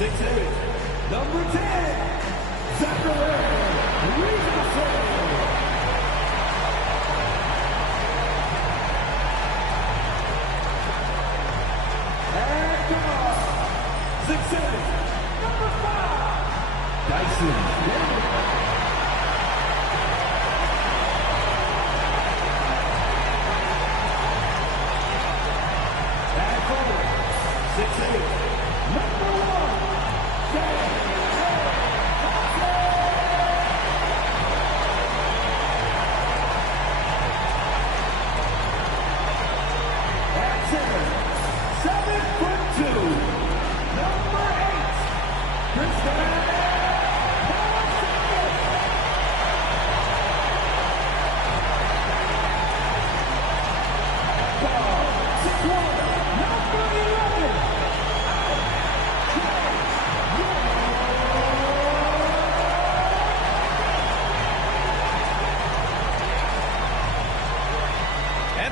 6'8", number 10, Grizzlies. And guard, 6'7", number 5, Dyson.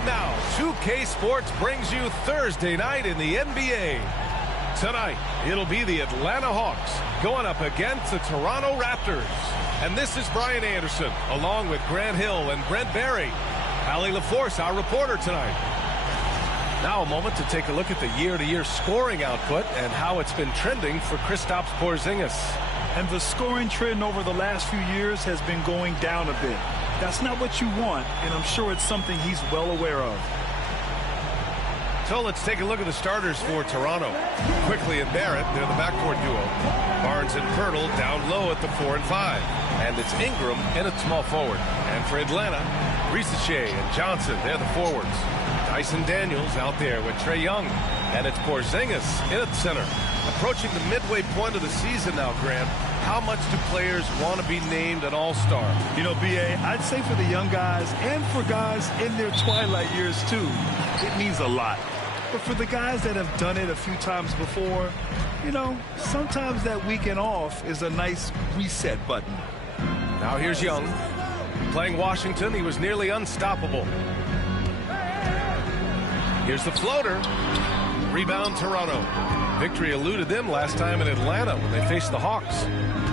Now, 2K Sports brings you Thursday night in the NBA. Tonight, it'll be the Atlanta Hawks going up against the Toronto Raptors. And this is Brian Anderson, along with Grant Hill and Brent Barry. Allie LaForce, our reporter tonight. Now a moment to take a look at the year-to-year scoring output and how it's been trending for Kristaps Porzingis. And the scoring trend over the last few years has been going down a bit. That's not what you want, and I'm sure it's something he's well aware of. So let's take a look at the starters for Toronto. Quickly and Barrett, they're the backcourt duo. Barnes and Pirtle down low at the 4 and 5. And it's Ingram in at small forward. And for Atlanta, Risache and Johnson, they're the forwards. Dyson Daniels out there with Trae Young. And it's Porzingis in at center. Approaching the midway point of the season now, Grant. How much do players want to be named an all-star? You know, B.A., I'd say for the young guys and for guys in their twilight years, too, it means a lot. But for the guys that have done it a few times before, you know, sometimes that weekend off is a nice reset button. Now here's Young. Playing Washington, he was nearly unstoppable. Here's the floater. Rebound Toronto. Victory eluded them last time in Atlanta when they faced the Hawks.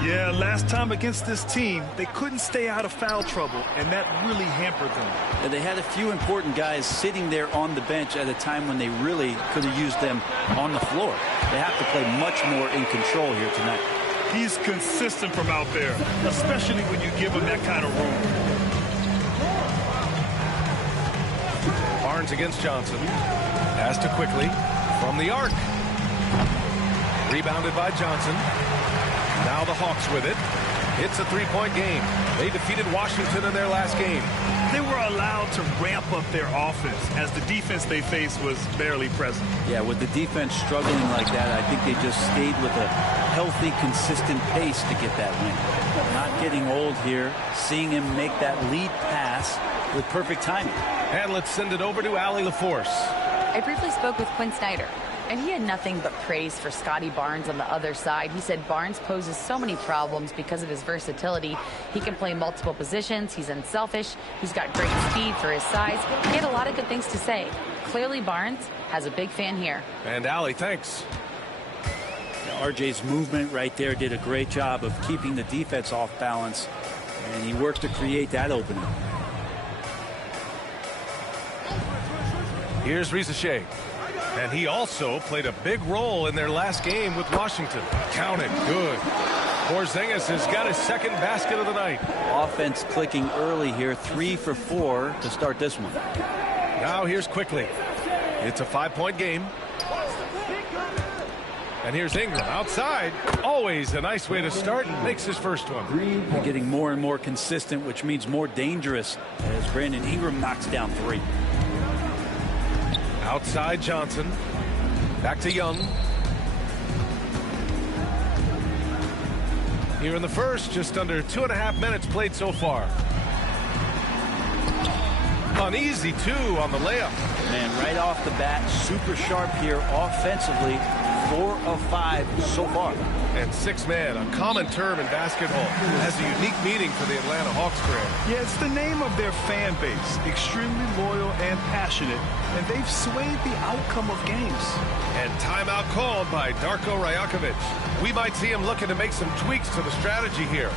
Yeah, last time against this team, they couldn't stay out of foul trouble, and that really hampered them. And they had a few important guys sitting there on the bench at a time when they really could have used them on the floor. They have to play much more in control here tonight. He's consistent from out there, especially when you give him that kind of room. Barnes against Johnson. Pass to Quickly from the arc. Rebounded by Johnson. Now the Hawks with it. It's a three-point game. They defeated Washington in their last game. They were allowed to ramp up their offense as the defense they faced was barely present. Yeah, with the defense struggling like that, I think they just stayed with a healthy, consistent pace to get that win. Not getting old here, seeing him make that lead pass with perfect timing. And let's send it over to Allie LaForce. I briefly spoke with Quinn Snyder, and he had nothing but praise for Scotty Barnes on the other side. He said Barnes poses so many problems because of his versatility. He can play multiple positions. He's unselfish. He's got great speed for his size. He had a lot of good things to say. Clearly, Barnes has a big fan here. And Allie, thanks. RJ's movement right there did a great job of keeping the defense off balance, and he worked to create that opening. Here's Risache. And he also played a big role in their last game with Washington. Counted good. Porzingis has got his second basket of the night. Offense clicking early here, 3 for 4 to start this one. Now here's Quickly. It's a 5-point game. And here's Ingram outside. Always a nice way to start. Makes his first one. Getting more and more consistent, which means more dangerous as Brandon Ingram knocks down 3. Outside Johnson. Back to Young. Here in the first, just under 2.5 minutes played so far. Uneasy, too, on the layup. Man, right off the bat, super sharp here offensively 4 of 5 so far. And six-man, a common term in basketball, has a unique meaning for the Atlanta Hawks brand. Yeah, it's the name of their fan base. Extremely loyal and passionate, and they've swayed the outcome of games. And timeout called by Darko Rajakovic. We might see him looking to make some tweaks to the strategy here.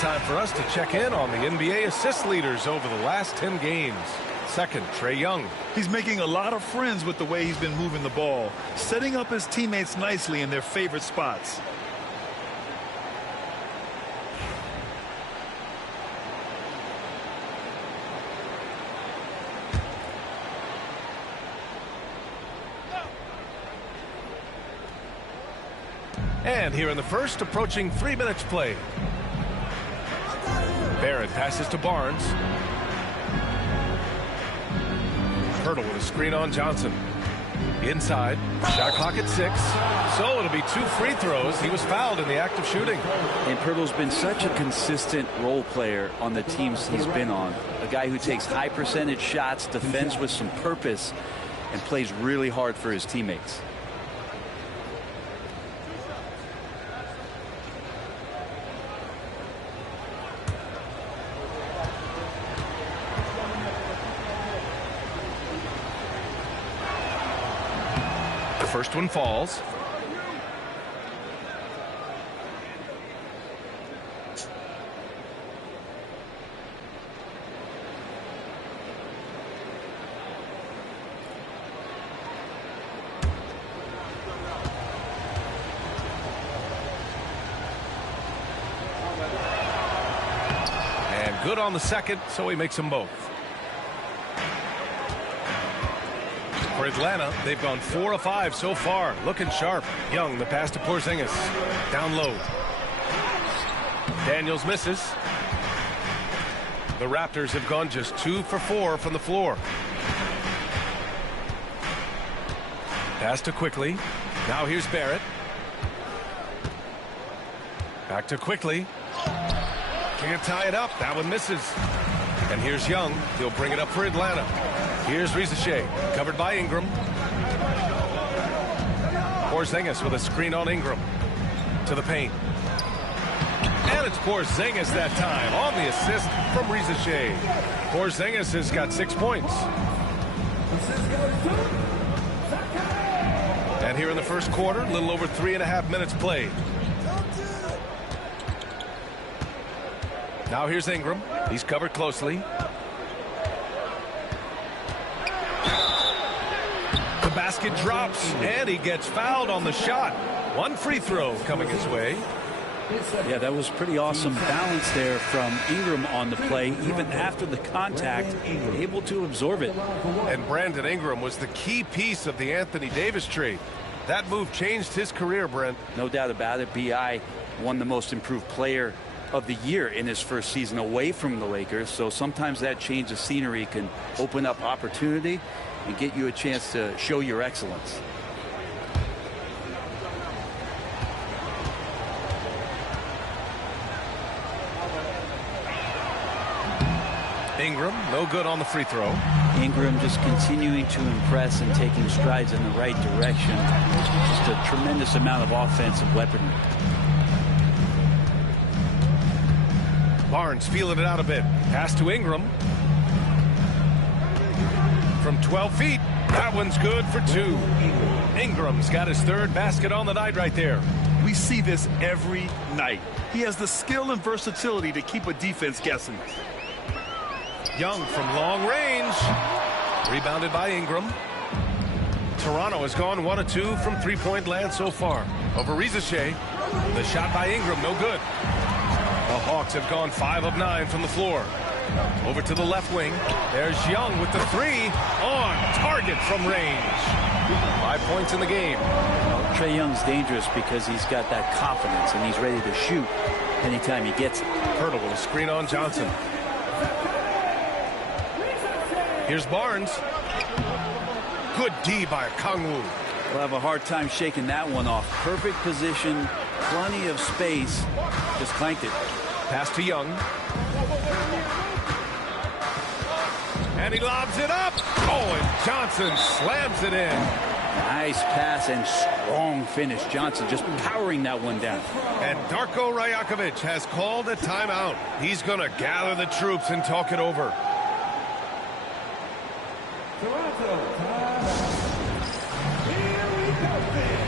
Time for us to check in on the NBA assist leaders over the last 10 games. Second, Trae Young. He's making a lot of friends with the way he's been moving the ball, setting up his teammates nicely in their favorite spots. And here in the first, approaching 3 minutes played. Barrett passes to Barnes. Hurdle with a screen on Johnson. Inside. Shot clock at 6. So it'll be 2 free throws. He was fouled in the act of shooting. And Pirtle's been such a consistent role player on the teams he's been on. A guy who takes high percentage shots, defends with some purpose, and plays really hard for his teammates. First one falls. And good on the second, so he makes them both. For Atlanta, they've gone 4 of 5 so far. Looking sharp. Young, the pass to Porzingis. Down low. Daniels misses. The Raptors have gone just 2 for 4 from the floor. Pass to Quickly. Now here's Barrett. Back to Quickly. Can't tie it up. That one misses. And here's Young. He'll bring it up for Atlanta. Here's Rizachet, covered by Ingram. Porzingis with a screen on Ingram. To the paint. And it's Porzingis that time on the assist from Rizachet. Porzingis has got 6 points. And here in the first quarter, a little over 3.5 minutes played. Now here's Ingram. He's covered closely. Basket drops, and he gets fouled on the shot. 1 free throw coming his way. Yeah, that was pretty awesome balance there from Ingram on the play. Even after the contact, able to absorb it. And Brandon Ingram was the key piece of the Anthony Davis trade. That move changed his career, Brent. No doubt about it. B.I. won the most improved player of the year in his first season away from the Lakers. So sometimes that change of scenery can open up opportunity and get you a chance to show your excellence. Ingram, no good on the free throw. Ingram just continuing to impress and taking strides in the right direction. Just a tremendous amount of offensive weaponry. Barnes feeling it out a bit. Pass to Ingram. From 12 feet. That one's good for 2. Ingram's got his 3rd basket on the night right there. We see this every night. He has the skill and versatility to keep a defense guessing. Young from long range. Rebounded by Ingram. Toronto has gone 1 of 2 from three-point land so far. Over Rizachet. The shot by Ingram, no good. The Hawks have gone 5 of 9 from the floor. Over to the left wing. There's Young with the 3 on target from range. 5 points in the game. Well, Trae Young's dangerous because he's got that confidence and he's ready to shoot anytime he gets it. Pirtle with a screen on Johnson. Here's Barnes. Good D by Kangwoo. We'll have a hard time shaking that one off. Perfect position, plenty of space. Just clanked it. Pass to Young. And he lobs it up. Oh, and Johnson slams it in. Nice pass and strong finish. Johnson just powering that one down. And Darko Rajakovic has called a timeout. He's going to gather the troops and talk it over. Toronto, timeout. Here we go, then.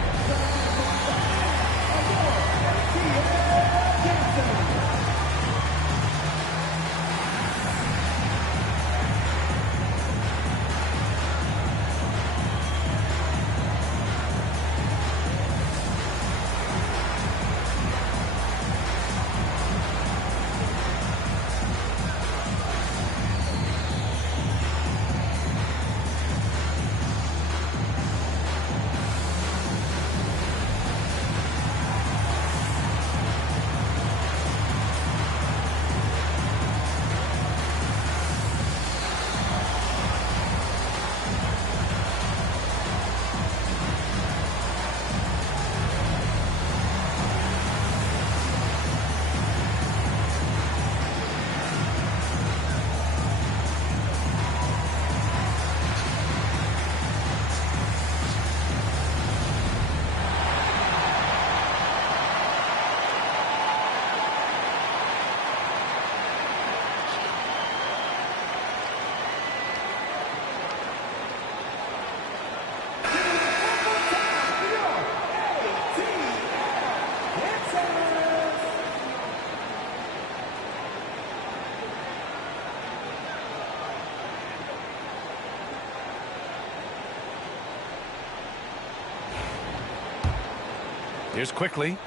Here's Quickly,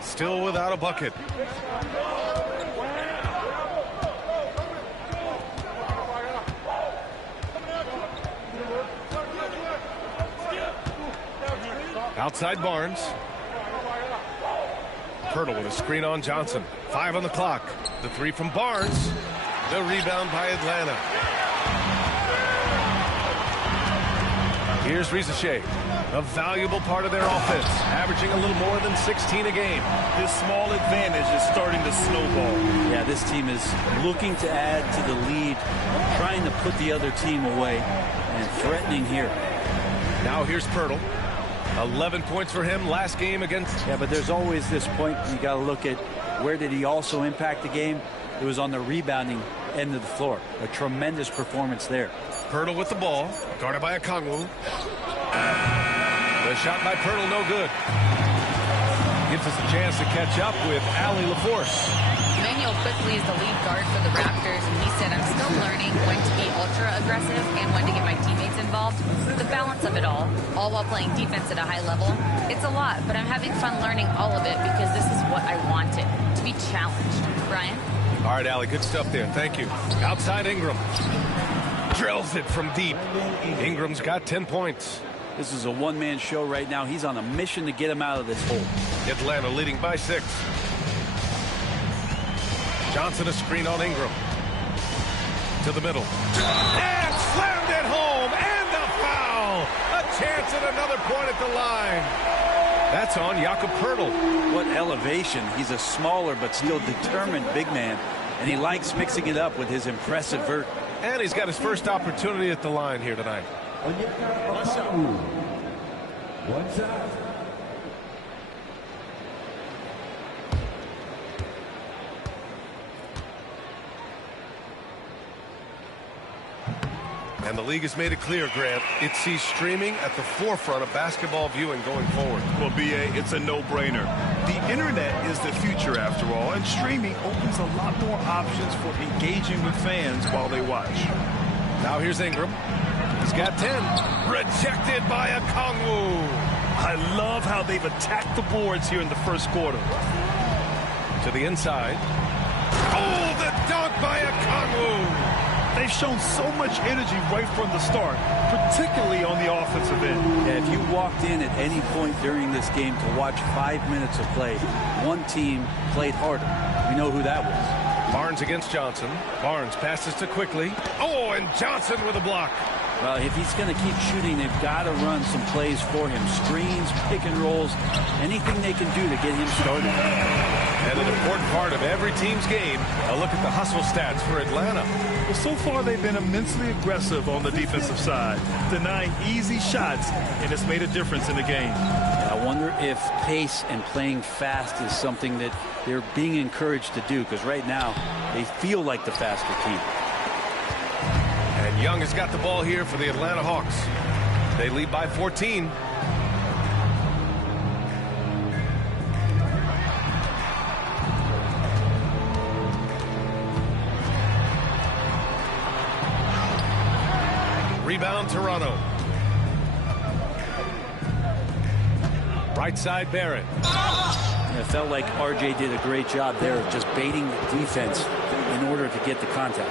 still without a bucket. Outside Barnes. Pirtle with a screen on Johnson. 5 on the clock. The 3 from Barnes. The rebound by Atlanta. Here's Rizachet, a valuable part of their offense, averaging a little more than 16 a game. This small advantage is starting to snowball. Yeah, this team is looking to add to the lead, trying to put the other team away, and threatening here. Now here's Pirtle. 11 points for him last game against... Yeah, but there's always this point you got to look at where did he also impact the game. It was on the rebounding end of the floor. A tremendous performance there. Pirtle with the ball, guarded by Okongwu. The shot by Pirtle, no good. Gives us a chance to catch up with Allie LaForce. Emmanuel Quickly is the lead guard for the Raptors, and he said, I'm still learning when to be ultra aggressive and when to get my teammates involved. The balance of it all while playing defense at a high level. It's a lot, but I'm having fun learning all of it because this is what I wanted, to be challenged. Brian? All right, Allie, good stuff there. Thank you. Outside Ingram. Drills it from deep. Ingram's got 10 points. This is a one-man show right now. He's on a mission to get him out of this hole. Atlanta leading by 6. Johnson a screen on Ingram. To the middle. And slammed it home. And a foul. A chance at another point at the line. That's on Jakob Pirtle. What elevation. He's a smaller but still determined big man. and he likes mixing it up with his impressive vert. And he's got his first opportunity at the line here tonight. One shot. And the league has made it clear, Grant, it sees streaming at the forefront of basketball viewing going forward. Well, B.A., it's a no-brainer. The internet is the future, after all, and streaming opens a lot more options for engaging with fans while they watch. Now here's Ingram. He's got 10. Rejected by a Kongwu. I love how they've attacked the boards here in the first quarter. To the inside. Oh, the dunk by a Kongwu. They've shown so much energy right from the start, particularly on the offensive end. Yeah, if you walked in at any point during this game to watch 5 minutes of play, one team played harder. We know who that was. Barnes against Johnson. Barnes passes to Quickly. Oh, and Johnson with a block. Well, if he's going to keep shooting, they've got to run some plays for him. Screens, pick and rolls, anything they can do to get him started. And an important part of every team's game, a look at the hustle stats for Atlanta. Well, so far they've been immensely aggressive on the defensive side, denying easy shots, and it's made a difference in the game. I wonder if pace and playing fast is something that they're being encouraged to do, because right now they feel like the faster team. And Young has got the ball here for the Atlanta Hawks. They lead by 14. Rebound Toronto. Right side Barrett. It felt like RJ did a great job there of just baiting the defense in order to get the contact.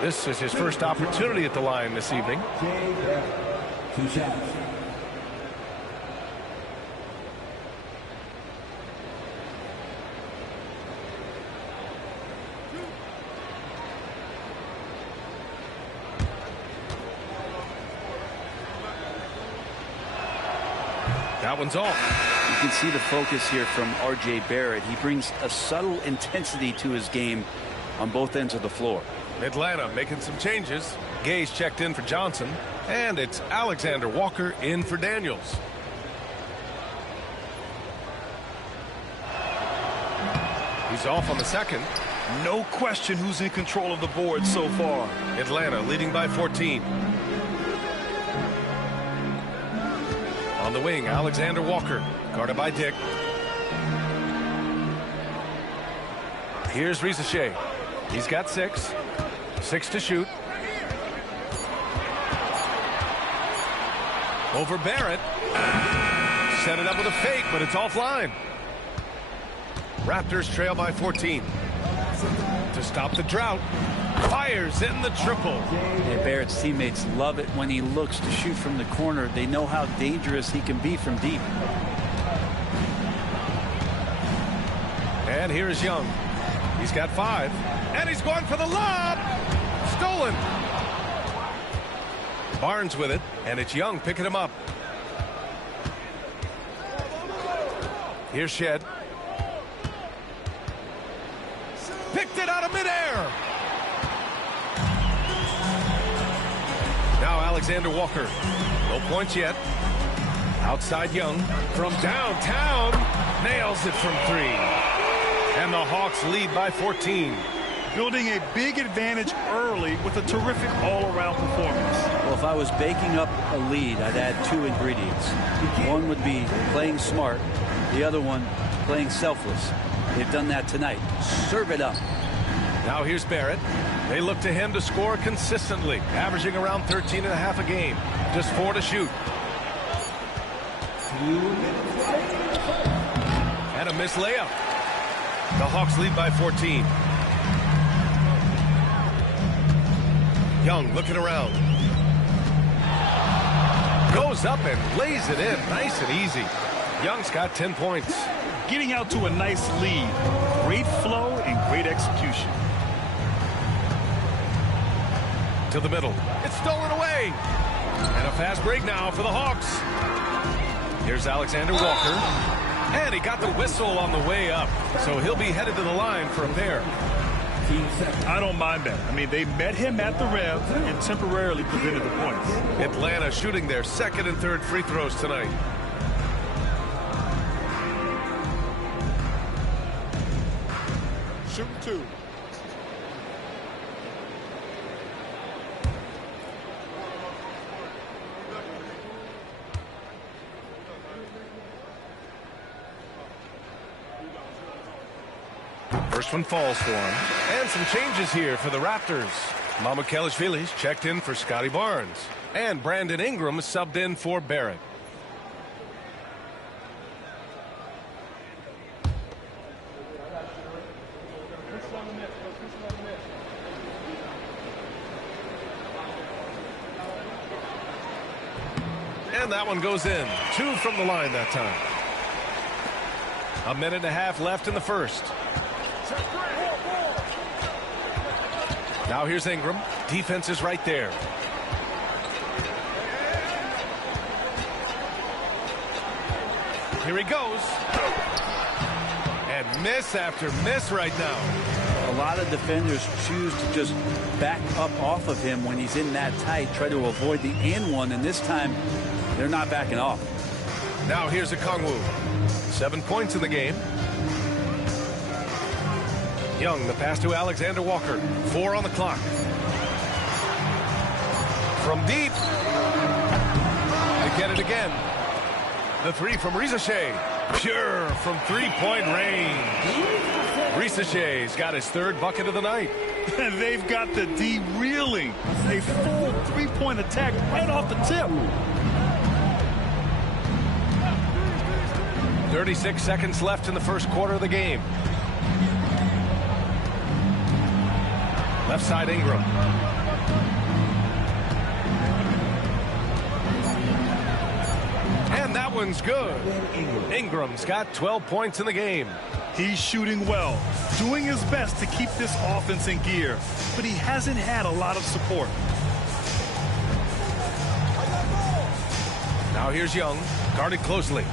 This is his first opportunity at the line this evening. Two shots. That one's off. You can see the focus here from RJ Barrett. He brings a subtle intensity to his game on both ends of the floor. Atlanta making some changes. Gay's checked in for Johnson. And it's Alexander Walker in for Daniels. He's off on the second. No question who's in control of the board so far. Atlanta leading by 14. On the wing, Alexander Walker, guarded by Dick. Here's Rizachet. He's got 6. 6 to shoot. Over Barrett. Set it up with a fake, but it's offline. Raptors trail by 14. To stop the drought. Fires in the triple. And Barrett's teammates love it when he looks to shoot from the corner. They know how dangerous he can be from deep. And here's Young. He's got 5. And he's going for the lob. Stolen. Barnes with it. And it's Young picking him up. Here's Shed. Picked it out of midair. Now Alexander Walker. No points yet. Outside Young. From downtown. Nails it from 3. And the Hawks lead by 14. Building a big advantage early with a terrific all-around performance. Well, if I was baking up a lead, I'd add 2 ingredients. One would be playing smart. The other one, playing selfless. They've done that tonight. Serve it up. Now here's Barrett. They look to him to score consistently, averaging around 13.5 a game. Just 4 to shoot. And a missed layup. The Hawks lead by 14. Young looking around. Goes up and lays it in. Nice and easy. Young's got 10 points. Getting out to a nice lead. Great flow and great execution. To the middle. It's stolen away. And a fast break now for the Hawks. Here's Alexander Walker. And he got the whistle on the way up, so he'll be headed to the line for a pair. I don't mind that. I mean, they met him at the rim and temporarily prevented the points. Atlanta shooting their second and third free throws tonight. Shoot two. First one falls for him. And some changes here for the Raptors. Mamukelashvili's checked in for Scotty Barnes. And Brandon Ingram subbed in for Barrett. And that one goes in. 2 from the line that time. A minute and a half left in the first. Now here's Ingram. Defense is right there. Here he goes. And miss after miss right now. A lot of defenders choose to just back up off of him when he's in that tight, try to avoid the and one, and this time they're not backing off. Now here's a Kongwu. 7 points in the game. Young, the pass to Alexander Walker. 4 on the clock. From deep. They get it again. The 3 from Risache. Pure from three-point range. Risaché's got his 3rd bucket of the night. And they've got the D reeling. A full three-point attack right off the tip. 36 seconds left in the first quarter of the game. Left side Ingram. And that one's good. Ingram's got 12 points in the game. He's shooting well, doing his best to keep this offense in gear, but he hasn't had a lot of support. Now here's Young, guarded closely.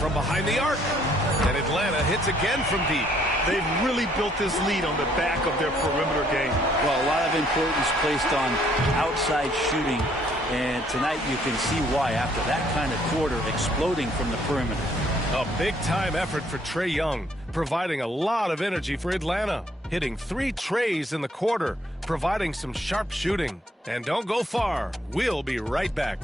From behind the arc. And Atlanta hits again from deep. They've really built this lead on the back of their perimeter game. Well, a lot of importance placed on outside shooting, and tonight you can see why after that kind of quarter exploding from the perimeter. A big-time effort for Trae Young, providing a lot of energy for Atlanta. Hitting 3 trays in the quarter, providing some sharp shooting. And don't go far. We'll be right back.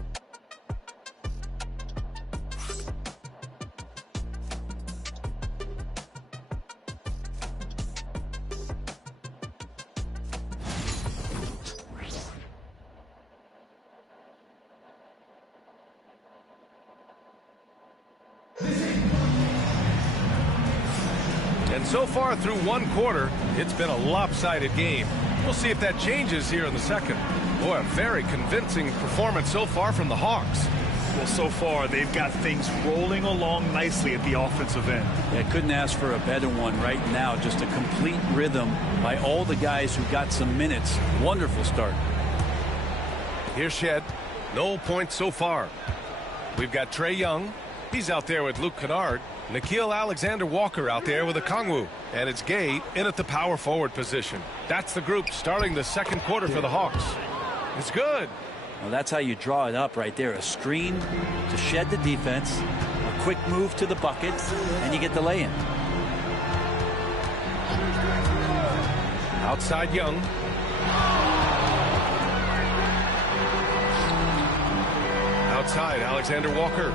And so far through one quarter, it's been a lopsided game. We'll see if that changes here in the second. Boy, a very convincing performance so far from the Hawks. Well, so far, they've got things rolling along nicely at the offensive end. Yeah, couldn't ask for a better one right now. Just a complete rhythm by all the guys who got some minutes. Wonderful start. Here's Shed. No points so far. We've got Trae Young. He's out there with Luke Kennard. Nickeil Alexander-Walker out there with a Kongwu. And it's Gay in at the power forward position. That's the group starting the second quarter for the Hawks. It's good. Well, that's how you draw it up right there. A screen to shed the defense, a quick move to the bucket, and you get the lay-in. Outside Young. Outside Alexander Walker.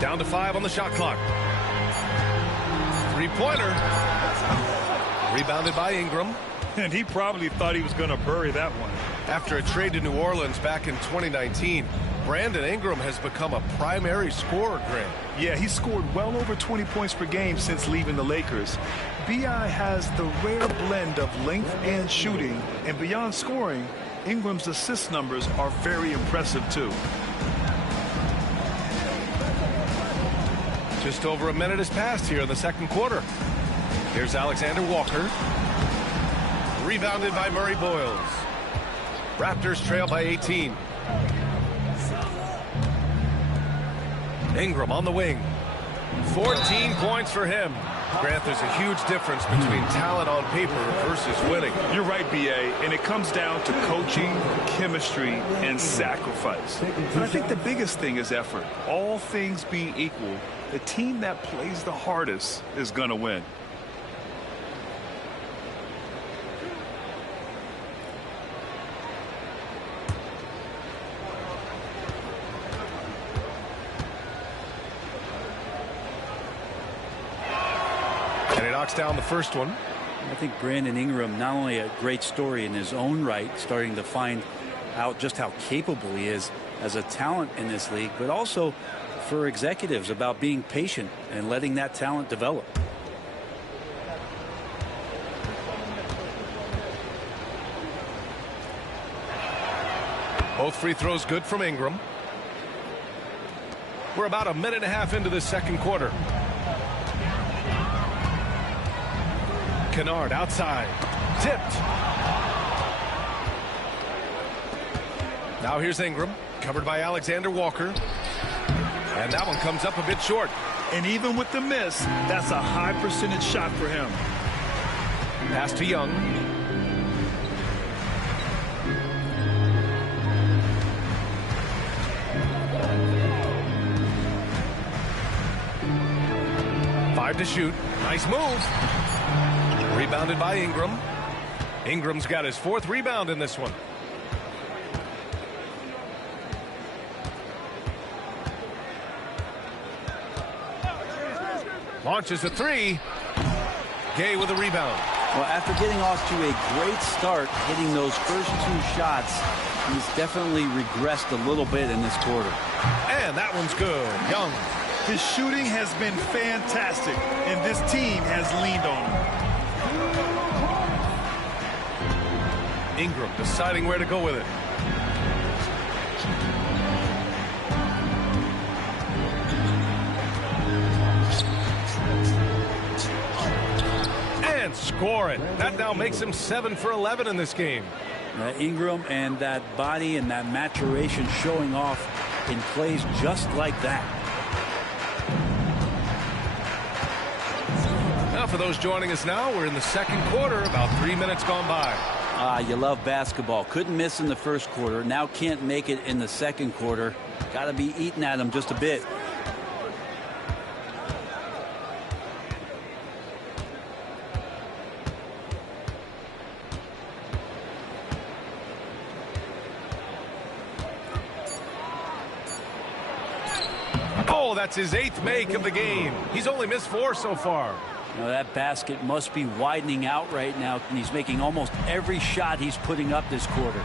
Down to 5 on the shot clock. Three-pointer. Rebounded by Ingram. And he probably thought he was going to bury that one. After a trade to New Orleans back in 2019, Brandon Ingram has become a primary scorer, Grant. Yeah, he scored well over 20 points per game since leaving the Lakers. B.I. has the rare blend of length and shooting, and beyond scoring, Ingram's assist numbers are very impressive too. Just over a minute has passed here in the second quarter. Here's Alexander Walker. Rebounded by Murray Boyles. Raptors trail by 18. Ingram on the wing. 14 points for him. Grant, there's a huge difference between talent on paper versus winning. You're right, B.A., and it comes down to coaching, chemistry, and sacrifice. But I think the biggest thing is effort. All things being equal, the team that plays the hardest is going to win. Knocks down the first one. I think Brandon Ingram, not only a great story in his own right, starting to find out just how capable he is as a talent in this league, but also for executives about being patient and letting that talent develop. Both free throws good from Ingram. We're about a minute and a half into the second quarter. Kennard outside. Tipped. Now here's Ingram. Covered by Alexander Walker. And that one comes up a bit short. And even with the miss, that's a high percentage shot for him. Pass to Young. Five to shoot. Nice move. Rebounded by Ingram. Ingram's got his fourth rebound in this one. Launches a three. Gay with a rebound. Well, after getting off to a great start, hitting those first two shots, he's definitely regressed a little bit in this quarter. And that one's good. Young. His shooting has been fantastic, and this team has leaned on him. Ingram deciding where to go with it. And score it. That now makes him 7 for 11 in this game. Ingram and that body and that maturation showing off in plays just like that. Now for those joining us now, we're in the second quarter, about 3 minutes gone by. You love basketball. Couldn't miss in the first quarter. Now can't make it in the second quarter. Got to be eating at him just a bit. Oh, that's his 8th make of the game. He's only missed 4 so far. Now that basket must be widening out right now, and he's making almost every shot he's putting up this quarter.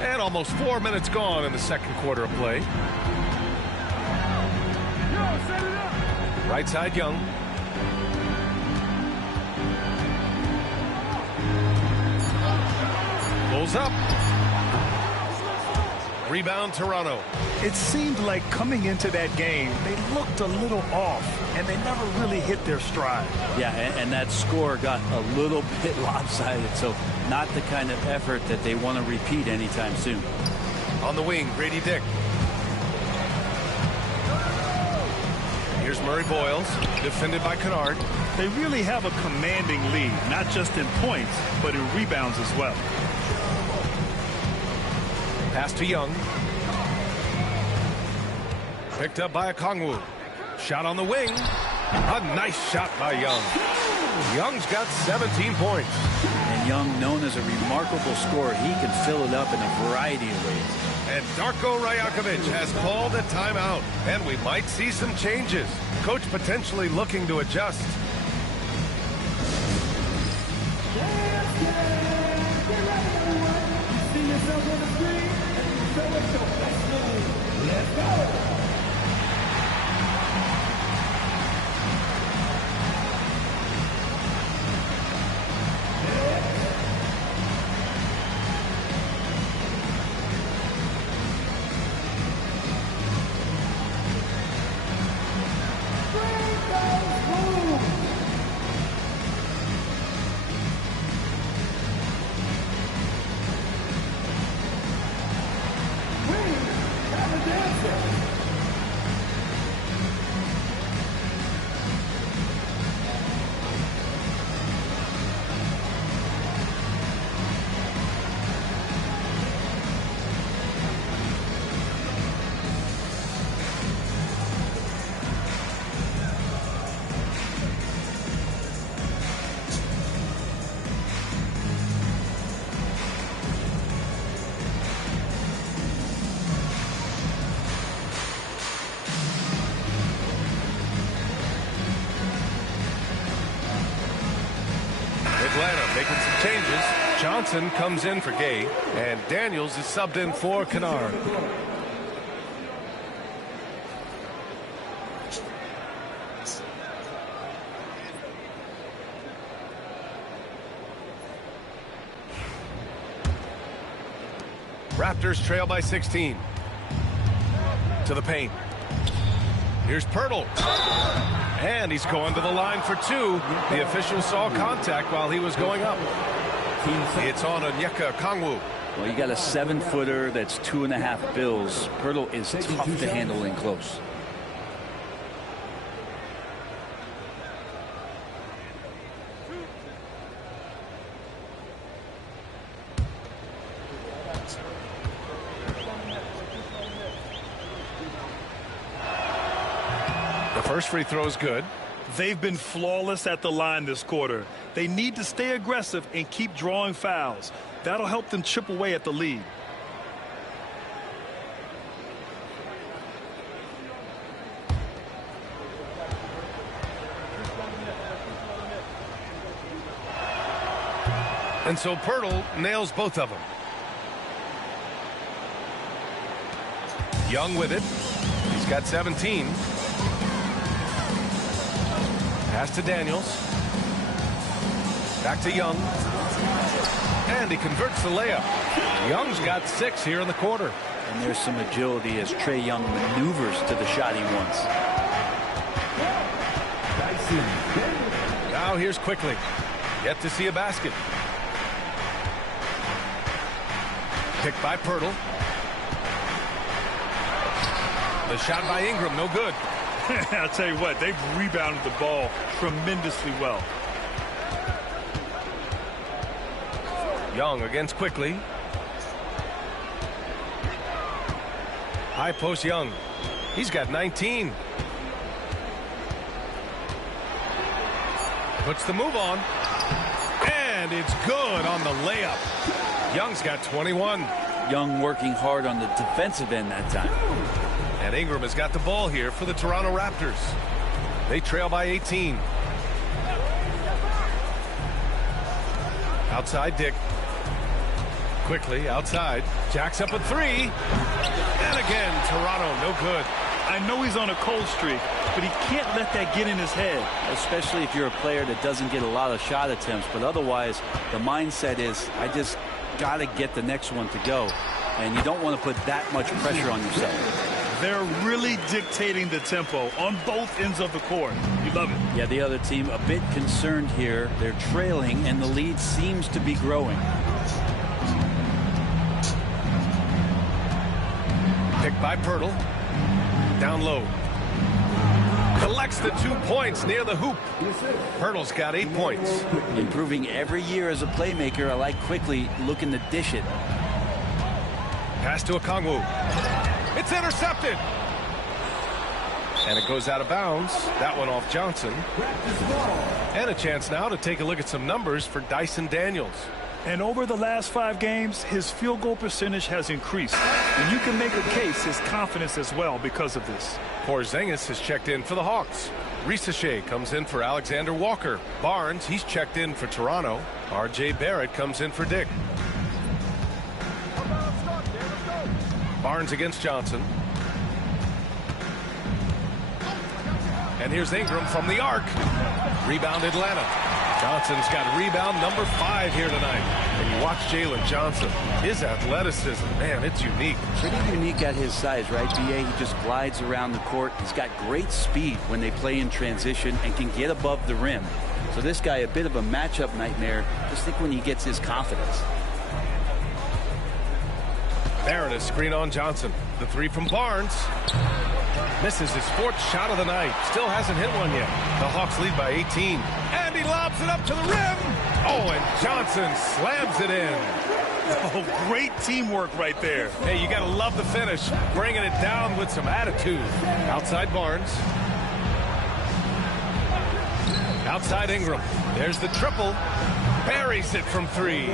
And almost 4 minutes gone in the second quarter of play. Right side, Young. Pulls up. Rebound, Toronto. It seemed like coming into that game, they looked a little off, and they never really hit their stride. Yeah, and that score got a little bit lopsided, so not the kind of effort that they want to repeat anytime soon. On the wing, Grady Dick. Here's Murray Boyles, defended by Kennard. They really have a commanding lead, not just in points, but in rebounds as well. Pass to Young. Picked up by Okongwu. Shot on the wing. A nice shot by Young. Young's got 17 points. And Young, known as a remarkable scorer, he can fill it up in a variety of ways. And Darko Rajakovic has called a timeout. And we might see some changes. Coach potentially looking to adjust. Johnson comes in for Gay, and Daniels is subbed in for Kennard. Raptors trail by 16. To the paint. Here's Pirtle. And he's going to the line for two. The official saw contact while he was going up. It's on Onyeka Okongwu. Well, you got a 7-footer that's 2.5 bills. Pirtle is tough to handle in close. First free throw is good. They've been flawless at the line this quarter. They need to stay aggressive and keep drawing fouls. That'll help them chip away at the lead. And so Pirtle nails both of them. Young with it. He's got 17. Pass to Daniels. Back to Young. And he converts the layup. Young's got 6 here in the quarter. And there's some agility as Trae Young maneuvers to the shot he wants. Now here's Quickly. Yet to see a basket. Picked by Pirtle. The shot by Ingram, no good. I'll tell you what, they've rebounded the ball tremendously well. Young against Quickly. High post Young. He's got 19. Puts the move on. And it's good on the layup. Young's got 21. Young working hard on the defensive end that time. And Ingram has got the ball here for the Toronto Raptors. They trail by 18. Outside Dick. Quickly outside. Jacks up a 3. And again, Toronto, no good. I know he's on a cold streak, but he can't let that get in his head. Especially if you're a player that doesn't get a lot of shot attempts. But otherwise, the mindset is, I just got to get the next one to go. And you don't want to put that much pressure on yourself. They're really dictating the tempo on both ends of the court. You love it. Yeah, the other team a bit concerned here. They're trailing, and the lead seems to be growing. Picked by Pirtle. Down low. Collects the 2 points near the hoop. Pirtle's got 8 points. Improving every year as a playmaker. I like Quickly looking to dish it. Pass to Okongwu. It's intercepted. And it goes out of bounds. That one off Johnson. And a chance now to take a look at some numbers for Dyson Daniels. And over the last 5 games, his field goal percentage has increased. And you can make a case his confidence as well because of this. Porzingis has checked in for the Hawks. Risache comes in for Alexander Walker. Barnes, he's checked in for Toronto. R.J. Barrett comes in for Dick. Barnes against Johnson. And here's Ingram from the arc. Rebound Atlanta. Johnson's got rebound number 5 here tonight. And you watch Jalen Johnson. His athleticism, man, it's unique. Pretty unique at his size, right, B.A.? He just glides around the court. He's got great speed when they play in transition and can get above the rim. So this guy, a bit of a matchup nightmare. Just think when he gets his confidence. Barrett is screen on Johnson. The 3 from Barnes. Misses his 4th shot of the night. Still hasn't hit one yet. The Hawks lead by 18. And he lobs it up to the rim. Oh, and Johnson slams it in. Oh, great teamwork right there. Hey, you got to love the finish. Bringing it down with some attitude. Outside Barnes. Outside Ingram. There's the triple. Buries it from 3.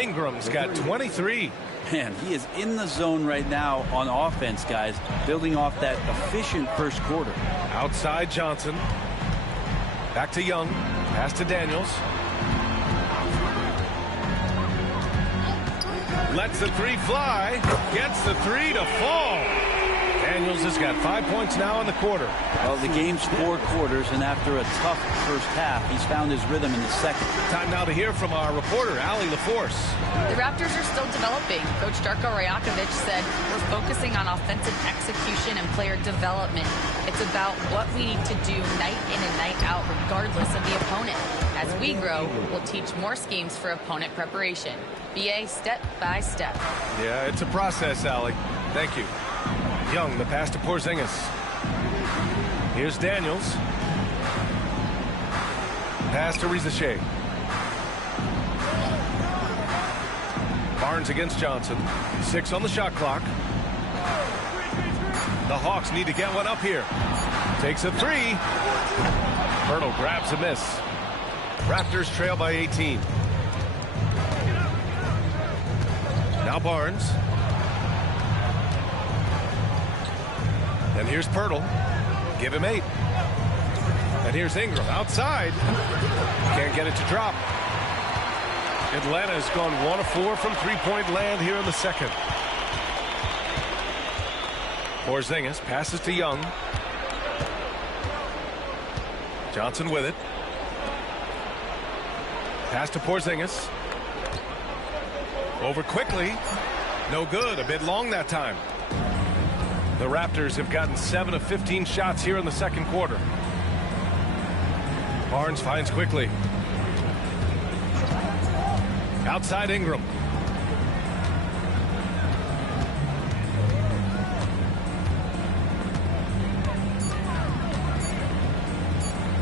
Ingram's got 23. Man, he is in the zone right now on offense, guys, building off that efficient first quarter. Outside Johnson. Back to Young. Pass to Daniels. Lets the three fly. Gets the three to fall. Daniels has got 5 points now in the quarter. Well, the game's 4 quarters, and after a tough first half, he's found his rhythm in the second. Time now to hear from our reporter, Allie LaForce. The Raptors are still developing. Coach Darko Rajakovic said, we're focusing on offensive execution and player development. It's about what we need to do night in and night out, regardless of the opponent. As we grow, we'll teach more schemes for opponent preparation. BA step by step. Yeah, it's a process, Allie. Thank you. Young, the pass to Porzingis. Here's Daniels. Pass to Rizachet. Barnes against Johnson. 6 on the shot clock. The Hawks need to get one up here. Takes a 3. Myrtle grabs a miss. Raptors trail by 18. Now Barnes. And here's Pirtle. Give him 8. And here's Ingram outside. Can't get it to drop. Atlanta has gone 1 of 4 from three-point land here in the second. Porzingis passes to Young. Johnson with it. Pass to Porzingis. Over quickly. No good. A bit long that time. The Raptors have gotten 7 of 15 shots here in the second quarter. Barnes finds quickly. Outside Ingram.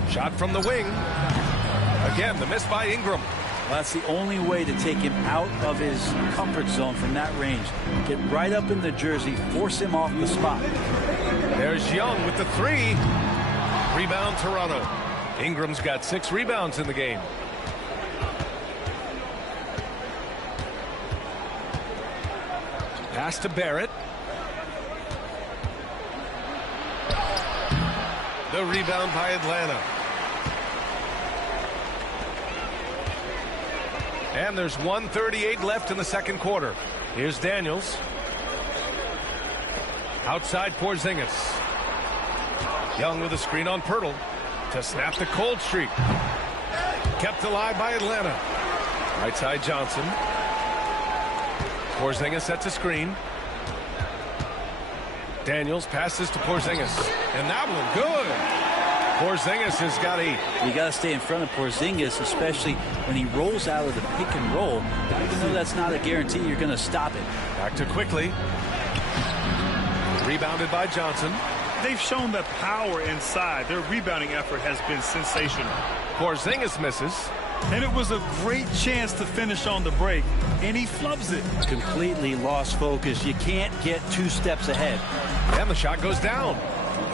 Shot from the wing. Again, the miss by Ingram. Well, that's the only way to take him out of his comfort zone from that range. Get right up in the jersey, force him off the spot. There's Young with the 3. Rebound Toronto. Ingram's got 6 rebounds in the game. Pass to Barrett. The rebound by Atlanta. And there's 1:38 left in the second quarter. Here's Daniels. Outside Porzingis. Young with a screen on Pirtle to snap the cold streak. Kept alive by Atlanta. Right side Johnson. Porzingis sets a screen. Daniels passes to Porzingis. And that one good. Porzingis has got 8. You got to stay in front of Porzingis, especially when he rolls out of the pick and roll. Even though that's not a guarantee, you're going to stop it. Back to quickly. Rebounded by Johnson. They've shown that power inside. Their rebounding effort has been sensational. Porzingis misses. And it was a great chance to finish on the break, and he flubs it. Completely lost focus. You can't get 2 steps ahead. And the shot goes down.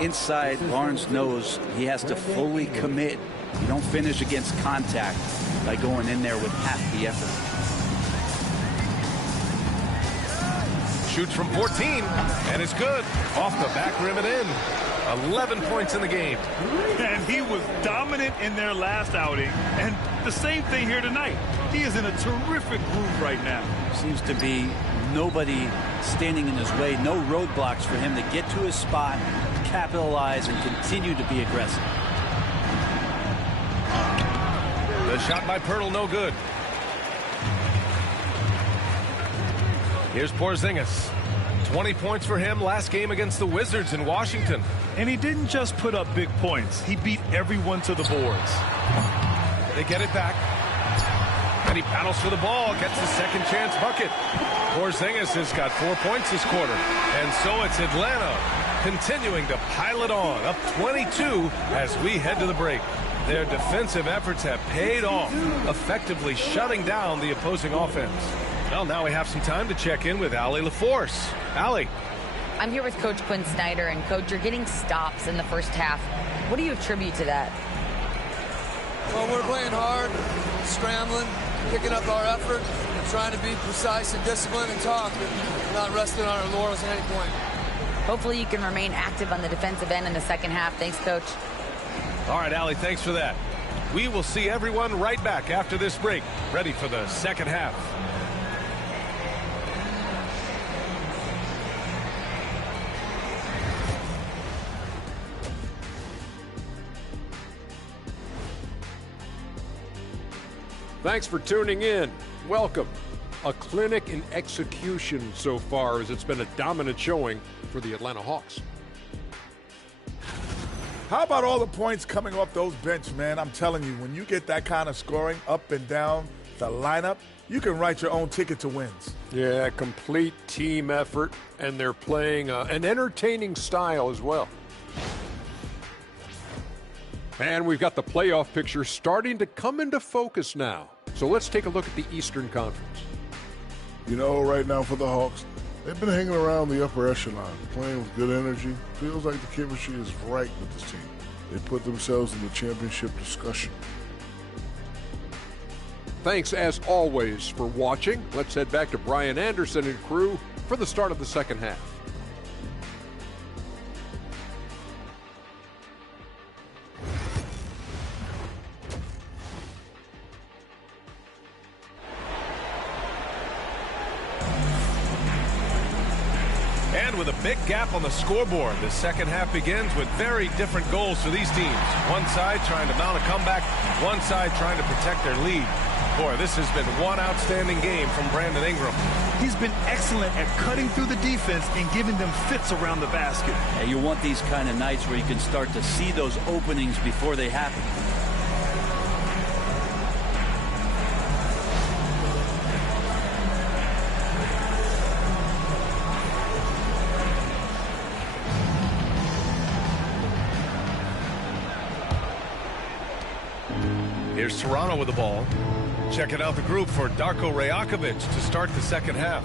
Inside, Barnes knows he has to fully commit. You don't finish against contact by going in there with half the effort. Shoots from 14, and it's good. Off the back rim and in. 11 points in the game. And he was dominant in their last outing, and the same thing here tonight. He is in a terrific groove right now. Seems to be nobody standing in his way, no roadblocks for him to get to his spot, capitalize, and continue to be aggressive. The shot by Pirtle, no good. Here's Porzingis. 20 points for him last game against the Wizards in Washington. And he didn't just put up big points. He beat everyone to the boards. They get it back. And he battles for the ball, gets the second chance bucket. Porzingis has got 4 points this quarter. And so it's Atlanta continuing to pile it on, up 22 as we head to the break. Their defensive efforts have paid off, effectively shutting down the opposing offense. Well, now we have some time to check in with Allie LaForce. Allie. I'm here with Coach Quinn Snyder, and Coach, you're getting stops in the first half. What do you attribute to that? Well, we're playing hard, scrambling, picking up our effort, and trying to be precise and disciplined and talk, and not resting on our laurels at any point. Hopefully you can remain active on the defensive end in the second half. Thanks, Coach. All right, Allie, thanks for that. We will see everyone right back after this break, ready for the second half. Thanks for tuning in. Welcome. A clinic in execution so far, as it's been a dominant showing for the Atlanta Hawks. How about all the points coming off those bench, man? I'm telling you, when you get that kind of scoring up and down the lineup, you can write your own ticket to wins. Yeah, complete team effort, and they're playing an entertaining style as well. And we've got the playoff picture starting to come into focus now. So let's take a look at the Eastern Conference. You know, right now for the Hawks, they've been hanging around the upper echelon, playing with good energy. Feels like the chemistry is right with this team. They put themselves in the championship discussion. Thanks, as always, for watching. Let's head back to Brian Anderson and crew for the start of the second half. And with a big gap on the scoreboard, the second half begins with very different goals for these teams. One side trying to mount a comeback, one side trying to protect their lead. Boy, this has been one outstanding game from Brandon Ingram. He's been excellent at cutting through the defense and giving them fits around the basket. Yeah, you want these kind of nights where you can start to see those openings before they happen. Here's Toronto with the ball. Checking out the group for Darko Rajakovic to start the second half.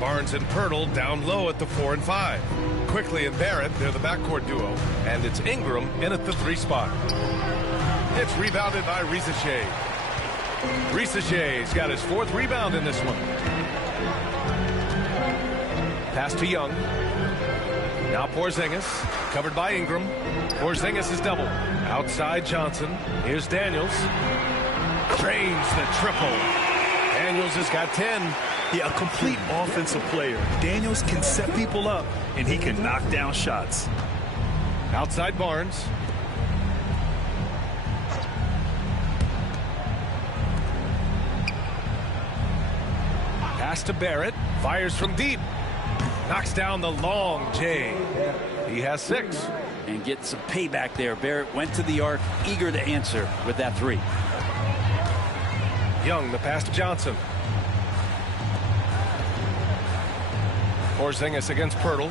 Barnes and Pirtle down low at the 4 and 5. Quickly and Barrett, they're the backcourt duo. And it's Ingram in at the 3 spot. It's rebounded by Risacher. Risacher's got his 4th rebound in this one. Pass to Young. Now Porzingis, covered by Ingram. Porzingis is double. Outside Johnson. Here's Daniels. Drains the triple. Daniels has got 10. Yeah, a complete offensive player. Daniels can set people up, and he can knock down shots. Outside Barnes. Pass to Barrett. Fires from deep. Knocks down the long J. He has 6. And get some payback there. Barrett went to the arc, eager to answer with that 3. Young, the pass to Johnson. Porzingis against Pirtle.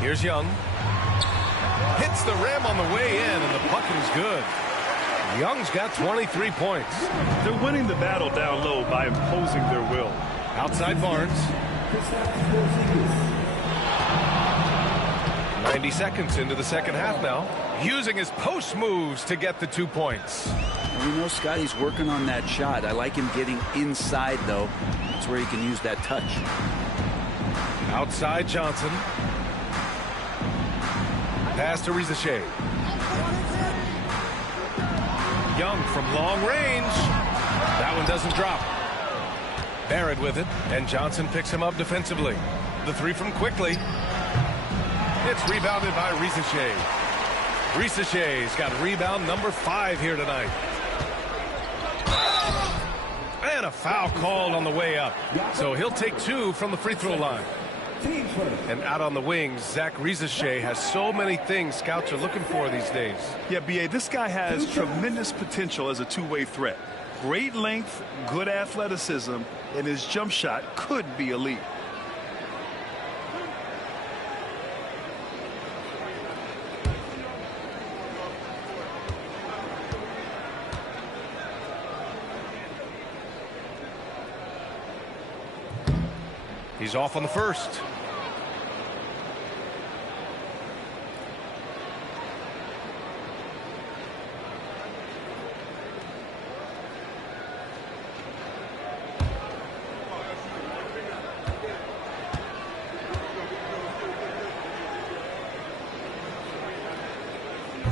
Here's Young. Hits the rim on the way in, and the bucket is good. Young's got 23 points. They're winning the battle down low by imposing their will. Outside Barnes. 90 seconds into the second half now. Using his post moves to get the 2 points. You know, Scotty's working on that shot. I like him getting inside, though. That's where he can use that touch. Outside Johnson. Pass to Risacher. Young from long range. That one doesn't drop. Barrett with it, and Johnson picks him up defensively. The 3 from Quickly. It's rebounded by Risacher. Risacher's got rebound number 5 here tonight. And a foul called on the way up. So he'll take 2 from the free throw line. And out on the wings, Zach Risacher has so many things scouts are looking for these days. Yeah, B.A., this guy has tremendous potential as a two-way threat. Great length, good athleticism, and his jump shot could be elite. He's off on the first.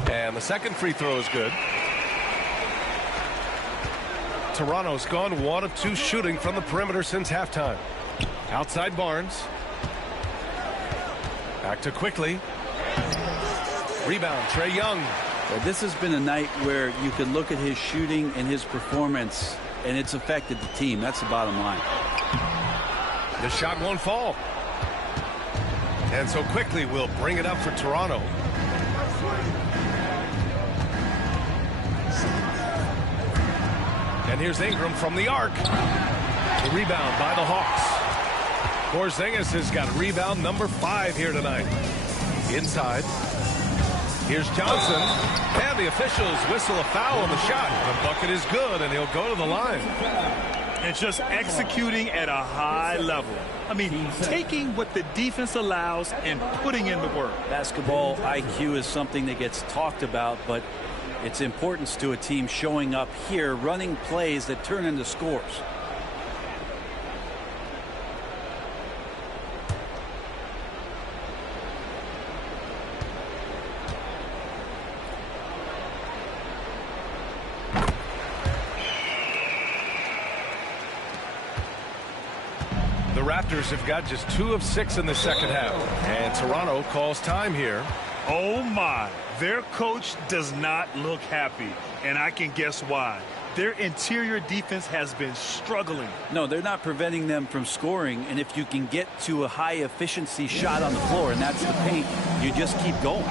And the second free throw is good. Toronto's gone 1 of 2 shooting from the perimeter since halftime. Outside Barnes. Back to Quickly. Rebound, Trae Young. Well, this has been a night where you can look at his shooting and his performance and it's affected the team. That's the bottom line. The shot won't fall. And so quickly we'll bring it up for Toronto. And here's Ingram from the arc. The rebound by the Hawks. Porzingis has got rebound number 5 here tonight. Inside. Here's Johnson. And the officials whistle a foul on the shot. The bucket is good, and he'll go to the line. And just executing at a high level. I mean, taking what the defense allows and putting in the work. Basketball IQ is something that gets talked about, but its importance to a team showing up here, running plays that turn into scores. The Raptors have got just 2 of 6 in the second half. And Toronto calls time here. Oh my, their coach does not look happy, and I can guess why. Their interior defense has been struggling. No, they're not preventing them from scoring, and if you can get to a high efficiency shot on the floor, and that's the paint, you just keep going.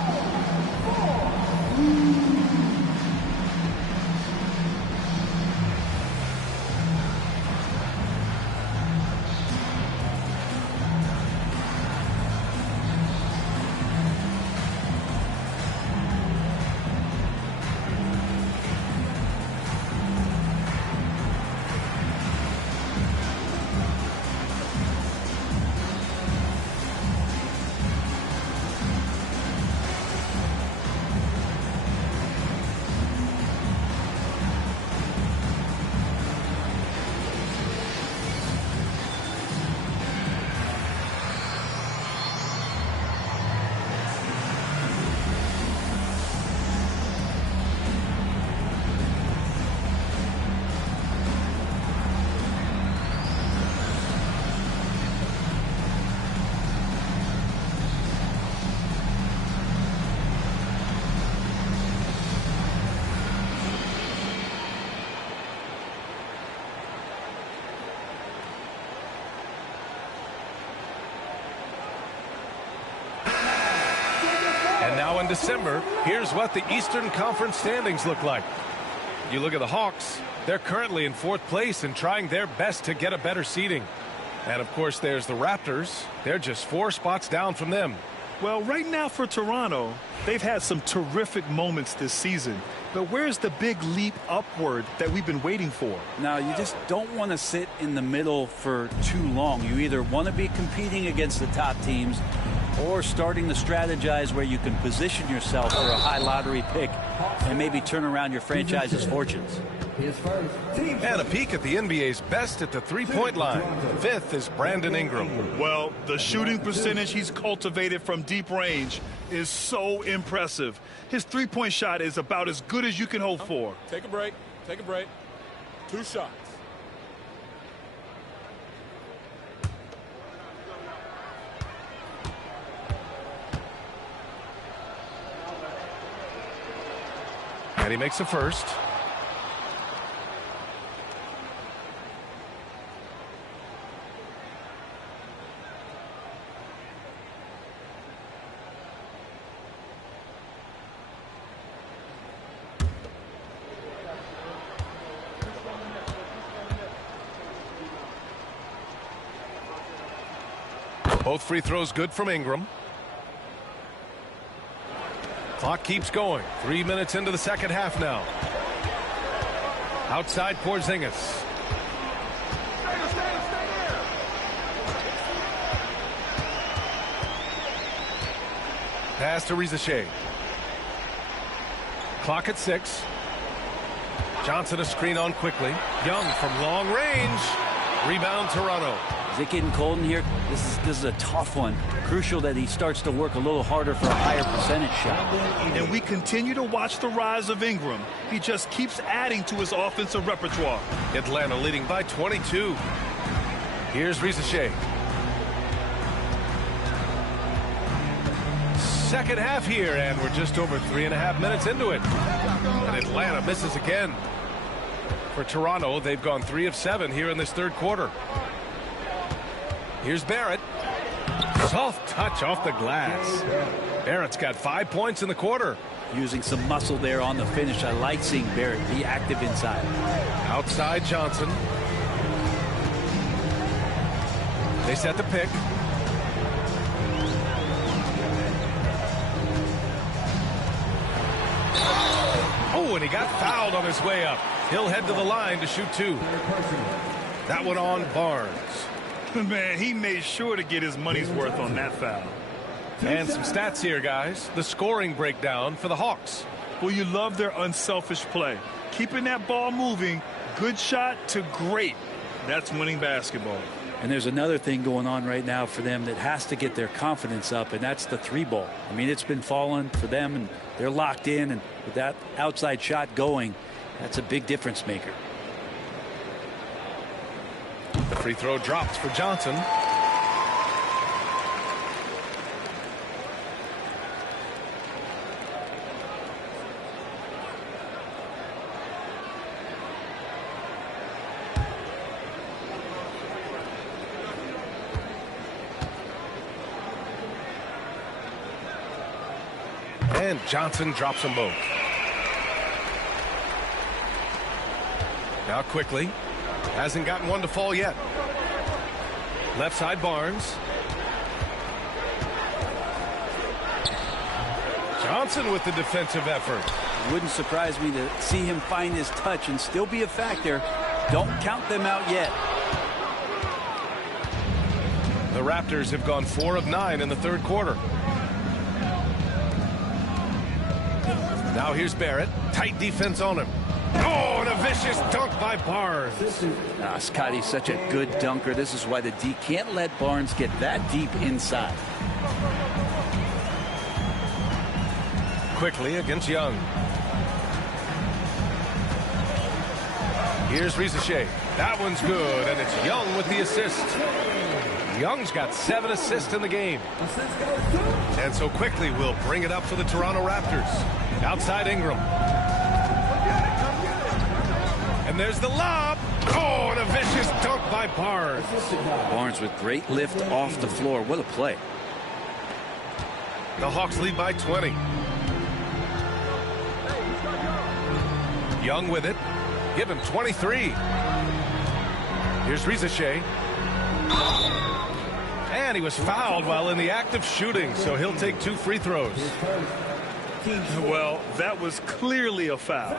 And now in December, here's what the Eastern Conference standings look like. You look at the Hawks, they're currently in 4th place and trying their best to get a better seeding. And of course, there's the Raptors. They're just 4 spots down from them. Well, right now for Toronto, they've had some terrific moments this season. But where's the big leap upward that we've been waiting for? Now, you just don't want to sit in the middle for too long. You either want to be competing against the top teams or starting to strategize where you can position yourself for a high lottery pick and maybe turn around your franchise's fortunes. And a peek at the NBA's best at the three-point line. 5th is Brandon Ingram. Well, the shooting percentage he's cultivated from deep range is so impressive. His three-point shot is about as good as you can hope for. Take a break. Take a break. 2 shots. And he makes the first. Both free throws good from Ingram. Clock keeps going. 3 minutes into the second half now. Outside Porzingis. Pass to Rizachet. Clock at 6. Johnson a screen on quickly. Young from long range. Rebound Toronto. Is it getting cold in here? This is a tough one. Crucial that he starts to work a little harder for a higher percentage shot. And we continue to watch the rise of Ingram. He just keeps adding to his offensive repertoire. Atlanta leading by 22. Here's Rizachet. Second half here, and we're just over 3.5 minutes into it. And Atlanta misses again. For Toronto, they've gone 3 of 7 here in this third quarter. Here's Barrett. Soft touch off the glass. Barrett's got 5 points in the quarter. Using some muscle there on the finish. I like seeing Barrett be active inside. Outside Johnson. They set the pick. Oh, and he got fouled on his way up. He'll head to the line to shoot 2. That one on Barnes. Man, he made sure to get his money's worth on that foul. And some stats here, guys. The scoring breakdown for the Hawks. Well, you love their unselfish play. Keeping that ball moving, good shot to great. That's winning basketball. And there's another thing going on right now for them that has to get their confidence up, and that's the 3-ball. I mean, it's been falling for them, and they're locked in, and with that outside shot going, that's a big difference maker. The free throw drops for Johnson. And Johnson drops them both. Now quickly. Hasn't gotten one to fall yet. Left side Barnes. Johnson with the defensive effort. Wouldn't surprise me to see him find his touch and still be a factor. Don't count them out yet. The Raptors have gone 4 of 9 in the third quarter. Now here's Barrett. Tight defense on him. Oh, and a vicious dunk by Barnes. Scotty's such a good dunker. This is why the D can't let Barnes get that deep inside. Quickly against Young. Here's Rizachet. That one's good, and it's Young with the assist. Young's got 7 assists in the game. And so quickly we'll bring it up for the Toronto Raptors. Outside Ingram. And there's the lob. Oh, and a vicious dunk by Barnes. Barnes with great lift off the floor. What a play. The Hawks lead by 20. Young with it. Give him 23. Here's Rizachet. And he was fouled while in the act of shooting, so he'll take 2 free throws. Well, that was clearly a foul.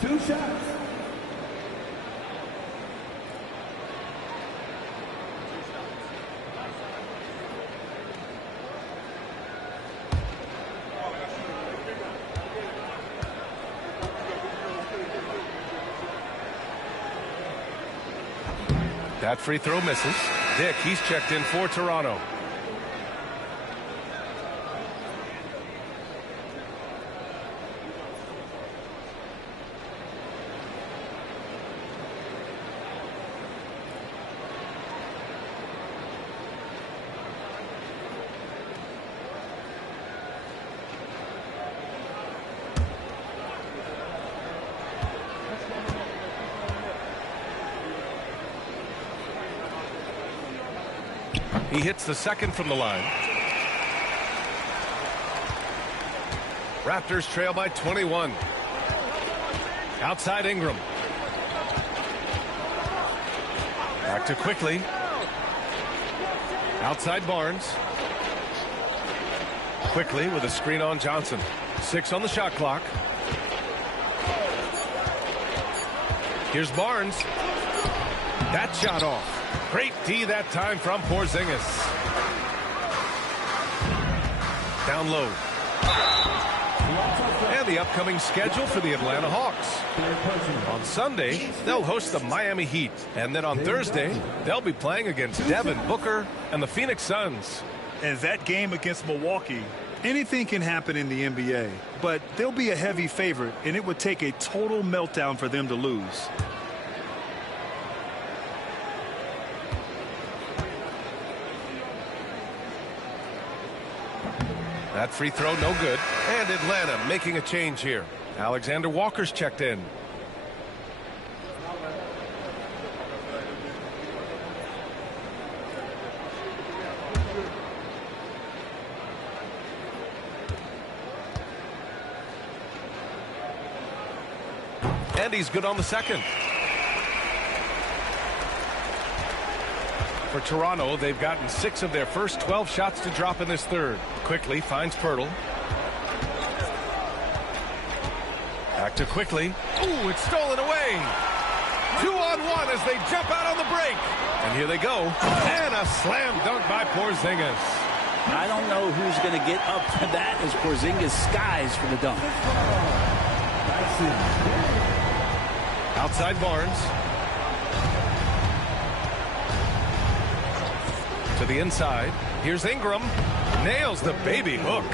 2 shots. That free throw misses. Dick, he's checked in for Toronto. He hits the second from the line. Raptors trail by 21. Outside Ingram. Back to quickly. Outside Barnes. Quickly with a screen on Johnson. 6 on the shot clock. Here's Barnes. That shot off. Great D that time from Porzingis. Down low. And the upcoming schedule for the Atlanta Hawks. On Sunday, they'll host the Miami Heat. And then on Thursday, they'll be playing against Devin Booker and the Phoenix Suns. And that game against Milwaukee, anything can happen in the NBA. But they'll be a heavy favorite, and it would take a total meltdown for them to lose. That free throw no good. And Atlanta making a change here. Alexander Walker's checked in. And he's good on the second. For Toronto, they've gotten 6 of their first 12 shots to drop in this third. Quickly finds Pirtle. Back to Quickly. Ooh, it's stolen away. 2-on-1 as they jump out on the break. And here they go. And a slam dunk by Porzingis. I don't know who's going to get up for that as Porzingis skies for the dunk. Outside Barnes. To the inside. Here's Ingram. Nails the baby hook.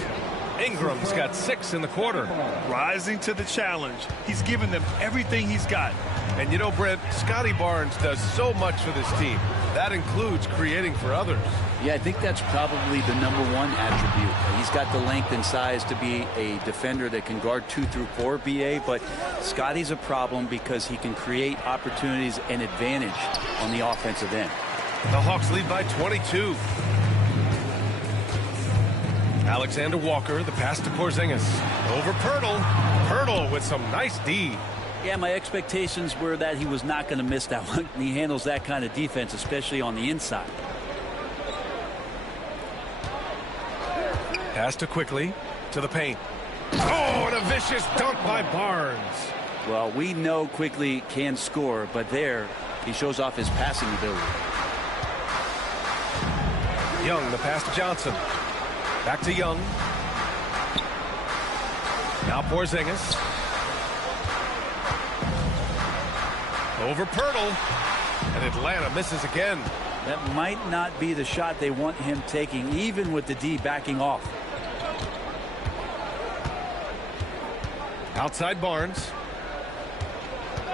Ingram's got 6 in the quarter. Rising to the challenge. He's given them everything he's got. And you know, Brent, Scotty Barnes does so much for this team. That includes creating for others. Yeah, I think that's probably the #1 attribute. He's got the length and size to be a defender that can guard 2 through 4, BA, but Scotty's a problem because he can create opportunities and advantage on the offensive end. The Hawks lead by 22. Alexander Walker, the pass to Porzingis. Over Pirtle. Pirtle with some nice D. Yeah, my expectations were that he was not going to miss that one. He handles that kind of defense, especially on the inside. Pass to Quickly to the paint. Oh, and a vicious dunk by Barnes. Well, we know Quickly can score, but there he shows off his passing ability. Young, the pass to Johnson. Back to Young. Now Porzingis. Over Pirtle. And Atlanta misses again. That might not be the shot they want him taking, even with the D backing off. Outside Barnes.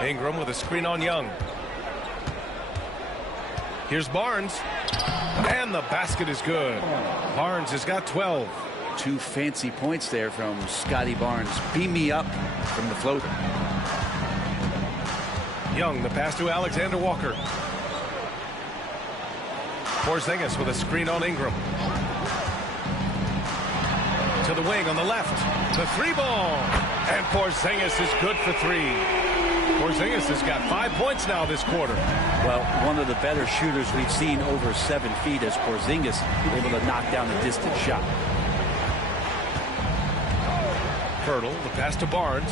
Ingram with a screen on Young. Here's Barnes. And the basket is good. Barnes has got 12. 2 fancy points there from Scotty Barnes. Beam me up from the floater. Young, the pass to Alexander Walker. Porzingis with a screen on Ingram. To the wing on the left. The 3-ball. And Porzingis is good for 3. Porzingis has got 5 points now this quarter. Well, one of the better shooters we've seen over 7 feet as Porzingis able to knock down a distant shot. Pirtle, the pass to Barnes.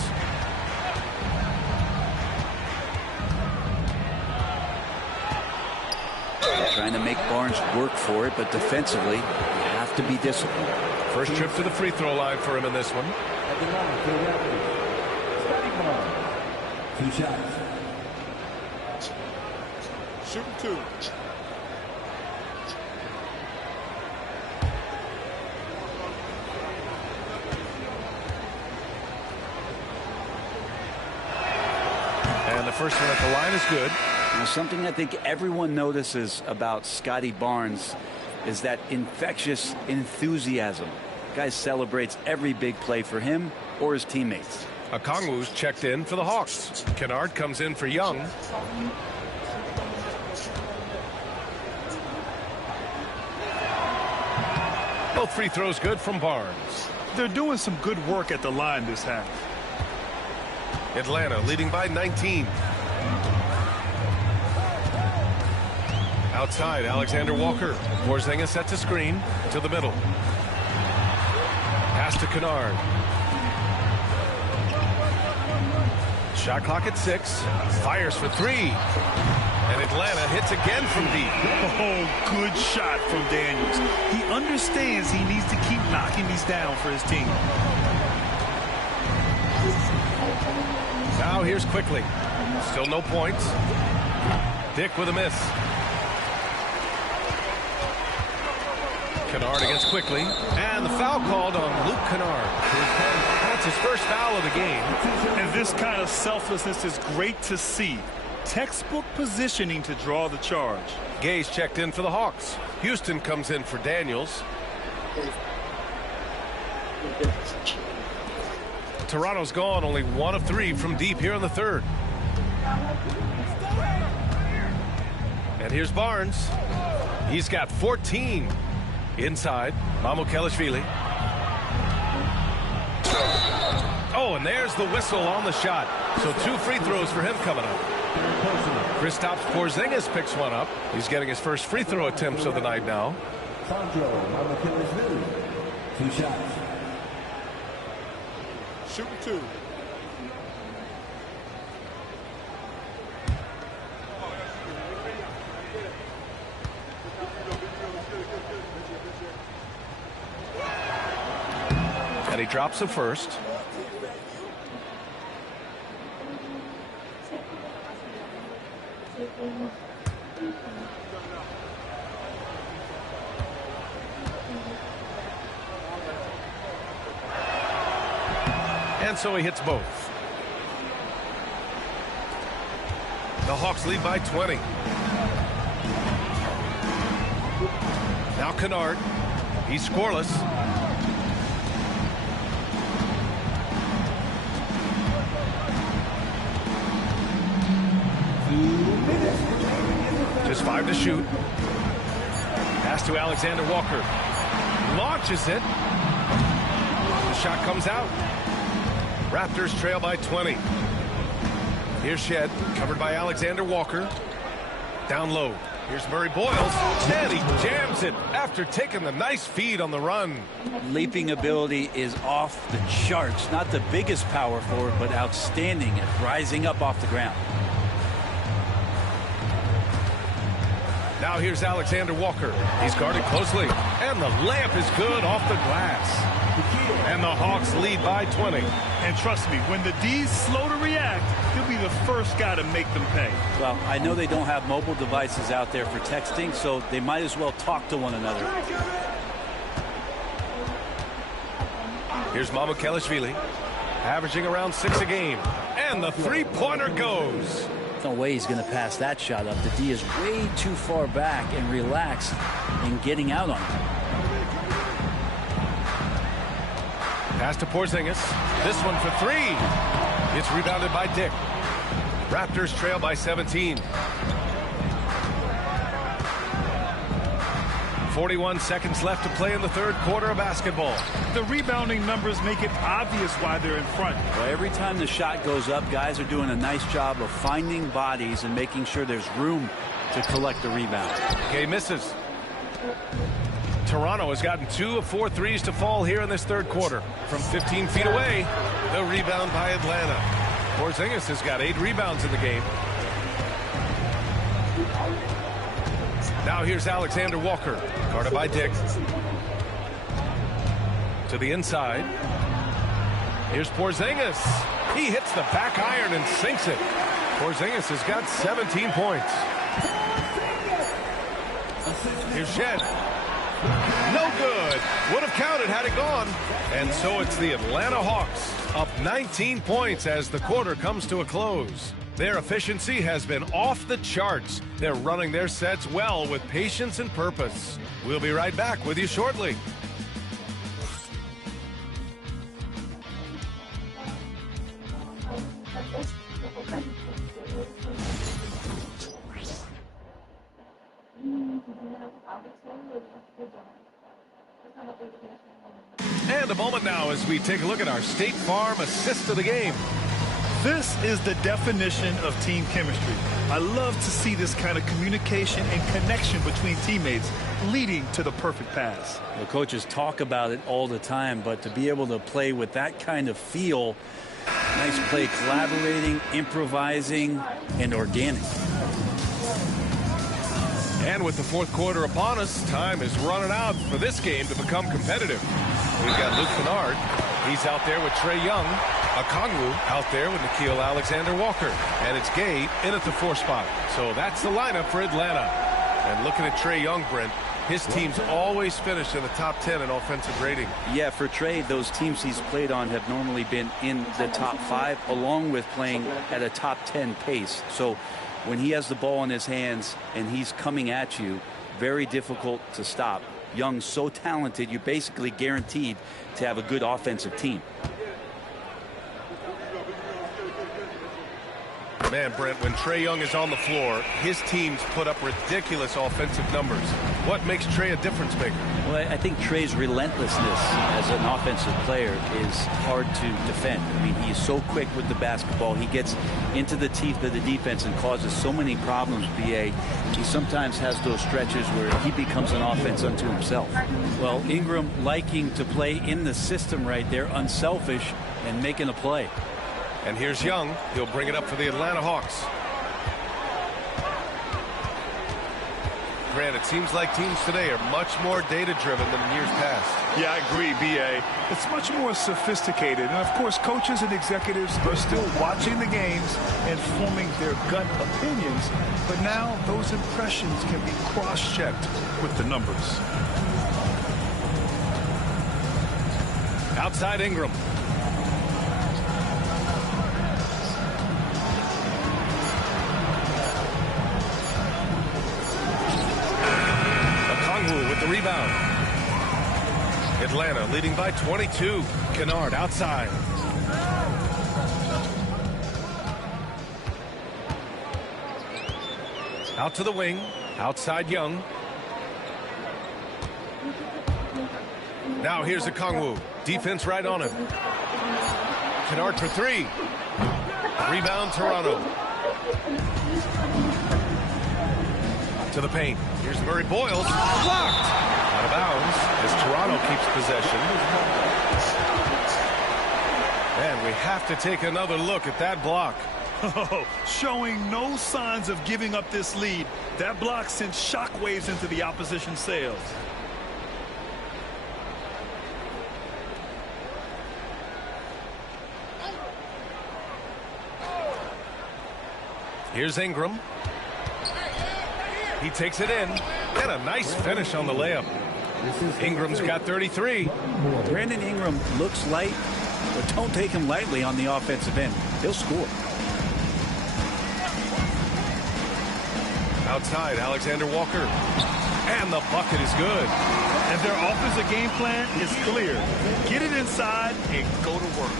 Trying to make Barnes work for it, but defensively, you have to be disciplined. First trip to the free throw line for him in this one. 2 shots. Shooting 2. And the first one at the line is good. Now, something I think everyone notices about Scotty Barnes is that infectious enthusiasm. Guy celebrates every big play for him or his teammates. Okongwu's checked in for the Hawks. Kennard comes in for Young. Both free throws good from Barnes. They're doing some good work at the line this half. Atlanta leading by 19. Outside, Alexander Walker. Porzingis sets a screen to the middle. Pass to Kennard. Shot clock at 6. Fires for 3. And Atlanta hits again from deep. Oh, good shot from Daniels. He understands he needs to keep knocking these down for his team. Now here's Quickly. Still no points. Dick with a miss. Kennard against Quickly. And the foul called on Luke Kennard. That's his first foul of the game. And this kind of selflessness is great to see. Textbook positioning to draw the charge. Gay's checked in for the Hawks. Houston comes in for Daniels. Toronto's gone only 1 of 3 from deep here in the third. And here's Barnes. He's got 14 inside. Mamukelashvili. Oh, and there's the whistle on the shot. So 2 free throws for him coming up. Kristaps Porzingis picks one up. He's getting his first free throw attempts of the night now. 2 shots. Shooting 2. And he drops the first. And so he hits both. The Hawks lead by 20. Now Kennard. He's scoreless. Just 5 to shoot. Pass to Alexander Walker. Launches it. The shot comes out. Raptors trail by 20. Here's Shed, covered by Alexander Walker. Down low. Here's Murray Boyles, and he jams it after taking the nice feed on the run. Leaping ability is off the charts. Not the biggest power forward, but outstanding at rising up off the ground. Now here's Alexander Walker. He's guarded closely, and the layup is good off the glass. And the Hawks lead by 20. And trust me, when the D's slow to react, he'll be the first guy to make them pay. Well, I know they don't have mobile devices out there for texting, so they might as well talk to one another. Here's Mamukelashvili, averaging around 6 a game. And the three-pointer goes. No way he's going to pass that shot up. The D is way too far back and relaxed in getting out on it. Pass to Porzingis. This one for 3. It's rebounded by Dick. Raptors trail by 17. 41 seconds left to play in the third quarter of basketball. The rebounding numbers make it obvious why they're in front. Well, every time the shot goes up, guys are doing a nice job of finding bodies and making sure there's room to collect the rebound. Okay, misses. Toronto has gotten 2 of 4 threes to fall here in this third quarter. From 15 feet away, the rebound by Atlanta. Porzingis has got 8 rebounds in the game. Now here's Alexander Walker, guarded by Dick. To the inside. Here's Porzingis. He hits the back iron and sinks it. Porzingis has got 17 points. Here's Shed. No good. Would have counted had it gone. And so it's the Atlanta Hawks up 19 points as the quarter comes to a close. Their efficiency has been off the charts. They're running their sets well with patience and purpose. We'll be right back with you shortly. And a moment now as we take a look at our State Farm assist of the game. This is the definition of team chemistry. I love to see this kind of communication and connection between teammates leading to the perfect pass. The coaches talk about it all the time, but to be able to play with that kind of feel, nice play, collaborating, improvising, and organic. And with the fourth quarter upon us, time is running out for this game to become competitive. We've got Luke Kennard. He's out there with Trae Young. Okongwu out there with Nickeil Alexander-Walker. And it's Gay in at the 4 spot. So that's the lineup for Atlanta. And looking at Trae Young, Brent, his team's always finished in the top 10 in offensive rating. Yeah, for Trae, those teams he's played on have normally been in the top 5, along with playing at a top 10 pace. So when he has the ball in his hands and he's coming at you, very difficult to stop. Young's so talented, you're basically guaranteed to have a good offensive team. Man, Brent, when Trae Young is on the floor, his teams put up ridiculous offensive numbers. What makes Trae a difference maker? Well, I think Trae's relentlessness as an offensive player is hard to defend. I mean, he is so quick with the basketball. He gets into the teeth of the defense and causes so many problems, B.A. He sometimes has those stretches where he becomes an offense unto himself. Well, Ingram liking to play in the system right there, unselfish, and making a play. And here's Young. He'll bring it up for the Atlanta Hawks. Grant, it seems like teams today are much more data-driven than in years past. Yeah, I agree, B.A. It's much more sophisticated. And, of course, coaches and executives are still watching the games and forming their gut opinions. But now those impressions can be cross-checked with the numbers. Outside Ingram. With the rebound. Atlanta leading by 22. Kennard outside. Out to the wing. Outside Young. Now here's Okongwu. Defense right on him. Kennard for three. Rebound Toronto. To the paint. Here's Murray Boyles. Blocked. Out of bounds as Toronto keeps possession. And we have to take another look at that block. Showing no signs of giving up this lead. That block sent shockwaves into the opposition sails. Here's Ingram. He takes it in. And a nice finish on the layup. Ingram's got 33. Brandon Ingram looks light, but don't take him lightly on the offensive end. He'll score. Outside, Alexander Walker. And the bucket is good. And their offensive game plan is clear. Get it inside and go to work.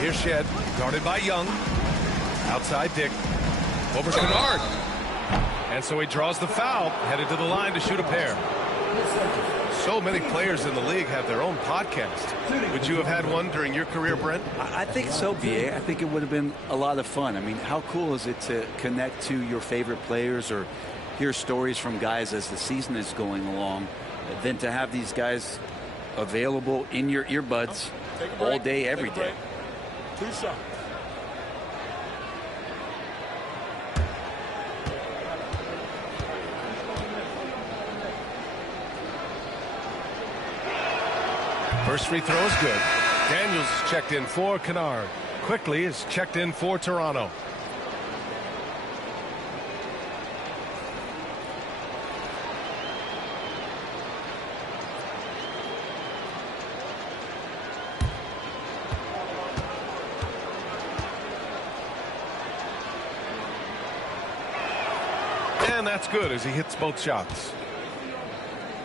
Here's Shed, guarded by Young. Outside Dick. Over Kennard. And so he draws the foul, headed to the line to shoot a pair. So many players in the league have their own podcast. Would you have had one during your career, Brent? I think so, B.A. I think it would have been a lot of fun. I mean, how cool is it to connect to your favorite players or hear stories from guys as the season is going along, than to have these guys available in your earbuds all day, every day. 2 shots. First free throw is good. Daniels is checked in for Kennard. Quickly is checked in for Toronto. And that's good as he hits both shots.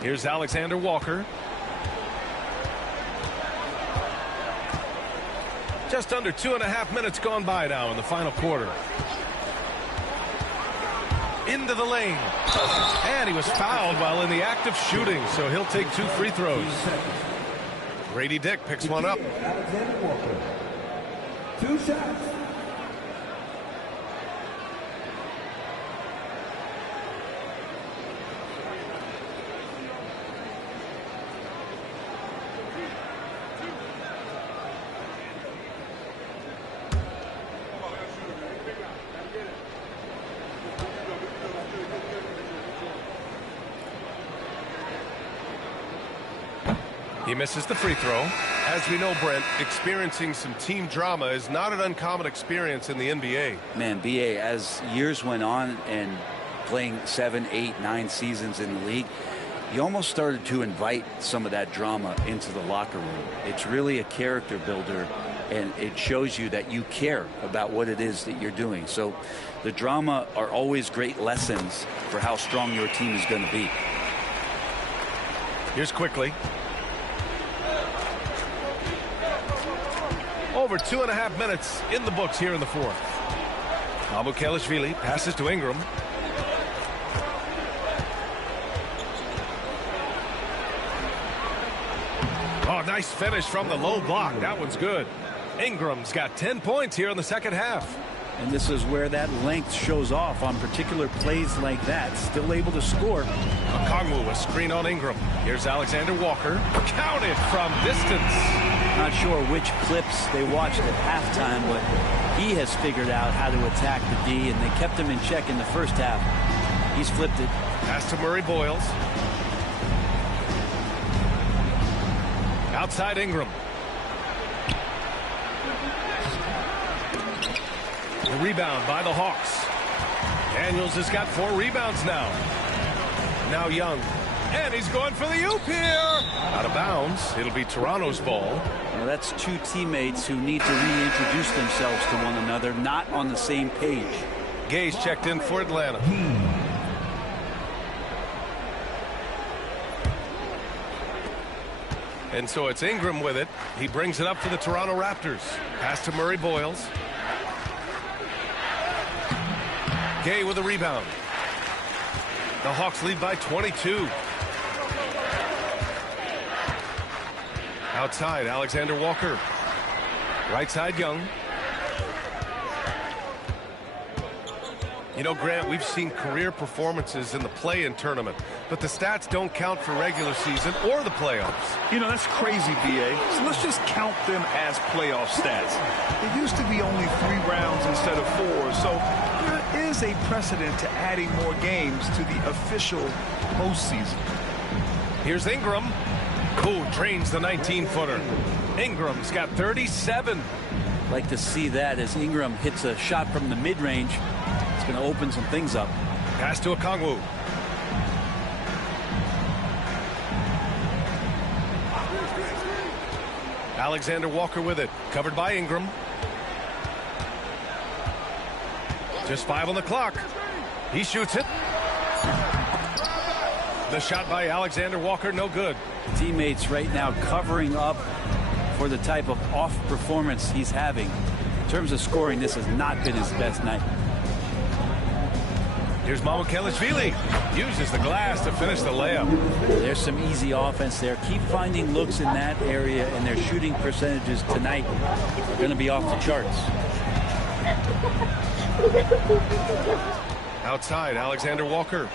Here's Alexander Walker. Just under 2.5 minutes gone by now in the final quarter. Into the lane. And he was fouled while in the act of shooting, so he'll take 2 free throws. Grady Dick picks one up. Alexander Walker. 2 shots. He misses the free throw. As we know, Brent, experiencing some team drama is not an uncommon experience in the NBA. Man, B.A., as years went on and playing 7, 8, 9 seasons in the league, you almost started to invite some of that drama into the locker room. It's really a character builder, and it shows you that you care about what it is that you're doing. So the drama are always great lessons for how strong your team is going to be. Here's Quickly. Over 2.5 minutes in the books here in the fourth. Mamukelashvili passes to Ingram. Oh, nice finish from the low block. That one's good. Ingram's got 10 points here in the second half. And this is where that length shows off on particular plays like that. Still able to score. Okongwu, a screen on Ingram. Here's Alexander Walker. Counted from distance. Not sure which clips they watched at halftime, but he has figured out how to attack the D, and they kept him in check in the first half. He's flipped it. Pass to Murray Boyles. Outside Ingram. The rebound by the Hawks. Daniels has got 4 rebounds now. Now Young. And he's going for the oop here. Out of bounds. It'll be Toronto's ball. Well, that's two teammates who need to reintroduce themselves to one another, not on the same page. Gay's checked in for Atlanta. And so it's Ingram with it. He brings it up for the Toronto Raptors. Pass to Murray Boyles. Gay with a rebound. The Hawks lead by 22. Outside, Alexander Walker. Right side, Young. You know, Grant, we've seen career performances in the play-in tournament, but the stats don't count for regular season or the playoffs. You know, that's crazy, B.A. So let's just count them as playoff stats. It used to be only 3 rounds instead of 4, so there is a precedent to adding more games to the official postseason. Here's Ingram, who drains the 19-footer. Ingram's got 37. Like to see that as Ingram hits a shot from the mid-range. It's going to open some things up. Pass to Okongwu. Alexander Walker with it. Covered by Ingram. Just 5 on the clock. He shoots it. The shot by Alexander Walker, no good. Teammates right now covering up for the type of off performance he's having. In terms of scoring, this has not been his best night. Here's Mamukelashvili. Uses the glass to finish the layup. There's some easy offense there. Keep finding looks in that area, and their shooting percentages tonight are going to be off the charts. Outside, Alexander Walker.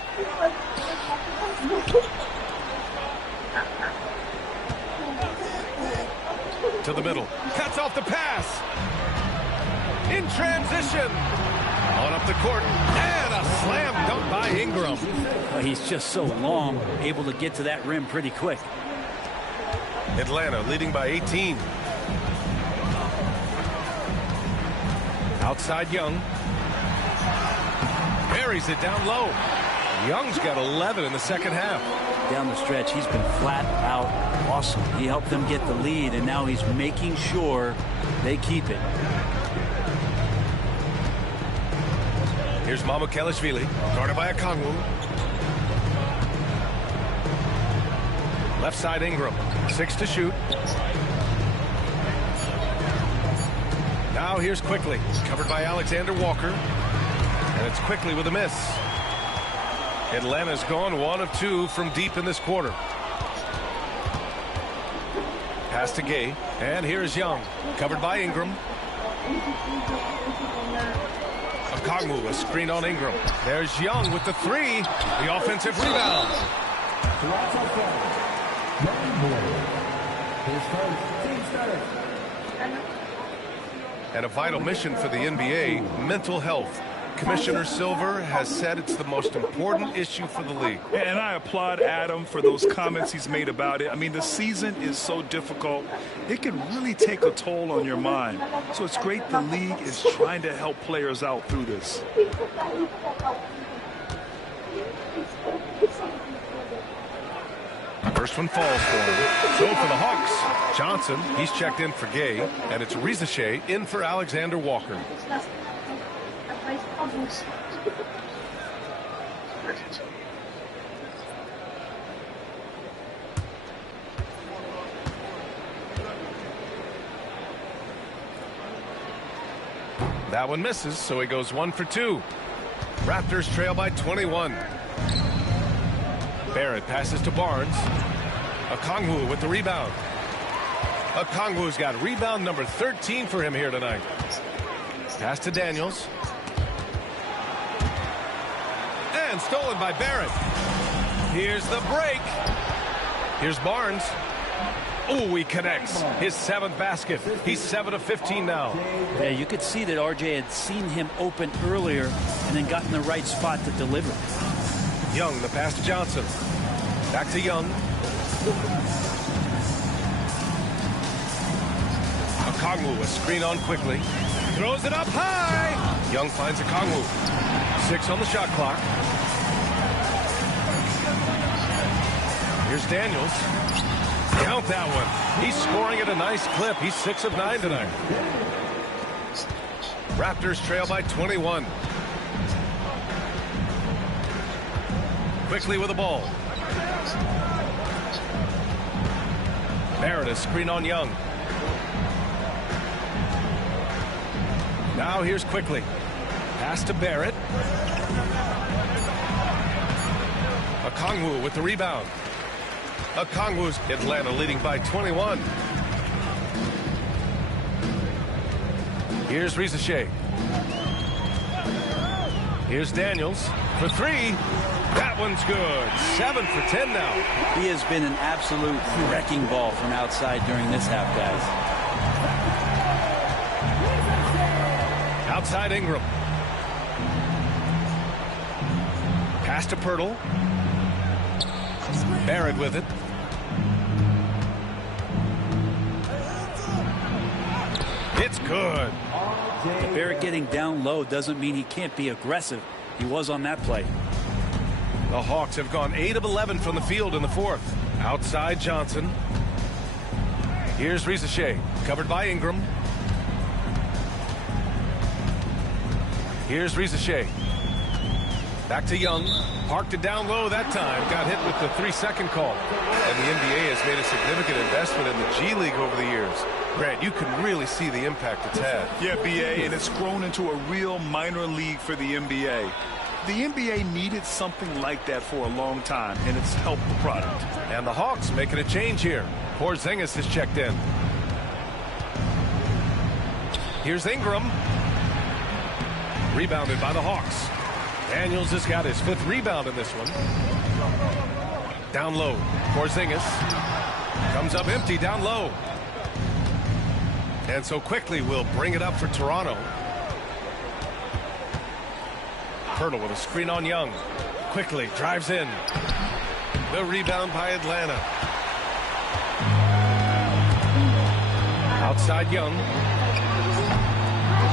To the middle. Cuts off the pass. In transition. On up the court. And a slam dunk by Ingram. Well, he's just so long, able to get to that rim pretty quick. Atlanta leading by 18. Outside Young. Buries it down low. Young's got 11 in the second half. Down the stretch, he's been flat out awesome. He helped them get the lead, and now he's making sure they keep it. Here's Mamukelashvili, guarded by Okongwu. Left side Ingram, 6 to shoot. Now here's Quickly, covered by Alexander Walker. And it's Quickly with a miss. Atlanta's gone 1 of 2 from deep in this quarter. Pass to Gay, and here's Young, covered by Ingram. Okongwu, a screen on Ingram. There's Young with the 3. The offensive rebound. And a vital mission for the NBA, mental health. Commissioner Silver has said it's the most important issue for the league. And I applaud Adam for those comments he's made about it. I mean, the season is so difficult. It can really take a toll on your mind. So it's great the league is trying to help players out through this. First one falls for him. So for the Hawks, Johnson, he's checked in for Gay, and it's Rizachet in for Alexander Walker. That one misses, so he goes 1 for 2. Raptors trail by 21. Barrett passes to Barnes. Okongwu with the rebound. Okongwu's got rebound number 13 for him here tonight. Pass to Daniels. And stolen by Barrett. Here's the break. Here's Barnes. Oh, he connects. His 7th basket. He's 7 of 15 now. Yeah, you could see that RJ had seen him open earlier and then got in the right spot to deliver. Young, the pass to Johnson. Back to Young. Okongwu, a screen on quickly. Throws it up high. Young finds Okongwu. 6 on the shot clock. Here's Daniels. Count that one. He's scoring at a nice clip. He's 6 of 9 tonight. Raptors trail by 21. Quickly with the ball. Barrett, a screen on Young. Now here's Quickly. Pass to Barrett. Okongwu with the rebound. Okongwu's Atlanta leading by 21. Here's Rizachet. Here's Daniels for 3. That one's good. 7 for 10 now. He has been an absolute wrecking ball from outside during this half, guys. Outside Ingram. Pass to Pirtle. Barrett with it. It's good. Barrett getting down low doesn't mean he can't be aggressive. He was on that play. The Hawks have gone 8 of 11 from the field in the 4th. Outside Johnson. Here's Rizachet, covered by Ingram. Here's Rizachet. Back to Young. Parked it down low that time. Got hit with the 3-second call. And the NBA has made a significant investment in the G League over the years. Grant, you can really see the impact it's had. Yeah, BA, and it's grown into a real minor league for the NBA. The NBA needed something like that for a long time, and it's helped the product. And the Hawks making a change here. Porzingis is checked in. Here's Ingram. Rebounded by the Hawks. Daniels has got his 5th rebound in this one. Down low. Porzingis comes up empty down low. And so Quickly will bring it up for Toronto. Pirtle with a screen on Young. Quickly drives in. The rebound by Atlanta. Outside Young.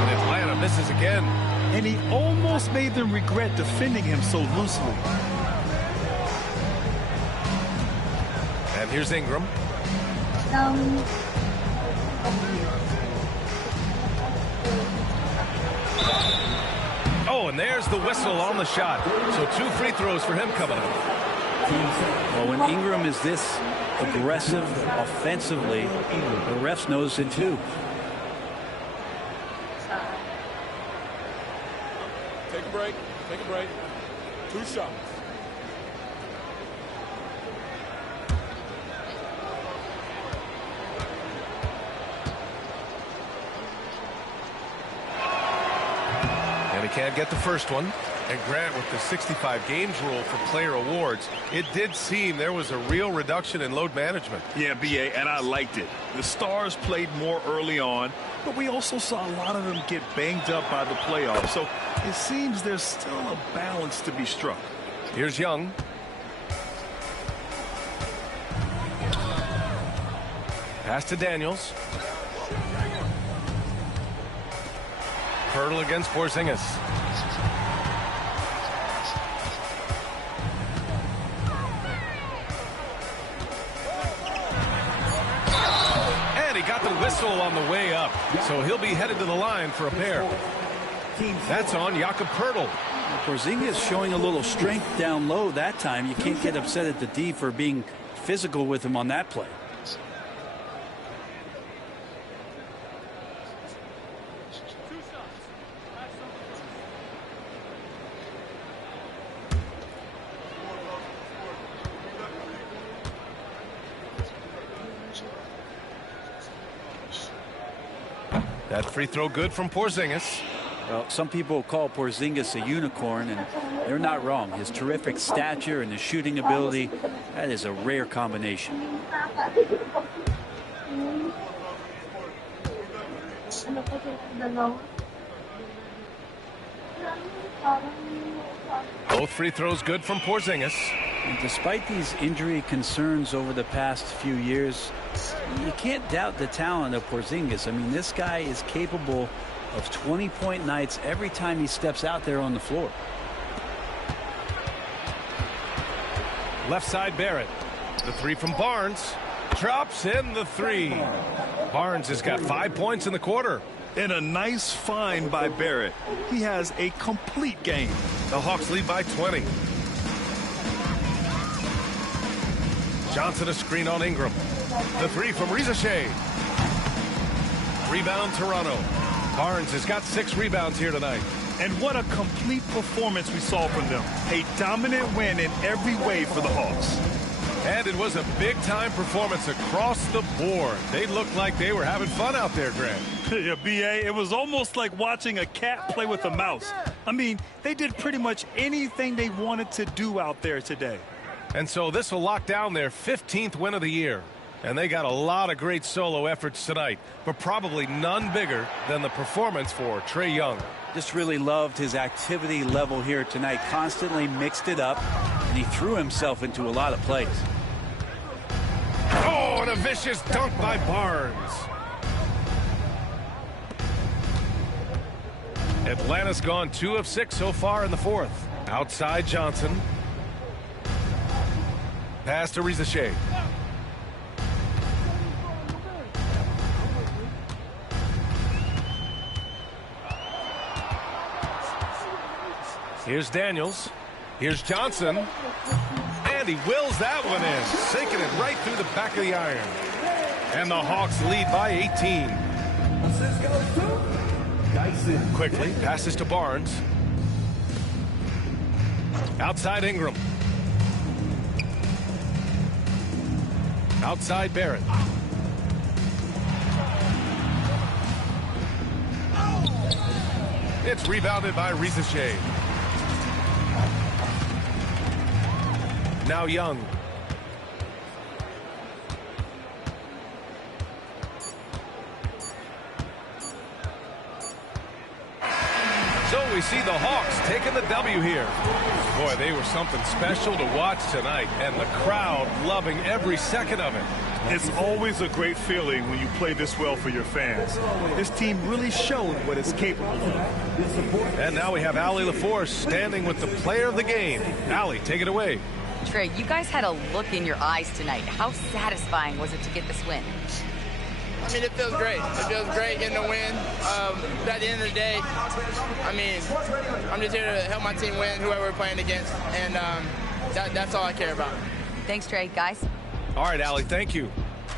And Atlanta misses again. And he almost made them regret defending him so loosely. And here's Ingram. Oh, and there's the whistle on the shot. So 2 free throws for him coming up. Well, when Ingram is this aggressive offensively, the refs notice it too. Take a break. Take a break. 2 shots. And he can't get the first one. And Grant, with the 65 games rule for player awards, it did seem there was a real reduction in load management. Yeah, BA, and I liked it. The stars played more early on, but we also saw a lot of them get banged up by the playoffs. So it seems there's still a balance to be struck. Here's Young. Pass to Daniels. Pirtle against Porzingis. And he got the whistle on the way up. So he'll be headed to the line for a pair. That's on Jakob Pirtle. Porzingis showing a little strength down low that time. You can't get upset at the D for being physical with him on that play. That free throw good from Porzingis. Well, some people call Porzingis a unicorn, and they're not wrong. His terrific stature and his shooting ability, that is a rare combination. Both free throws good from Porzingis. And despite these injury concerns over the past few years, you can't doubt the talent of Porzingis. I mean, this guy is capable of 20-point nights every time he steps out there on the floor. Left side Barrett. The three from Barnes. Drops in the three. Barnes has got 5 points in the quarter. And a nice find by Barrett. He has a complete game. The Hawks lead by 20. Johnson a screen on Ingram. The three from Rizachet. Rebound Toronto. Barnes has got 6 rebounds here tonight. And what a complete performance we saw from them. A dominant win in every way for the Hawks. And it was a big-time performance across the board. They looked like they were having fun out there, Grant. Yeah, B.A., it was almost like watching a cat play with a mouse. I mean, they did pretty much anything they wanted to do out there today. And so this will lock down their 15th win of the year. And they got a lot of great solo efforts tonight, but probably none bigger than the performance for Trae Young. Just really loved his activity level here tonight. Constantly mixed it up, and he threw himself into a lot of plays. Oh, and a vicious dunk by Barnes. Atlanta's gone 2 of 6 so far in the fourth. Outside Johnson. Pass to Rizachet. Here's Daniels. Here's Johnson. And he wills that one in, sinking it right through the back of the iron. And the Hawks lead by 18. Quickly passes to Barnes. Outside Ingram. Outside Barrett. It's rebounded by Rizachet. Now Young. So we see the Hawks taking the W here. Boy, they were something special to watch tonight, and the crowd loving every second of it. It's always a great feeling when you play this well for your fans. This team really showed what it's capable of. And now we have Allie LaForce standing with the player of the game. Allie, take it away. Trae, you guys had a look in your eyes tonight. How satisfying was it to get this win? I mean, it feels great. It feels great getting a win. At the end of the day, I mean, I'm just here to help my team win, whoever we're playing against, and that's all I care about. Thanks, Trae. Guys? All right, Allie, thank you.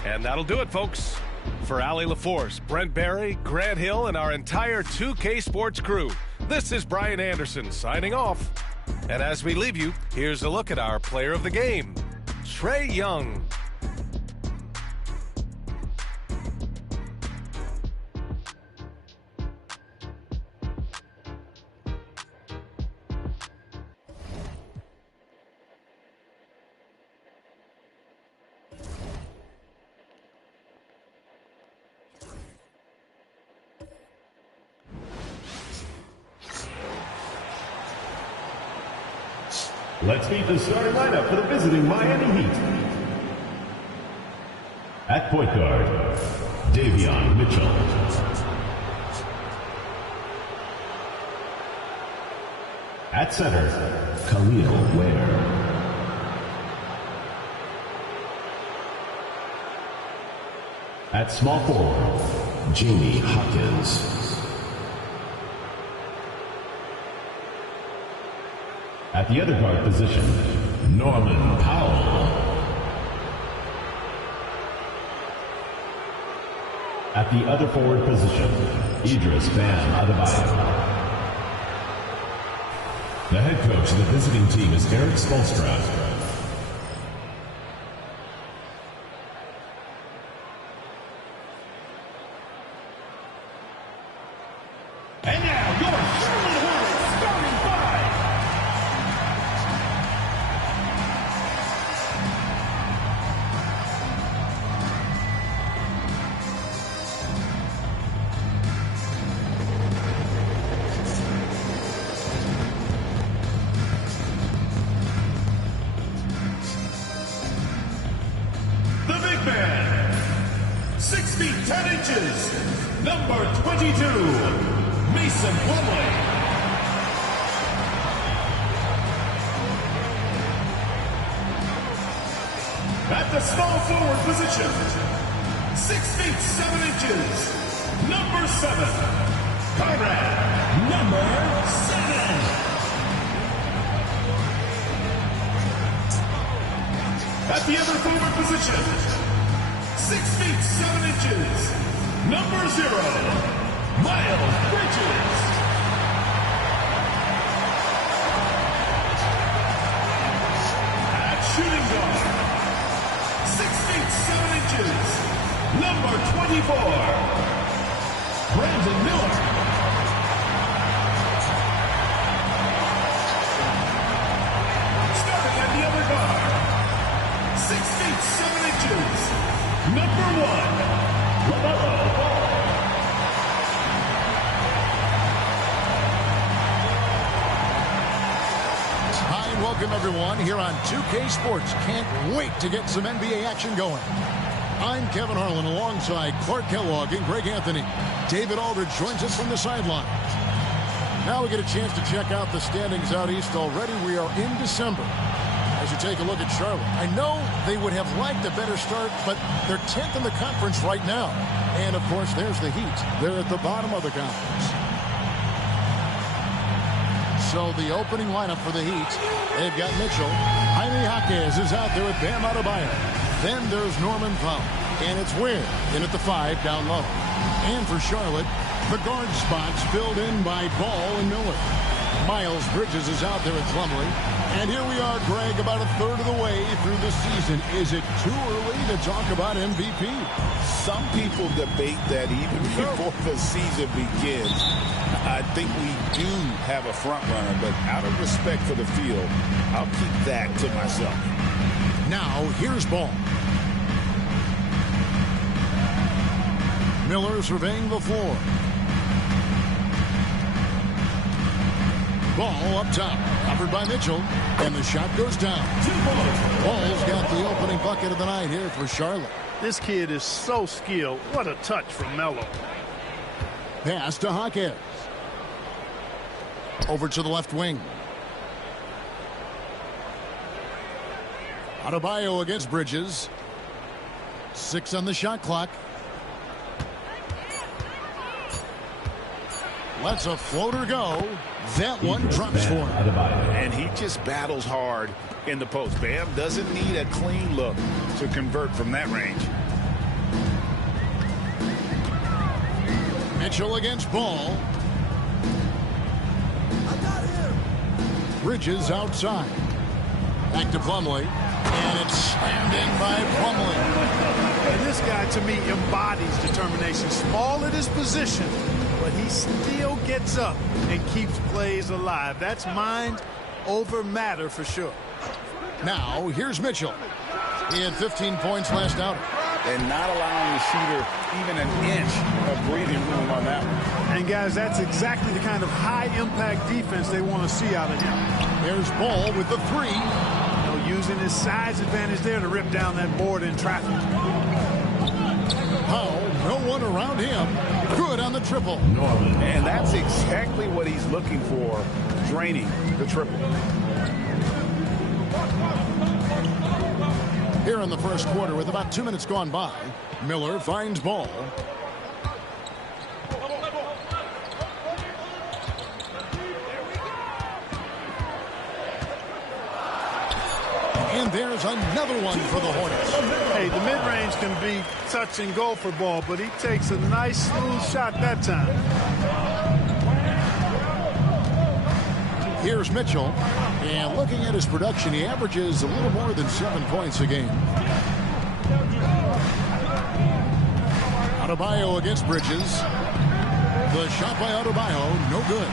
And that'll do it, folks. For Allie LaForce, Brent Barry, Grant Hill, and our entire 2K Sports crew, this is Brian Anderson signing off. And as we leave you, here's a look at our player of the game, Trae Young. Let's meet the starting lineup for the visiting Miami Heat. At point guard, Davion Mitchell. At center, Khalil Ware. At small forward, Jamie Hopkins. At the other guard position, Norman Powell. At the other forward position, Idris Bam Adebayo. The head coach of the visiting team is Eric Spoelstra. inches, number 22, Mason Plumlee. At the small forward position, 6 feet 7 inches, number 7, Conrad, number 7. At the other forward position, 6 feet 7 inches, number 0, Miles Bridges. At shooting guard, 6 feet 7 inches, number 24, Brandon Miller. Starting at the other guard, 6 feet 7 inches, number 1, LaMelo Ball. Hi, and welcome everyone here on 2K Sports. Can't wait to get some NBA action going. I'm Kevin Harlan alongside Clark Kellogg and Greg Anthony. David Aldridge joins us from the sideline. Now we get a chance to check out the standings out east already. We are in December. As you take a look at Charlotte, I know they would have liked a better start, but they're 10th in the conference right now. And, of course, there's the Heat. They're at the bottom of the conference. So the opening lineup for the Heat, they've got Mitchell. Jaime Jaquez is out there with Bam Adebayo. Then there's Norman Powell. And it's Ware in at the 5 down low. And for Charlotte, the guard spots filled in by Ball and Miller. Miles Bridges is out there at Plumlee. And here we are, Greg, about a third of the way through the season. Is it too early to talk about MVP? Some people debate that even before the season begins. I think we do have a front runner, but out of respect for the field, I'll keep that to myself. Now, here's Ball. Miller surveying the floor. Ball up top, covered by Mitchell, and the shot goes down. Ball's got the opening bucket of the night here for Charlotte. This kid is so skilled. What a touch from Melo. Pass to Jaquez. Over to the left wing. Adebayo against Bridges. 6 on the shot clock. Lets a floater go. That one drops for him. And he just battles hard in the post. Bam doesn't need a clean look to convert from that range. Mitchell against Ball. Bridges outside. Back to Plumlee. And it's slammed in by Plumlee. And this guy, to me, embodies determination. Small at his position, but he still gets up and keeps plays alive. That's mind over matter for sure. Now, here's Mitchell. He had 15 points last outing. And not allowing the shooter even an inch of breathing room on that one. And, guys, that's exactly the kind of high-impact defense they want to see out of him. There's Ball with the 3. Using his size advantage there to rip down that board in traffic. Powell, no one around him. Good on the triple. And that's exactly what he's looking for, draining the triple. Here in the first quarter with about 2 minutes gone by, Miller finds Ball. And there's another one for the Hornets. Hey, the mid-range can be touch and go for Ball, but he takes a nice smooth shot that time. Here's Mitchell, and looking at his production, he averages a little more than 7 points a game. Adebayo against Bridges. The shot by Adebayo, no good.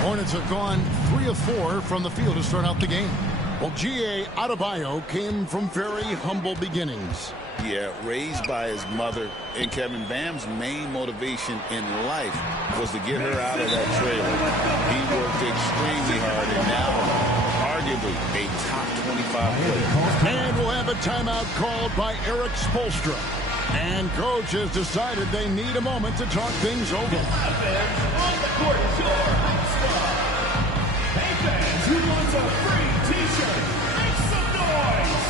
Hornets have gone 3 of 4 from the field to start out the game. Well, G.A. Adebayo came from very humble beginnings. Yeah, raised by his mother. And Kevin, Bam's main motivation in life was to get her out of that trailer. He worked extremely hard, and now arguably a top 25 player. And we'll have a timeout called by Eric Spoelstra. And coach has decided they need a moment to talk things over. On the court is your house squad. Hey fans, who wants a free t-shirt? Make some noise!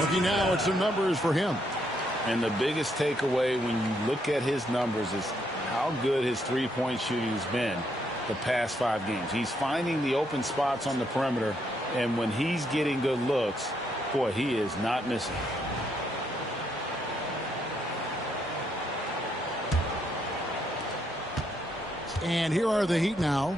Looking now at some numbers for him. And the biggest takeaway when you look at his numbers is how good his three-point shooting has been the past 5 games. He's finding the open spots on the perimeter, and when he's getting good looks, boy, he is not missing. And here are the Heat now.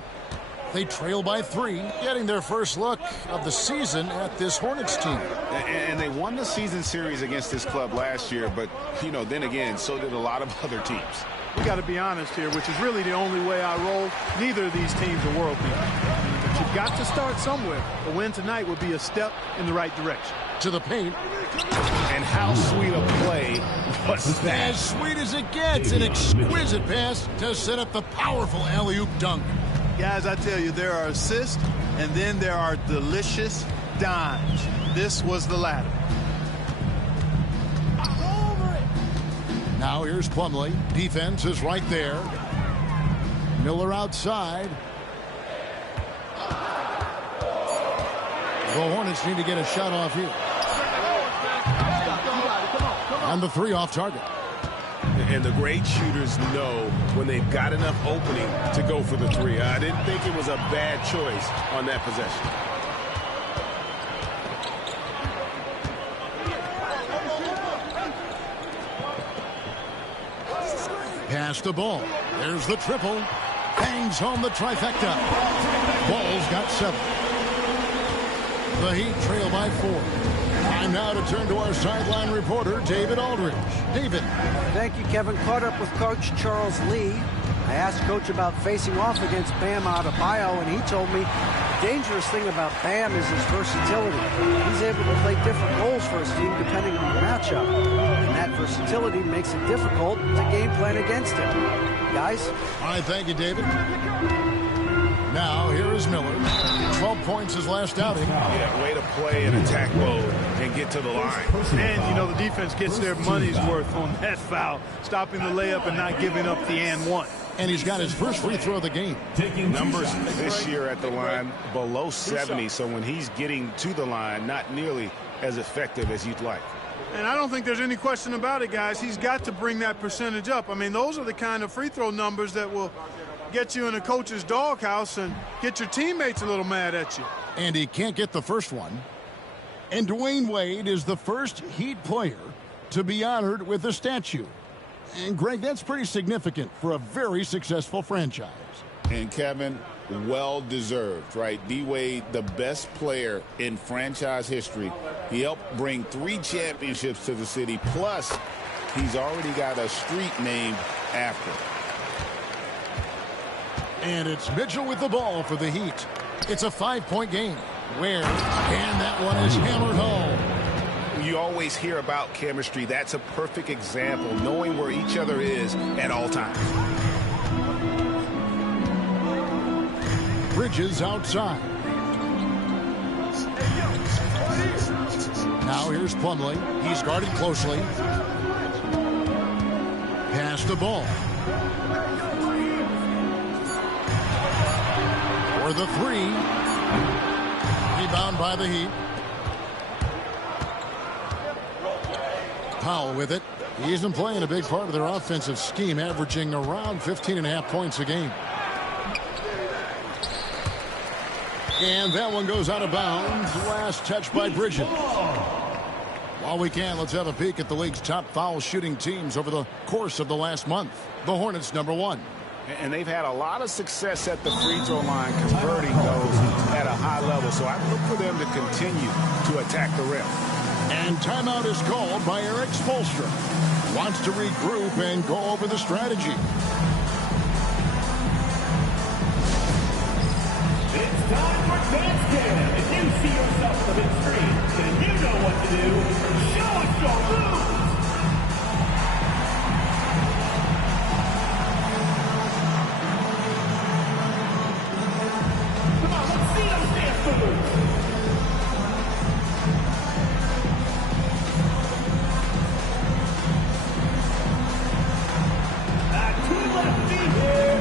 They trail by 3, getting their first look of the season at this Hornets team. And they won the season series against this club last year, but, you know, then again, so did a lot of other teams. We got to be honest here, which is really the only way I roll. Neither of these teams are world beaters. But you've got to start somewhere. A win tonight would be a step in the right direction. To the paint. And how sweet a play was that? As sweet as it gets, an exquisite pass to set up the powerful alley-oop dunk. Guys, I tell you, there are assists, and then there are delicious dimes. This was the latter. Now here's Plumlee. Defense is right there. Miller outside. The Hornets need to get a shot off here. And the 3 off target. And the great shooters know when they've got enough opening to go for the 3. I didn't think it was a bad choice on that possession. Pass the ball. There's the triple. Bangs home the trifecta. Ball's got 7. The Heat trail by 4. Time now to turn to our sideline reporter, David Aldridge. David. Thank you, Kevin. Caught up with Coach Charles Lee. I asked Coach about facing off against Bam Adebayo, and he told me the dangerous thing about Bam is his versatility. He's able to play different roles for his team depending on the matchup. And that versatility makes it difficult to game plan against him. Guys? All right, thank you, David. Now, here is Miller. 12 points his last outing. Yeah, way to play in attack mode and get to the line. And, you know, the defense gets their money's worth on that foul, stopping the layup and not giving up the and one. And he's got his first free throw of the game. Numbers this year at the line below 70, so when he's getting to the line, not nearly as effective as you'd like. And I don't think there's any question about it, guys. He's got to bring that percentage up. I mean, those are the kind of free throw numbers that will get you in a coach's doghouse and get your teammates a little mad at you. And he can't get the first one. And Dwayne Wade is the first Heat player to be honored with a statue. And, Greg, that's pretty significant for a very successful franchise. And, Kevin, well-deserved, right? D-Wade, the best player in franchise history. He helped bring 3 championships to the city, plus he's already got a street named after him. And it's Mitchell with the ball for the Heat. It's a 5-point game. Where? And that one is hammered home. You always hear about chemistry. That's a perfect example, knowing where each other is at all times. Bridges outside. Now here's Plumlee. He's guarded closely. Pass the ball. for the three. Rebound by the Heat. Powell with it. He isn't playing a big part of their offensive scheme, averaging around 15.5 points a game. And that one goes out of bounds. Last touch by Bridges. While we can, let's have a peek at the league's top foul shooting teams over the course of the last month. The Hornets, #1. And they've had a lot of success at the free throw line converting those at a high level. So I look for them to continue to attack the rim. And timeout is called by Eric Spoelstra. Wants to regroup and go over the strategy. It's time for Dance Jam. If you see yourself on the big screen, then you know what to do. Show us your moves. Come on, let's see those dance moves. Two left feet here.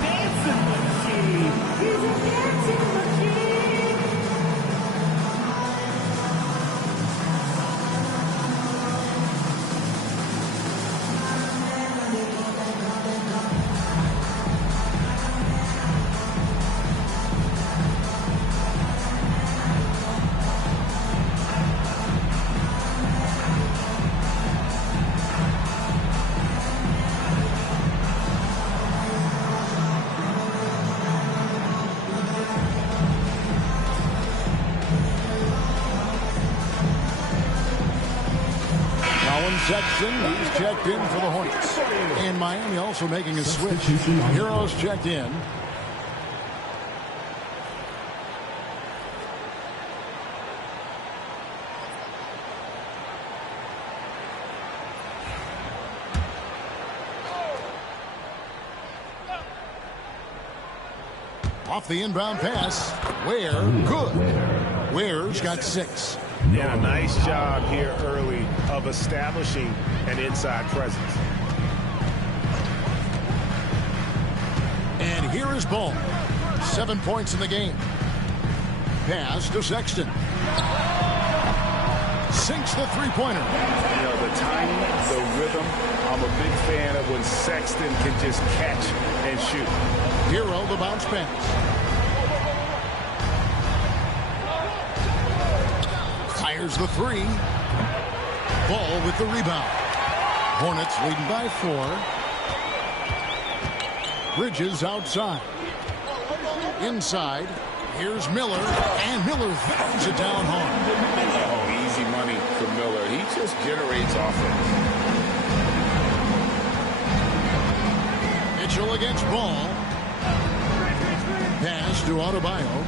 Dancing machine. He's a dancing machine. Sexton, he's checked in for the Hornets. And Miami also making a switch. Heroes checked in. Off the inbound pass. Ware, good. Ware's got 6. Yeah, nice job here early of establishing an inside presence. And here is Ball. 7 points in the game. Pass to Sexton. Sinks the three-pointer. You know, the timing, the rhythm, I'm a big fan of when Sexton can just catch and shoot. Hero the bounce pass. Fires the three. Ball with the rebound. Hornets leading by 4. Bridges outside. Inside. Here's Miller. And Miller throws it down hard. Oh, easy money for Miller. He just generates offense. Mitchell against Ball. Pass to Adebayo.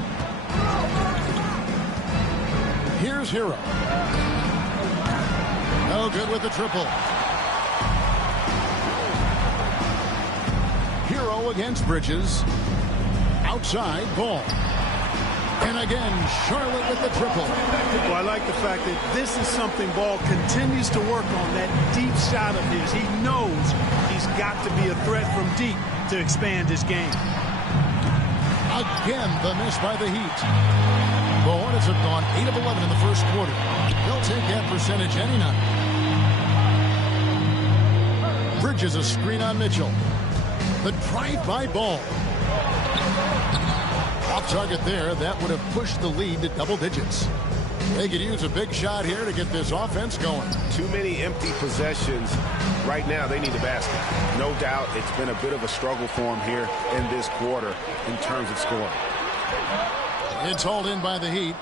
Here's Hero. No good with the triple. Hero against Bridges. Outside, Ball. And again, Charlotte with the triple. Well, I like the fact that this is something Ball continues to work on, that deep shot of his. He knows he's got to be a threat from deep to expand his game. Again, the miss by the Heat. The Hornets have gone 8 of 11 in the first quarter. They'll take that percentage any night. Bridges a screen on Mitchell. The drive by Ball. Off target there. That would have pushed the lead to double digits. They could use a big shot here to get this offense going. Too many empty possessions. Right now, they need a basket. No doubt it's been a bit of a struggle for them here in this quarter in terms of scoring. It's hauled in by the Heat.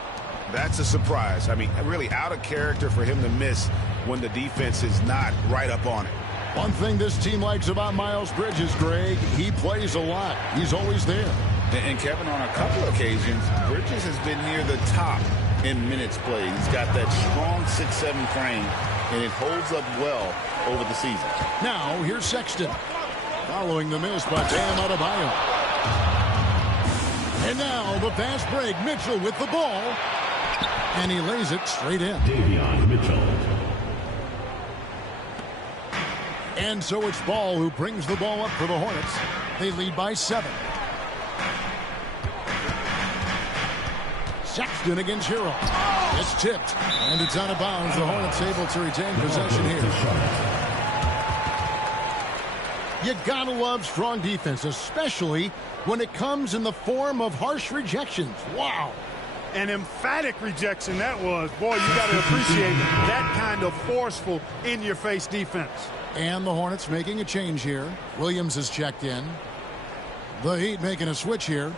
That's a surprise. I mean, really out of character for him to miss when the defense is not right up on it. One thing this team likes about Miles Bridges, Greg, he plays a lot. He's always there. And Kevin, on a couple occasions, Bridges has been near the top in minutes played. He's got that strong 6'7" frame, and it holds up well over the season. Now, here's Sexton. Following the miss by Bam Adebayo. And now the fast break. Mitchell with the ball. And he lays it straight in. Davion Mitchell. And so it's Ball who brings the ball up for the Hornets. They lead by 7. Sexton against Hero. It's tipped, and it's out of bounds. The Hornets able to retain possession here. You gotta love strong defense, especially when it comes in the form of harsh rejections. Wow. An emphatic rejection that was. Boy, you got to appreciate that kind of forceful, in-your-face defense. And the Hornets making a change here. Williams is checked in. The Heat making a switch here.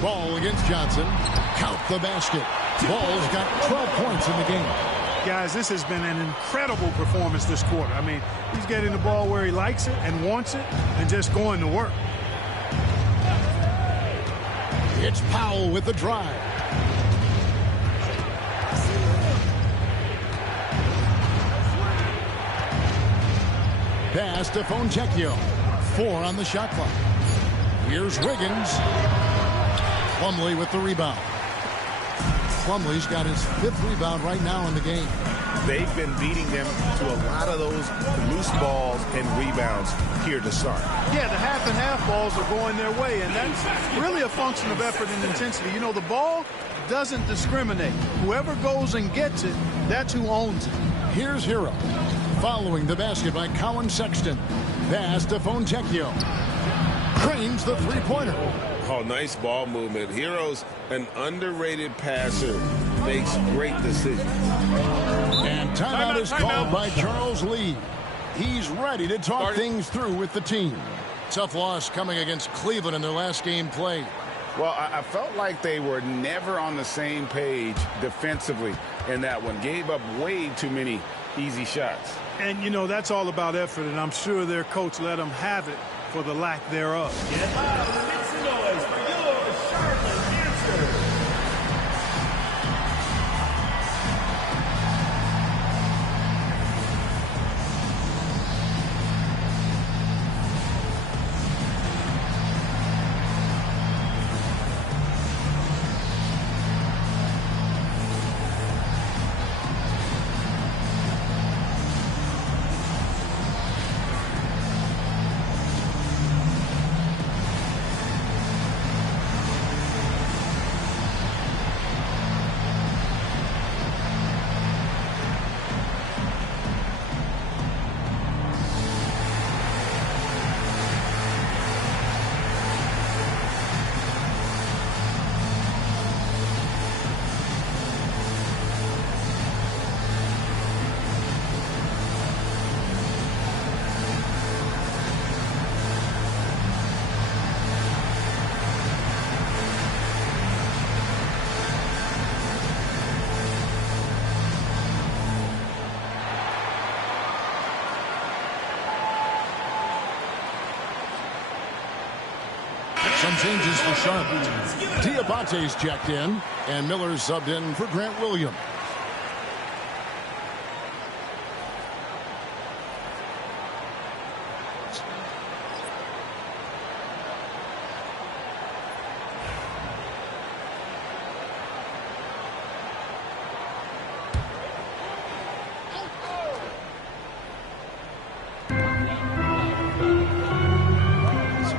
Ball against Johnson. Count the basket. Ball's got 12 points in the game. Guys, this has been an incredible performance this quarter. I mean, he's getting the ball where he likes it and wants it and just going to work. It's Powell with the drive. Pass to Fontecchio. 4 on the shot clock. Here's Wiggins. Plumlee with the rebound. Plumlee's got his 5th rebound right now in the game. They've been beating them to a lot of those loose balls and rebounds here to start. Yeah, the half and half balls are going their way, and that's really a function of effort and intensity. You know, the ball doesn't discriminate. Whoever goes and gets it, that's who owns it. Here's Hero. Following the basket by Colin Sexton. Pass to Fontecchio. Cranes the three-pointer. Oh, nice ball movement. Hero's an underrated passer. Makes great decisions. And timeout is called by Charles Lee. He's ready to talk things through with the team. Tough loss coming against Cleveland in their last game played. Well, I felt like they were never on the same page defensively in that one. Gave up way too many easy shots. And, you know, that's all about effort, and I'm sure their coach let them have it for the lack thereof. Get loud and make some noise for your Charlotte answer. Some changes for Charlotte. Diabate's checked in, and Miller's subbed in for Grant Williams.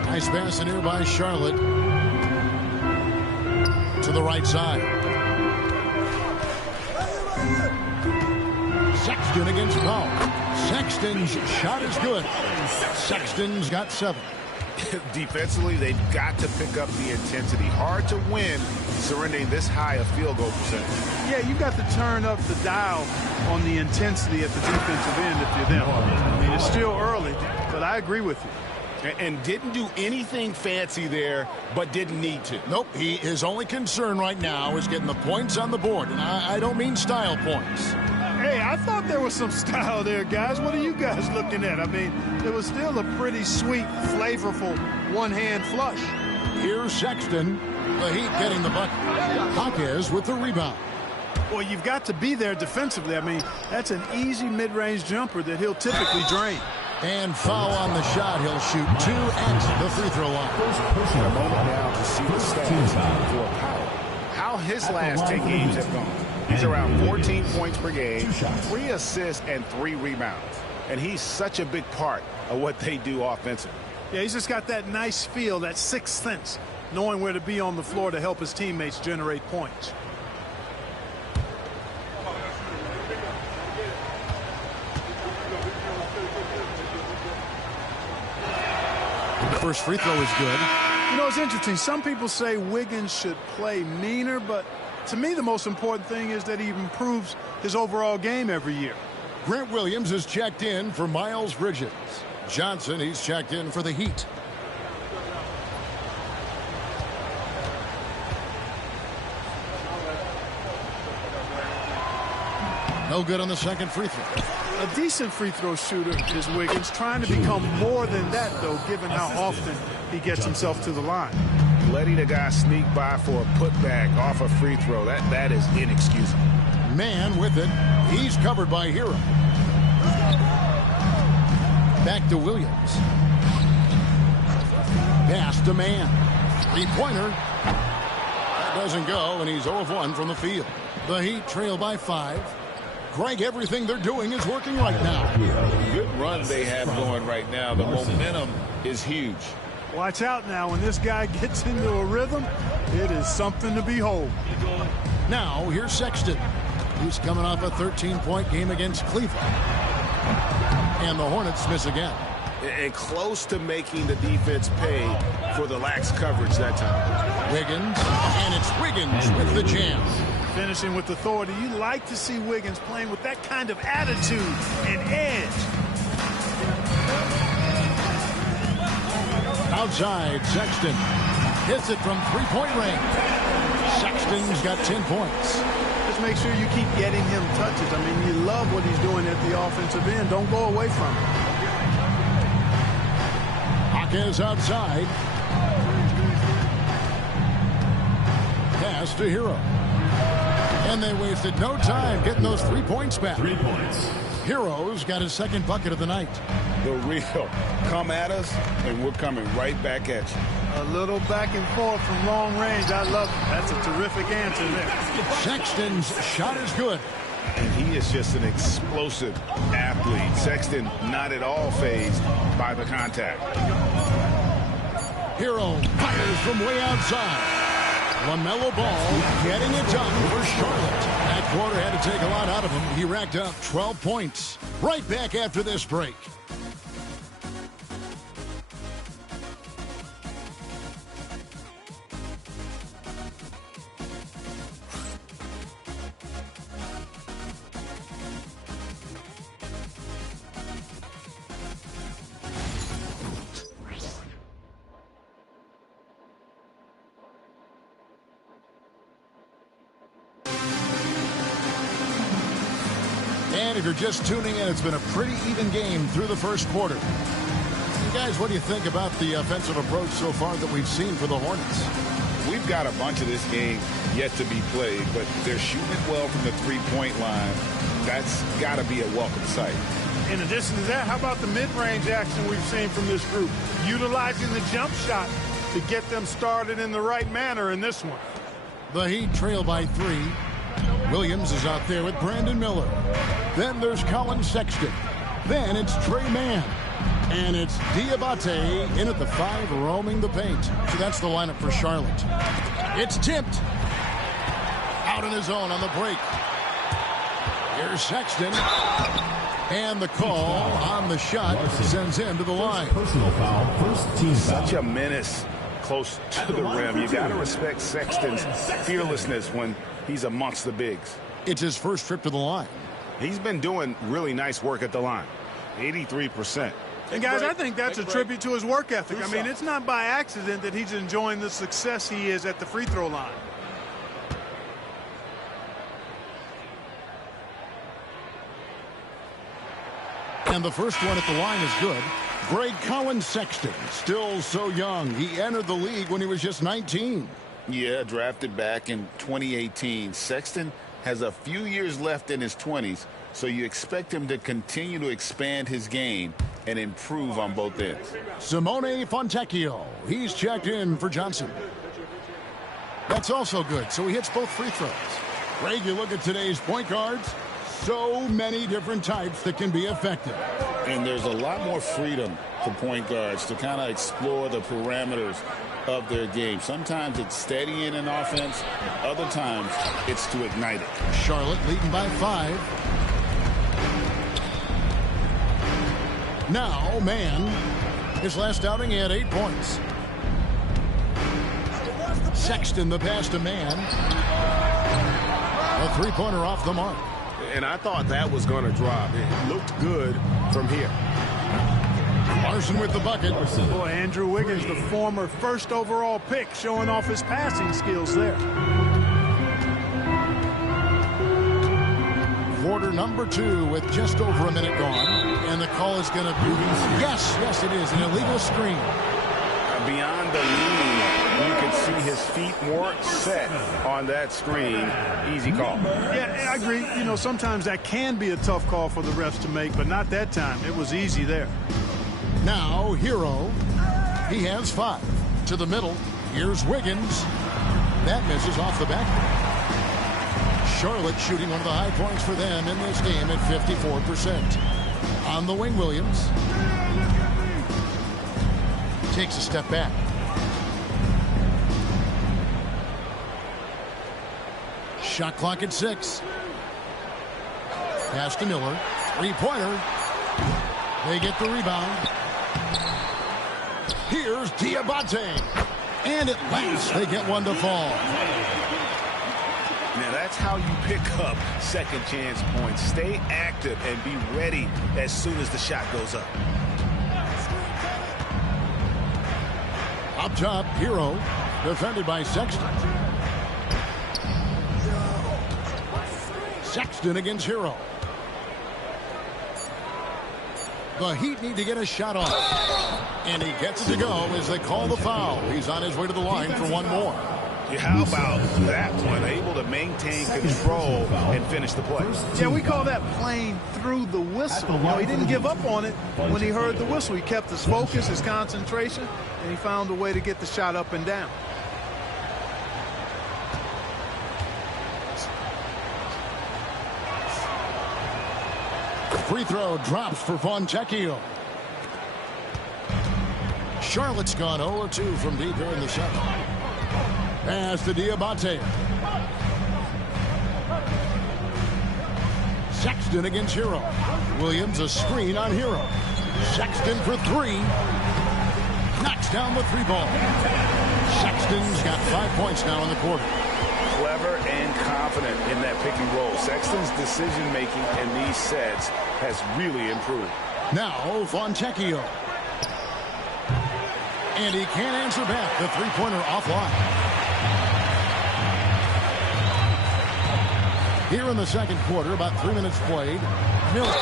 Nice pass in here by Charlotte to the right side. Sexton against Powell. Sexton's shot is good. Sexton's got 7. Defensively, they've got to pick up the intensity. Hard to win surrendering this high a field goal percentage. Yeah, you got to turn up the dial on the intensity at the defensive end if you're them. I mean, it's still early, but I agree with you. And didn't do anything fancy there, but didn't need to. Nope, his only concern right now is getting the points on the board. And I don't mean style points. Hey, I thought there was some style there, guys. What are you guys looking at? I mean, it was still a pretty sweet, flavorful one-hand flush. Here's Sexton. The Heat getting the bucket. Hawkes with the rebound. Well, you've got to be there defensively. I mean, that's an easy mid-range jumper that he'll typically drain. And foul on the shot. He'll shoot 2 at the free throw line. A moment now to see the stats for Powell. How his last 10 games have gone. He's around 14 points per game, 3 assists, and 3 rebounds. And he's such a big part of what they do offensively. Yeah, he's just got that nice feel, that sixth sense, knowing where to be on the floor to help his teammates generate points. First free throw is good. You know, it's interesting. Some people say Wiggins should play meaner, but to me the most important thing is that he improves his overall game every year. Grant Williams is checked in for Miles Bridges. Johnson, he's checked in for the Heat. No good on the second free throw. A decent free throw shooter is Wiggins, trying to become more than that, though, given how often he gets himself to the line. Letting a guy sneak by for a putback off a free throw, that is inexcusable. Man with it. He's covered by Hero. Back to Williams. Pass to Man. Three-pointer. That doesn't go, and he's 0 of 1 from the field. The Heat trail by 5. Greg, everything they're doing is working right now. Good run they have going right now. The momentum is huge. Watch out now. When this guy gets into a rhythm, it is something to behold. Now, here's Sexton, who's coming off a 13-point game against Cleveland. And the Hornets miss again. And close to making the defense pay for the lax coverage that time. Wiggins, and it's Wiggins with the jam. Finishing with authority. You like to see Wiggins playing with that kind of attitude and edge. Outside, Sexton hits it from three-point range. Sexton's got 10 points. Just make sure you keep getting him touches. I mean, you love what he's doing at the offensive end. Don't go away from it. Hawkins outside. Pass to Hero. And they wasted no time getting those 3 points back. 3 points. Hero's got his second bucket of the night. The real come at us, and we're coming right back at you. A little back and forth from long range. I love it. That's a terrific answer there. Sexton's shot is good. And he is just an explosive athlete. Sexton not at all fazed by the contact. Hero fires from way outside. LaMelo Ball getting it done for Charlotte. That quarter had to take a lot out of him. He racked up 12 points. Right back after this break. And if you're just tuning in, it's been a pretty even game through the first quarter. You guys, what do you think about the offensive approach so far that we've seen for the Hornets? We've got a bunch of this game yet to be played, but they're shooting it well from the three-point line. That's got to be a welcome sight. In addition to that, how about the mid-range action we've seen from this group? Utilizing the jump shot to get them started in the right manner in this one. The Heat trail by 3. Williams is out there with Brandon Miller. Then there's Colin Sexton. Then it's Trey Mann. And it's Diabate in at the 5, roaming the paint. So that's the lineup for Charlotte. It's tipped. Out on his own on the break. Here's Sexton. And the call on the shot sends him to the line. Personal foul, first team foul. Such a menace close to the rim. You got to respect Sexton's fearlessness when he's amongst the bigs. It's his first trip to the line. He's been doing really nice work at the line. 83%. And guys, I think that's a tribute to his work ethic. I mean, it's not by accident that he's enjoying the success he is at the free throw line. And the first one at the line is good. Greg Colin Sexton, still so young. He entered the league when he was just 19. Yeah, drafted back in 2018. Sexton has a few years left in his 20s, so you expect him to continue to expand his game and improve on both ends. Simone Fontecchio. He's checked in for Johnson. That's also good, so he hits both free throws. Greg, you look at today's point guards, so many different types that can be effective. And there's a lot more freedom for point guards to kind of explore the parameters of their game. Sometimes it's steadying an offense. Other times it's to ignite it. Charlotte leading by 5. Now, Mann, his last outing, he had 8 points. Sexton, the pass to Mann. A three-pointer off the mark. And I thought that was going to drop. It looked good from here. Larson with the bucket. Boy, Andrew Wiggins, the former first overall pick, showing off his passing skills there. Quarter number 2 with just over a minute gone. And the call is going to be, yes, it is, an illegal screen. Beyond the lean, you can see his feet more set on that screen. Easy call. Yeah, I agree. You know, sometimes that can be a tough call for the refs to make, but not that time. It was easy there. Now, Hero. He has 5. To the middle. Here's Wiggins. That misses off the back. Charlotte shooting one of the high points for them in this game at 54%. On the wing, Williams. Takes a step back. Shot clock at 6. Pass to Miller. Three-pointer. They get the rebound. Here's Diabate. And at last they get one to fall. Now that's how you pick up second chance points. Stay active and be ready as soon as the shot goes up. Up top, Hero. Defended by Sexton. Sexton against Hero. The Heat need to get a shot off. And he gets it to go as they call the foul. He's on his way to the line for one more. How about that one? Able to maintain control and finish the play. Yeah, we call that playing through the whistle. You know, he didn't give up on it when he heard the whistle. He kept his focus, his concentration, and he found a way to get the shot up and down. Free throw drops for Fontecchio. Charlotte's gone 0-2 from deep here in the second. Pass to Diabate. Sexton against Hero. Williams a screen on Hero. Sexton for 3. Knocks down the 3 ball. Sexton's got 5 points now in the quarter. Clever and confident in that pick and roll. Sexton's decision making in these sets has really improved. Now Fontecchio. And he can't answer back. The three-pointer offline. Here in the second quarter, about 3 minutes played. Miller.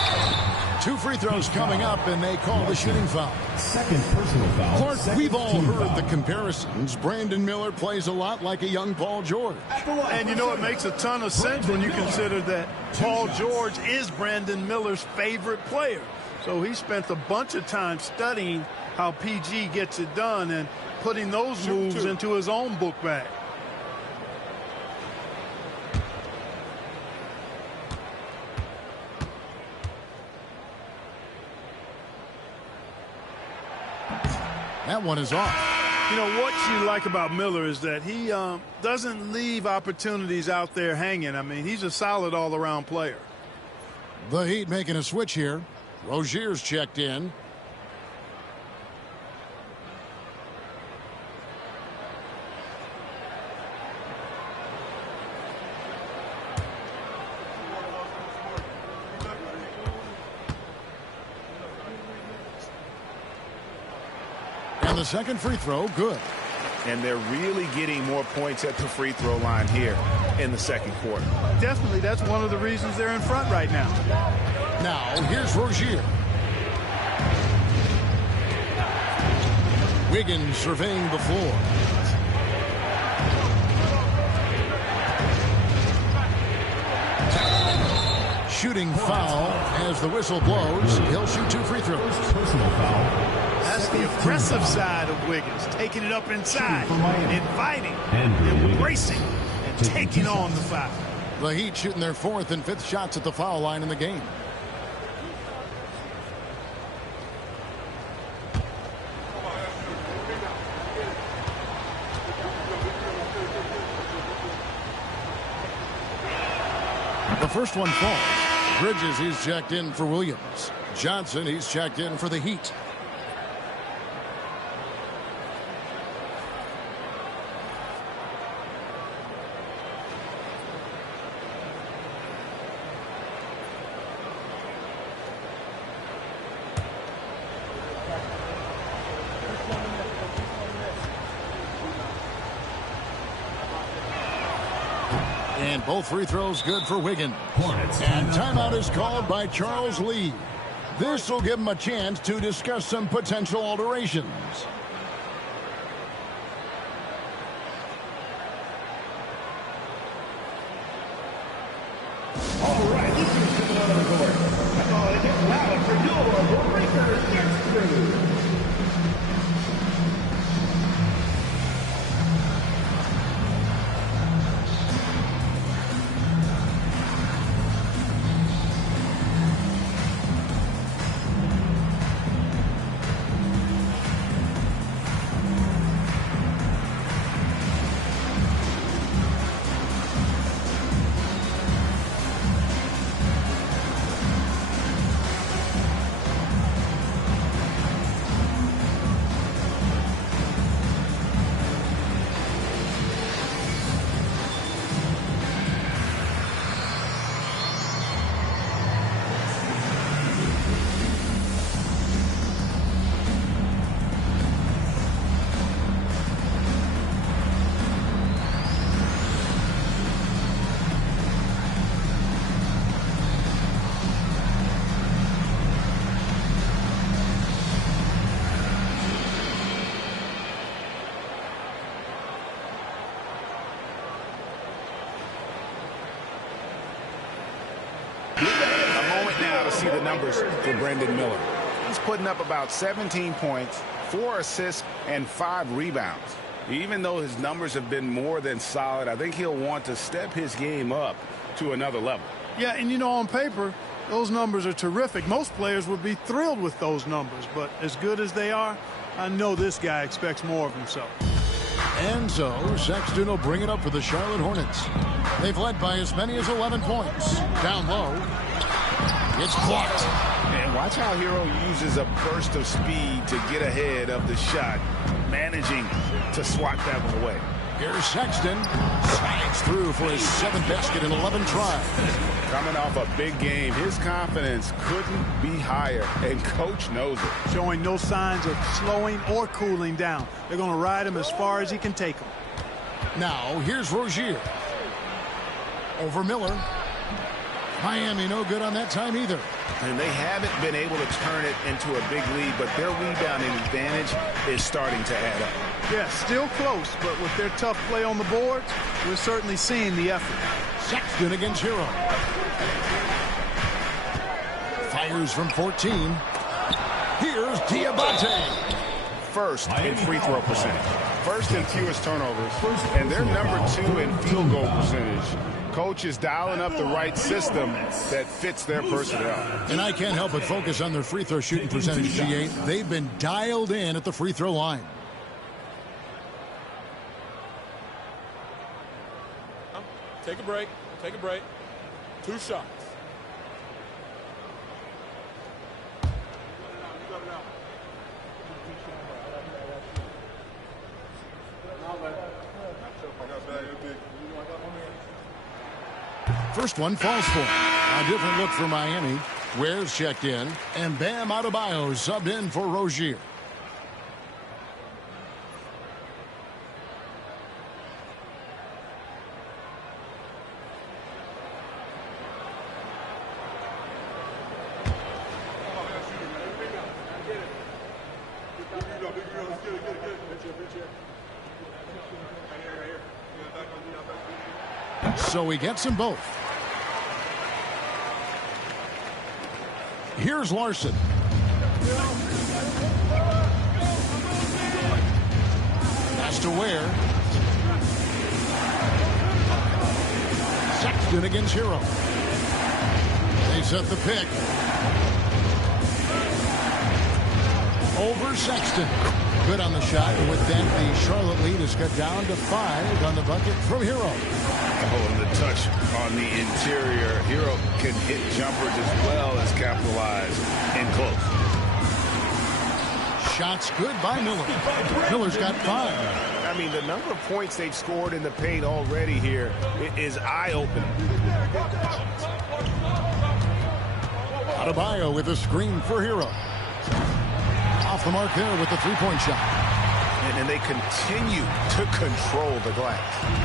2 free throws coming up, and they call the shooting foul. Second personal foul. Clark, we've all heard the comparisons. Brandon Miller plays a lot like a young Paul George. And you know, it makes a ton of sense when you consider that Paul George is Brandon Miller's favorite player. So he spent a bunch of time studying how PG gets it done and putting those moves into his own book bag. That one is off. You know, what you like about Miller is that he doesn't leave opportunities out there hanging. I mean, he's a solid all-around player. The Heat making a switch here. Rozier's checked in. And the second free throw, good. And they're really getting more points at the free throw line here in the second quarter. Definitely, that's one of the reasons they're in front right now. Now, here's Rozier. Wiggins surveying the floor. shooting foul as the whistle blows. He'll shoot 2 free throws. Personal foul. That's the aggressive side of Wiggins, taking it up inside, inviting, embracing, and taking on the foul. The Heat shooting their 4th and 5th shots at the foul line in the game. The first one falls. Bridges, he's checked in for Williams. Johnson, he's checked in for the Heat. And both free throws good for Wiggins. And timeout is called by Charles Lee. This will give him a chance to discuss some potential alterations. All right, this is coming out of the court. Come on, it gets loud for your Breakers Dance Crew. See the numbers for Brandon Miller. He's putting up about 17 points, 4 assists, and 5 rebounds. Even though his numbers have been more than solid, I think he'll want to step his game up to another level. Yeah, and you know, on paper, those numbers are terrific. Most players would be thrilled with those numbers, but as good as they are, I know this guy expects more of himself. And so Sexton will bring it up for the Charlotte Hornets. They've led by as many as 11 points. Down low. It's blocked. And watch how Hero uses a burst of speed to get ahead of the shot, managing to swat that one away. Here's Sexton. Slides through for his 7th basket in 11 tries. Coming off a big game, his confidence couldn't be higher, and coach knows it. Showing no signs of slowing or cooling down. They're going to ride him as far as he can take him. Now, here's Rozier. Over Miller. Miami no good on that time either. And they haven't been able to turn it into a big lead, but their rebounding advantage is starting to add up. Yeah, still close, but with their tough play on the boards, we're certainly seeing the effort. Sexton against Hero. Fires from 14. Here's Diabate. First in free throw percentage. First in fewest turnovers. And they're number 2 in field goal percentage. Coach is dialing up the right system that fits their personnel. And I can't help but focus on their free throw shooting percentage, G8. They've been dialed in at the free throw line. Take a break. Take a break. 2 shots. First one falls for him. A different look for Miami. Ware's checked in. And Bam Adebayo subbed in for Rozier. So he gets them both. Here's Larson. Pass to Ware. Sexton against Hero. They set the pick. Over Sexton. Good on the shot. And with that, the Charlotte lead is cut down to 5 on the bucket from Hero. Oh, and the touch on the interior. Hero can hit jumpers as well as capitalize in close. Shots good by Miller. Miller's got 5. I mean, the number of points they've scored in the paint already here is eye-opening. Adebayo with a screen for Hero. Off the mark there with the three-point shot. And they continue to control the glass.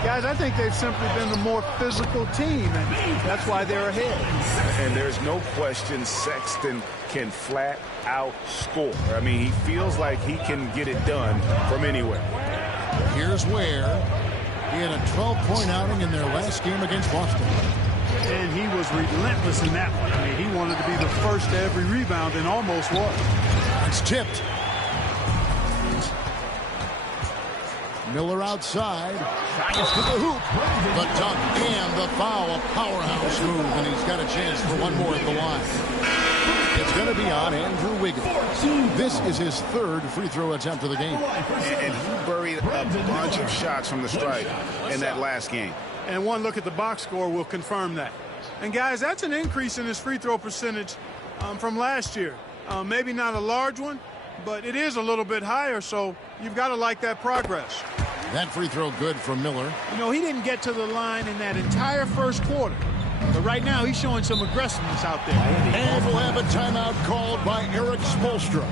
Guys, I think they've simply been the more physical team, and that's why they're ahead. And there's no question Sexton can flat out score. I mean, he feels like he can get it done from anywhere. Here's Ware. He had a 12-point outing in their last game against Boston. And he was relentless in that one. I mean, he wanted to be the first to every rebound and almost was. It's tipped. Miller outside. Tries to the hoop. The dunk and the foul. A powerhouse move, and he's got a chance for one more at the line. It's going to be on Andrew Wiggins. This is his third free throw attempt of the game. And he buried a bunch of shots from the stripe in that last game. And one look at the box score will confirm that. And, guys, that's an increase in his free throw percentage from last year. Maybe not a large one, but it is a little bit higher, so you've got to like that progress. That free throw good from Miller. You know, he didn't get to the line in that entire first quarter. But right now, he's showing some aggressiveness out there. And we'll have a timeout called by Eric Spoelstra.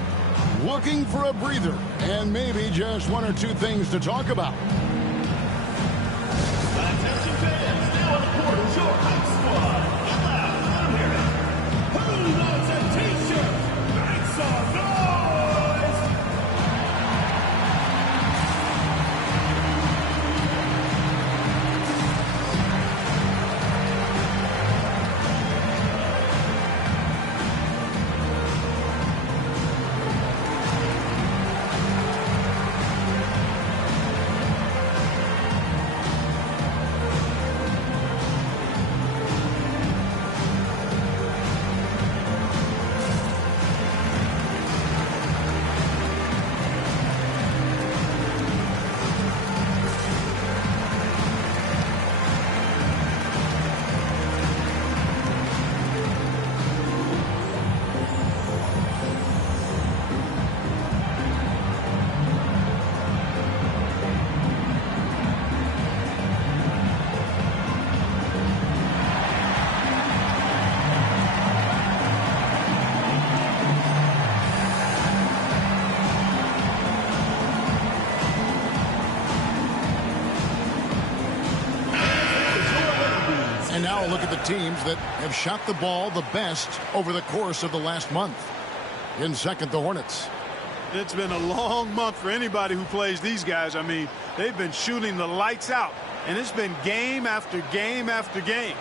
Looking for a breather and maybe just one or two things to talk about. Attention fans, now on the court is your hot squad. Loud, I'm hearing. Who wants a t-shirt? Make some noise! And now look at the teams that have shot the ball the best over the course of the last month. In second, the Hornets. It's been a long month for anybody who plays these guys. I mean, they've been shooting the lights out, and it's been game after game after game.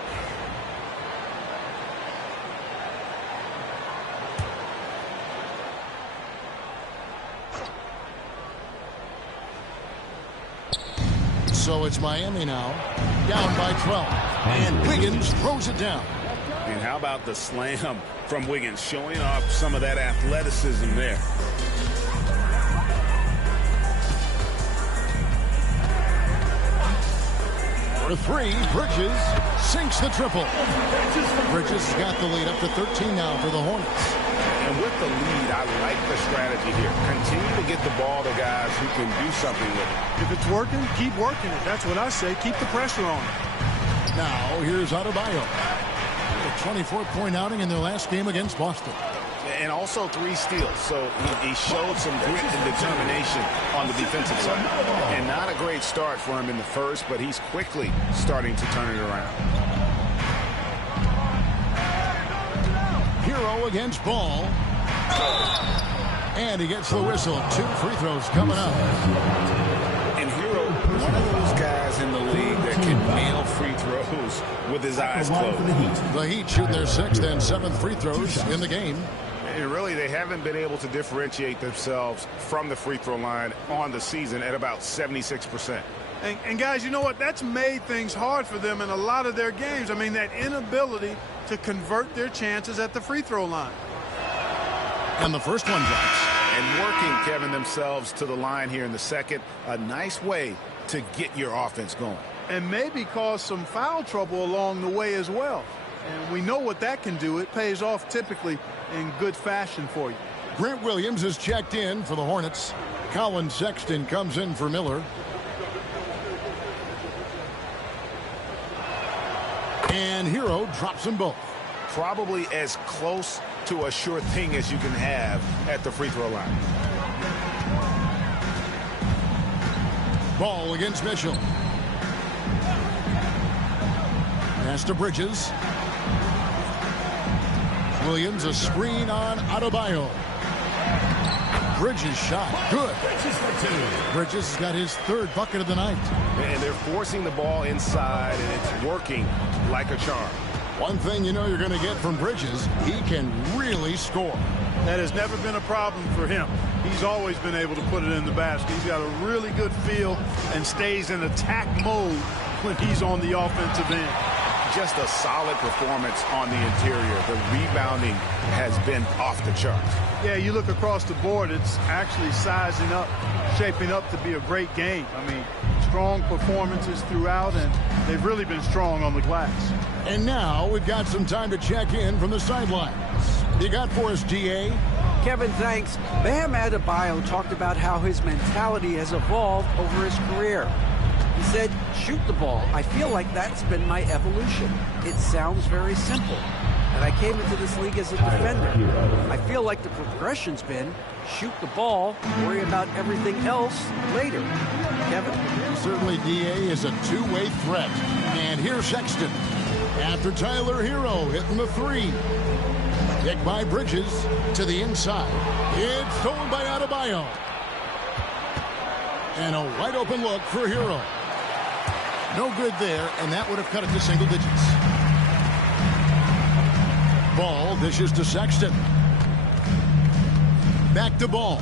So it's Miami now, down by 12. And Wiggins throws it down. And how about the slam from Wiggins, showing off some of that athleticism there. For three, Bridges sinks the triple. Bridges got the lead up to 13 now for the Hornets. And with the lead, I like the strategy here. Continue to get the ball to guys who can do something with it. If it's working, keep working it. That's what I say. Keep the pressure on it. Now, here's Adebayo. A 24-point outing in their last game against Boston. And also 3 steals. So he showed some grit and determination on the defensive side. And not a great start for him in the first, but he's quickly starting to turn it around. Hero against Ball. And he gets the whistle. 2 free throws coming up. And Hero, one of those guys in the league that can nail free throws with his eyes closed. The Heat shoot their 6th and 7th free throws in the game. And really, they haven't been able to differentiate themselves from the free throw line on the season at about 76%. And guys, you know what? That's made things hard for them in a lot of their games. I mean, that inability to convert their chances at the free throw line. And the first one drops. And working, Kevin, themselves to the line here in the second. A nice way to get your offense going. And maybe cause some foul trouble along the way as well. And we know what that can do. It pays off typically in good fashion for you. Grant Williams is checked in for the Hornets. Colin Sexton comes in for Miller. And Hero drops them both. Probably as close to a sure thing as you can have at the free throw line. Ball against Mitchell. Pass to Bridges. Williams, a screen on Adebayo. Bridges shot. Good. Bridges has got his 3rd bucket of the night. And they're forcing the ball inside, and it's working like a charm. One thing you know you're going to get from Bridges, he can really score. That has never been a problem for him. He's always been able to put it in the basket. He's got a really good feel and stays in attack mode when he's on the offensive end. Just a solid performance on the interior. The rebounding has been off the charts. Yeah, you look across the board, it's actually sizing up, shaping up to be a great game. I mean, strong performances throughout, and they've really been strong on the glass. And now we've got some time to check in from the sidelines. You got for us, DA? Kevin, thanks. Bam Adebayo talked about how his mentality has evolved over his career. He said, shoot the ball. I feel like that's been my evolution. It sounds very simple. And I came into this league as a defender. I feel like the progression's been shoot the ball, worry about everything else later. Kevin? Certainly DA is a two-way threat. And here's Sexton. After Tyler Hero hitting the 3. Kick by Bridges to the inside. It's stolen by Adebayo. And a wide open look for Hero. No good there, and that would have cut it to single digits. Ball dishes to Sexton. Back to Ball.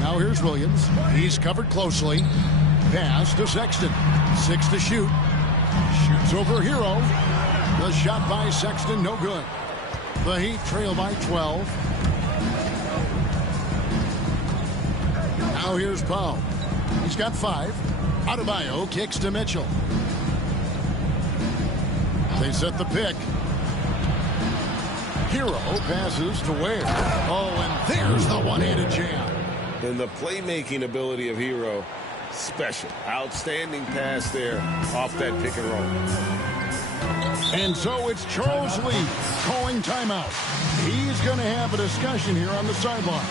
Now here's Williams. He's covered closely. Pass to Sexton. 6 to shoot. Shoots over Hero. The shot by Sexton, no good. The Heat trail by 12. Now here's Powell. He's got 5. Adebayo kicks to Mitchell. They set the pick. Hero passes to Ware. Oh, and there's the one-handed jam. And the playmaking ability of Hero, special. Outstanding pass there off that pick and roll. And so it's Charles Lee calling timeout. He's going to have a discussion here on the sideline.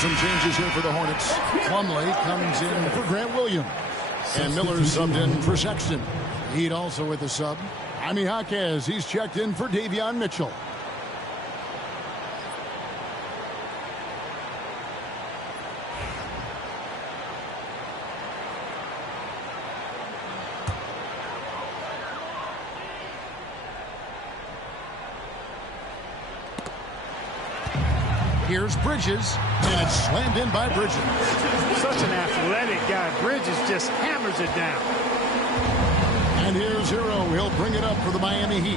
Some changes here for the Hornets. Plumlee comes in for Grant Williams. And Miller subbed in for Sexton. Heat also with a sub. Jaime Jaquez, he's checked in for Davion Mitchell. Here's Bridges, and it's slammed in by Bridges. Such an athletic guy. Bridges just hammers it down. And here's Hero. He'll bring it up for the Miami Heat.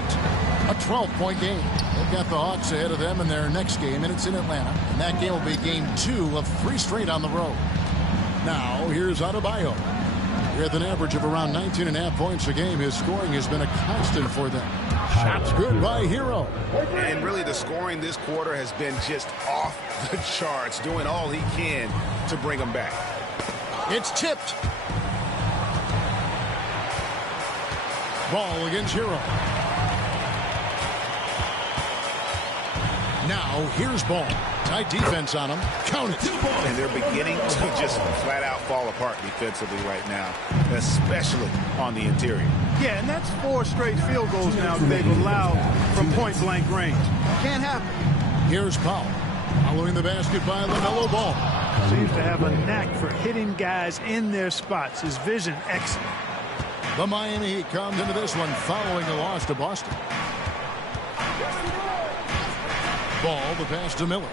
A 12-point game. They've got the Hawks ahead of them in their next game, and it's in Atlanta. And that game will be game 2 of 3 straight on the road. Now, here's Adebayo. With an average of around 19.5 points a game, his scoring has been a constant for them. Shots good by Hero. And really the scoring this quarter has been just off the charts, doing all he can to bring them back. It's tipped. Ball against Hero. Now here's Ball. Tight defense on him. Count it. And they're beginning to just flat out fall apart defensively right now, especially on the interior. Yeah, and that's 4 straight field goals now they've allowed from point-blank range. Can't happen. Here's Powell. Following the basket by LaMelo Ball. Seems to have a knack for hitting guys in their spots. His vision excellent. The Miami Heat comes into this one following a loss to Boston. Ball, the pass to Miller.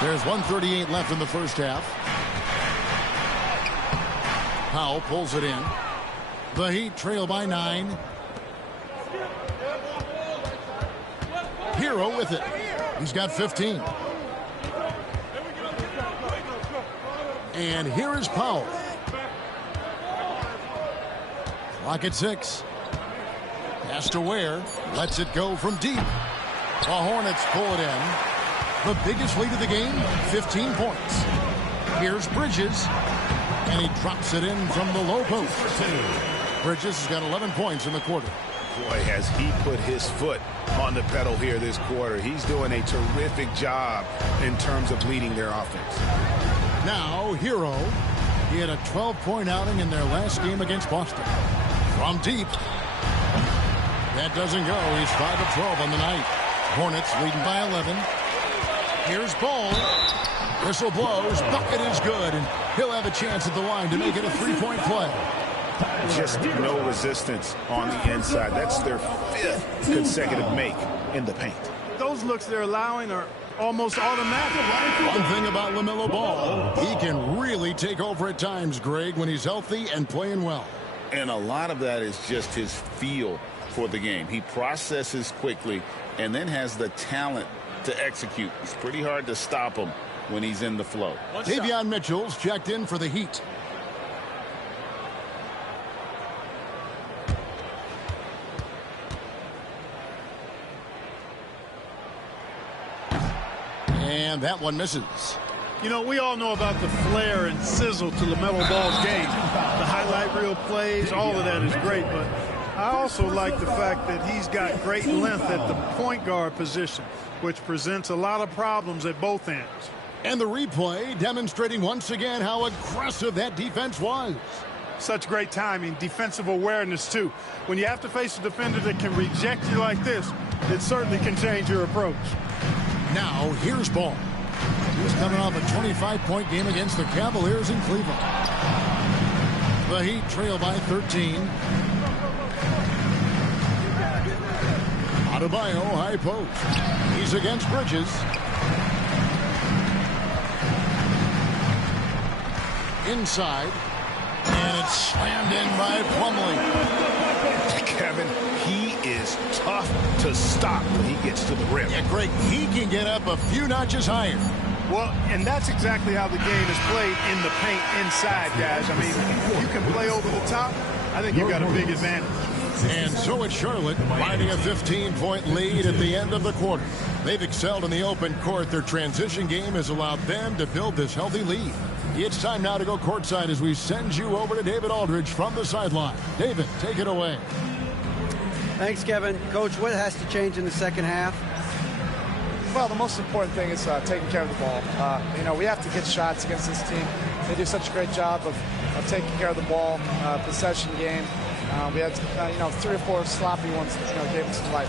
There's 1:38 left in the first half. Powell pulls it in. The Heat trail by 9. Hero with it. He's got 15. And here is Powell. Clock at 6. Pass to Ware. Lets it go from deep. The Hornets pull it in. The biggest lead of the game, 15 points. Here's Bridges. And he drops it in from the low post. Bridges has got 11 points in the quarter. Boy, has he put his foot on the pedal here this quarter. He's doing a terrific job in terms of leading their offense. Now, Hero. He had a 12-point outing in their last game against Boston. From deep. That doesn't go. He's 5 of 12 on the night. Hornets leading by 11. Here's Ball. Whistle blows. Bucket is good. And he'll have a chance at the line to make it a 3-point play. Just no resistance on the inside. That's their 5th consecutive make in the paint. Those looks they're allowing are almost automatic. One thing about LaMelo Ball, he can really take over at times, Greg, when he's healthy and playing well. And a lot of that is just his feel for the game. He processes quickly and then has the talent to execute. It's pretty hard to stop him when he's in the flow. Davion Mitchell's checked in for the Heat. And that one misses. You know, we all know about the flair and sizzle to LaMelo Ball's game. The highlight reel plays, all of that is great, but I also like the fact that he's got great length at the point guard position, which presents a lot of problems at both ends. And the replay demonstrating once again how aggressive that defense was. Such great timing, defensive awareness, too. When you have to face a defender that can reject you like this, it certainly can change your approach. Now, here's Ball. He's coming off a 25-point game against the Cavaliers in Cleveland. The Heat trail by 13. Adebayo, high post. He's against Bridges. Inside. And it's slammed in by Plumlee. Kevin, he is tough to stop when he gets to the rim. Yeah, Greg, he can get up a few notches higher. Well, and that's exactly how the game is played in the paint inside, guys. I mean, if you can play over the top, I think you've got a big advantage. And so it's Charlotte riding a 15-point lead at the end of the quarter. They've excelled in the open court. Their transition game has allowed them to build this healthy lead. It's time now to go courtside as we send you over to David Aldridge from the sideline. David, take it away. Thanks, Kevin. Coach, what has to change in the second half? Well, the most important thing is taking care of the ball. You know, we have to get shots against this team. They do such a great job of of taking care of the ball, possession game. We had 3 or 4 sloppy ones that gave us some life.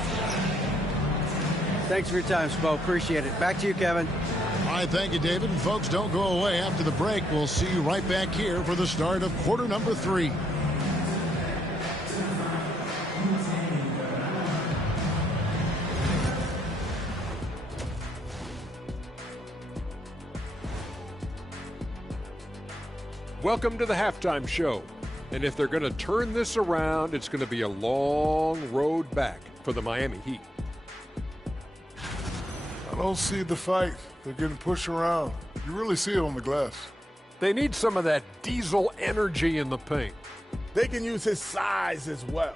Thanks for your time, Spo. Appreciate it. Back to you, Kevin. All right, thank you, David. And folks, don't go away. After the break, we'll see you right back here for the start of quarter number 3. Welcome to the halftime show. And if they're going to turn this around, it's going to be a long road back for the Miami Heat. I don't see the fight. They're getting pushed around. You really see it on the glass. They need some of that diesel energy in the paint. They can use his size as well.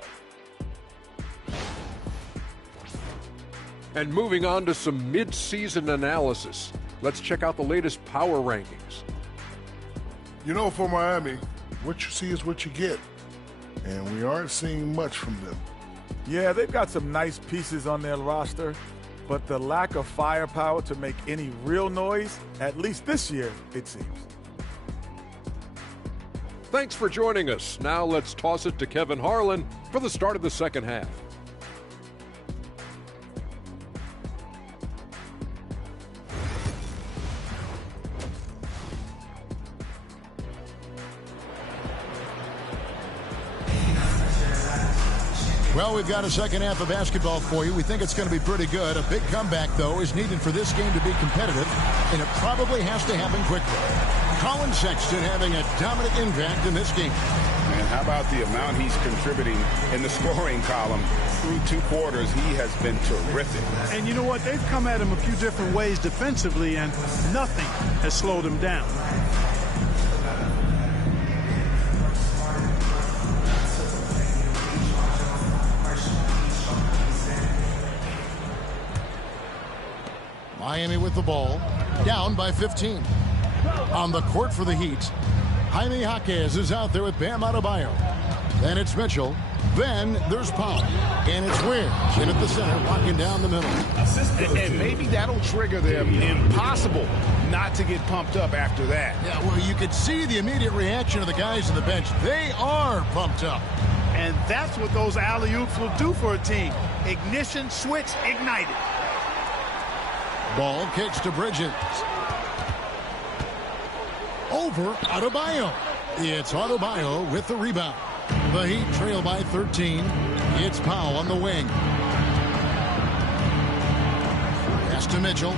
And moving on to some mid-season analysis, let's check out the latest power rankings. You know, for Miami, what you see is what you get. And we aren't seeing much from them. Yeah, they've got some nice pieces on their roster, but the lack of firepower to make any real noise, at least this year, it seems. Thanks for joining us. Now let's toss it to Kevin Harlan for the start of the second half. Well, we've got a second half of basketball for you. We think it's going to be pretty good. A big comeback, though, is needed for this game to be competitive, and it probably has to happen quickly. Colin Sexton having a dominant impact in this game. And how about the amount he's contributing in the scoring column? Through 2 quarters, he has been terrific. And you know what? They've come at him a few different ways defensively, and nothing has slowed him down. Miami with the ball, down by 15. On the court for the Heat, Jaime Jaquez is out there with Bam Adebayo. Then it's Mitchell. Then there's Powell. And it's Weir in at the center, walking down the middle. And maybe that'll trigger them. Impossible not to get pumped up after that. Yeah, well, you could see the immediate reaction of the guys on the bench. They are pumped up. And that's what those alley-oops will do for a team. Ignition, switch, ignited. Ball kicks to Bridges. Over Adebayo. It's Adebayo with the rebound. The Heat trail by 13. It's Powell on the wing. Pass to Mitchell.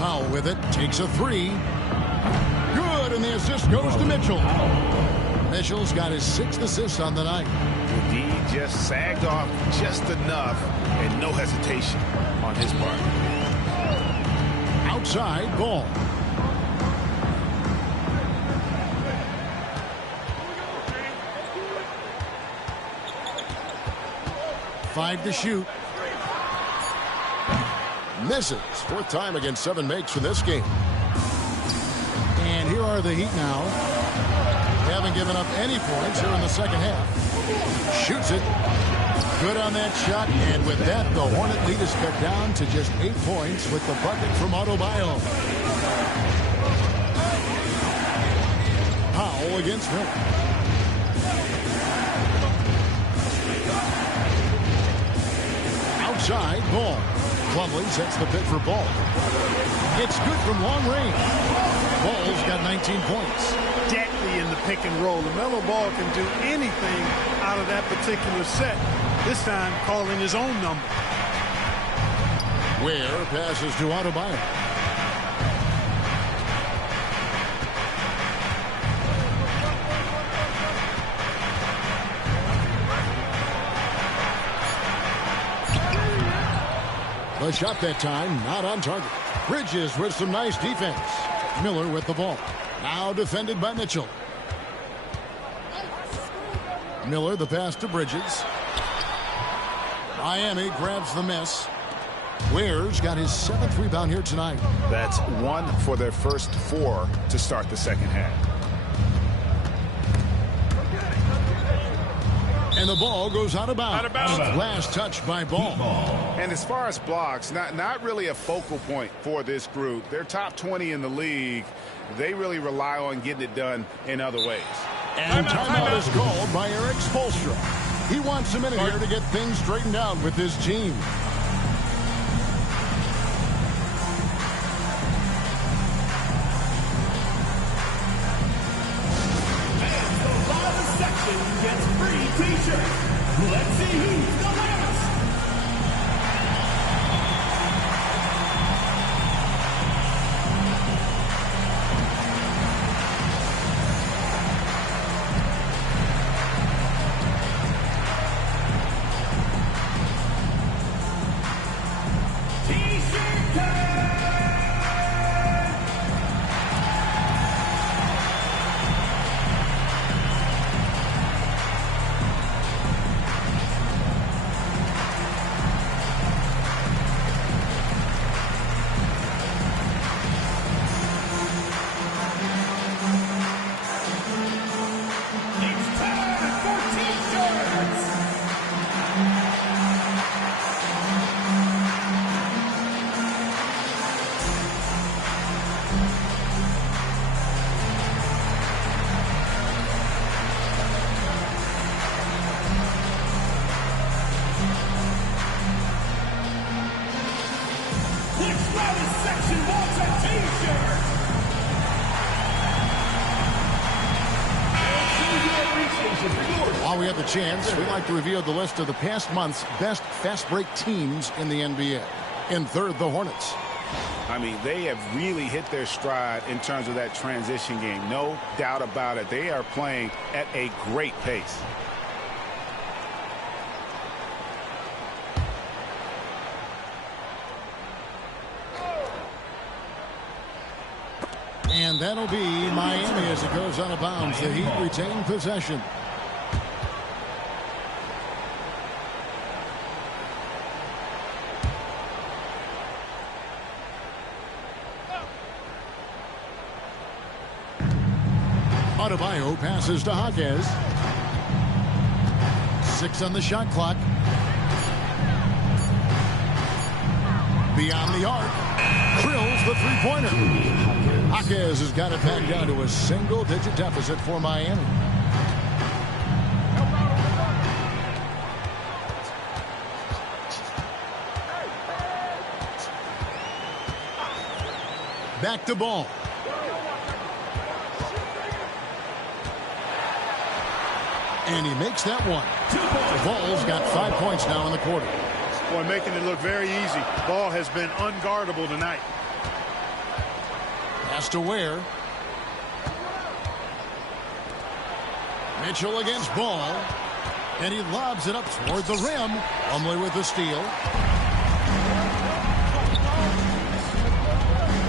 Powell with it. Takes a 3. Good, and the assist goes to Mitchell. Mitchell's got his 6th assist on the night. D just sagged off just enough, and no hesitation on his part. Outside ball. Five to shoot. Misses. 4th time against 7 makes for this game. And here are the Heat now. They haven't given up any points here in the second half. Shoots it. Good on that shot. And with that, the Hornet lead is cut down to just 8 points with the bucket from Adebayo. Powell against Miller. Outside, Ball. Plumlee sets the pick for Ball. It's good from long range. Ball's got 19 points. Deadly in the pick and roll. LaMelo Ball can do anything out of that particular set. This time calling his own number. Ware passes to Adebayo. The shot that time, not on target. Bridges with some nice defense. Miller with the ball. Now defended by Mitchell. Miller, the pass to Bridges. Miami grabs the miss. Ware's got his 7th rebound here tonight. That's 1 for their first 4 to start the second half. And the ball goes out of bounds. Last touch by Ball. And as far as blocks, not really a focal point for this group. They're top 20 in the league. They really rely on getting it done in other ways. And timeout is called by Eric Spoelstra. He wants a minute here to get things straightened out with his team. And the bottom section gets free t-shirts. Let's see who's the last. While we have the chance, we'd like to reveal the list of the past month's best fast break teams in the NBA. In third, the Hornets. I mean, they have really hit their stride in terms of that transition game. No doubt about it. They are playing at a great pace. And that'll be Miami as it goes out of bounds. The Heat retain possession. Adebayo passes to Jaquez. 6 on the shot clock. Beyond the arc. Drills the three-pointer. Jaquez has got it back down to a single-digit deficit for Miami. Back to Ball. And he makes that one. Ball's got 5 points now in the quarter. Boy, making it look very easy. Ball has been unguardable tonight. Pass to Ware. Mitchell against Ball. And he lobs it up toward the rim. Plumlee with the steal.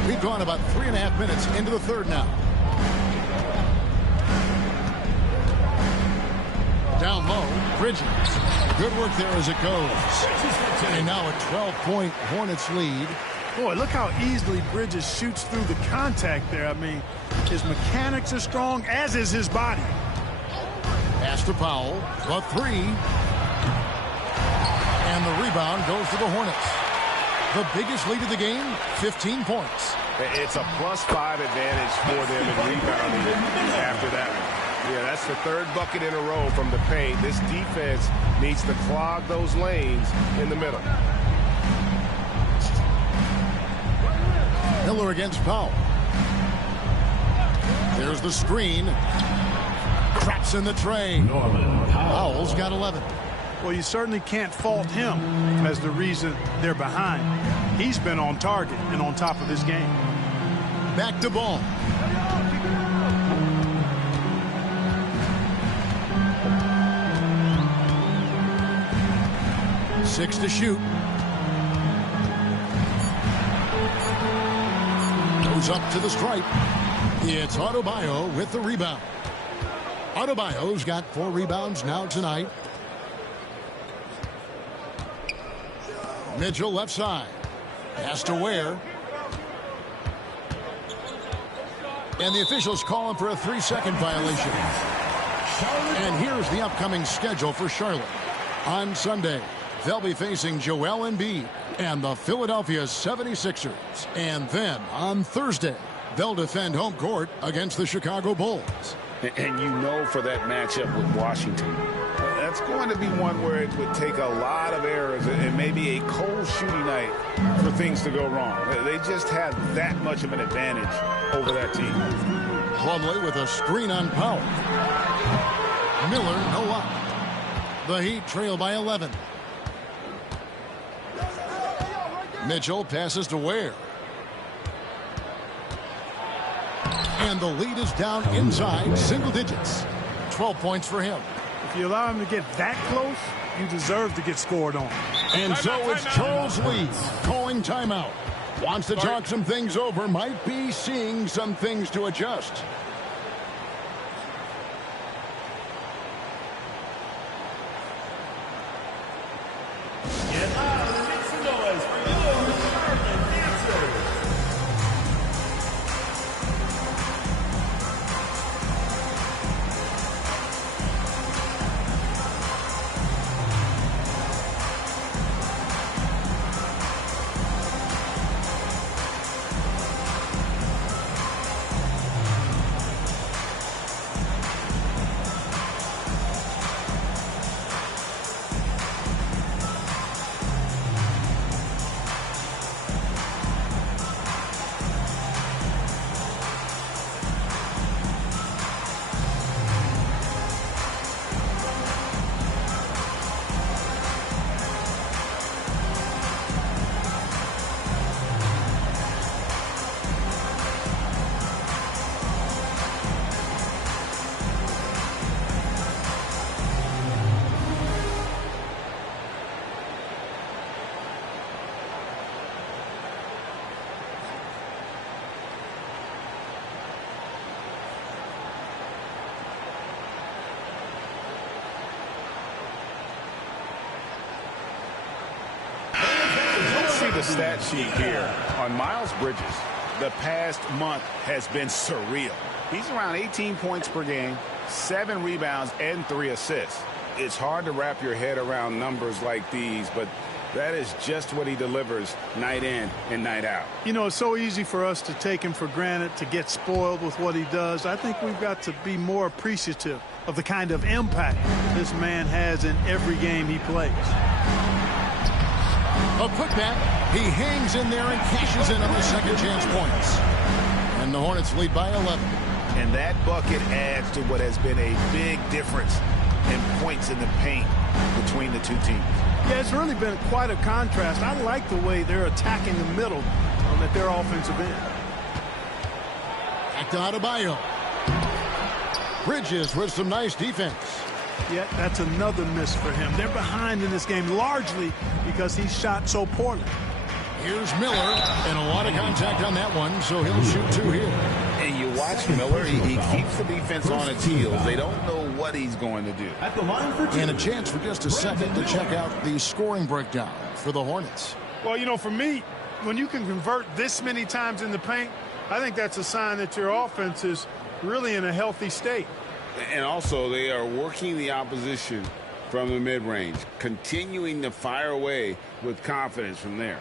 We've gone about 3.5 minutes into the third now. Down low, Bridges. Good work there as it goes. And now a 12-point Hornets lead. Boy, look how easily Bridges shoots through the contact there. I mean, his mechanics are strong, as is his body. Pass to Powell. A three. And the rebound goes to the Hornets. The biggest lead of the game, 15 points. It's a +5 advantage for them in rebounding after that one. Yeah, that's the third bucket in a row from the paint. This defense needs to clog those lanes in the middle. Miller against Powell. There's the screen. Traps in the tray. Powell's got 11. Well, you certainly can't fault him as the reason they're behind. He's been on target and on top of this game. Back to Ball. Six to shoot. Goes up to the stripe. It's Adebayo with the rebound. Adebayo's got 4 rebounds now tonight. Mitchell left side. Pass to Ware. And the officials calling for a 3-second violation. And here's the upcoming schedule for Charlotte. On Sunday, they'll be facing Joel Embiid and the Philadelphia 76ers. And then on Thursday, they'll defend home court against the Chicago Bulls. And you know, for that matchup with Washington, that's going to be one where it would take a lot of errors and maybe a cold shooting night for things to go wrong. They just have that much of an advantage over that team. Plumlee with a screen on Powell. Miller, no up. The Heat trail by 11. Mitchell passes to Ware. And the lead is down inside single digits. 12 points for him. If you allow him to get that close, you deserve to get scored on. And so it's Charles Lee calling timeout. Wants to talk some things over. Might be seeing some things to adjust. Get loud and make some noise for your Sherman dancers. The stat sheet here on Miles Bridges. The past month has been surreal. He's around 18 points per game, 7 rebounds, and 3 assists. It's hard to wrap your head around numbers like these, but that is just what he delivers night in and night out. You know, it's so easy for us to take him for granted, to get spoiled with what he does. I think we've got to be more appreciative of the kind of impact this man has in every game he plays. A putback. He hangs in there and cashes in on the second chance points. And the Hornets lead by 11. And that bucket adds to what has been a big difference in points in the paint between the two teams. Yeah, it's really been quite a contrast. I like the way they're attacking the middle at their offensive end. Back to Adebayo. Bridges with some nice defense. Yeah, that's another miss for him. They're behind in this game largely because he shot so poorly. Here's Miller, and a lot of contact on that one, so he'll shoot 2 here. And you watch Miller, he keeps the defense on its heels. They don't know what he's going to do. At the line for 2. And a chance for just a second to check out the scoring breakdown for the Hornets. Well, you know, for me, when you can convert this many times in the paint, I think that's a sign that your offense is really in a healthy state. And also, they are working the opposition from the mid-range, continuing to fire away with confidence from there.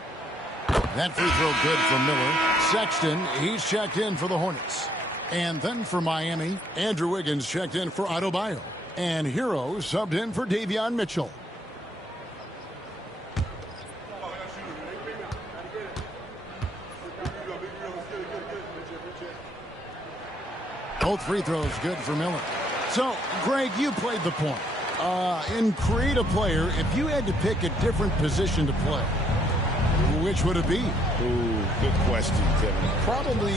That free throw good for Miller. Sexton, he's checked in for the Hornets. And then for Miami, Andrew Wiggins checked in for Adebayo. And Hero subbed in for Davion Mitchell. Both free throws good for Miller. So, Greg, you played the point. In create a player, if you had to pick a different position to play, which would it be? Ooh, good question, Kevin. Probably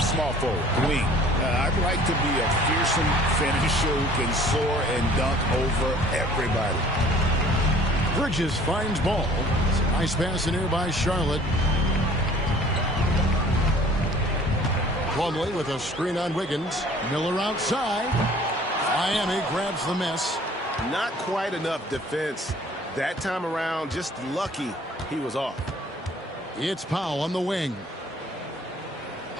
small forward, wing. I'd like to be a fearsome finisher who can soar and dunk over everybody. Bridges finds ball. It's a nice pass in here by Charlotte. Plumlee with a screen on Wiggins. Miller outside. Miami grabs the miss. Not quite enough defense that time around. Just lucky he was off. It's Powell on the wing.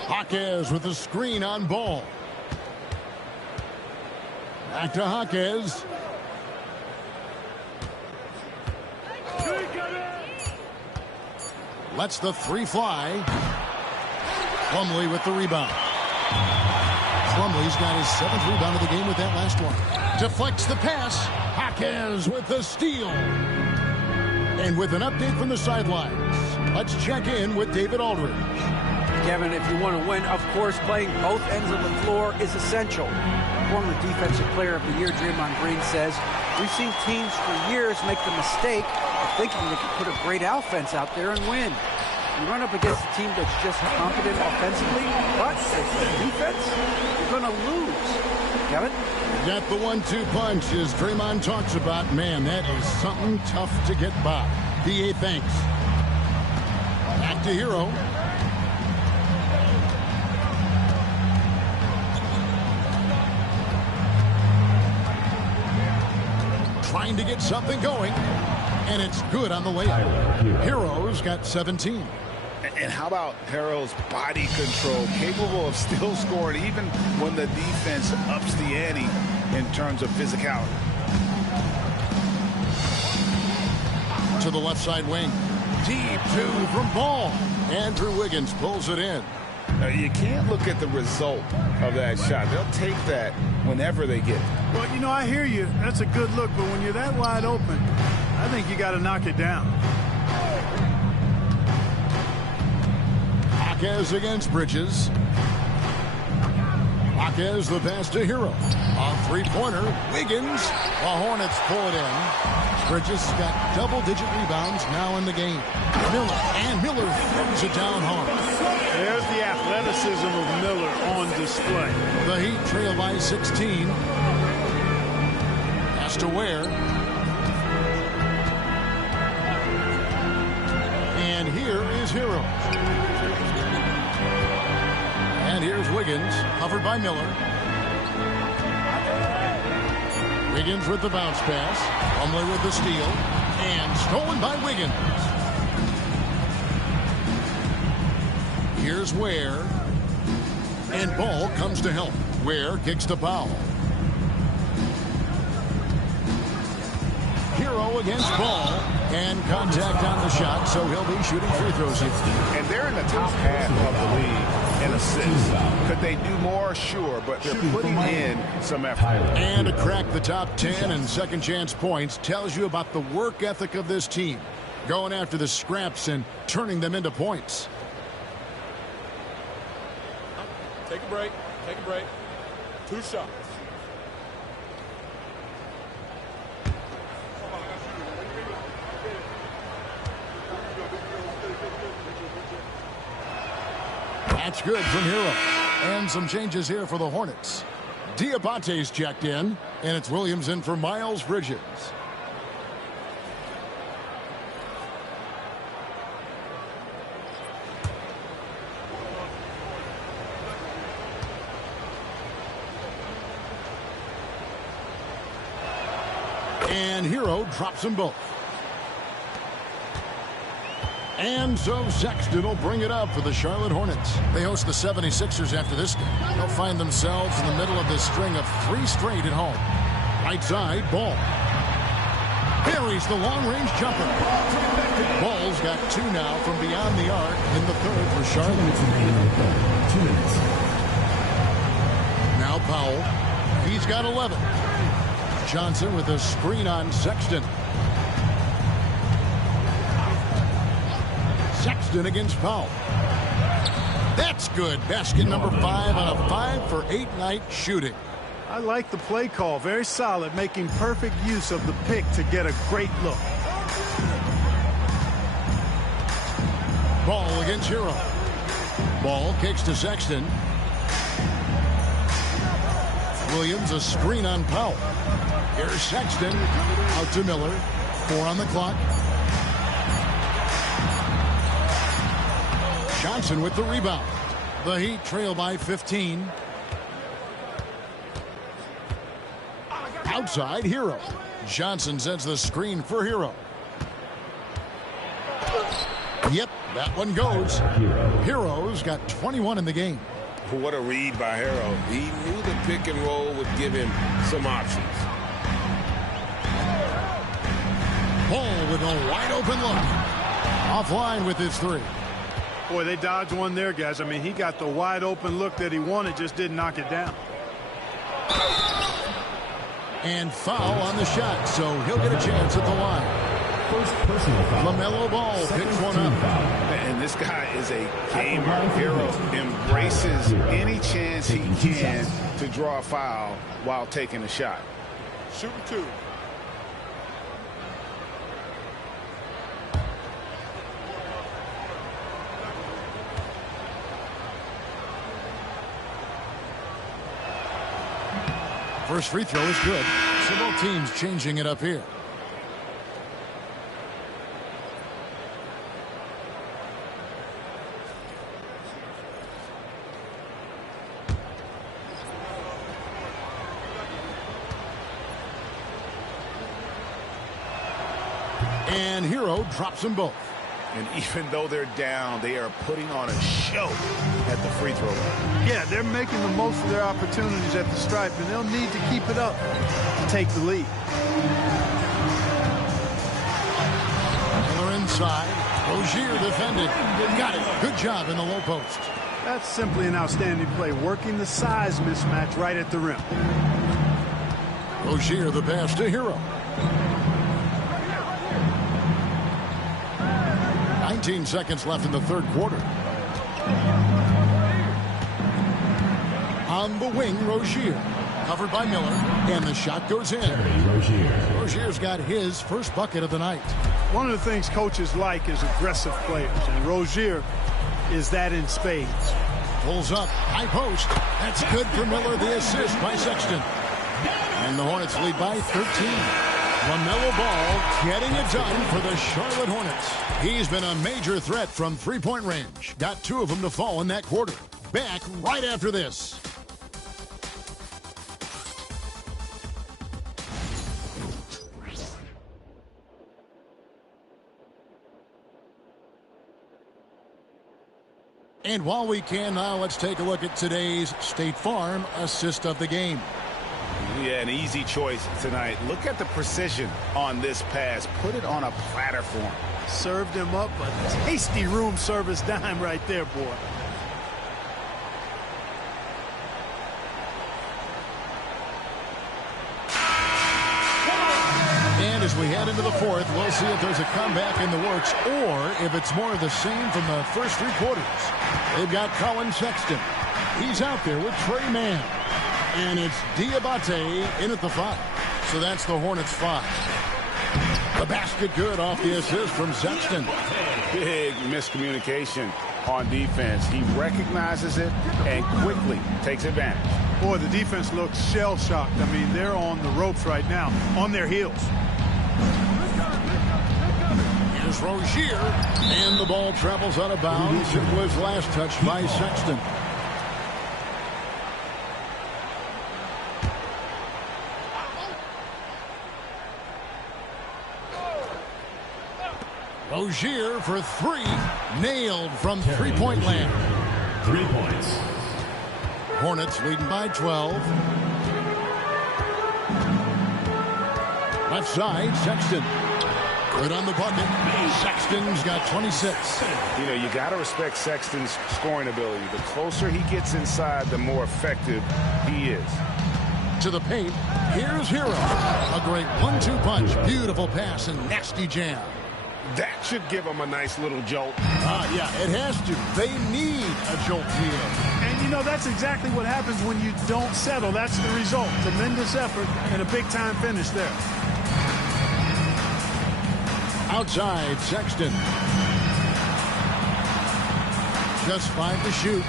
Jaquez with a screen on ball. Back to Jaquez. Lets the three fly. Plumlee with the rebound. Plumlee's got his 7th rebound of the game with that last one. Deflects the pass. Jaquez with the steal. And with an update from the sidelines, let's check in with David Aldridge. Kevin, if you want to win, of course, playing both ends of the floor is essential. Former Defensive Player of the Year, Draymond Green, says, we've seen teams for years make the mistake of thinking they can put a great offense out there and win. You run up against a team that's just competent offensively, but defense, you're going to lose. Kevin? Got the 1-2 punch, as Draymond talks about. Man, that is something tough to get by. PA thanks. Back to Hero. Trying to get something going, and it's good on the layup. Hero's got 17. And how about Harrell's body control, capable of still scoring even when the defense ups the ante in terms of physicality. To the left side wing. Deep two from Ball. Andrew Wiggins pulls it in. You can't look at the result of that shot. They'll take that whenever they get it. Well, you know, I hear you. That's a good look, but when you're that wide open, I think you got to knock it down. Jaquez against Bridges. Jaquez the pass to Hero. A three-pointer. Wiggins. The Hornets pull it in. Bridges got double-digit rebounds now in the game. Miller throws it down hard. There's the athleticism of Miller on display. The Heat trail by 16. Pass to Ware. And here is Hero. And here's Wiggins, covered by Miller. Wiggins with the bounce pass. Plumlee with the steal. And stolen by Wiggins. Here's Ware. And Ball comes to help. Ware kicks to Powell. Hero against Ball. And contact on the shot, so he'll be shooting free throws here. And they're in the top half of the league in assists. Could they do more? Sure, but they're putting in some effort. And to crack the top 10 and second chance points tells you about the work ethic of this team. Going after the scraps and turning them into points. Take a break. Take a break. 2 shots. That's good from Hero. And some changes here for the Hornets. Diabate's checked in, and it's Williams in for Miles Bridges. And Hero drops them both. And so Sexton will bring it up for the Charlotte Hornets. They host the 76ers after this game. They'll find themselves in the middle of this string of 3 straight at home. Right side, Ball. Buries the long-range jumper. Ball's got 2 now from beyond the arc in the third for Charlotte. 2 minutes. Now Powell. He's got 11. Johnson with a screen on Sexton. Sexton against Powell. That's good. Basket number 5 on a 5-for-8 night shooting. I like the play call. Very solid, making perfect use of the pick to get a great look. Ball against Hero. Ball kicks to Sexton. Williams a screen on Powell. Here's Sexton. Out to Miller. 4 on the clock. Johnson with the rebound. The Heat trail by 15. Outside, Hero. Johnson sends the screen for Hero. Yep, that one goes. Hero's got 21 in the game. What a read by Harrell. He knew the pick and roll would give him some options. Paul with a wide open look. Offline with his three. Boy, they dodged one there, guys. I mean, he got the wide open look that he wanted, just didn't knock it down. And foul on the shot, so he'll get a chance at the line. First personal foul. LaMelo Ball picks one up. And this guy is a gamer. Hero embraces any chance he can to draw a foul while taking a shot. Shooting two. First free throw is good. So both teams changing it up here. And Hero drops them both. And even though they're down, they are putting on a show at the free throw line. Yeah, they're making the most of their opportunities at the stripe, and they'll need to keep it up to take the lead. Miller inside. Rozier defended. Got it. Good job in the low post. That's simply an outstanding play, working the size mismatch right at the rim. Rozier the pass to Hero. 19 seconds left in the third quarter. On the wing, Rozier. Covered by Miller, and the shot goes in. Rozier's got his first bucket of the night. One of the things coaches like is aggressive players, and Rozier is that in spades. Pulls up, high post. That's good for Miller, the assist by Sexton. And the Hornets lead by 13. LaMelo Ball getting it done for the Charlotte Hornets. He's been a major threat from three-point range. Got two of them to fall in that quarter. Back right after this. And while we can now, let's take a look at today's State Farm assist of the game. Yeah, an easy choice tonight. Look at the precision on this pass. Put it on a platter for him. Served him up a tasty room service dime right there, boy. And as we head into the fourth, we'll see if there's a comeback in the works or if it's more of the same from the first three quarters. They've got Colin Sexton. He's out there with Trey Mann. And it's Diabate in at the 5. So that's the Hornets 5. The basket good off the assist from Sexton. Big miscommunication on defense. He recognizes it and quickly takes advantage. Boy, the defense looks shell-shocked. I mean, they're on the ropes right now, on their heels. Here's Rozier. And the ball travels out of bounds. It was last touched by Sexton. Rozier for three. Nailed from three-point land. 3 points. Hornets leading by 12. Left side, Sexton. Good on the bucket. Sexton's got 26. You know, you got to respect Sexton's scoring ability. The closer he gets inside, the more effective he is. To the paint, here's Hero. A great 1-2 punch. Beautiful pass and nasty jam. That should give him a nice little jolt. Yeah, it has to. They need a jolt here. And, you know, that's exactly what happens when you don't settle. That's the result. Tremendous effort and a big-time finish there. Outside, Sexton. Just 5 to shoot.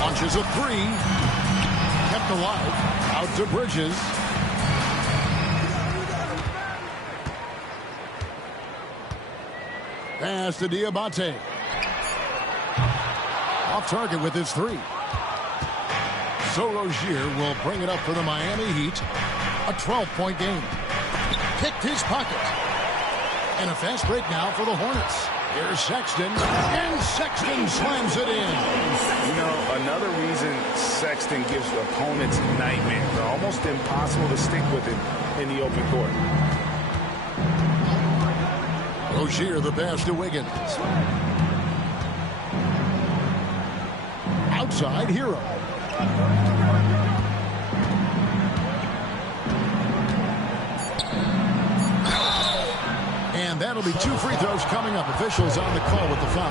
Launches a 3. Kept alive. Out to Bridges. Pass to Diabate. Off target with his 3. So Rozier will bring it up for the Miami Heat. A 12-point game. Picked his pocket. And a fast break now for the Hornets. Here's Sexton, and Sexton slams it in. You know, another reason Sexton gives opponents nightmares. They're almost impossible to stick with him in the open court. Rozier, the pass to Wiggins. Outside, Hero. And that'll be 2 free throws coming up. Officials on the call with the foul.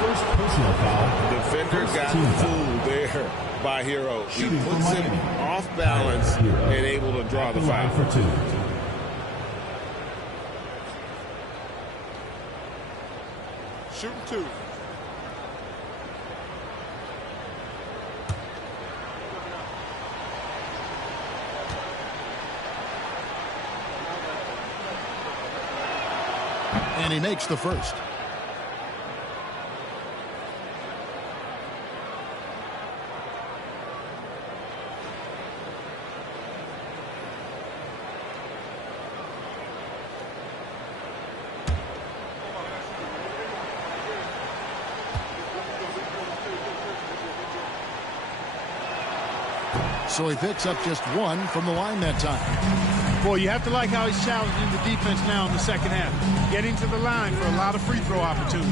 First personal foul. Defender got fooled there by Hero. He puts him off balance and able to draw the foul. For 2. Shooting 2. And he makes the first. So he picks up just 1 from the line that time. Boy, you have to like how he's challenging the defense now in the second half. Getting to the line for a lot of free throw opportunities.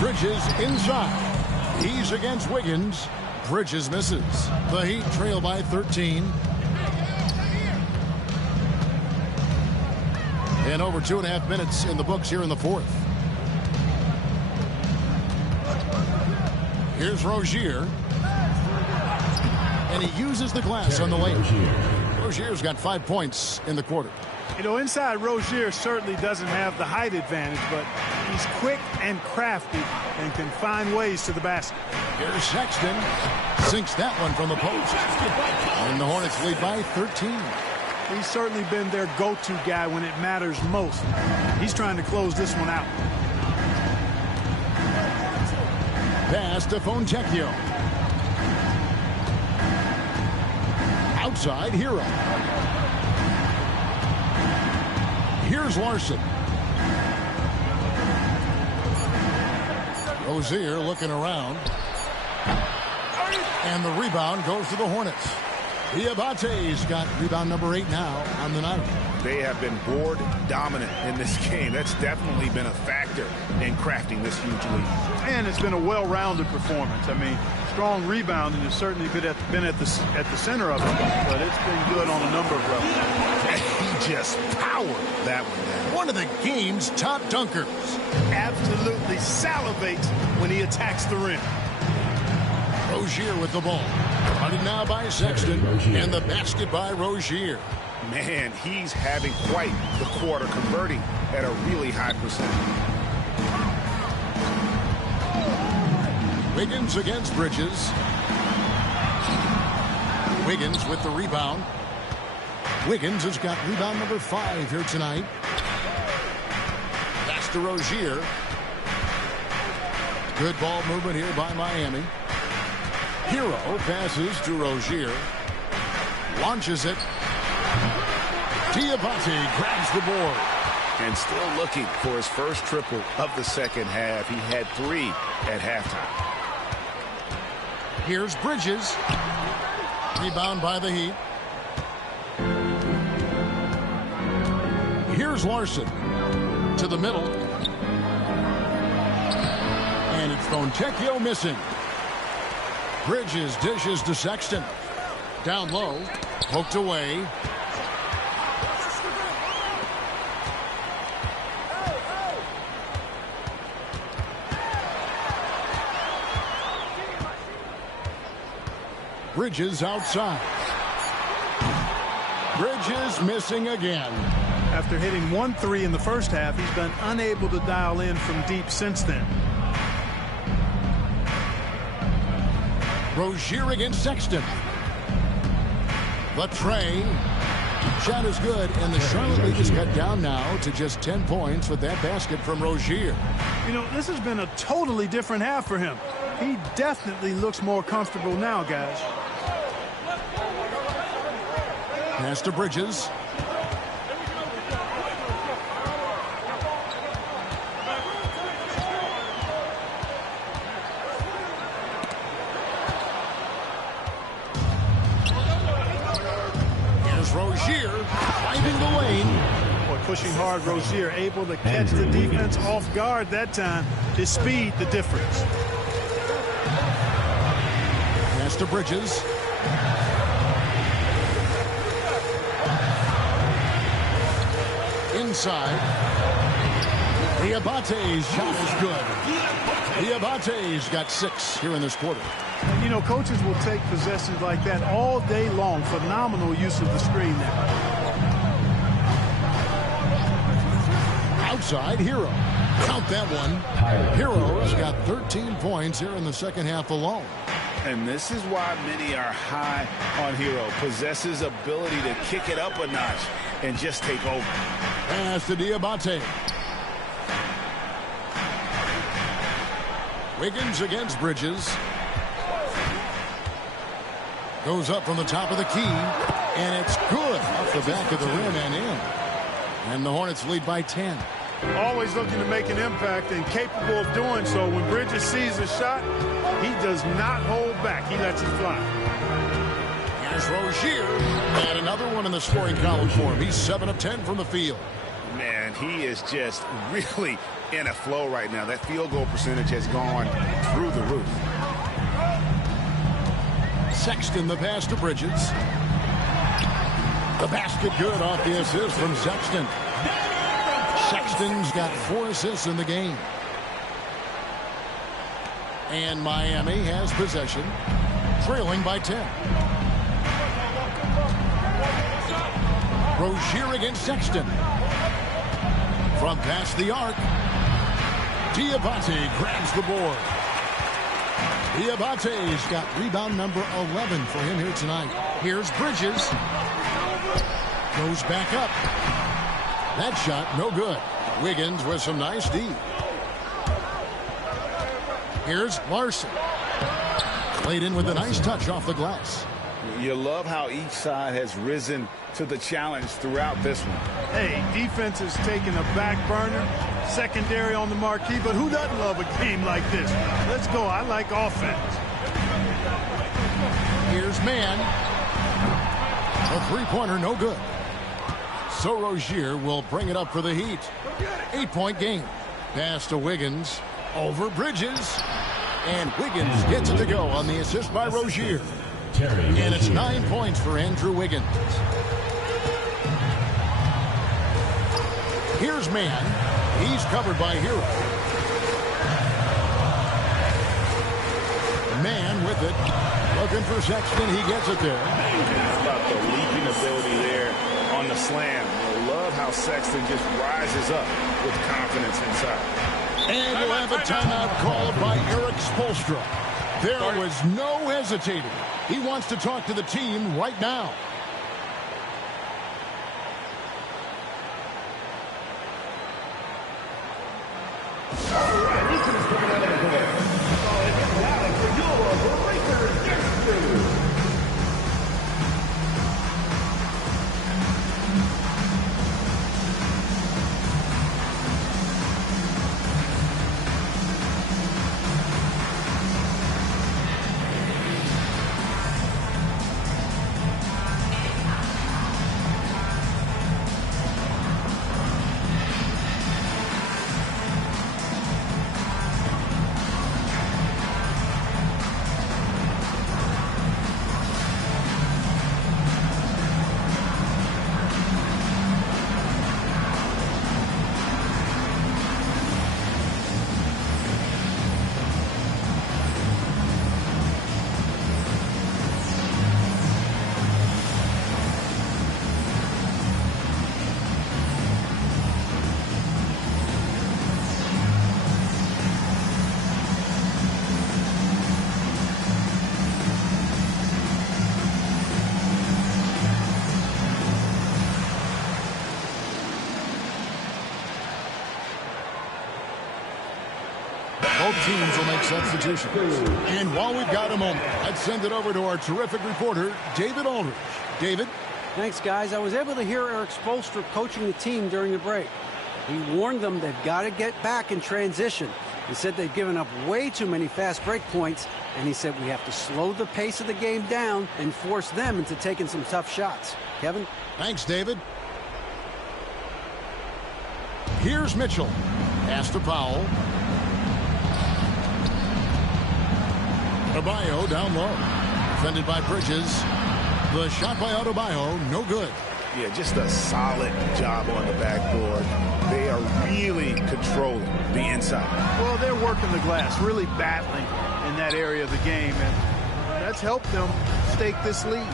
Bridges inside. He's against Wiggins. Bridges misses. The Heat trail by 13. And over 2.5 minutes in the books here in the fourth. Here's Rozier. And he uses the glass on the lane. Rozier's got 5 points in the quarter. You know, inside, Rozier certainly doesn't have the height advantage, but he's quick and crafty and can find ways to the basket. Here's Sexton. Sinks that one from the post. And the Hornets lead by 13. He's certainly been their go-to guy when it matters most. He's trying to close this one out. Pass to Fontecchio. Outside, Hero. Here's Larson. Rozier looking around. And the rebound goes to the Hornets. Diabate's got rebound number 8 now on the night. They have been board dominant in this game. That's definitely been a factor in crafting this huge lead. And it's been a well-rounded performance. I mean, strong rebounding has certainly been at the center of it, but it's been good on a number of levels. He just powered that one down. One of the game's top dunkers. Absolutely salivates when he attacks the rim. Rozier with the ball. Running now by Sexton, and the basket by Rozier. Man, he's having quite the quarter, converting at a really high percentage. Wiggins against Bridges. Wiggins with the rebound. Wiggins has got rebound number 5 here tonight. Pass to Rozier. Good ball movement here by Miami. Hero passes to Rozier. Launches it. Diabate grabs the board. And still looking for his first triple of the second half. He had 3 at halftime. Here's Bridges. Rebound by the Heat. Here's Larson. To the middle. And it's Fontecchio missing. Bridges dishes to Sexton. Down low. Poked away. Bridges outside. Bridges missing again. After hitting 1 3 in the first half, he's been unable to dial in from deep since then. Rozier against Sexton. The tray. Shot is good, and the Charlotte lead is cut down now to just 10 points with that basket from Rozier. You know, this has been a totally different half for him. He definitely looks more comfortable now, guys. Pass to Bridges. pushing hard. Rozier able to catch the defense off guard that time. His speed, the difference. Pass to Bridges. Inside. Diabate's shot is good. Diabate's got 6 here in this quarter. And, you know, coaches will take possessions like that all day long. Phenomenal use of the screen there. Outside, Hero. Count that one. Hero's got 13 points here in the second half alone. And this is why many are high on Hero. Possesses ability to kick it up a notch and just take over. Pass to Diabate. Wiggins against Bridges. Goes up from the top of the key, and it's good off the back of the rim and in. And the Hornets lead by 10. Always looking to make an impact and capable of doing so. When Bridges sees a shot, he does not hold back. He lets it fly. Here's Rozier, and another one in the scoring column for him. He's 7 of 10 from the field. Man, he is just really in a flow right now. That field goal percentage has gone through the roof. Sexton, the pass to Bridges. The basket good off the assist from Sexton. Sexton's got 4 assists in the game. And Miami has possession, trailing by 10. Rozier against Sexton. From past the arc, Diabate grabs the board. Diabate's got rebound number 11 for him here tonight. Here's Bridges. Goes back up. That shot, no good. Wiggins with some nice D. Here's Larson. Played in with a nice touch off the glass. You love how each side has risen to the challenge throughout this one. Hey, defense is taking a back burner, secondary on the marquee, but who doesn't love a game like this? Let's go. I like offense. Here's Mann. A three-pointer, no good. So Rozier will bring it up for the Heat. 8-point game. Pass to Wiggins. Over Bridges. And Wiggins gets it to go on the assist by Rozier. And it's 9 points for Andrew Wiggins. Here's Mann. He's covered by Hero. Mann with it. Looking for Sexton. He gets it there. How about the leaping ability there on the slam? I love how Sexton just rises up with confidence inside. And we'll have a timeout called by Eric Spoelstra. There was no hesitating. He wants to talk to the team right now. Both teams will make substitutions. And while we've got a moment, let's send it over to our terrific reporter, David Aldridge. David? Thanks, guys. I was able to hear Eric Spoelstra coaching the team during the break. He warned them they've got to get back in transition. He said they've given up way too many fast break points, and he said we have to slow the pace of the game down and force them into taking some tough shots. Kevin? Thanks, David. Here's Mitchell. Pass to Powell. Adebayo down low. Defended by Bridges. The shot by Adebayo, no good. Yeah, just a solid job on the backboard. They are really controlling the inside. Well, they're working the glass, really battling in that area of the game, and that's helped them stake this lead.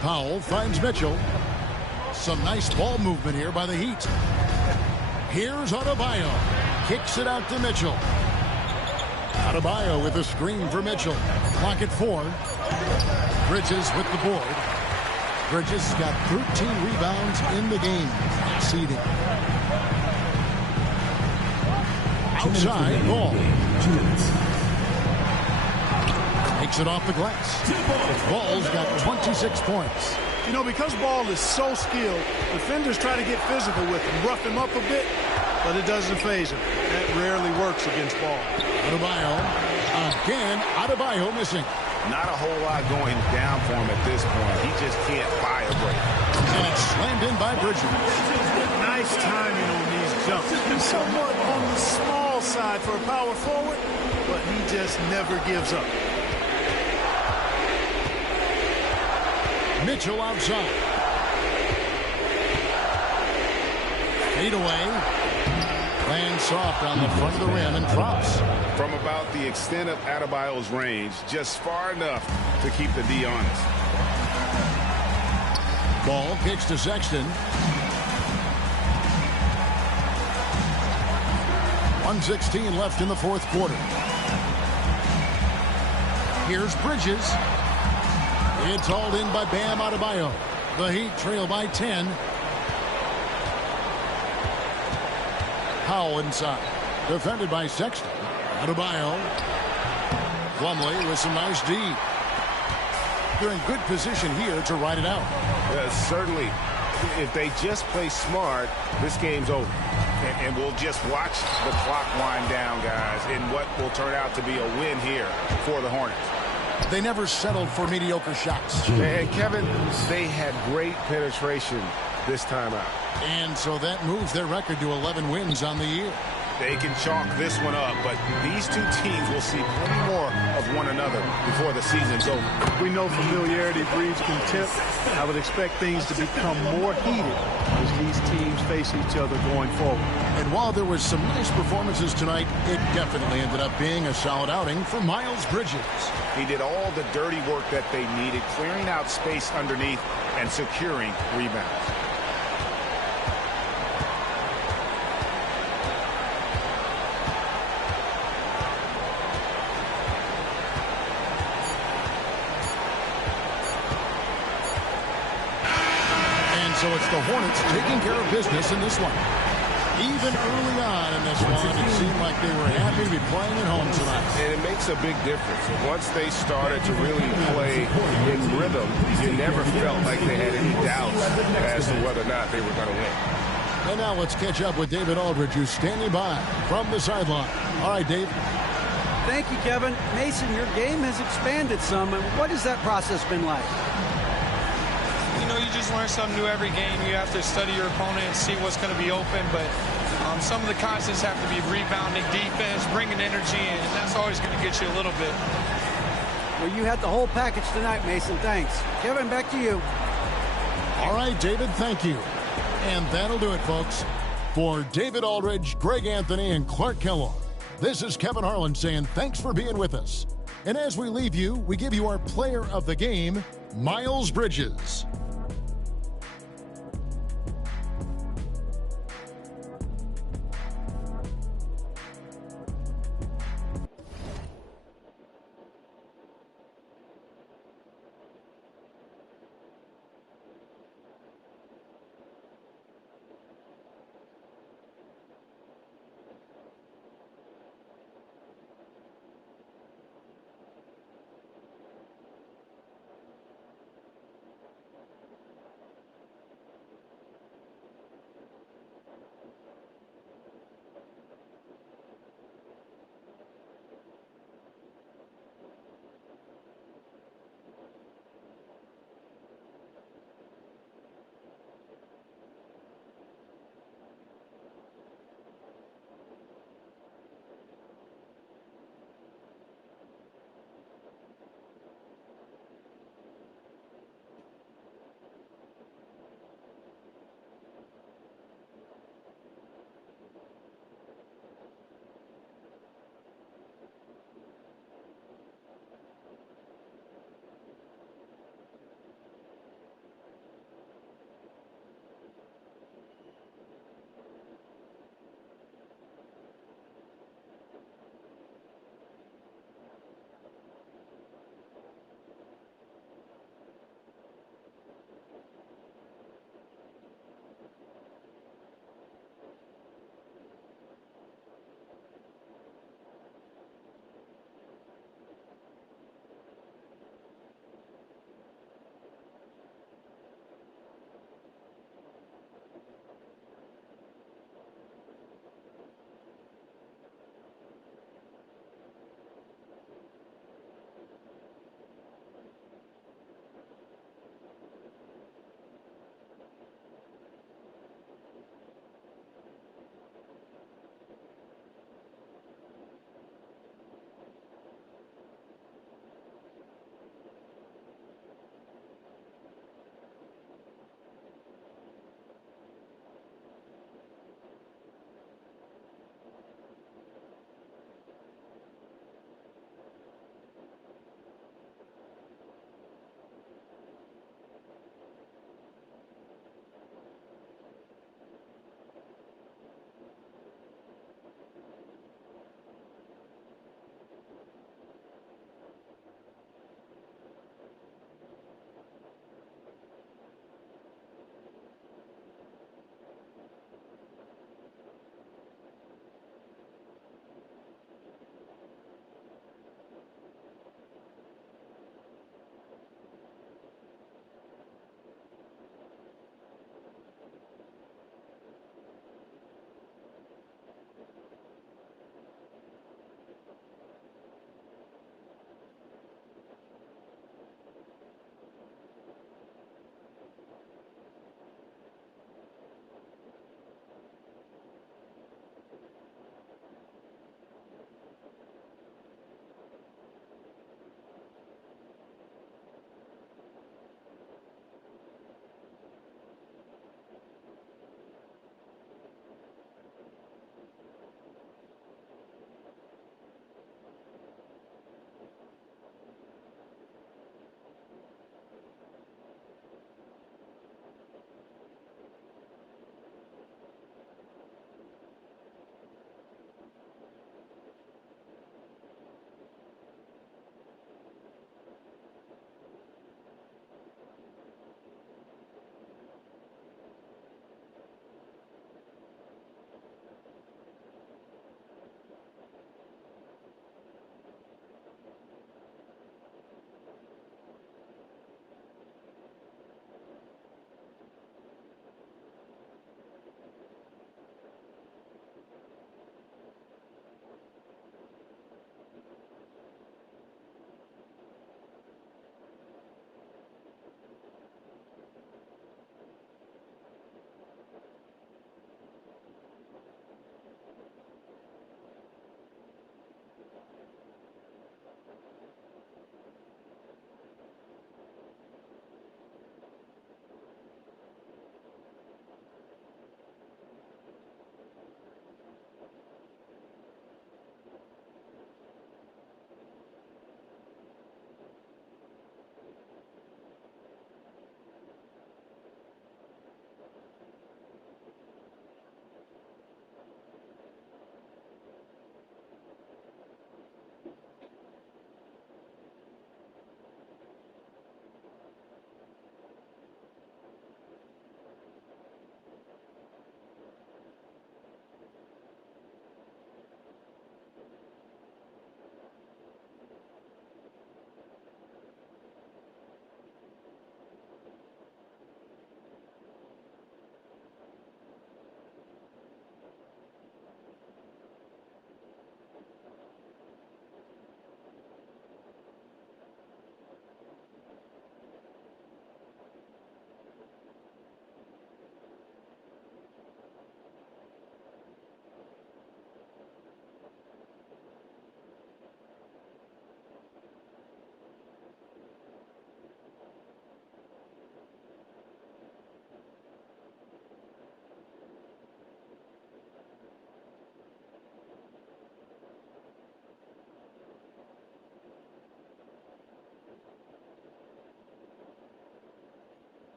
Powell finds Mitchell. Some nice ball movement here by the Heat. Here's Adebayo. Kicks it out to Mitchell. Adebayo with a screen for Mitchell. Clock at 4. Bridges with the board. Bridges got 13 rebounds in the game. Seeding. Outside ball. Takes it off the glass. Ball's got 26 points. You know, because Ball is so skilled, defenders try to get physical with him, rough him up a bit, but it doesn't faze him. That rarely works against Ball. Adebayo. Again, Adebayo missing. Not a whole lot going down for him at this point. He just can't buy a break. And it's slammed in by Bridges. Nice timing on these jumps. He's somewhat on the small side for a power forward, but he just never gives up. Mitchell outside. Fade away. Lands soft on the front of the rim and drops. From about the extent of Adebayo's range, just far enough to keep the D honest. Ball kicks to Sexton. 1:16 left in the fourth quarter. Here's Bridges. It's hauled in by Bam Adebayo. The Heat trail by 10. Powell inside. Defended by Sexton. Adebayo. Plumlee with some nice D. They're in good position here to ride it out. Certainly, if they just play smart, this game's over. And we'll just watch the clock wind down, guys, in what will turn out to be a win here for the Hornets. They never settled for mediocre shots. And Kevin, they had great penetration this time out. And so that moves their record to 11 wins on the year. They can chalk this one up, but these two teams will see plenty more of one another before the season's over. We know familiarity breeds contempt. I would expect things to become more heated as these teams face each other going forward. And while there was some nice performances tonight, it definitely ended up being a solid outing for Miles Bridges. He did all the dirty work that they needed, clearing out space underneath and securing rebounds. So it's the Hornets taking care of business in this one. Even early on in this one, it seemed like they were happy to be playing at home tonight. And it makes a big difference. Once they started to really play in rhythm, you never felt like they had any doubts as to whether or not they were going to win. And now let's catch up with David Aldridge, who's standing by from the sideline. All right, Dave. Thank you, Kevin. Mason, your game has expanded some. What has that process been like? You know, you just learn something new every game. You have to study your opponent and see what's going to be open. But some of the constants have to be rebounding, defense, bringing energy, and that's always going to get you a little bit. Well, you had the whole package tonight, Mason. Thanks. Kevin, back to you. All right, David, thank you. And that'll do it, folks. For David Aldridge, Greg Anthony, and Clark Kellogg, this is Kevin Harlan saying thanks for being with us. And as we leave you, we give you our player of the game, Miles Bridges.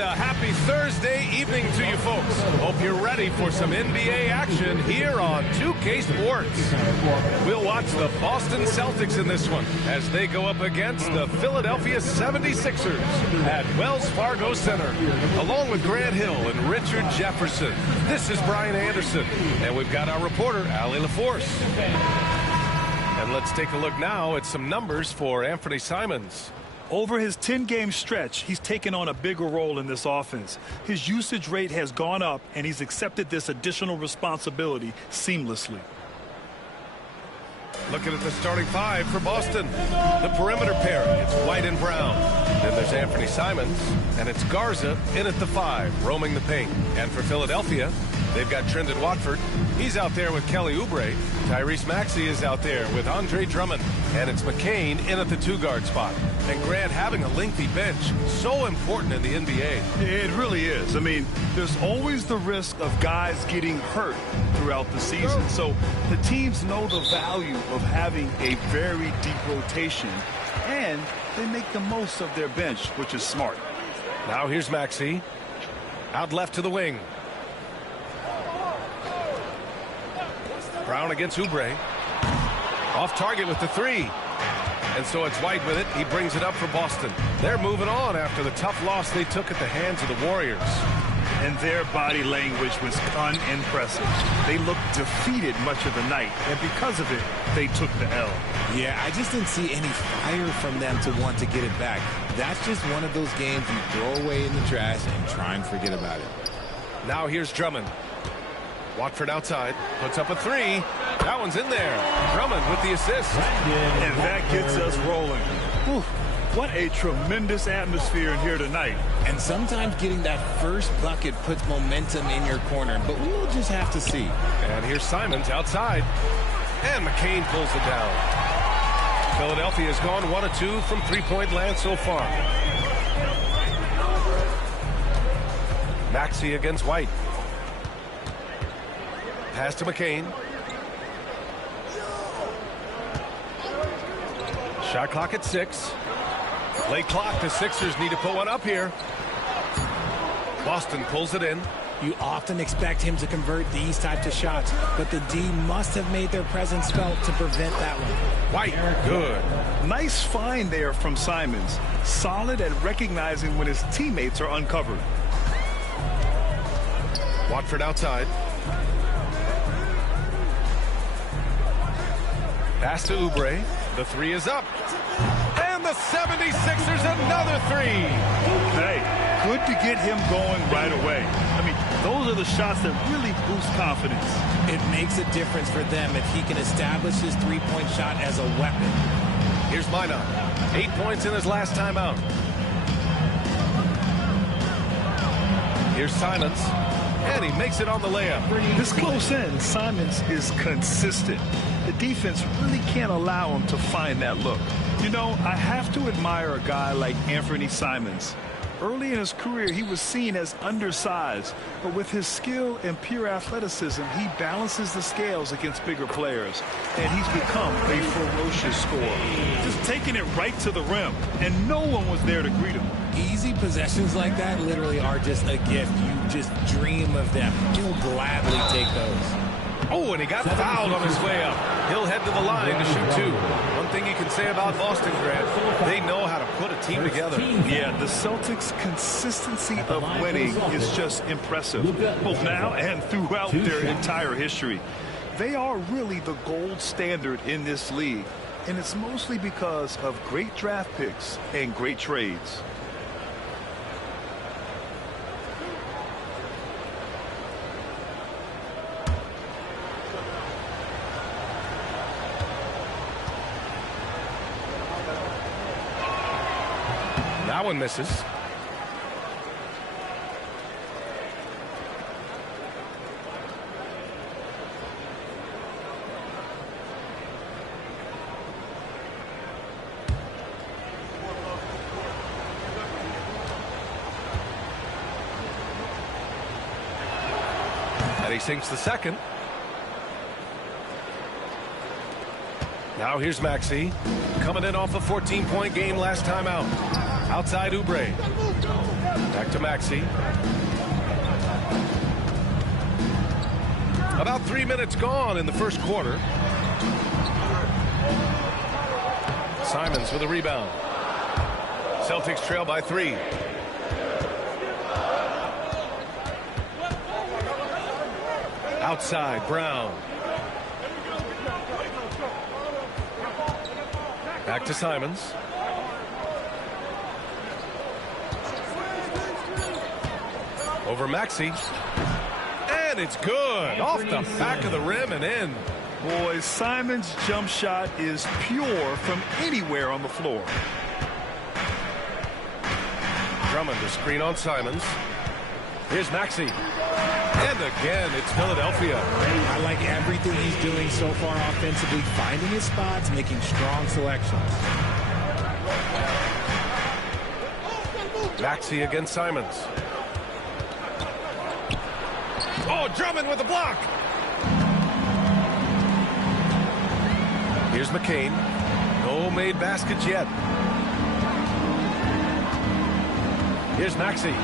a happy Thursday evening to you folks. Hope you're ready for some NBA action here on 2K Sports. We'll watch the Boston Celtics in this one as they go up against the Philadelphia 76ers at Wells Fargo Center. Along with Grant Hill and Richard Jefferson, this is Brian Anderson, and we've got our reporter, Allie LaForce. And let's take a look now at some numbers for Anthony Simons. Over his 10-game stretch, he's taken on a bigger role in this offense. His usage rate has gone up, and he's accepted this additional responsibility seamlessly. Looking at the starting five for Boston. The perimeter pair, it's White and Brown. Then there's Anthony Simons, and it's Garza in at the 5, roaming the paint. And for Philadelphia, they've got Trendon Watford. He's out there with Kelly Oubre. Tyrese Maxey is out there with Andre Drummond. And it's McCain in at the 2-guard spot. And Grant, having a lengthy bench, so important in the NBA. It really is. I mean, there's always the risk of guys getting hurt throughout the season. So the teams know the value of having a very deep rotation, and they make the most of their bench, which is smart. Now here's Maxey. Out left to the wing. Brown against Oubre. Off target with the 3. And so it's White with it. He brings it up for Boston. They're moving on after the tough loss they took at the hands of the Warriors. And their body language was unimpressive. They looked defeated much of the night, and because of it, they took the L. Yeah, I just didn't see any fire from them to want to get it back. That's just one of those games you throw away in the trash and try and forget about it. Now here's Drummond. Watford outside, puts up a 3. That one's in there. Drummond with the assist. And that gets us rolling. Whew. What a tremendous atmosphere in here tonight. And sometimes getting that first bucket puts momentum in your corner, but we'll just have to see. And here's Simons outside. And McCain pulls it down. Philadelphia has gone 1 of 2 from three-point land so far. Maxey against White. Pass to McCain. Shot clock at 6. Late clock. The Sixers need to put one up here. Boston pulls it in. You often expect him to convert these types of shots, but the D must have made their presence felt to prevent that one. White, good. Nice find there from Simons. Solid at recognizing when his teammates are uncovered. Watford outside. Pass to Oubre. The 3 is up. And the 76ers another 3. Hey, good to get him going right away. I mean, those are the shots that really boost confidence. It makes a difference for them if he can establish his three-point shot as a weapon. Here's Minot. 8 points in his last time out. Here's Simons. And he makes it on the layup. This close in, Simons is consistent. The defense really can't allow him to find that look. You know, I have to admire a guy like Anthony Simons. Early in his career, he was seen as undersized, but with his skill and pure athleticism, he balances the scales against bigger players, and he's become a ferocious scorer. Just taking it right to the rim, and no one was there to greet him. Easy possessions like that literally are just a gift. You just dream of them. You'll gladly take those. Oh, and he got fouled on his way up. He'll head to the line to shoot 2. One thing you can say about Boston, Grant, they know how to put a team together. Yeah, the Celtics' consistency of winning is just impressive, both now and throughout their entire history. They are really the gold standard in this league, and it's mostly because of great draft picks and great trades. That one misses. And he sinks the second. Now here's Maxey, coming in off a 14-point game last time out. Outside Oubre. Back to Maxey. About 3 minutes gone in the first quarter. Simons with a rebound. Celtics trail by 3. Outside, Brown. Back to Simons. Over Maxey. And it's good. Off the back of the rim and in. Boy, Simons' jump shot is pure from anywhere on the floor. Drummond to screen on Simons. Here's Maxey. And again, it's Philadelphia. I like everything he's doing so far offensively, finding his spots, making strong selections. Maxey against Simons. Oh, Drummond with a block. Here's McCain. No made baskets yet. Here's Maxey.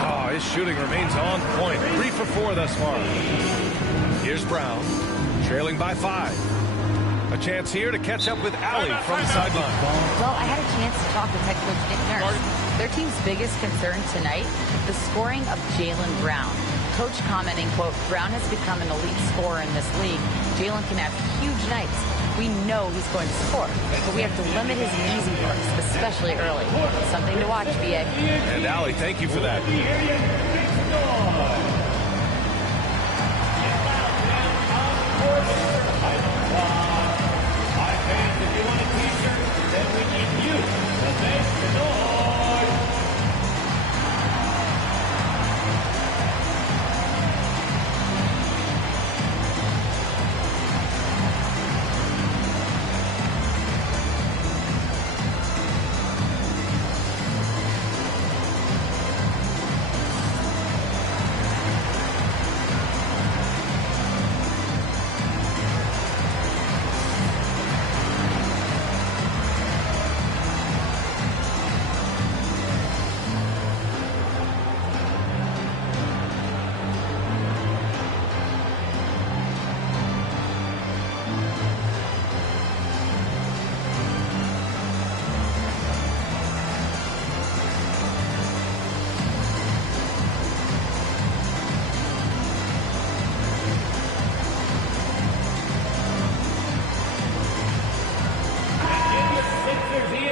Oh, his shooting remains on point. 3 for 4 thus far. Here's Brown, trailing by 5. A chance here to catch up with Allie from the sideline. Well, I had a chance to talk with head coach Nick Nurse. Their team's biggest concern tonight, the scoring of Jaylen Brown. Coach commenting, quote, Brown has become an elite scorer in this league. Jaylen can have huge nights. We know he's going to score, but we have to limit his easy looks, especially early. Something to watch, BA. And Allie, thank you for that. If you want a t-shirt, then we give you the best noise.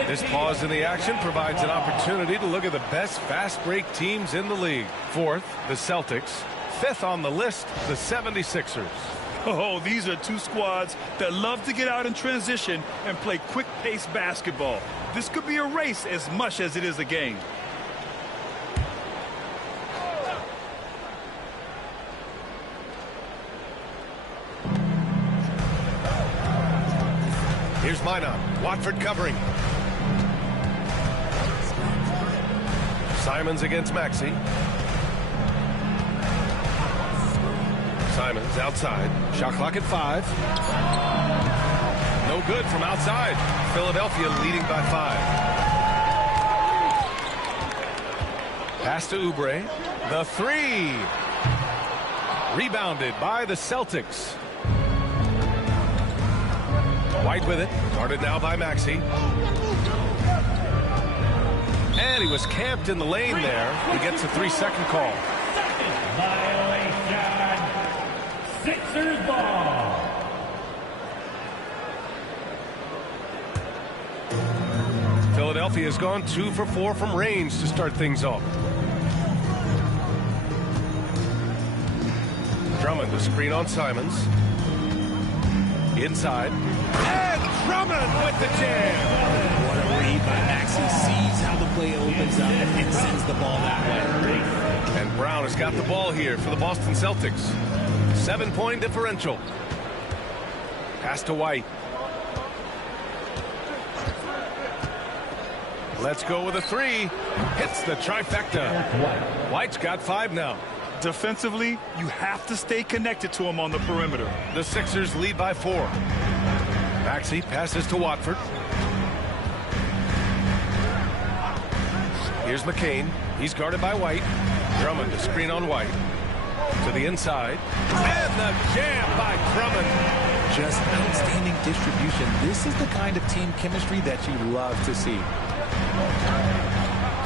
This pause in the action provides an opportunity to look at the best fast break teams in the league. 4th, the Celtics. 5th on the list, the 76ers. Oh, these are two squads that love to get out in transition and play quick-paced basketball. This could be a race as much as it is a game. Here's Minot. Watford covering. Simons against Maxey. Simons outside. Shot clock at 5. No good from outside. Philadelphia leading by 5. Pass to Oubre. The 3. Rebounded by the Celtics. White with it. Guarded now by Maxey. And he was camped in the lane there. He gets a 3-second call. Violation. Sixers ball. Philadelphia has gone 2 for 4 from range to start things off. Drummond to screen on Simons. Inside. And Drummond with the jam. What a read by Maxey. Sees how the play opens up and sends the ball that way. And Brown has got the ball here for the Boston Celtics. 7-point differential. Pass to White. Let's go with a 3. Hits the trifecta. White's got 5 now. Defensively, you have to stay connected to him on the perimeter. The Sixers lead by 4. Maxey passes to Watford. Here's McCain. He's guarded by White. Drummond to screen on White. To the inside. And the jam by Drummond. Just outstanding distribution. This is the kind of team chemistry that you love to see.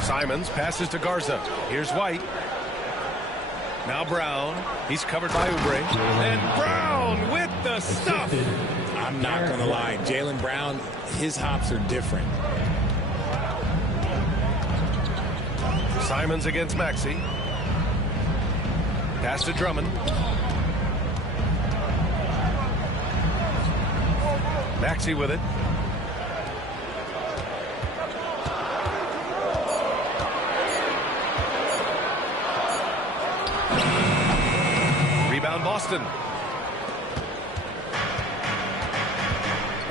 Simons passes to Garza. Here's White. Now Brown. He's covered by Oubre. And Brown with the stuff. I'm not going to lie. Jaylen Brown, his hops are different. Simons against Maxey. Pass to Drummond. Maxey with it. Rebound Boston.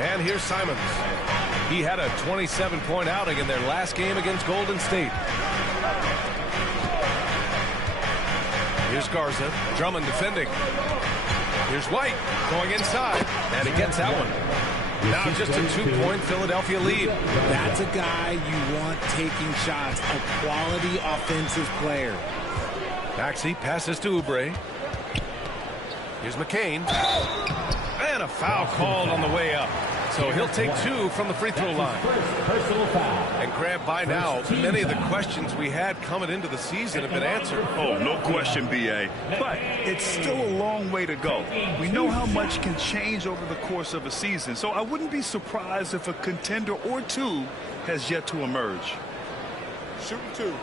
And here's Simons. He had a 27-point outing in their last game against Golden State. Here's Garza. Drummond defending. Here's White going inside. And he gets that one. Now just a 2-point Philadelphia lead. That's a guy you want taking shots. A quality offensive player. Maxey passes to Oubre. Here's McCain. And a foul called on the way up. So he'll take 2 from the free throw line. And Grant, by now, many of the questions we had coming into the season have been answered. Oh, no question, B.A. But it's still a long way to go. We know how much can change over the course of a season, so I wouldn't be surprised if a contender or two has yet to emerge. Shooting 2.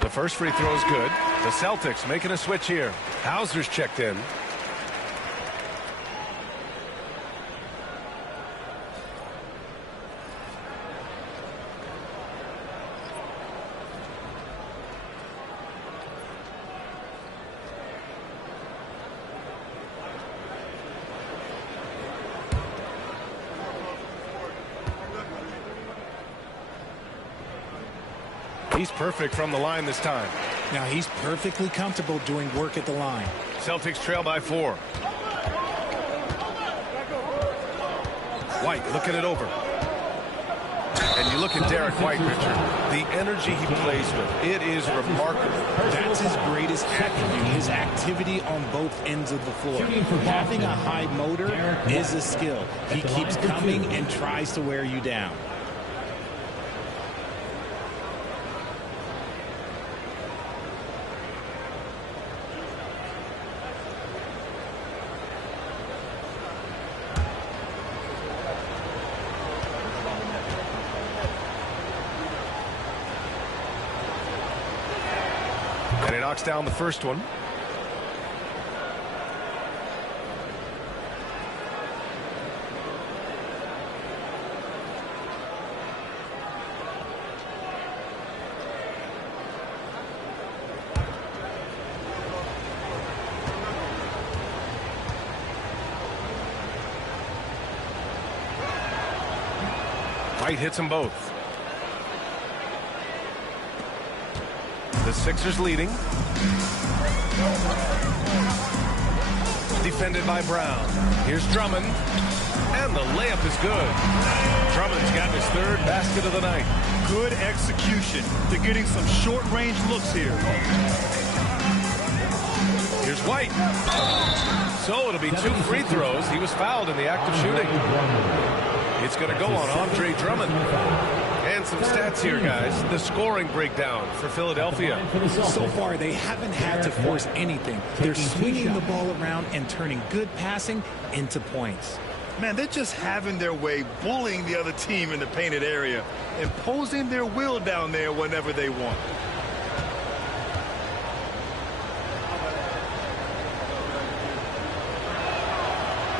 The first free throw is good. The Celtics making a switch here. Hauser's checked in. He's perfect from the line this time. Now he's perfectly comfortable doing work at the line. Celtics trail by 4. White looking it over. And you look at Derek White, Richard. The energy he plays with, it is remarkable. That's his greatest attribute, his activity on both ends of the floor. Having a high motor is a skill. He keeps coming and tries to wear you down. And he knocks down the first one. White hits them both. The Sixers leading. Defended by Brown. Here's Drummond. And the layup is good. Drummond's got his 3rd basket of the night. Good execution. They're getting some short-range looks here. Here's White. So it'll be 2 free throws. He was fouled in the act of shooting. It's going to go on Andre Drummond. And some stats here, guys. The scoring breakdown for Philadelphia. So far, they haven't had to force anything. They're swinging the ball around and turning good passing into points. Man, they're just having their way, bullying the other team in the painted area, imposing their will down there whenever they want.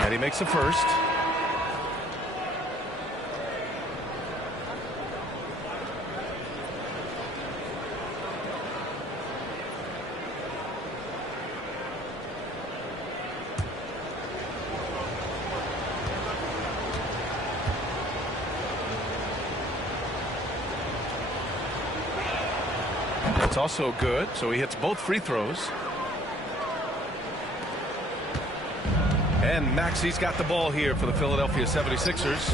And he makes the first. It's also good, so he hits both free throws. And Maxi's got the ball here for the Philadelphia 76ers.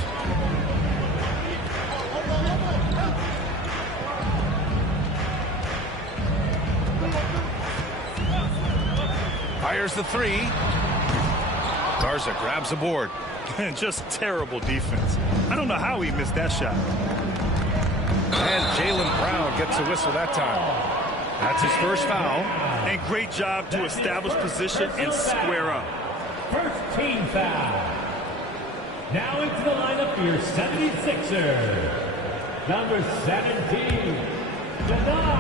Fires the three. Garza grabs the board. Just terrible defense. I don't know how he missed that shot. And Jaylen Brown gets a whistle that time. That's his first foul. And great job to establish position and square up. First team foul. Now into the lineup for your 76ers. Number 17, Denai.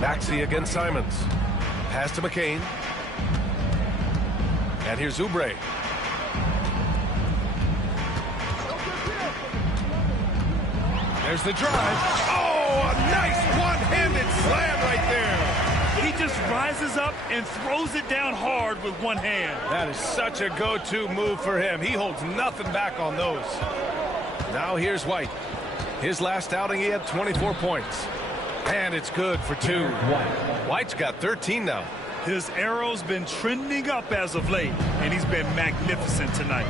Maxey against Simons. Pass to McCain. And here's Oubre. There's the drive. Oh, a nice one-handed slam right there. He just rises up and throws it down hard with one hand. That is such a go-to move for him. He holds nothing back on those. Now here's White. His last outing, he had 24 points. And it's good for 2. White's got 13 now. His arrow's been trending up as of late, and he's been magnificent tonight.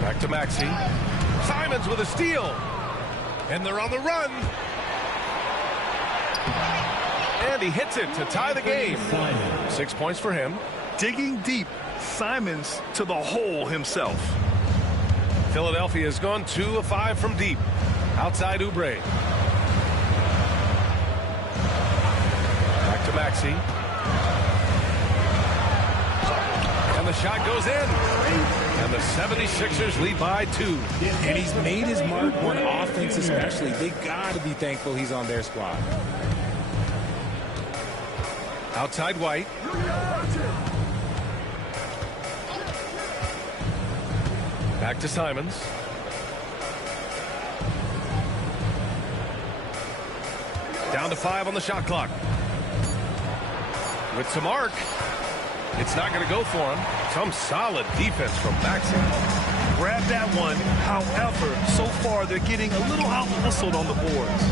Back to Maxey. Simons with a steal. And they're on the run. And he hits it to tie the game. 6 points for him. Digging deep, Simons to the hole himself. Philadelphia has gone 2 of 5 from deep. Outside Oubre. Back to Maxey. And the shot goes in. And the 76ers lead by 2. And he's made his mark on offense especially. They got to be thankful he's on their squad. Outside White. Back to Simons. Down to 5 on the shot clock. With some arc. It's not going to go for him. Some solid defense from Maxey. Grab that one. However, so far they're getting a little out-hustled on the boards.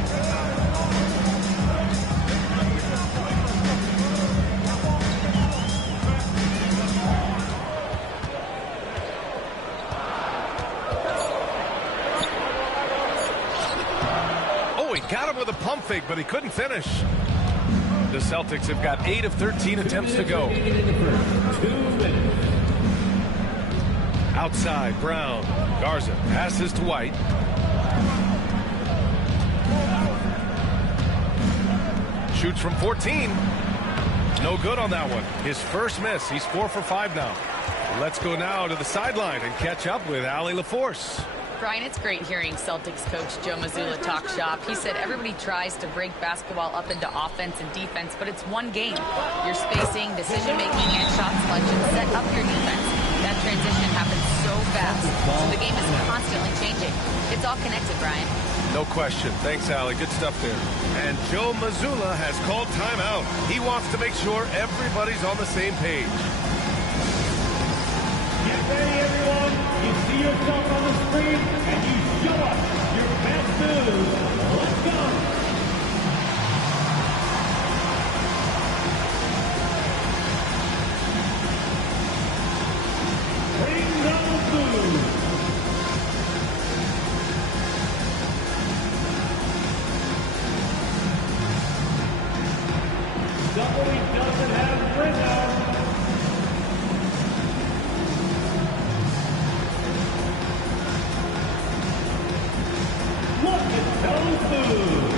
Got him with a pump fake, but he couldn't finish. The Celtics have got 8 of 13 attempts to go. Outside, Brown. Garza passes to White. Shoots from 14. No good on that one. His first miss. He's 4 for 5 now. Let's go now to the sideline and catch up with Allie LaForce. Brian, it's great hearing Celtics coach Joe Mazzulla talk shop. He said everybody tries to break basketball up into offense and defense, but it's one game. Your spacing, decision-making, and shot selection set up your defense. That transition happens so fast, so the game is constantly changing. It's all connected, Brian. No question. Thanks, Allie. Good stuff there. And Joe Mazzulla has called timeout. He wants to make sure everybody's on the same page. Get ready, everyone. You see yourself on the screen, and you show us your best moves. Let's go. Bring those moves. Somebody doesn't have rhythm. Look at those moves.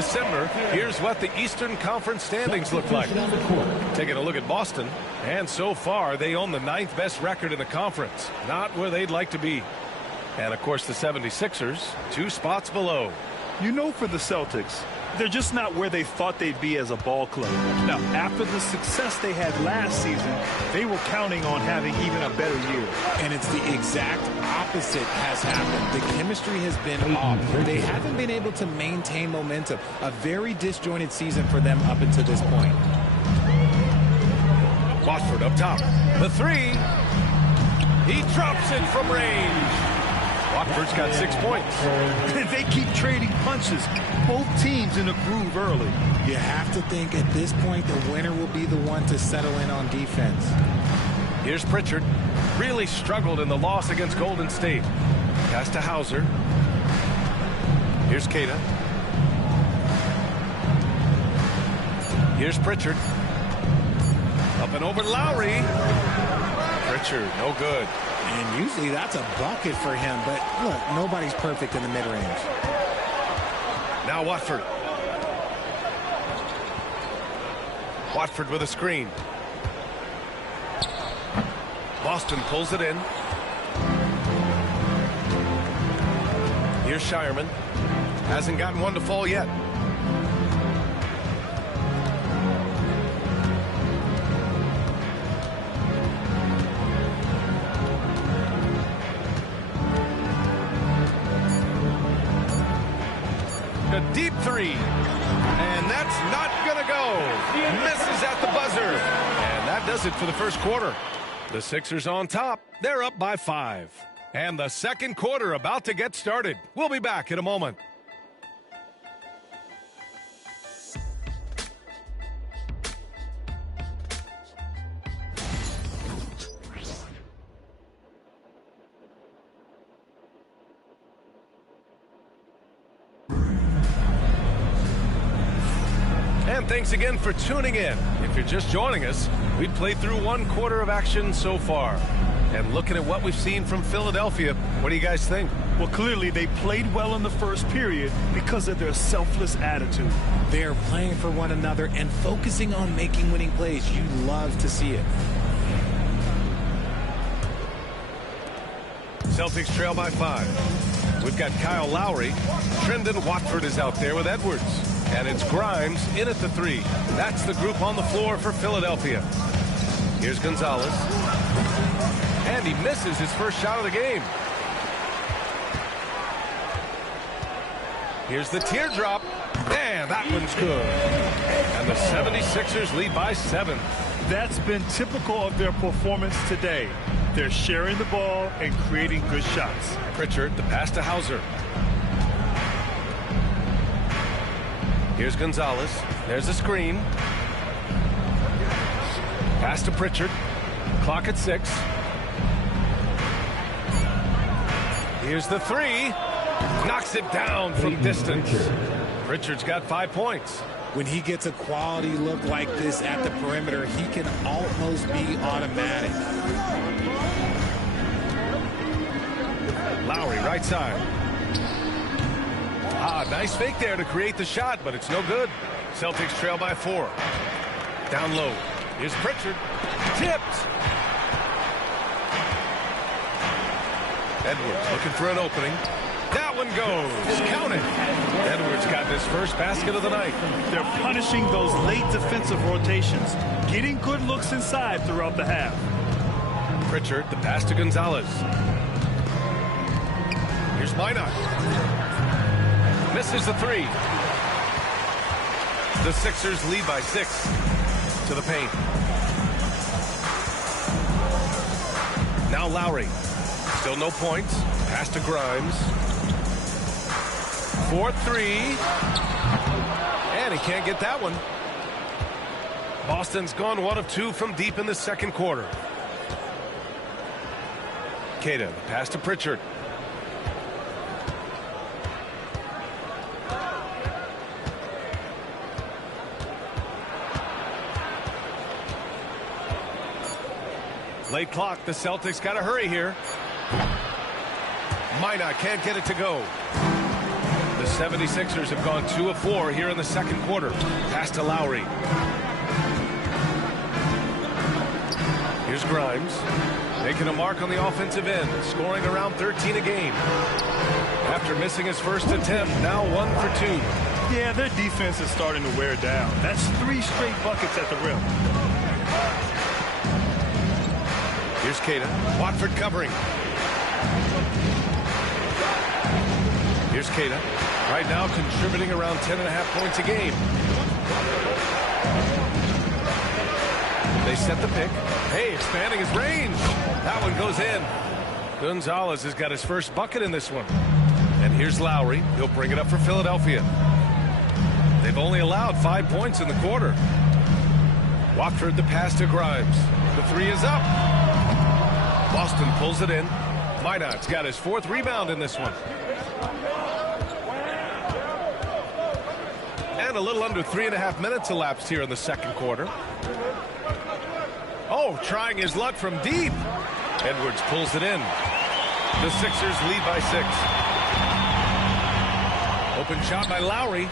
December, here's what the Eastern Conference standings look like. Taking a look at Boston, and so far they own the 9th best record in the conference. Not where they'd like to be. And of course the 76ers, 2 spots below. You know, for the Celtics, they're just not where they thought they'd be as a ball club. Now, after the success they had last season, they were counting on having even a better year. And it's the exact opposite has happened. The chemistry has been off. They haven't been able to maintain momentum. A very disjointed season for them up until this point. Watford up top. The 3. He drops it from range. Watford's got 6 points. They keep trading punches. Both teams in a groove early. You have to think at this point the winner will be the one to settle in on defense. Here's Pritchard. Really struggled in the loss against Golden State. Pass to Hauser. Here's Keita. Here's Pritchard. Up and over Lowry. Pritchard, no good. And usually that's a bucket for him, but look, nobody's perfect in the mid-range. Now Watford. Watford with a screen. Boston pulls it in. Here's Shireman. Hasn't gotten one to fall yet. A deep 3. And that's not going to go. Misses at the buzzer. And that does it for the first quarter. The Sixers on top. They're up by 5. And the second quarter about to get started. We'll be back in a moment. And thanks again for tuning in. If you're just joining us, we've played through 1 quarter of action so far. And looking at what we've seen from Philadelphia, what do you guys think? Well, clearly they played well in the first period because of their selfless attitude. They're playing for one another and focusing on making winning plays. You love to see it. Celtics trail by 5. We've got Kyle Lowry. Trendon Watford is out there with Edwards. And it's Grimes in at the 3. That's the group on the floor for Philadelphia. Here's Gonzalez. And he misses his first shot of the game. Here's the teardrop. And that one's good. And the 76ers lead by 7. That's been typical of their performance today. They're sharing the ball and creating good shots. Pritchard, the pass to Hauser. Here's Gonzalez. There's a screen. Pass to Pritchard. Clock at 6. Here's the 3. Knocks it down from distance. Pritchard's got 5 points. When he gets a quality look like this at the perimeter, he can almost be automatic. Lowry, right side. Nice fake there to create the shot, but it's no good. Celtics trail by 4. Down low. Here's Pritchard. Tipped. Edwards looking for an opening. That one goes. Count it. Edwards got this first basket of the night. They're punishing those late defensive rotations, getting good looks inside throughout the half. Pritchard, the pass to Gonzalez. Here's Minot. Misses the 3. The Sixers lead by 6 to the paint. Now Lowry. Still no points. Pass to Grimes. 4-3. And he can't get that one. Boston's gone 1 of 2 from deep in the second quarter. Keita, pass to Pritchard. Late clock, the Celtics got to hurry here. Minot can't get it to go. The 76ers have gone 2 of 4 here in the second quarter. Pass to Lowry. Here's Grimes. Making a mark on the offensive end, scoring around 13 a game. After missing his first attempt, now 1 for 2. Yeah, their defense is starting to wear down. That's 3 straight buckets at the rim. Here's Keita. Watford covering. Here's Keita. Right now contributing around 10.5 points a game. They set the pick. Hey, expanding his range. That one goes in. Gonzalez has got his first bucket in this one. And here's Lowry. He'll bring it up for Philadelphia. They've only allowed 5 points in the quarter. Watford the pass to Grimes. The 3 is up. Boston pulls it in. Minot's got his 4th rebound in this one. And a little under 3.5 minutes elapsed here in the second quarter. Oh, trying his luck from deep. Edwards pulls it in. The Sixers lead by 6. Open shot by Lowry.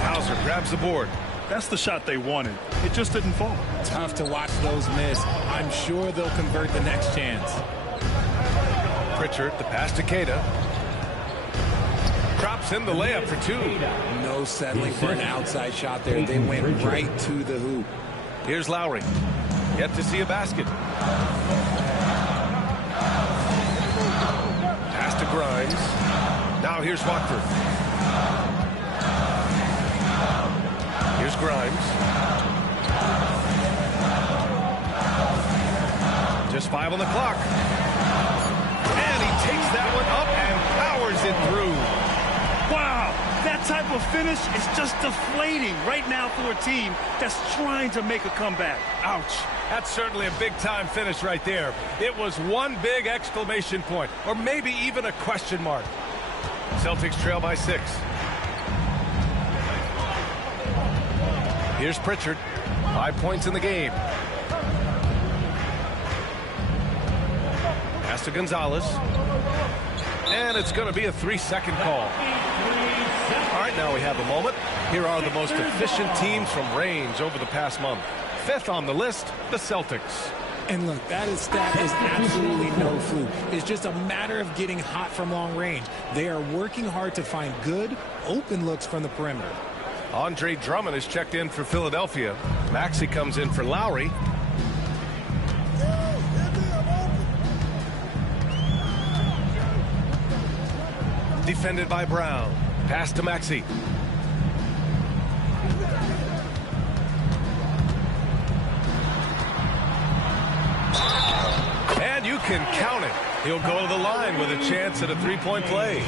Hauser grabs the board. That's the shot they wanted. It just didn't fall. Tough to watch those miss. I'm sure they'll convert the next chance. Pritchard, the pass to Keita. Drops in the layup for 2. No settling for an outside shot there. They went right to the hoop. Here's Lowry. Yet to see a basket. Pass to Grimes. Now here's Watford. Here's Grimes. Just 5 on the clock. And he takes that one up and powers it through. Wow, that type of finish is just deflating right now for a team that's trying to make a comeback. Ouch. That's certainly a big-time finish right there. It was one big exclamation point, or maybe even a question mark. Celtics trail by 6. Here's Pritchard. 5 points in the game. Pass to Gonzalez. And it's going to be a 3-second call. All right, now we have a moment. Here are the most efficient teams from range over the past month. 5th on the list, the Celtics. And look, that stat is absolutely no fluke. It's just a matter of getting hot from long range. They are working hard to find good, open looks from the perimeter. Andre Drummond is checked in for Philadelphia. Maxey comes in for Lowry. Defended by Brown. Pass to Maxey. And you can count it. He'll go to the line with a chance at a 3-point play.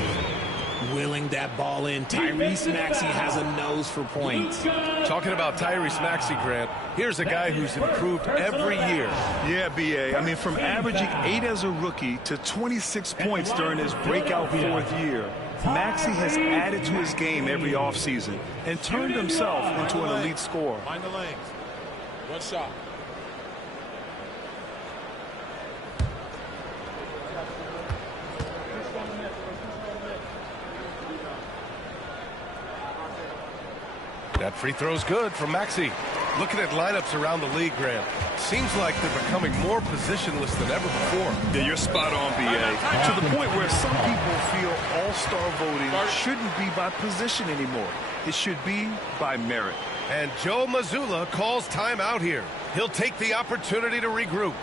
Willing that ball in. Tyrese Maxey has a nose for points. Talking about Tyrese Maxey, Grant, here's a guy who's improved every year. Yeah, B.A. I mean, from averaging 8 as a rookie to 26 points during his breakout 4th year, Maxey has added to his game every offseason and turned himself into an elite scorer. Find the lanes. One shot. That free throw's good from Maxey. Looking at lineups around the league, Grant, seems like they're becoming more positionless than ever before. Yeah, you're spot on, B.A. To the point where some people feel all-star voting shouldn't be by position anymore. It should be by merit. And Joe Mazzulla calls timeout here. He'll take the opportunity to regroup.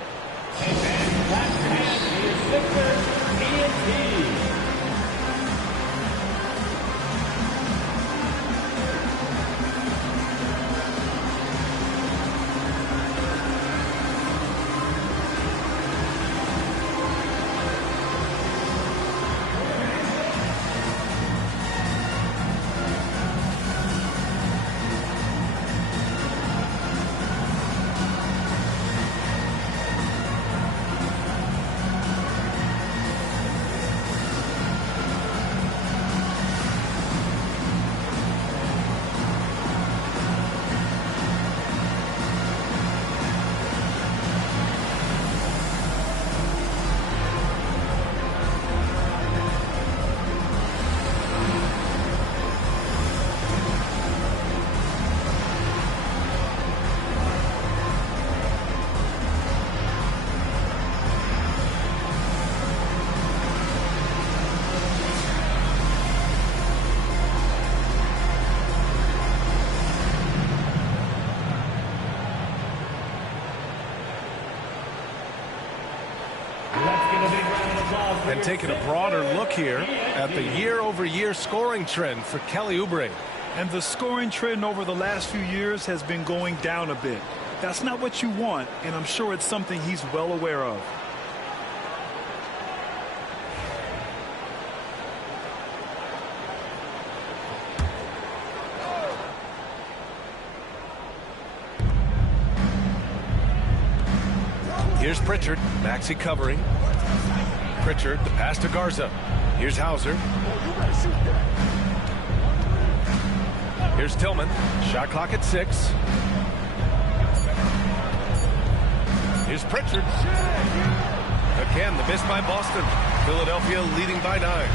And taking a broader look here at the year-over-year scoring trend for Kelly Oubre. And the scoring trend over the last few years has been going down a bit. That's not what you want, and I'm sure it's something he's well aware of. Here's Pritchard. Maxey covering. Pritchard, the pass to Garza. Here's Hauser. Here's Tillman. Shot clock at 6. Here's Pritchard. Again, the miss by Boston. Philadelphia leading by 9.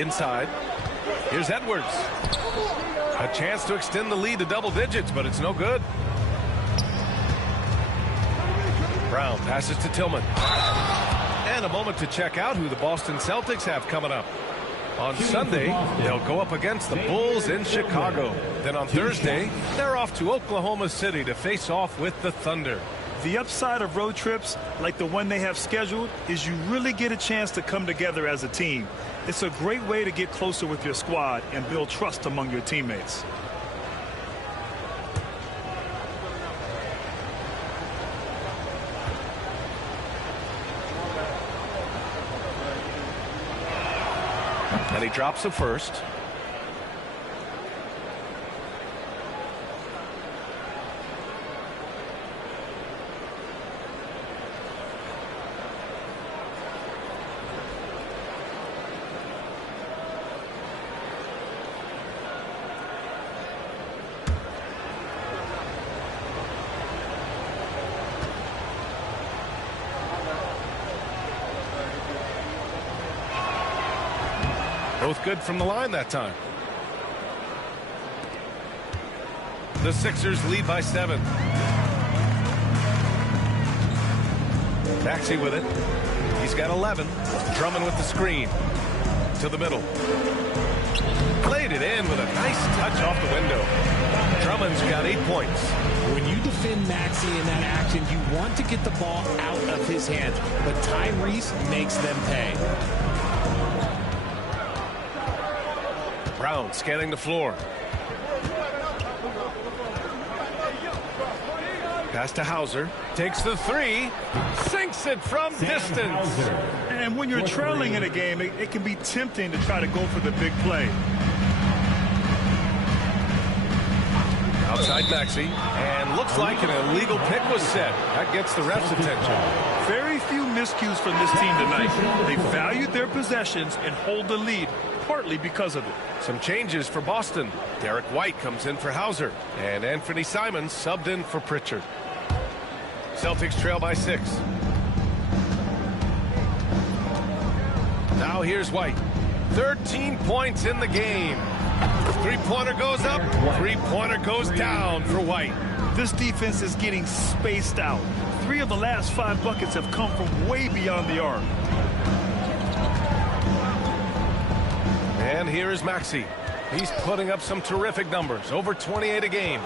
Inside. Here's Edwards. A chance to extend the lead to double digits, but it's no good. Brown passes to Tillman. And a moment to check out who the Boston Celtics have coming up. On Sunday, they'll go up against the Bulls in Chicago. Then on Thursday, they're off to Oklahoma City to face off with the Thunder. The upside of road trips, like the one they have scheduled, is you really get a chance to come together as a team. It's a great way to get closer with your squad and build trust among your teammates. And he drops the first. Both good from the line that time. The Sixers lead by 7. Maxey with it. He's got 11. Drummond with the screen. To the middle. Played it in with a nice touch off the window. Drummond's got 8 points. When you defend Maxey in that action, you want to get the ball out of his hands, but Tyrese makes them pay. Brown scanning the floor. Pass to Hauser. Takes the 3. Sinks it from distance. And when you're trailing in a game, it can be tempting to try to go for the big play. Outside Maxey. And looks like an illegal pick was set. That gets the ref's attention. Very few miscues from this team tonight. They valued their possessions and hold the lead, partly because of it. Some changes for Boston. Derek White comes in for Hauser. And Anthony Simons subbed in for Pritchard. Celtics trail by 6. Now here's White. 13 points in the game. Three-pointer goes up. Three-pointer goes down for White. This defense is getting spaced out. 3 of the last 5 buckets have come from way beyond the arc. And here is Maxey. He's putting up some terrific numbers. Over 28 a game.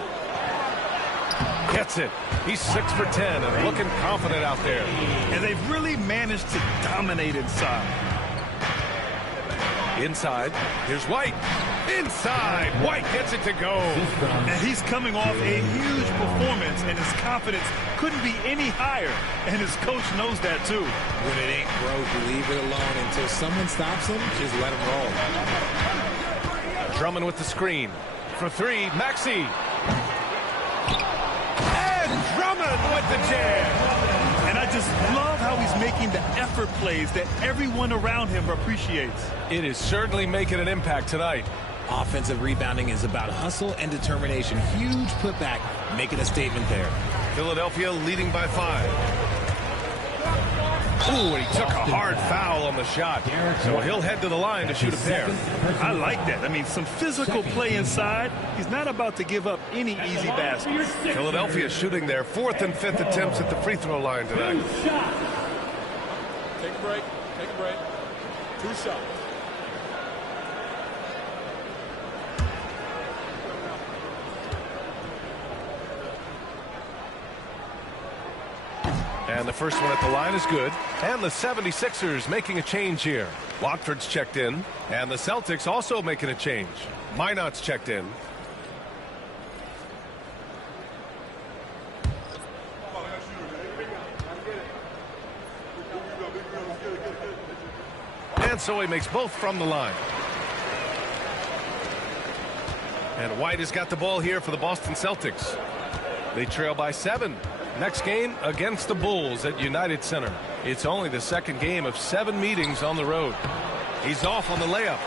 Gets it. He's 6 for 10 and looking confident out there. And they've really managed to dominate inside. Inside. Here's White. Inside. White gets it to go. And he's coming off a huge performance, and his confidence couldn't be any higher. And his coach knows that, too. When it ain't broke, leave it alone. Until someone stops him, just let him roll. Drummond with the screen. For 3, Maxey. And Drummond with the jam. And I just love how he's making the effort plays that everyone around him appreciates. It is certainly making an impact tonight. Offensive rebounding is about hustle and determination. Huge putback, making a statement there. Philadelphia leading by 5. Ooh, and he took a hard foul on the shot. So he'll head to the line to shoot a pair. I like that. I mean, some physical play inside. He's not about to give up any easy baskets. Philadelphia shooting their 4th and 5th attempts at the free throw line tonight. Take a break. Take a break. 2 shots. And the first one at the line is good. And the 76ers making a change here. Watford's checked in. And the Celtics also making a change. Minot's checked in. And so he makes both from the line. And White has got the ball here for the Boston Celtics. They trail by 7. Next game against the Bulls at United Center. It's only the second game of 7 meetings on the road. He's off on the layup.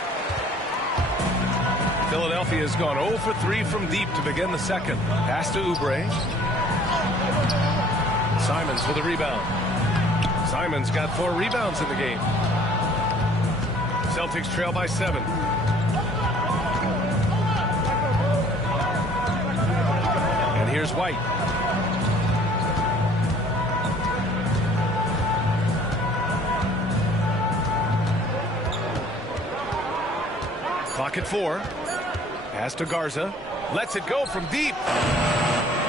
Philadelphia has gone 0 for 3 from deep to begin the second. Pass to Oubre. Simons with a rebound. Simons got 4 rebounds in the game. Celtics trail by 7. And here's White. Clock at 4. Pass to Garza. Lets it go from deep.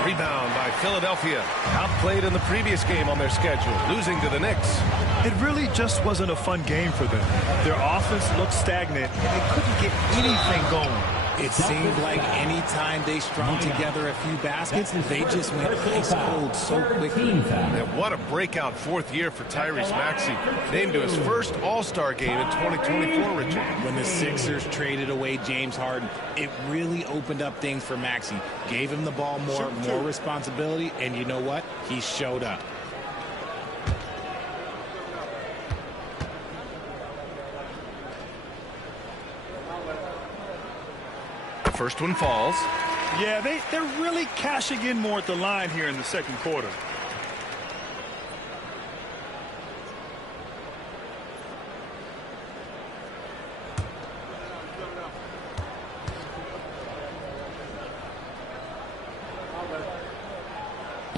Rebound by Philadelphia. Outplayed in the previous game on their schedule, losing to the Knicks. It really just wasn't a fun game for them. Their offense looked stagnant, and they couldn't get anything going. It seemed like any time they strung together a few baskets, they just went ice cold so quickly. And what a breakout 4th year for Tyrese Maxey. Named to his first All-Star game in 2024, Richard. When the Sixers traded away James Harden, it really opened up things for Maxey. Gave him the ball more responsibility, and you know what? He showed up. First one falls. Yeah, they're really cashing in more at the line here in the second quarter.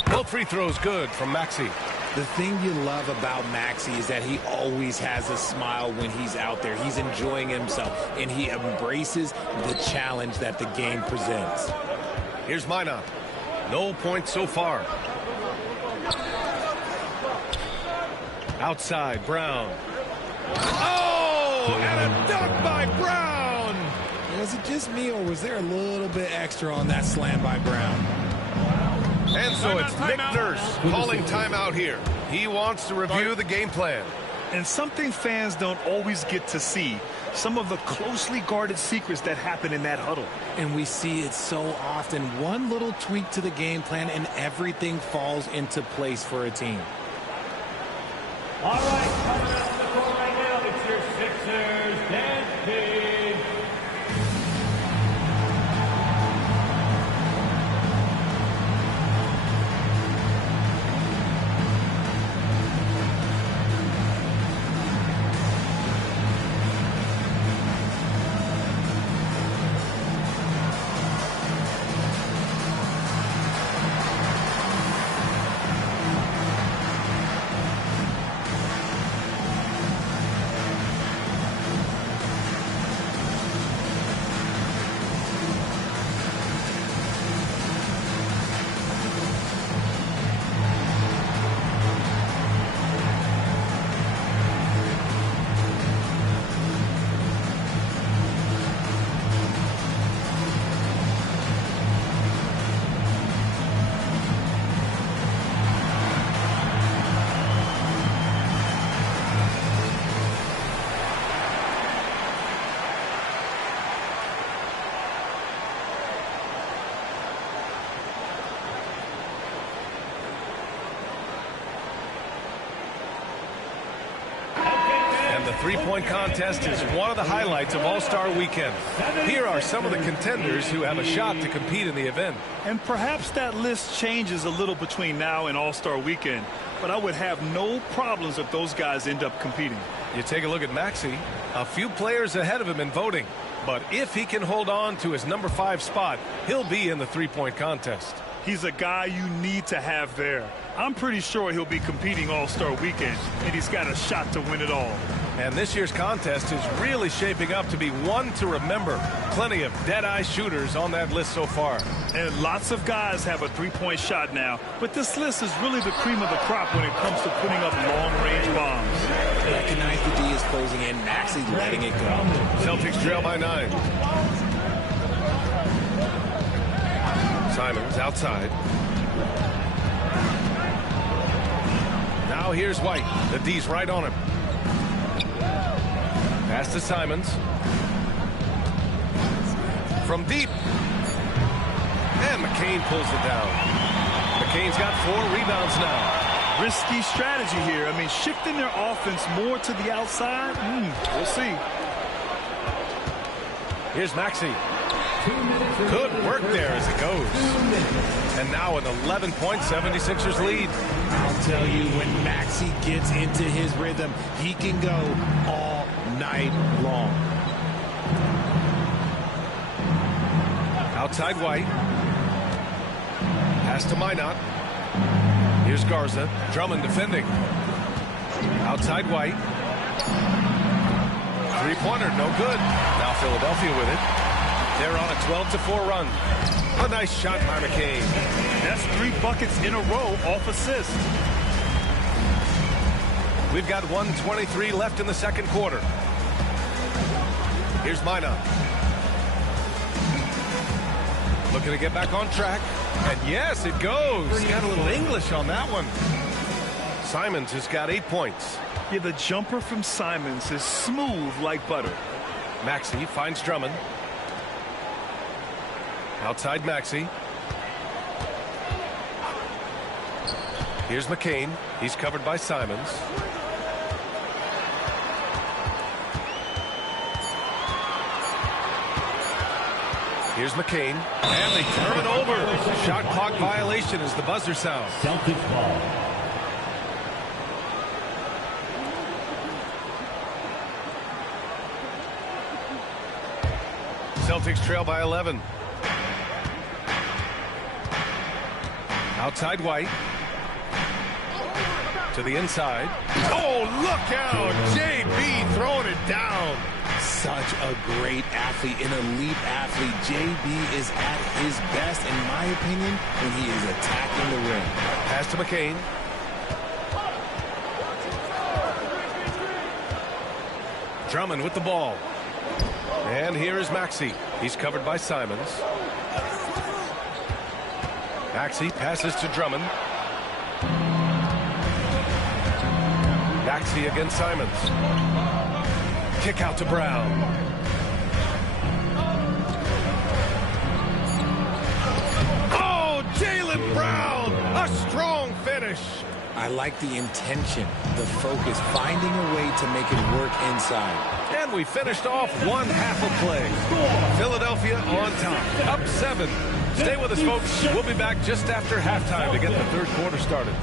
Both free throws good from Maxey. The thing you love about Maxey is that he always has a smile when he's out there. He's enjoying himself, and he embraces the challenge that the game presents. Here's Minot. No points so far. Outside, Brown. Oh, and a dunk by Brown. Was it just me, or was there a little bit extra on that slam by Brown? And so it's Nick Nurse calling timeout here. He wants to review the game plan. And something fans don't always get to see, some of the closely guarded secrets that happen in that huddle. And we see it so often. One little tweak to the game plan and everything falls into place for a team. All right, coming up to the court right now, it's your Sixers dance team. The three-point contest is one of the highlights of All-Star Weekend. Here are some of the contenders who have a shot to compete in the event. And perhaps that list changes a little between now and All-Star Weekend, but I would have no problems if those guys end up competing. You take a look at Maxey, a few players ahead of him in voting. But if he can hold on to his number 5 spot, he'll be in the three-point contest. He's a guy you need to have there. I'm pretty sure he'll be competing All-Star Weekend, and he's got a shot to win it all. And this year's contest is really shaping up to be one to remember. Plenty of dead-eye shooters on that list so far. And lots of guys have a three-point shot now, but this list is really the cream of the crop when it comes to putting up long-range bombs. Recognize the D is closing in. Maxey letting it go. Celtics trail by 9. Simons outside. Now here's White. The D's right on him. Pass to Simons. From deep. And McCain pulls it down. McCain's got 4 rebounds now. Risky strategy here. I mean, shifting their offense more to the outside. We'll see. Here's Maxey. Good work there as it goes. And now an 11-point 76ers lead. I'll tell you, when Maxey gets into his rhythm, he can go all night long. Outside White. Pass to Minot. Here's Garza. Drummond defending. Outside White. Three-pointer, no good. Now Philadelphia with it. They're on a 12-4 run. A nice shot by McCain. That's 3 buckets in a row off assist. We've got 1:23 left in the second quarter. Here's Minot. Looking to get back on track. And yes, it goes. Got a little English on that one. Simons has got 8 points. Yeah, the jumper from Simons is smooth like butter. Maxey finds Drummond. Outside Maxey. Here's McCain. He's covered by Simons. Here's McCain. And they turn it over. Shot clock violation as the buzzer sounds. Celtics ball. Celtics trail by 11. Outside White. To the inside. Oh, look out. JB throwing it down. Such a great athlete, an elite athlete. JB is at his best, in my opinion, when he is attacking the rim. Pass to McCain. Drummond with the ball. And here is Maxey. He's covered by Simons. Maxey passes to Drummond. Maxey against Simons. Kick out to Brown. Oh, Jaylen Brown! A strong finish. I like the intention, the focus, finding a way to make it work inside. And we finished off one half of play. Philadelphia on top, up 7. Stay with us, folks. We'll be back just after halftime to get the third quarter started.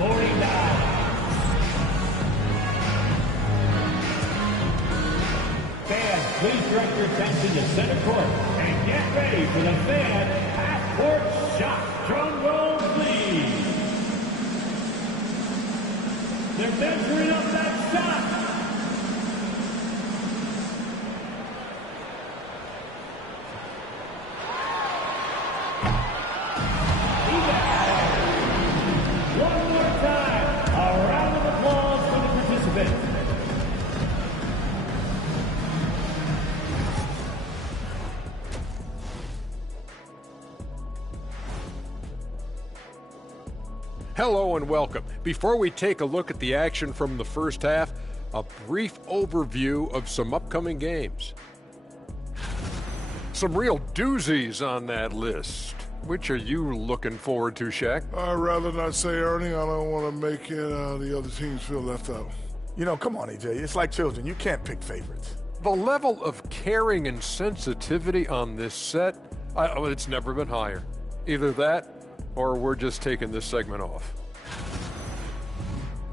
Fans, please direct your attention to center court and get ready for the fan half-court shot. Drum roll, please. They're measuring up that shot. One more time, a round of applause for the participants. Hello and welcome. Before we take a look at the action from the first half, a brief overview of some upcoming games. Some real doozies on that list. Which are you looking forward to, Shaq? I'd rather not say, Ernie. I don't want to make the other teams feel left out. You know, come on, AJ. It's like children. You can't pick favorites. The level of caring and sensitivity on this set, it's never been higher. Either that or we're just taking this segment off.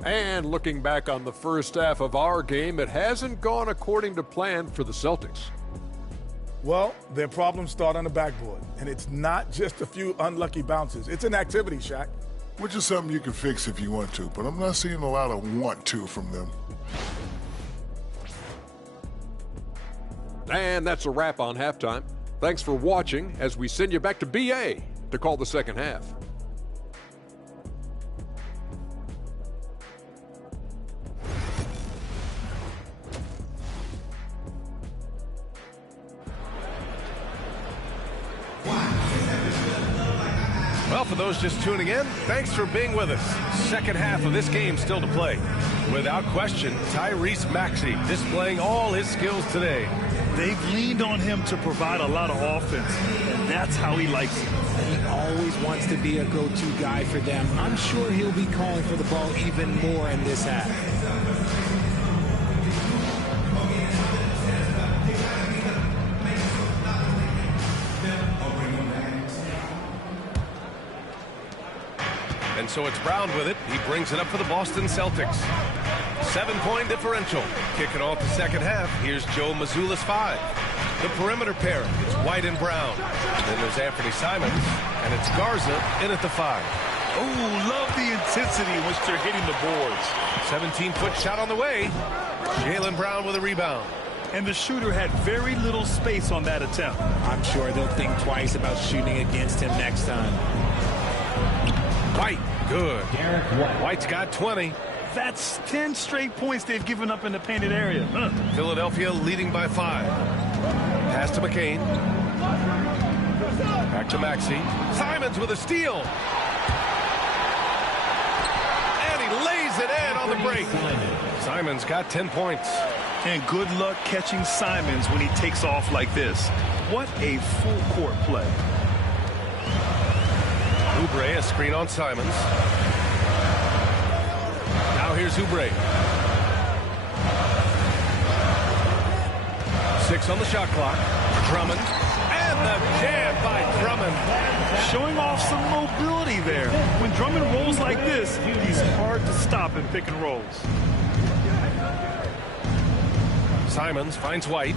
And looking back on the first half of our game, it hasn't gone according to plan for the Celtics. Well, their problems start on the backboard, and it's not just a few unlucky bounces. It's an activity, Shaq. Which is something you can fix if you want to, but I'm not seeing a lot of want to from them. And that's a wrap on halftime. Thanks for watching as we send you back to BA to call the second half. Well, for those just tuning in, thanks for being with us. Second half of this game still to play. Without question, Tyrese Maxey displaying all his skills today. They've leaned on him to provide a lot of offense, and that's how he likes it. He always wants to be a go-to guy for them. I'm sure he'll be calling for the ball even more in this half. And so it's Brown with it. He brings it up for the Boston Celtics. 7-point differential. Kicking off the second half, here's Joe Mazzulla's 5. The perimeter pair, it's White and Brown. Then there's Anthony Simons, and it's Garza in at the 5. Oh, love the intensity in which they're hitting the boards. 17-foot shot on the way. Jaylen Brown with a rebound. And the shooter had very little space on that attempt. I'm sure they'll think twice about shooting against him next time. White, good. White's got 20. That's 10 straight points they've given up in the painted area. Philadelphia leading by 5. Pass to McCain. Back to Maxey. Simons with a steal. And he lays it in on the break. Simons got 10 points. And good luck catching Simons when he takes off like this. What a full court play. Oubre, a screen on Simons. Now here's Oubre. 6 on the shot clock. Drummond. And the jam by Drummond. Showing off some mobility there. When Drummond rolls like this, he's hard to stop in pick and rolls. Simons finds White.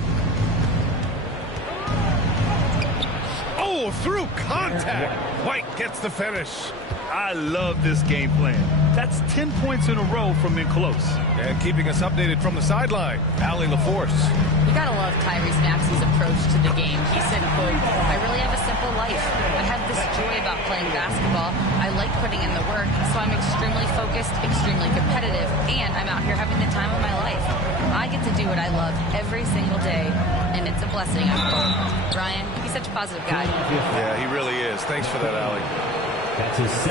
Oh, through contact. White gets the finish. I love this game plan. That's 10 points in a row from in close. And keeping us updated from the sideline, Allie LaForce. You gotta love Tyrese Maxey's approach to the game. He said, quote, "I really have a simple life. I have this joy about playing basketball. I like putting in the work, so I'm extremely focused, extremely competitive, and I'm out here having the time of my life. I get to do what I love every single day, and it's a blessing, unquote." Ryan, he's such a positive guy. Yeah, he really is. Thanks for that, Allie.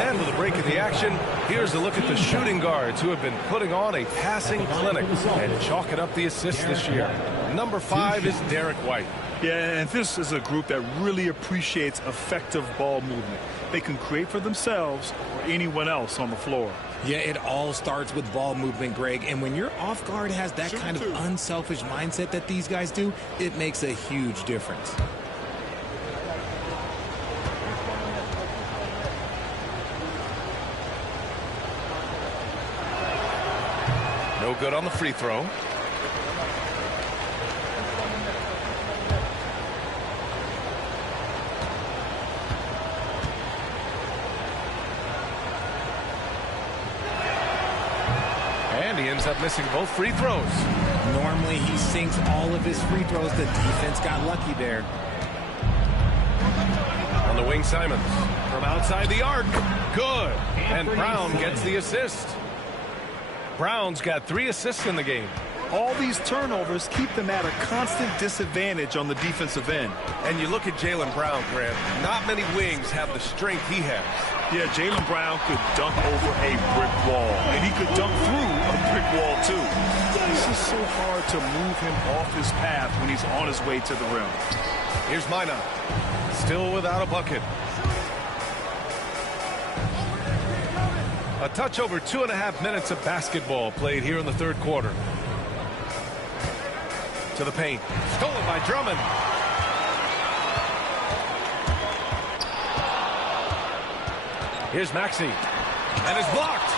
And with a break in the action, here's a look at the shooting guards who have been putting on a passing clinic and chalking up the assists this year. Number 5 is Derek White. Yeah, and this is a group that really appreciates effective ball movement. They can create for themselves or anyone else on the floor. Yeah, it all starts with ball movement, Greg. And when your off guard has that kind of unselfish mindset that these guys do, it makes a huge difference. No good on the free throw. And he ends up missing both free throws. Normally he sinks all of his free throws. The defense got lucky there. On the wing, Simons. From outside the arc. Good. And Brown gets the assist. Brown's got 3 assists in the game. All these turnovers keep them at a constant disadvantage on the defensive end. And you look at Jaylen Brown, Grant. Not many wings have the strength he has. Yeah, Jaylen Brown could dunk over a brick wall, and he could dunk through a brick wall, too. It's just so hard to move him off his path when he's on his way to the rim. Here's Minot. Still without a bucket. A touch over 2.5 minutes of basketball played here in the third quarter. To the paint. Stolen by Drummond. Here's Maxey. And it's blocked.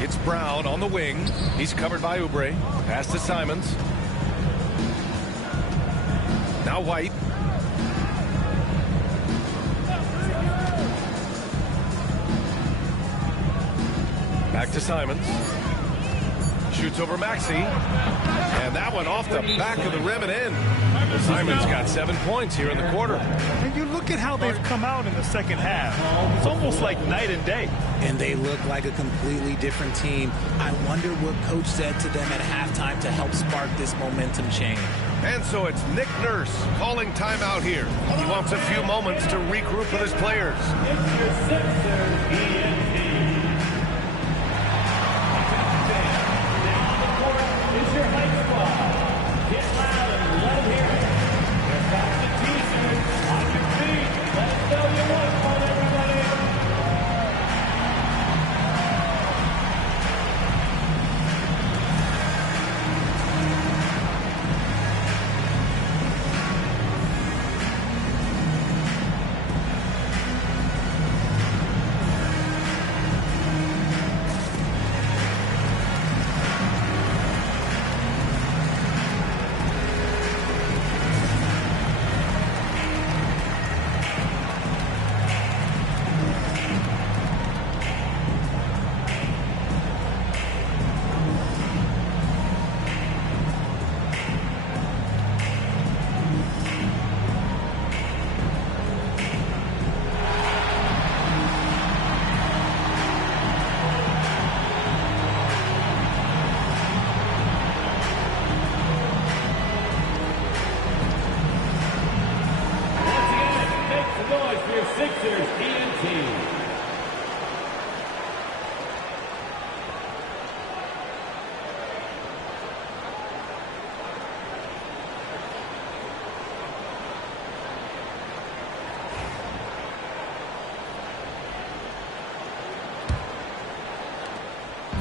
It's Brown on the wing. He's covered by Oubre. Pass to Simons. Now White. Back to Simons. Shoots over Maxey. And that one off the back of the rim and in. Simon's got 7 points here in the quarter. And you look at how they've come out in the second half. It's almost like night and day. And they look like a completely different team. I wonder what coach said to them at halftime to help spark this momentum change. And so it's Nick Nurse calling timeout here. He wants a few moments to regroup with his players.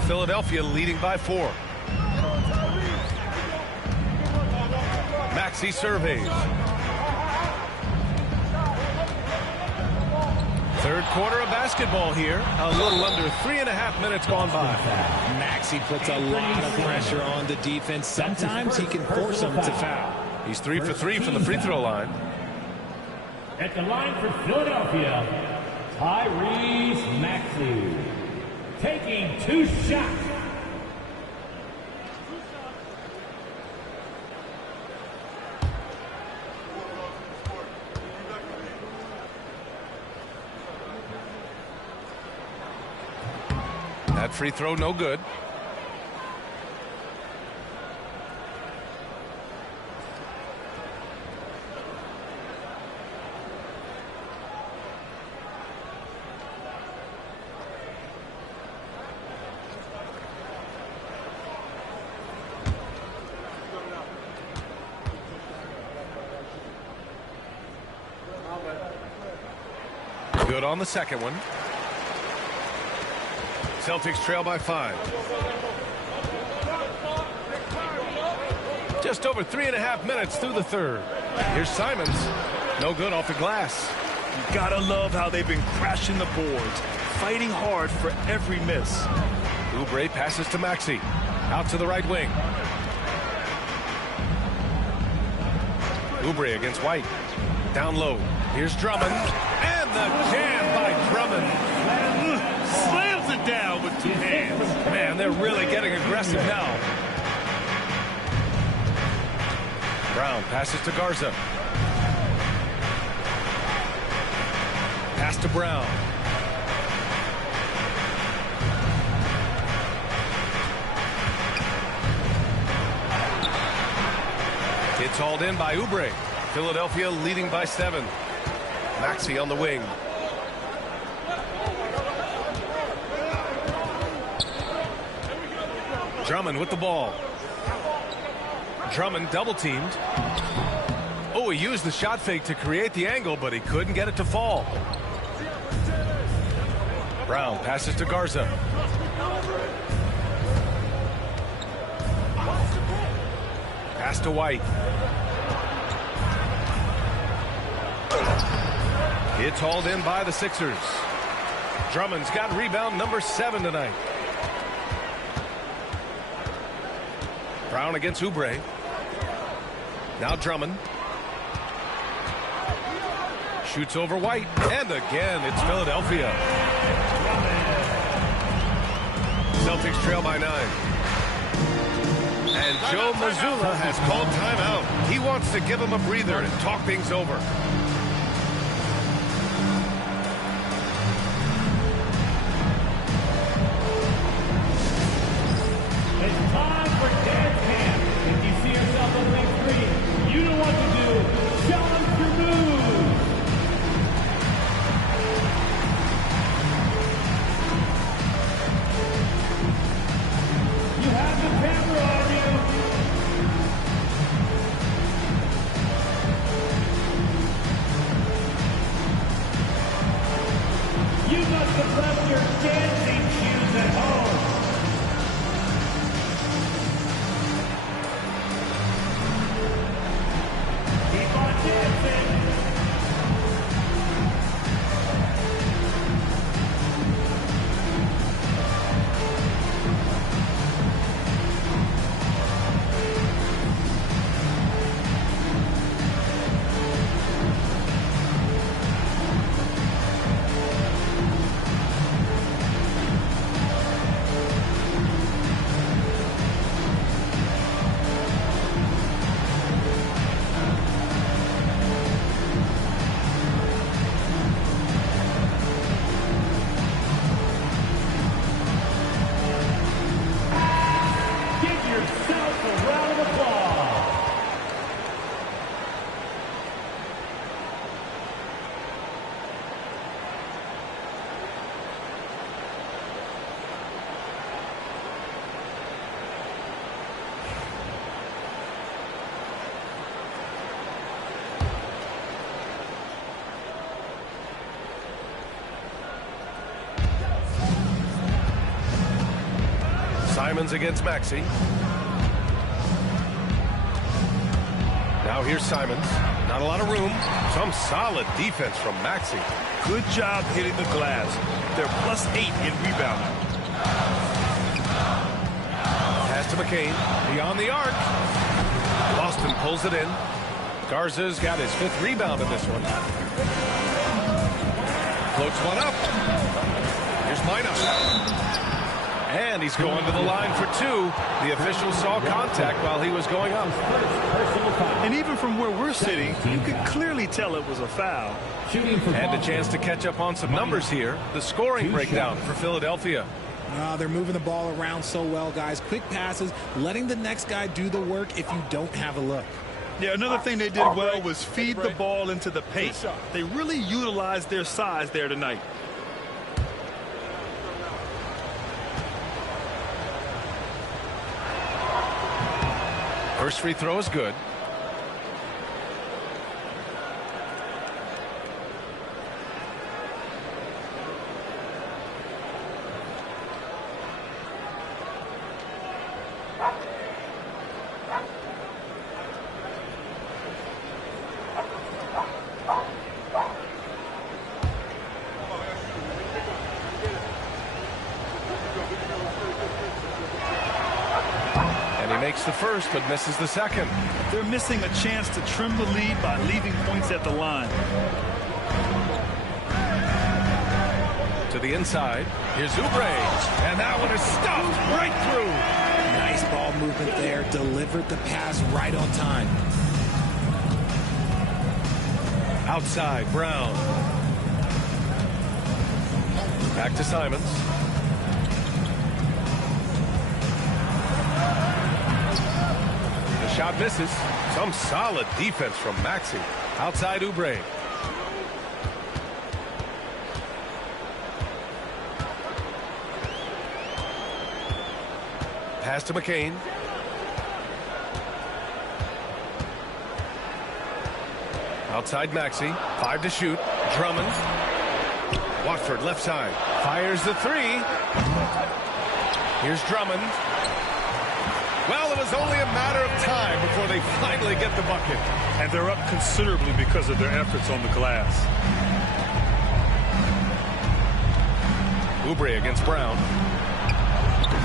Philadelphia leading by 4. Maxey surveys. Third quarter of basketball here. A little under 3.5 minutes gone by. Maxey puts a lot of pressure on the defense. Sometimes he can force them to foul. He's 3 for 3 from the free throw line. At the line for Philadelphia, Tyrese Maxey. Taking 2 shots. That free throw no good. Good on the second one. Celtics trail by 5. Just over 3.5 minutes through the third. Here's Simons. No good off the glass. You gotta love how they've been crashing the boards, fighting hard for every miss. Oubre passes to Maxey. Out to the right wing. Oubre against White. Down low. Here's Drummond. And the jam by Drummond. Slams it down with 2 hands. Man, they're really getting aggressive now. Brown passes to Garza. Pass to Brown. It's hauled in by Oubre. Philadelphia leading by 7. Maxey on the wing. Drummond with the ball. Drummond double teamed. Oh, he used the shot fake to create the angle, but he couldn't get it to fall. Brown passes to Garza. Pass to White. It's hauled in by the Sixers. Drummond's got rebound number 7 tonight. Brown against Oubre. Now Drummond. Shoots over White. And again, it's Philadelphia. Celtics trail by 9. And Joe Mazzulla has called timeout. He wants to give him a breather and talk things over. It's time for dance camp. If you see yourself on the big screen, you know what to do. Show us your moves. You have the camera on you. You must have left your dancing shoes at home. Keep on dancing. Give yourself a round of applause. Simons against Maxey. Now here's Simons. Not a lot of room. Some solid defense from Maxey. Good job hitting the glass. They're +8 in rebounding. Pass to McCain. Beyond the arc. Boston pulls it in. Garza's got his 5th rebound in this one. Floats one up. Here's Minot. And he's going to the line for 2. The official saw contact while he was going up. And even from where we're sitting, you could clearly tell it was a foul. And a chance to catch up on some numbers here. The scoring breakdown for Philadelphia. They're moving the ball around so well, guys. Quick passes, letting the next guy do the work if you don't have a look. Yeah, another thing they did well was feed the ball into the paint. They really utilized their size there tonight. First free throw is good. Makes the first, but misses the second. They're missing a chance to trim the lead by leaving points at the line. To the inside. Here's Oubre. And that one is stuffed right through. Nice ball movement there. Delivered the pass right on time. Outside, Brown. Back to Simons. Shot misses. Some solid defense from Maxey. Outside Oubre. Pass to McCain. Outside Maxey. 5 to shoot. Drummond. Watford left side. Fires the 3. Here's Drummond. Well, it was only a matter of time before they finally get the bucket. And they're up considerably because of their efforts on the glass. Oubre against Brown.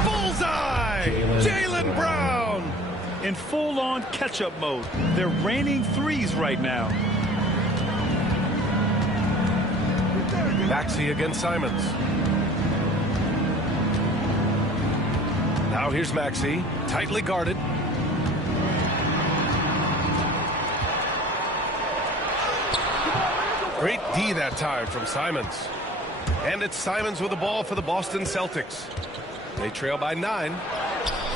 Bullseye! Jaylen Brown! In full-on catch-up mode. They're raining threes right now. Maxey against Simons. Now here's Maxey, tightly guarded. Great D that time from Simons. And it's Simons with the ball for the Boston Celtics. They trail by 9.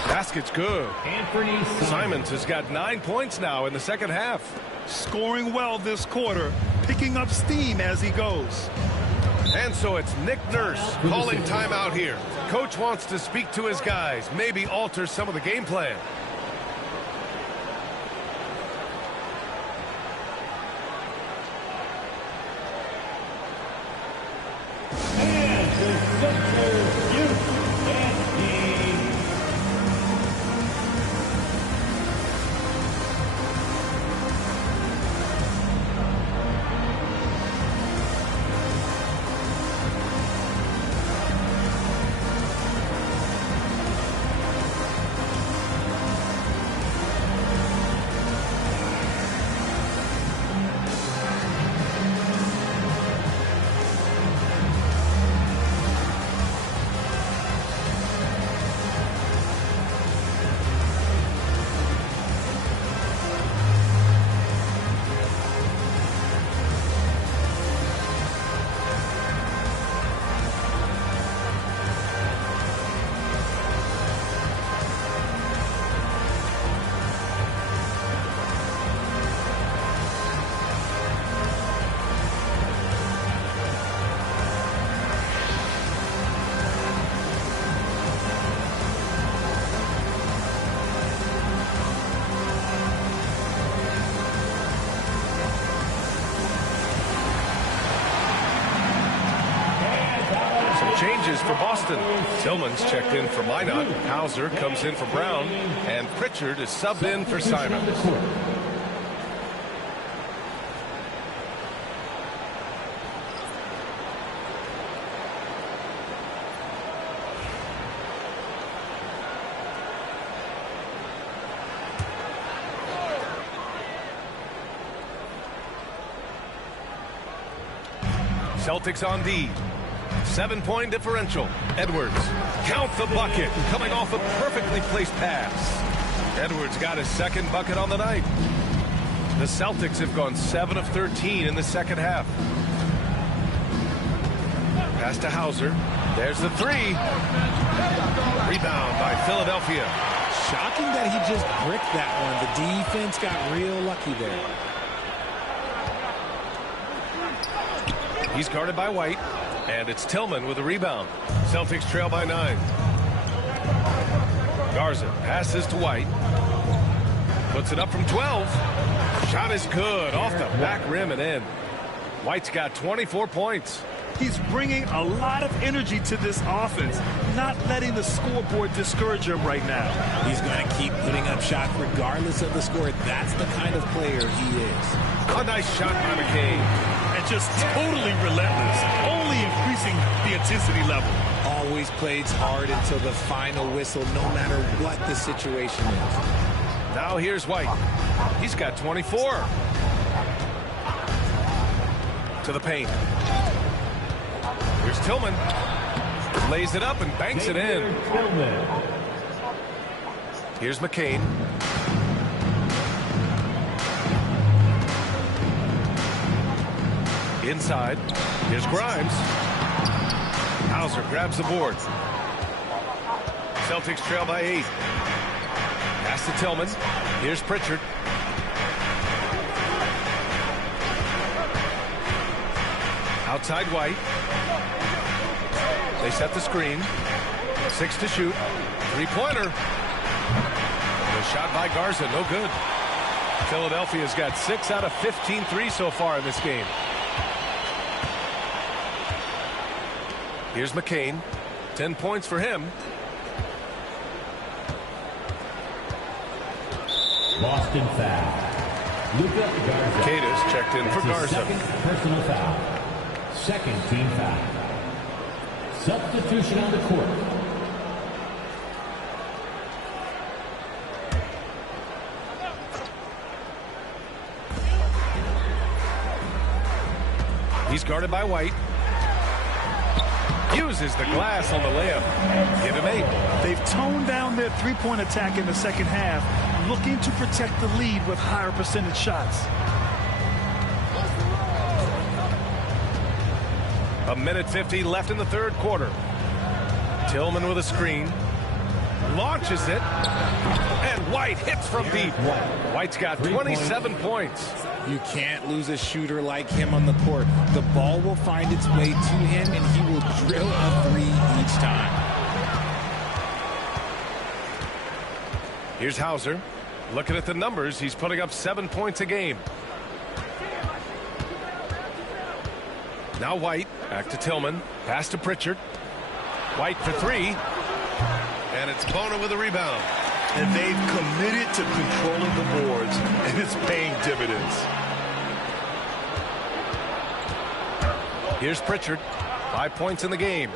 Basket's good. Anthony Simons has got 9 points now in the second half. Scoring well this quarter, picking up steam as he goes. And so it's Nick Nurse calling timeout here. Coach wants to speak to his guys, maybe alter some of the game plan. and the Sixers youth and team. Changes for Boston. Tillman's checked in for Minot. Hauser comes in for Brown. And Pritchard is subbed in for Simons. Celtics on D. 7-point differential. Edwards. Count the bucket. Coming off a perfectly placed pass. Edwards got his second bucket on the night. The Celtics have gone 7 of 13 in the second half. Pass to Hauser. There's the three. Rebound by Philadelphia. Shocking that he just bricked that one. The defense got real lucky there. He's guarded by White. And it's Tillman with a rebound. Celtics trail by 9. Garza passes to White. Puts it up from 12. Shot is good. Off the back rim and in. White's got 24 points. He's bringing a lot of energy to this offense, not letting the scoreboard discourage him right now. He's going to keep putting up shots regardless of the score. That's the kind of player he is. A nice shot by McCain. And just totally relentless, only increasing the intensity level. Always plays hard until the final whistle, no matter what the situation is. Now here's White. He's got 24. To the paint. Here's Tillman. Lays it up and banks it in. Here's McCain. Inside. Here's Grimes. Hauser grabs the board. Celtics trail by 8. Pass to Tillman. Here's Pritchard. Outside White. They set the screen. 6 to shoot. Three-pointer. The shot by Garza, no good. Philadelphia's got 6 out of 15 threes so far in this game. Here's McCain. 10 points for him. Boston foul. Luka Garza. Cada's checked in for Garza. Second personal foul. Second team foul. Substitution on the court. He's guarded by White. Uses the glass on the layup. Give him 8. They've toned down their three-point attack in the second half, looking to protect the lead with higher percentage shots. 1:50 left in the third quarter. Tillman with a screen. Launches it. And White hits from deep. White's got 27 points. You can't lose a shooter like him on the court. The ball will find its way to him, and he will drill a three each time. Here's Hauser. Looking at the numbers, he's putting up 7 points a game. Now White, back to Tillman, pass to Pritchard. White for three, and it's Bona with a rebound. And they've committed to controlling the boards, and it's paying dividends. Here's Pritchard, 5 points in the game.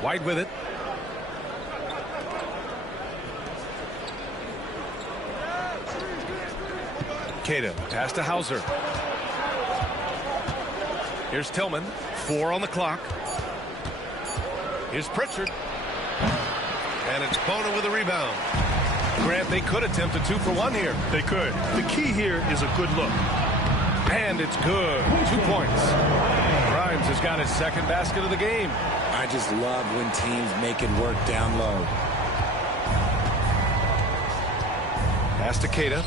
White with it. Queta, pass to Hauser. Here's Tillman, 4 on the clock. Here's Pritchard. And it's Bona with a rebound. Grant, they could attempt a 2 for 1 here. They could. The key here is a good look. And it's good. 2 points. Grimes has got his second basket of the game. I just love when teams make it work down low. Pass to Queta.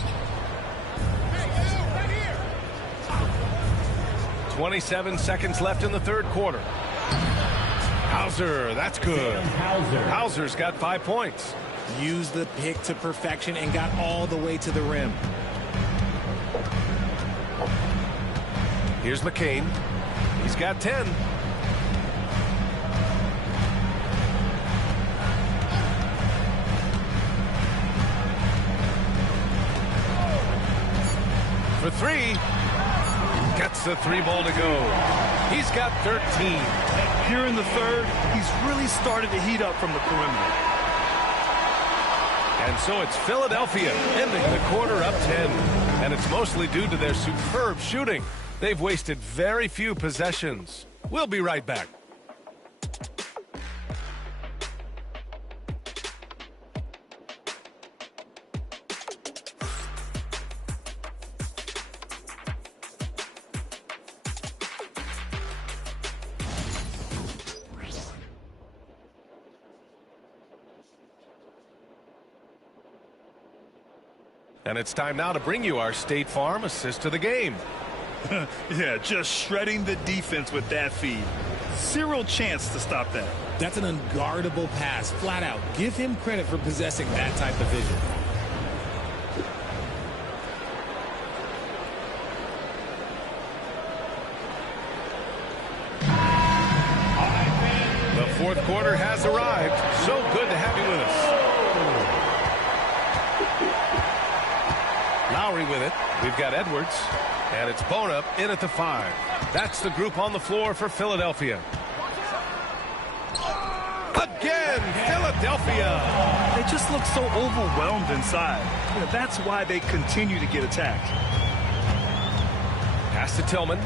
27 seconds left in the third quarter. Hauser, that's good. Hauser's got 5 points. Used the pick to perfection and got all the way to the rim. Here's McCain. He's got 10. For three. Gets the 3 ball to go. He's got 13. Here in the third, he's really started to heat up from the perimeter. And so it's Philadelphia ending the quarter up 10. And it's mostly due to their superb shooting. They've wasted very few possessions. We'll be right back. And it's time now to bring you our State Farm assist of the game. Yeah, just shredding the defense with that feed. Zero chance to stop that. That's an unguardable pass, flat out. Give him credit for possessing that type of vision. The fourth quarter has arrived. So good to have you with us. Lowry with it. We've got Edwards. And it's Bona in at the 5. That's the group on the floor for Philadelphia. Again, Philadelphia. They just look so overwhelmed inside. Yeah, that's why they continue to get attacked. Pass to Tillman.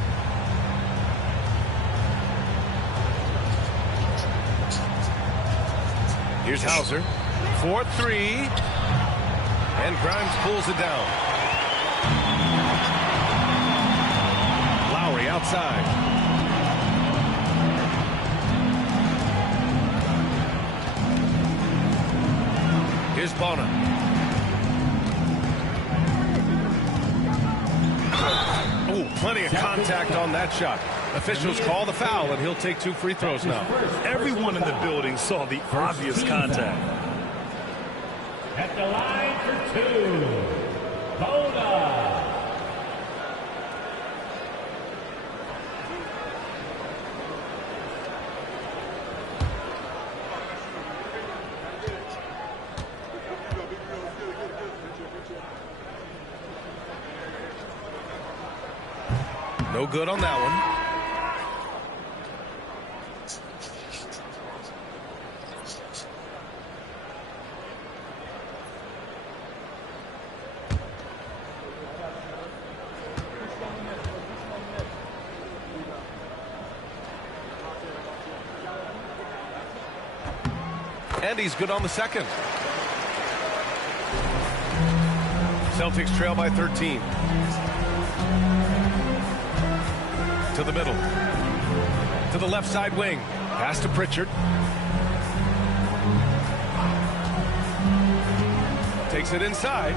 Here's Hauser. 4-3. And Grimes pulls it down. Lowry outside. Here's Bona. Oh, plenty of contact on that shot. Officials call the foul, and he'll take 2 free throws now. Everyone in the building saw the obvious contact. At the line for 2, Bona. No good on that one. And he's good on the second. Celtics trail by 13. To the middle. To the left side wing. Pass to Pritchard. Takes it inside.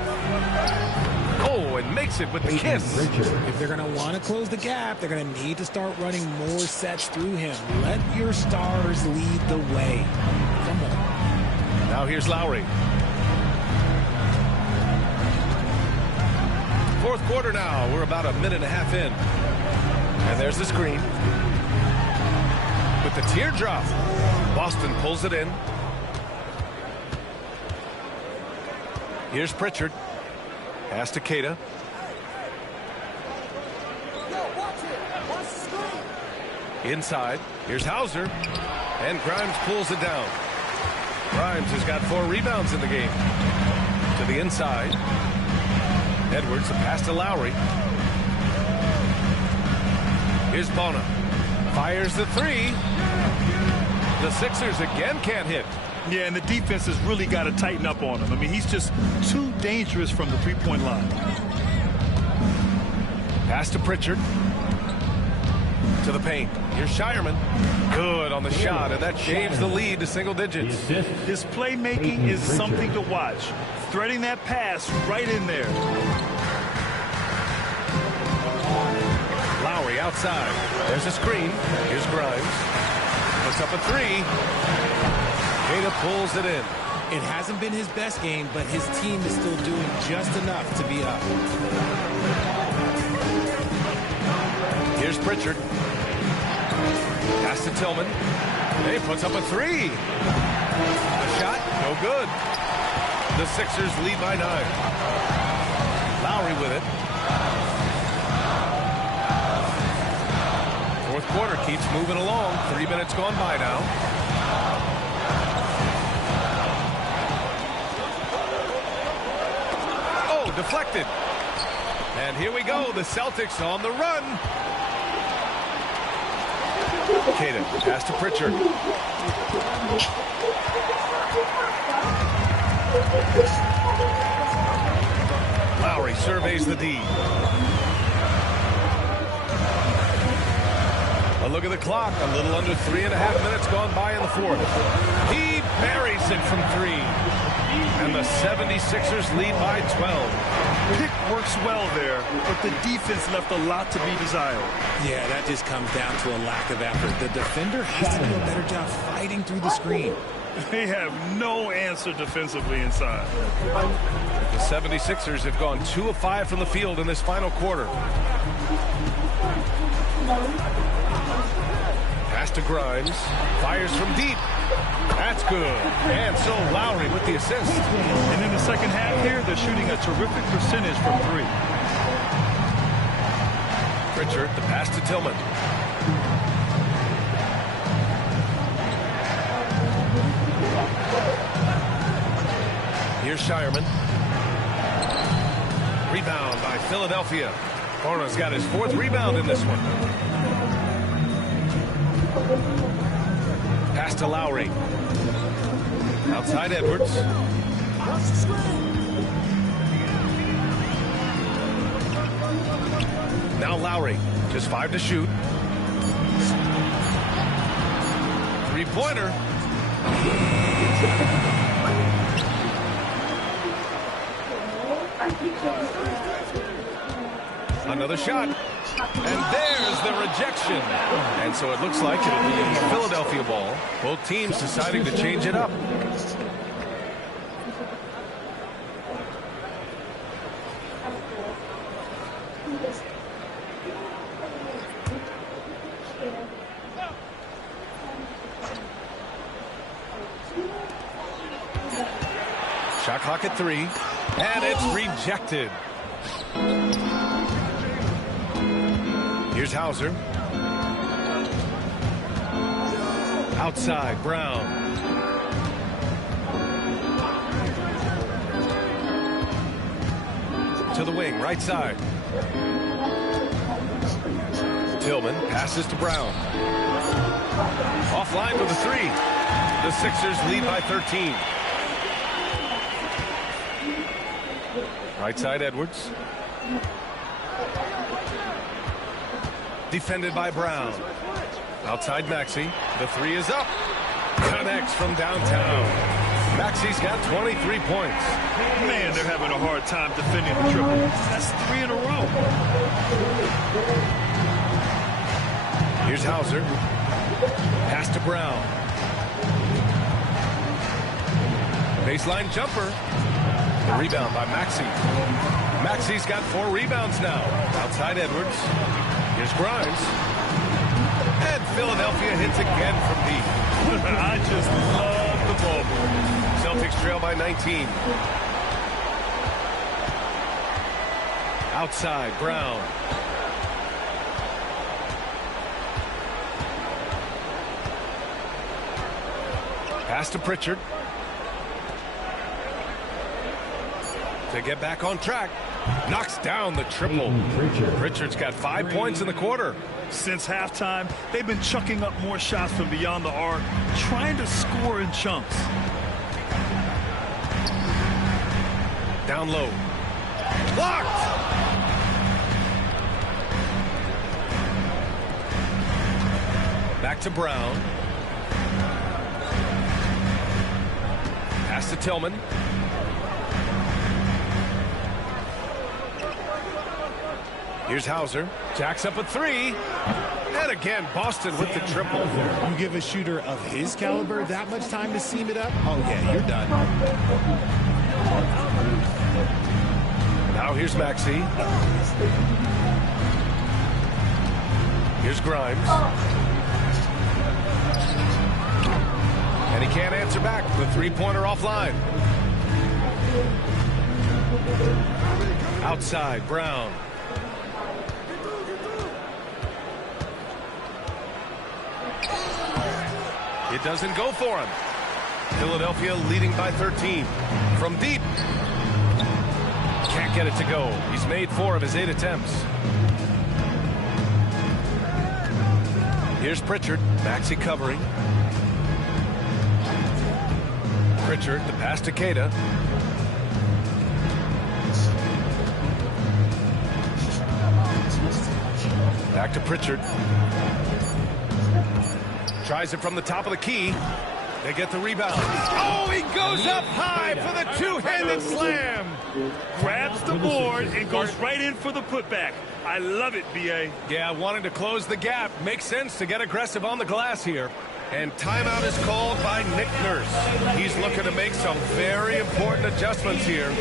Oh, and makes it with the kiss. If they're going to want to close the gap, they're going to need to start running more sets through him. Let your stars lead the way. Come on. Now here's Lowry. Fourth quarter now. We're about a minute and a half in. And there's the screen. With the teardrop. Boston pulls it in. Here's Pritchard. Pass to Keita. Inside. Here's Hauser. And Grimes pulls it down. Grimes has got 4 rebounds in the game. To the inside. Edwards, a pass to Lowry. Here's Bona. Fires the 3. The Sixers again can't hit. Yeah, and the defense has really got to tighten up on him. I mean, he's just too dangerous from the three-point line. Pass to Pritchard. To the paint. Here's Shireman. Good on the shot, and that shaves the lead to single digits. His playmaking is something to watch. Threading that pass right in there. Lowry outside. There's a screen. Here's Grimes. Puts up a 3. Keita pulls it in. It hasn't been his best game, but his team is still doing just enough to be up. Here's Pritchard. Pass to Tillman. And he puts up a 3. The shot, no good. The Sixers lead by 9. Lowry with it. Fourth quarter keeps moving along. 3 minutes gone by now. Deflected. And here we go. The Celtics on the run. Keita, pass to Pritchard. Lowry surveys the D. A look at the clock. A little under 3.5 minutes gone by in the fourth. He buries it from 3. And the 76ers lead by 12. Pick works well there, but the defense left a lot to be desired. Yeah, that just comes down to a lack of effort. The defender has to do a better job fighting through the screen. They have no answer defensively inside. The 76ers have gone 2 of 5 from the field in this final quarter. Pass to Grimes. Fires from deep. That's good. And so Lowry with the assist. And in the second half here, they're shooting a terrific percentage from 3. Pritchard, the pass to Tillman. Here's Shireman. Rebound by Philadelphia. Bona's got his 4th rebound in this one. Pass to Lowry. Outside Edwards. Now Lowry. Just 5 to shoot. 3-pointer. Another shot. And there's the rejection. And so it looks like it'll be a Philadelphia ball. Both teams deciding to change it up. Shot clock at 3. And it's rejected. Here's Hauser. Outside, Brown. To the wing, right side. Tillman passes to Brown. Offline with a 3. The Sixers lead by 13. Right side, Edwards. Defended by Brown. Outside Maxey. The three is up. Connects from downtown. Maxey's got 23 points. Man, they're having a hard time defending the triple. That's 3 in a row. Here's Hauser. Pass to Brown. Baseline jumper. The rebound by Maxey. Maxey's got 4 rebounds now. Outside Edwards. Here's Grimes. And Philadelphia hits again from deep. I just love the ball. Celtics trail by 19. Outside, Brown. Pass to Pritchard. To get back on track. Knocks down the triple. Pritchard's got 5 points in the quarter. Since halftime, they've been chucking up more shots from beyond the arc, trying to score in chunks. Down low. Blocked! Back to Brown. Pass to Tillman. Here's Hauser. Jacks up a 3. And again, Boston with the triple. You give a shooter of his caliber that much time to seam it up? Oh, yeah, you're done. Now here's Maxey. Here's Grimes. And he can't answer back. The three-pointer offline. Outside, Brown. It doesn't go for him. Philadelphia leading by 13. From deep. Can't get it to go. He's made 4 of his 8 attempts. Here's Pritchard. Maxey covering. Pritchard, the pass to Queta. Back to Pritchard. Tries it from the top of the key. They get the rebound. Oh, he goes up high for the two-handed slam. Grabs the board and goes right in for the putback. I love it, B.A. Yeah, wanting to close the gap. Makes sense to get aggressive on the glass here. And timeout is called by Nick Nurse. He's looking to make some very important adjustments here.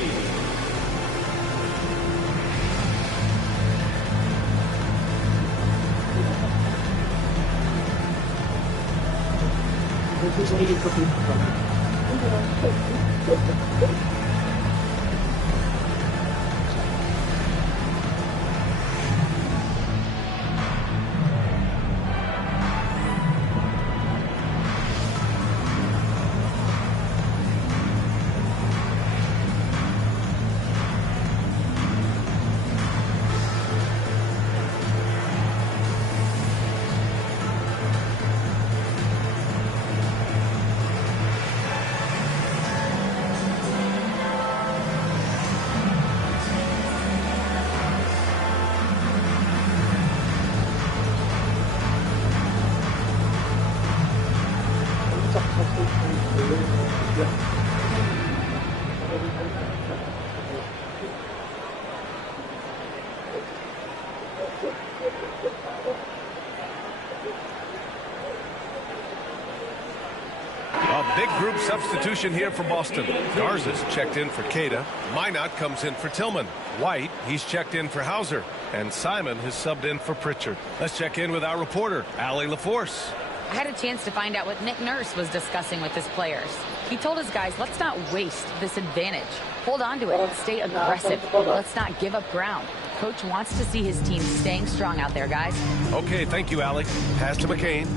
Big group substitution here for Boston. Garza's checked in for Queta. Minot comes in for Tillman. White, he's checked in for Hauser. And Simon has subbed in for Pritchard. Let's check in with our reporter, Allie LaForce. I had a chance to find out what Nick Nurse was discussing with his players. He told his guys, let's not waste this advantage. Hold on to it and stay aggressive. Let's not give up ground. Coach wants to see his team staying strong out there, guys. Okay, thank you, Allie. Pass to McCain.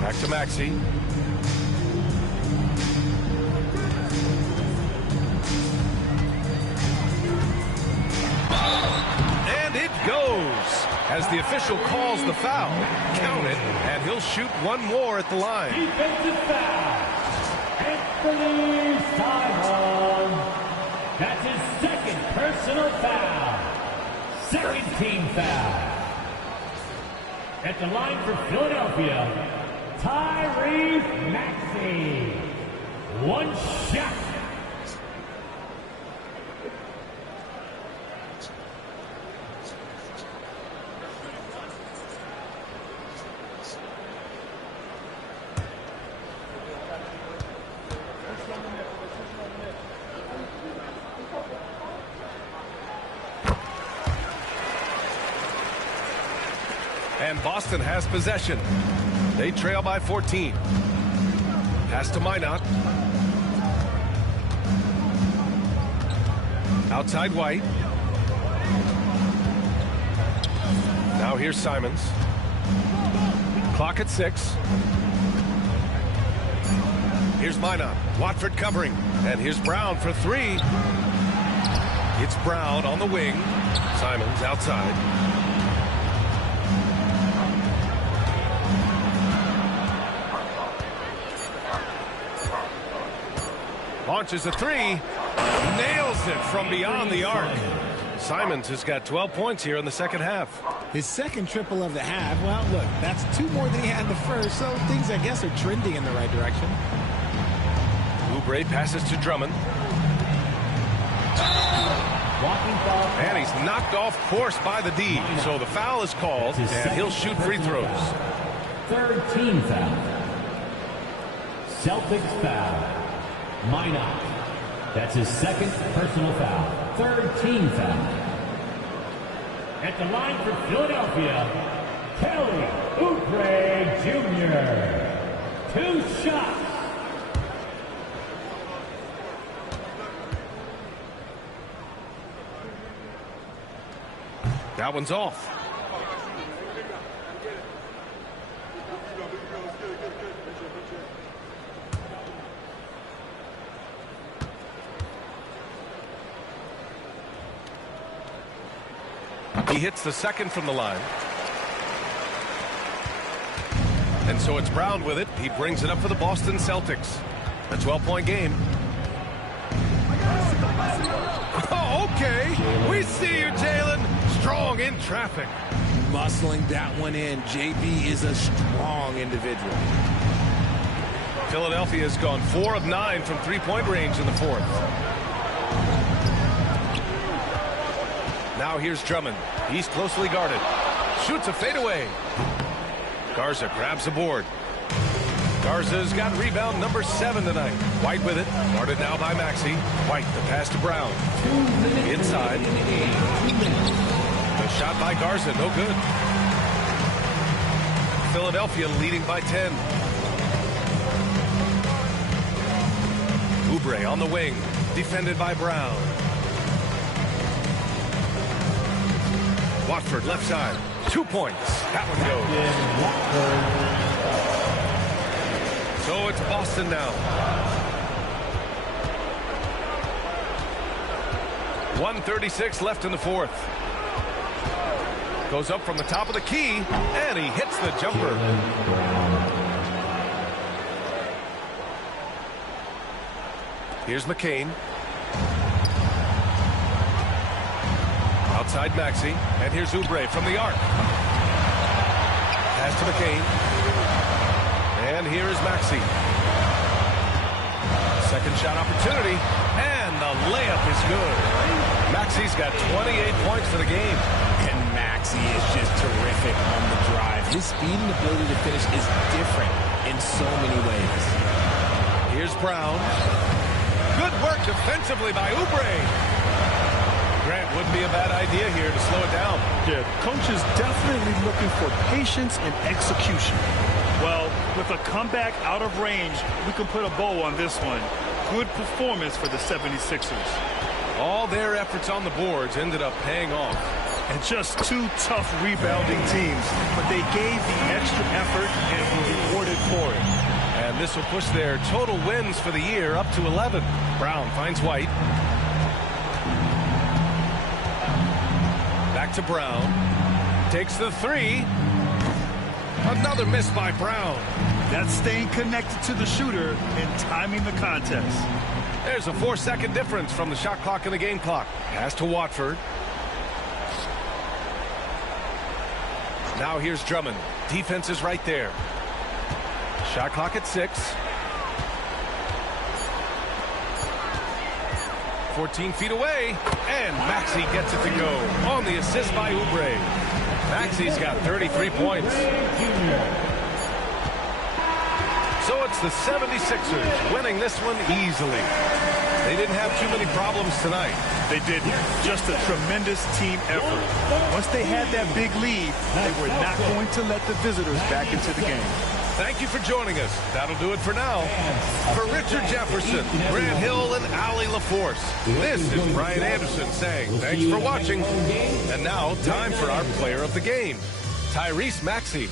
Back to Maxey. And it goes. As the official calls the foul, count it, and he'll shoot one more at the line. Defensive foul. Anthony Simon. That's his second personal foul. Second team foul. At the line for Philadelphia, Tyrese Maxey. One shot. And Boston has possession. They trail by 14. Pass to Minot. Outside White. Now here's Simons. Clock at 6. Here's Minot. Watford covering. And here's Brown for 3. It's Brown on the wing. Simons outside. Launches a 3. Nails it from beyond the arc. Simons has got 12 points here in the second half. His second triple of the half. Well, look, that's 2 more than he had in the first, so things, I guess, are trending in the right direction. Oubre passes to Drummond. And he's knocked off course by the D. So the foul is called, and he'll shoot free throws. Third team foul. Celtics foul. Minot. That's his second personal foul. Third team foul. At the line for Philadelphia, Kelly Oubre Jr. 2 shots. That one's off. He hits the second from the line. And so it's Brown with it. He brings it up for the Boston Celtics. A 12-point game. Oh, okay. We see you, Jalen. Strong in traffic. Muscling that one in. JB is a strong individual. Philadelphia has gone 4 of 9 from three-point range in the fourth. Now here's Drummond. He's closely guarded. Shoots a fadeaway. Garza grabs the board. Garza's got rebound number 7 tonight. White with it. Guarded now by Maxey. White, the pass to Brown. Inside. The shot by Garza, no good. Philadelphia leading by 10. Oubre on the wing. Defended by Brown. Watford left side. 2 points. That one goes. So it's Boston now. 1:36 left in the fourth. Goes up from the top of the key, and he hits the jumper. Here's McCain. Outside Maxey, and here's Oubre from the arc. Pass to McCain. And here is Maxey. Second shot opportunity, and the layup is good. Maxey's got 28 points for the game. And Maxey is just terrific on the drive. His speed and ability to finish is different in so many ways. Here's Brown. Good work defensively by Oubre. Grant, wouldn't be a bad idea here to slow it down. Yeah, coach is definitely looking for patience and execution. Well, with a comeback out of range, we can put a bow on this one. Good performance for the 76ers. All their efforts on the boards ended up paying off. And just 2 tough rebounding teams, but they gave the extra effort and were rewarded for it. And this will push their total wins for the year up to 11. Brown finds White. Back to Brown. Takes the 3. Another miss by Brown. That's staying connected to the shooter and timing the contest. There's a 4-second difference from the shot clock and the game clock. Pass to Watford. Now here's Drummond. Defense is right there. Shot clock at 6. 14 feet away, and Maxey gets it to go on the assist by Oubre. Maxey's got 33 points. So it's the 76ers winning this one easily. They didn't have too many problems tonight. They didn't. Just a tremendous team effort. Once they had that big lead, they were not going to let the visitors back into the game. Thank you for joining us. That'll do it for now. For Richard Jefferson, Grant Hill, and Allie LaForce, this is Brian Anderson saying thanks for watching. And now, time for our player of the game, Tyrese Maxey.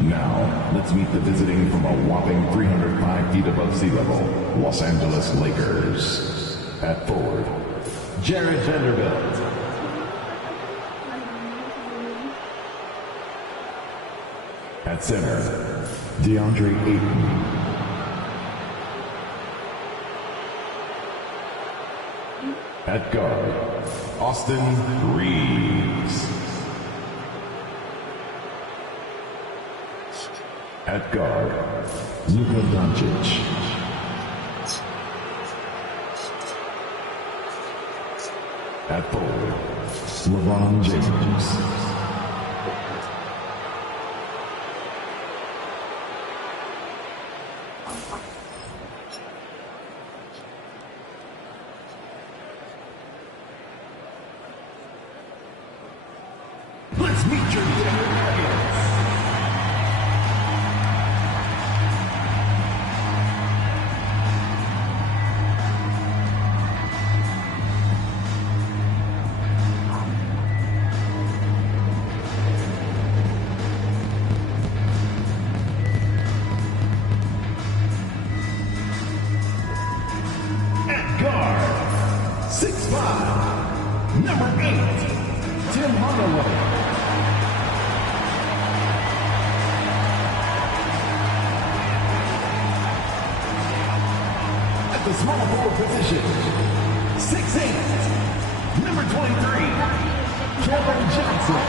Now, let's meet the visiting from a whopping 305 feet above sea level, Los Angeles Lakers. At forward, Jared Vanderbilt. At center, DeAndre Ayton. At guard, Austin Reeves. At guard, Luka Doncic. At forward, LeBron James. Let's meet your Denver Nuggets. At guard, 6'5", number 8, Tim Hardaway. The small forward position, 6'8", number 23, Kevin Johnson.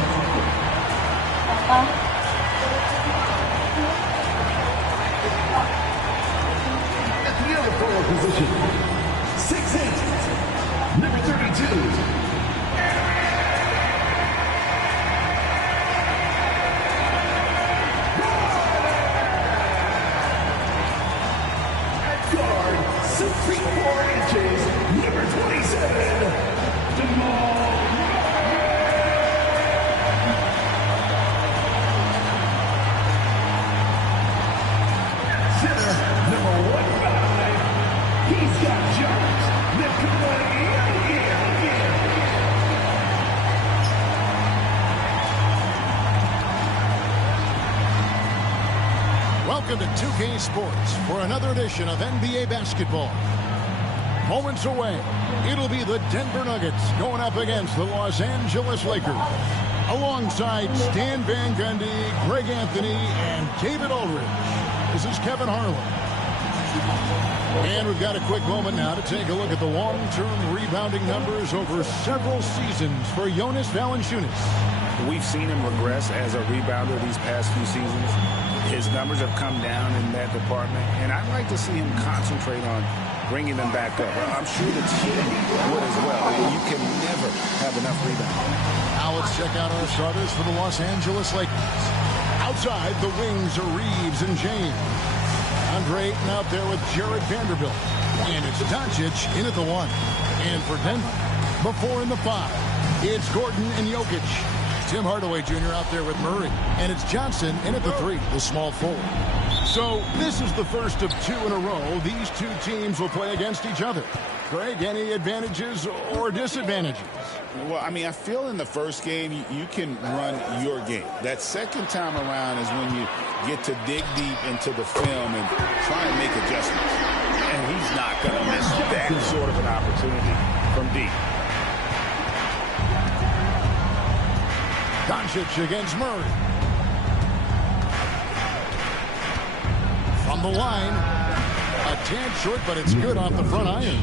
At the other forward position, 6'8", number 32, number 27, Jamal. Center, number 15, he's got jumps that come again. Welcome to 2K Sports for another edition of NBA basketball. Moments away, it'll be the Denver Nuggets going up against the Los Angeles Lakers. Alongside Stan Van Gundy, Greg Anthony, and David Aldridge. This is Kevin Harlan. And we've got a quick moment now to take a look at the long-term rebounding numbers over several seasons for Jonas Valanciunas. We've seen him regress as a rebounder these past few seasons. His numbers have come down in that department, and I'd like to see him concentrate on bringing them back up. I'm sure the team would as well. You can never have enough rebounding. Now let's check out our starters for the Los Angeles Lakers. Outside, the wings are Reeves and James. Andre Ayton out there with Jared Vanderbilt. And it's Doncic in at the 1. And for Denver, before in the 5, it's Gordon and Jokic. Tim Hardaway Jr. out there with Murray. And it's Johnson in at the 3, the small forward. So this is the first of 2 in a row. These two teams will play against each other. Greg, any advantages or disadvantages? Well, I mean, I feel in the first game, you can run your game. That second time around is when you get to dig deep into the film and try and make adjustments. And he's not going to miss that sort of an opportunity from deep. Doncic against Murray. From the line, a tad short, but it's good off the front iron.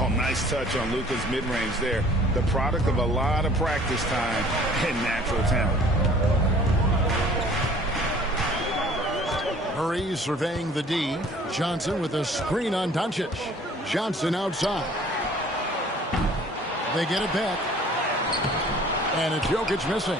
Oh, nice touch on Luka's mid-range there. The product of a lot of practice time and natural talent. Murray surveying the D. Johnson with a screen on Doncic. Johnson outside. They get it back. And it's Jokic missing.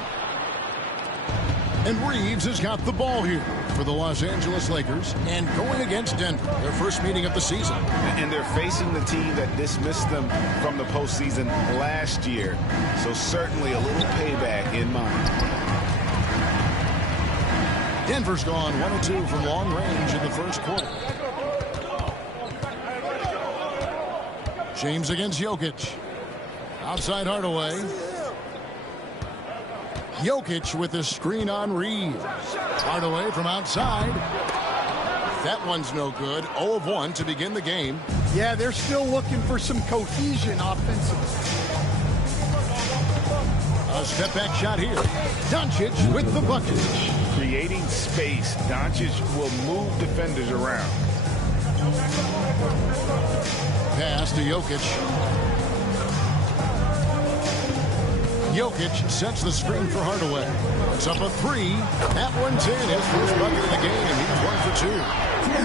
And Reeves has got the ball here for the Los Angeles Lakers and going against Denver, their first meeting of the season. And they're facing the team that dismissed them from the postseason last year. So certainly a little payback in mind. Denver's gone 1 of 2 from long range in the first quarter. James against Jokic. Outside Hardaway. Jokic with the screen on Reeves. Hardaway from outside. That one's no good. 0 of 1 to begin the game. Yeah, they're still looking for some cohesion offensively. A step back shot here. Doncic with the bucket. Creating space. Doncic will move defenders around. Pass to Jokic. Jokic sets the screen for Hardaway. It's up a 3. That one's in. His first bucket of the game. He's 1 for 2.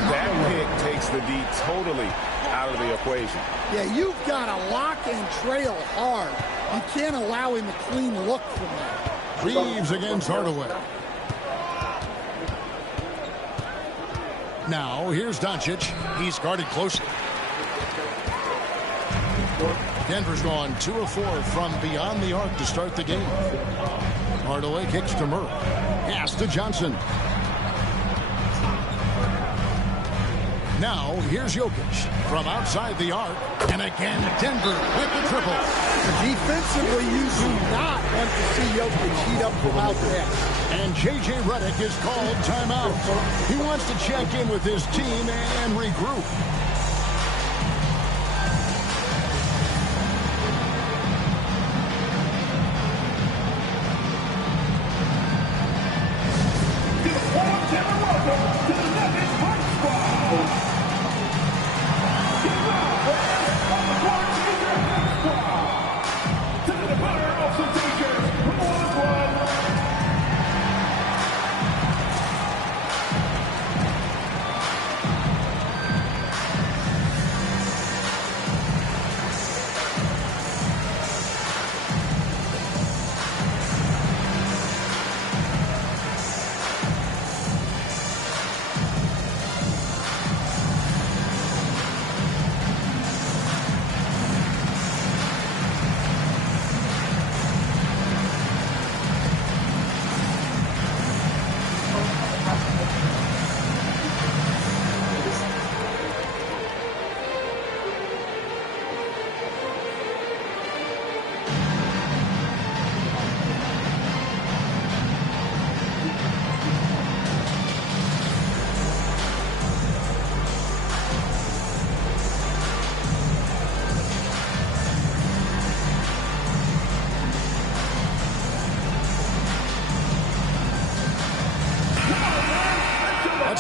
That pick takes the D totally out of the equation. Yeah, you've got to lock and trail hard. You can't allow him a clean look from that. Reeves against Hardaway. Now, here's Doncic. He's guarded closely. Denver's gone 2 of 4 from beyond the arc to start the game. Hardaway kicks to Murray. Pass to Johnson. Now, here's Jokic from outside the arc. And again, Denver with the triple. Defensively, you do not want to see Jokic heat up from out there. And J.J. Redick is called timeout. He wants to check in with his team and regroup.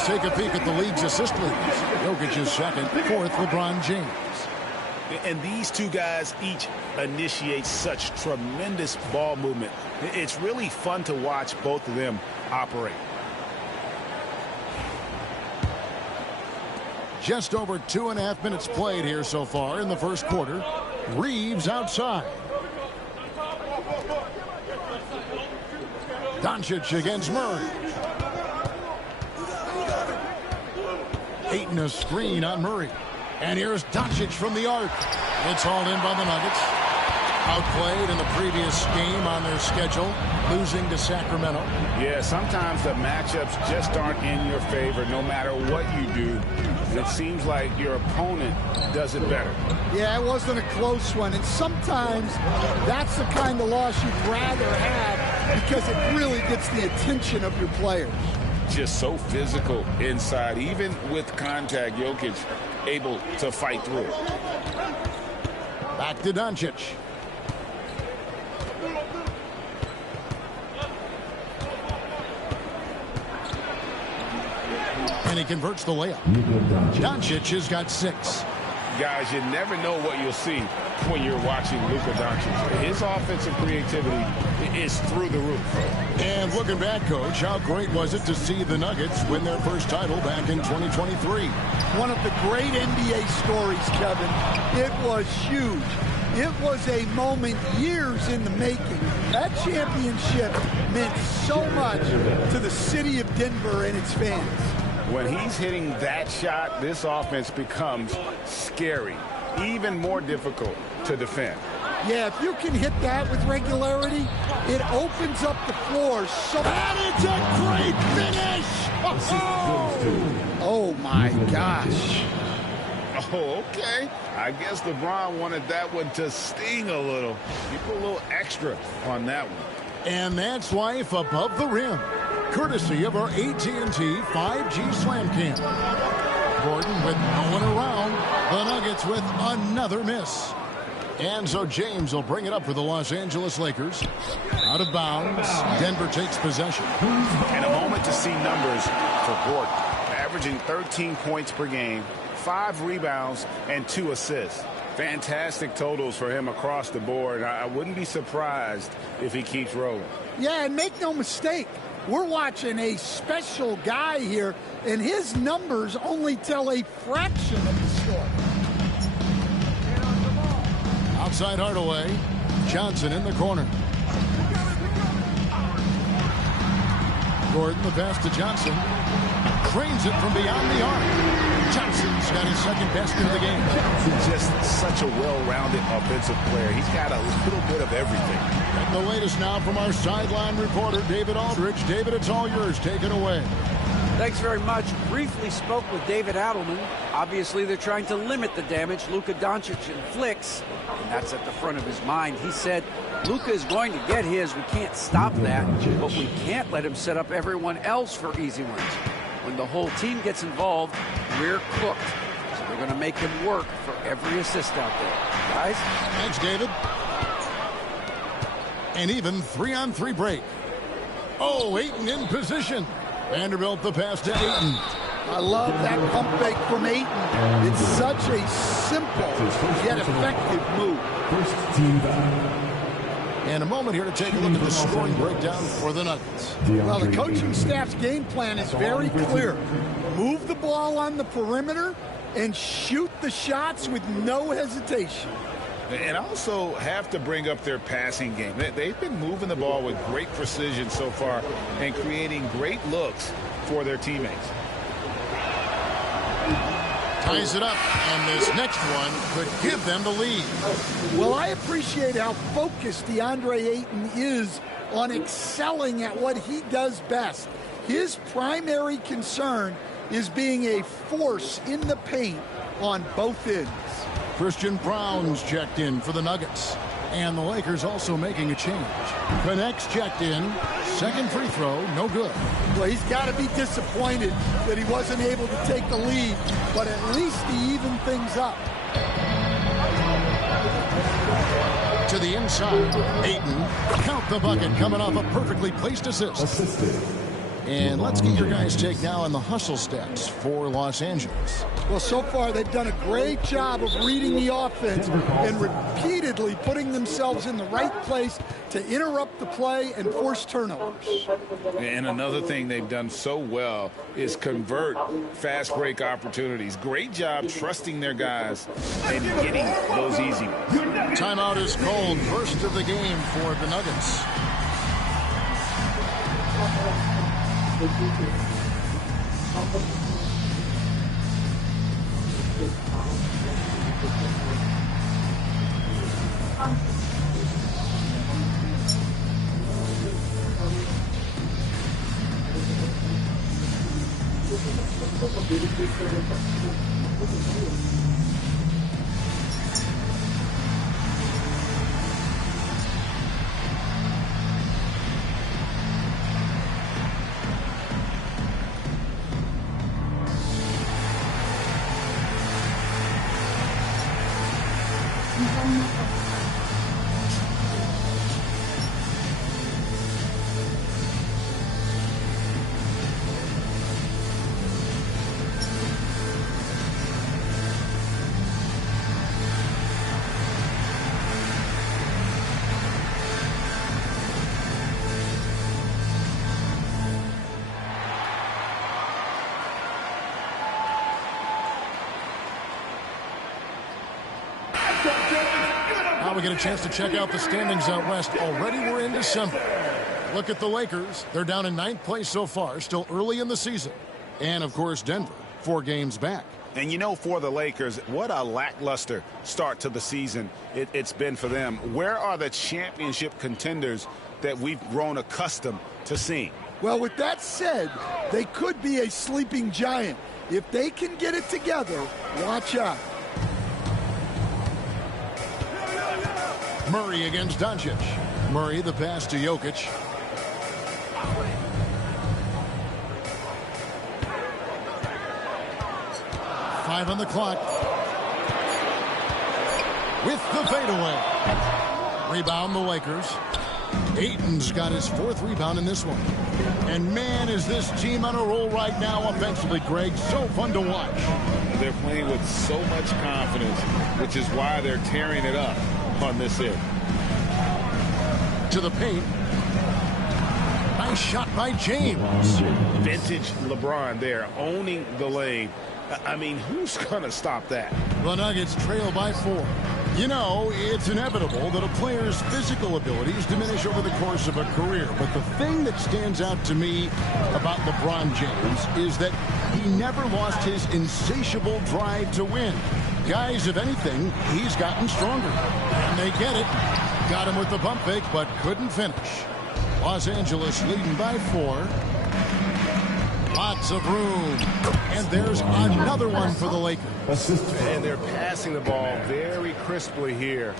Take a peek at the league's assist leaders. Jokic is second, fourth, LeBron James. And these two guys each initiate such tremendous ball movement. It's really fun to watch both of them operate. Just over 2.5 minutes played here so far in the first quarter. Reeves outside. Doncic against Murray. Ayton a screen on Murray. And here's Doncic from the arc. It's hauled in by the Nuggets. Outplayed in the previous game on their schedule, losing to Sacramento. Yeah, sometimes the matchups just aren't in your favor no matter what you do. It seems like your opponent does it better. Yeah, it wasn't a close one. And sometimes that's the kind of loss you'd rather have because it really gets the attention of your players. Just so physical inside. Even with contact, Jokic able to fight through it. Back to Doncic. And he converts the layup. Doncic has got 6. Guys, you never know what you'll see when you're watching Luka Doncic. His offensive creativity is through the roof. And looking back, Coach, how great was it to see the Nuggets win their first title back in 2023? One of the great NBA stories, Kevin. It was huge. It was a moment years in the making. That championship meant so much to the city of Denver and its fans. When he's hitting that shot, this offense becomes scary, even more difficult to defend. Yeah, if you can hit that with regularity, it opens up the floor. So that is a great finish! Oh my gosh. Oh, okay. I guess LeBron wanted that one to sting a little. You put a little extra on that one. And that's life above the rim, courtesy of our AT&T 5G Slam Cam. Gordon with no one around. The Nuggets with another miss. And so James will bring it up for the Los Angeles Lakers. Out of bounds. Denver takes possession. And a moment to see numbers for Gordon. Averaging 13 points per game, 5 rebounds, and 2 assists. Fantastic totals for him across the board. I wouldn't be surprised if he keeps rolling. Yeah, and make no mistake, we're watching a special guy here, and his numbers only tell a fraction of the story. Outside Hardaway. Johnson in the corner. Gordon, the pass to Johnson. Cranes it from beyond the arc. Johnson's got his second basket of the game. He's just such a well-rounded offensive player. He's got a little bit of everything. And the latest now from our sideline reporter, David Aldridge. David, it's all yours. Take it away. Thanks very much. Briefly spoke with David Adelman. Obviously, they're trying to limit the damage Luka Doncic inflicts, and that's at the front of his mind. He said, Luka is going to get his. We can't stop that, but we can't let him set up everyone else for easy ones. When the whole team gets involved, we're cooked. So they're going to make him work for every assist out there. Guys? Thanks, David. An even 3-on-3 break. Oh, Ayton in position. Vanderbilt the pass to Ayton. I love that pump fake from Ayton. It's such a simple yet effective move. First team foul. And a moment here to take a look at the scoring breakdown for the Nuggets. Well, the coaching staff's game plan is very clear. Move the ball on the perimeter and shoot the shots with no hesitation. And also have to bring up their passing game. They've been moving the ball with great precision so far and creating great looks for their teammates. Ties it up, and this next one could give them the lead. Well, I appreciate how focused DeAndre Ayton is on excelling at what he does best. His primary concern is being a force in the paint on both ends. Christian Brown's checked in for the Nuggets. And the Lakers also making a change. Connects checked in. Second free throw, no good. Well, he's got to be disappointed that he wasn't able to take the lead, but at least he evened things up. To the inside, Ayton. Count the bucket coming off a perfectly placed assist. And let's get your guys' take now on the hustle stats for Los Angeles. Well, so far they've done a great job of reading the offense and repeatedly putting themselves in the right place to interrupt the play and force turnovers. And another thing they've done so well is convert fast break opportunities. Great job trusting their guys and getting those easy ones. Timeout is called. First of the game for the Nuggets. Now we get a chance to check out the standings out west. Already we're in December. Look at the Lakers. They're down in 9th place so far, still early in the season. And, of course, Denver, 4 games back. And, you know, for the Lakers, what a lackluster start to the season it's been for them. Where are the championship contenders that we've grown accustomed to seeing? Well, with that said, they could be a sleeping giant. If they can get it together, watch out. Murray against Doncic. Murray, the pass to Jokic. Five on the clock. With the fadeaway. Rebound the Lakers. Ayton's got his 4th rebound in this one. And man, is this team on a roll right now offensively, Greg. So fun to watch. They're playing with so much confidence, which is why they're tearing it up on this end. To the paint. Nice shot by James. Vintage LeBron there, owning the lane. I mean, who's going to stop that? The Nuggets trail by 4. You know, it's inevitable that a player's physical abilities diminish over the course of a career. But the thing that stands out to me about LeBron James is that he never lost his insatiable drive to win. Guys, if anything, he's gotten stronger. And they get it. Got him with the pump fake, but couldn't finish. Los Angeles leading by 4. Lots of room. And there's another one for the Lakers. And they're passing the ball very crisply here.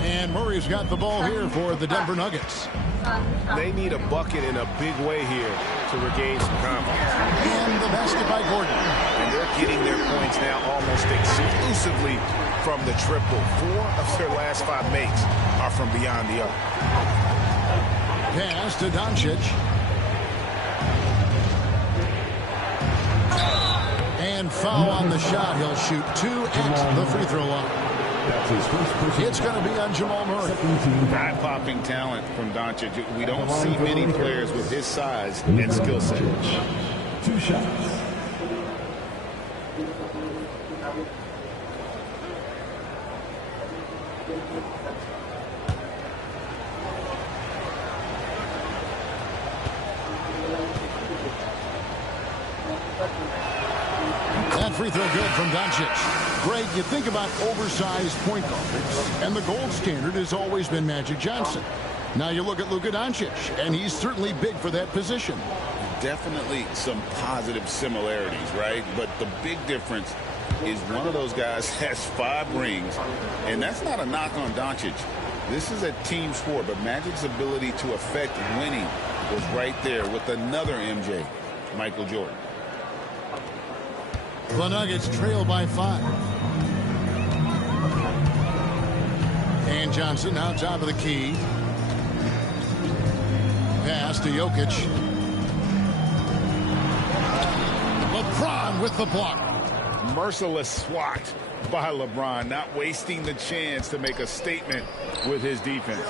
And Murray's got the ball here for the Denver Nuggets. They need a bucket in a big way here to regain some confidence. And the basket by Gordon. And they're getting their points now almost exclusively from the triple. 4 of their last 5 makes are from beyond the arc. Pass to Doncic. And foul on the shot. He'll shoot 2 at the free throw line. It's going to be on Jamal Murray. Eye-popping talent from Doncic. We don't see many players with his size and skill set. 2 shots. That free throw good from Doncic. Greg, you think about oversized point guards, and the gold standard has always been Magic Johnson. Now you look at Luka Doncic, and he's certainly big for that position. Definitely some positive similarities, right? But the big difference is one of those guys has 5 rings, and that's not a knock on Doncic. This is a team sport, but Magic's ability to affect winning was right there with another MJ, Michael Jordan. The Nuggets trail by 5. And Johnson now top of the key. Pass to Jokic. LeBron with the block. Merciless swat by LeBron, not wasting the chance to make a statement with his defense.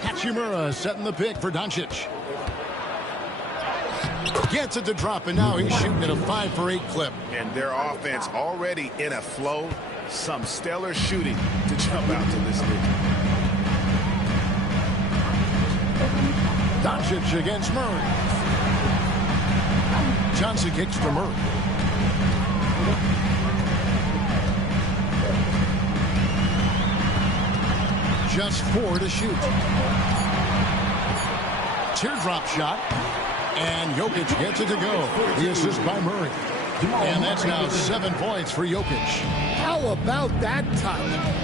Hachimura setting the pick for Doncic. Gets it to drop, and now he's shooting at a 5-for-8 clip. And their offense already in a flow. Some stellar shooting to jump out to this lead. Doncic against Murray. Johnson kicks to Murray. Just 4 to shoot. Teardrop shot. And Jokic gets it to go. The assist by Murray. And that's now 7 points for Jokic. How about that touch?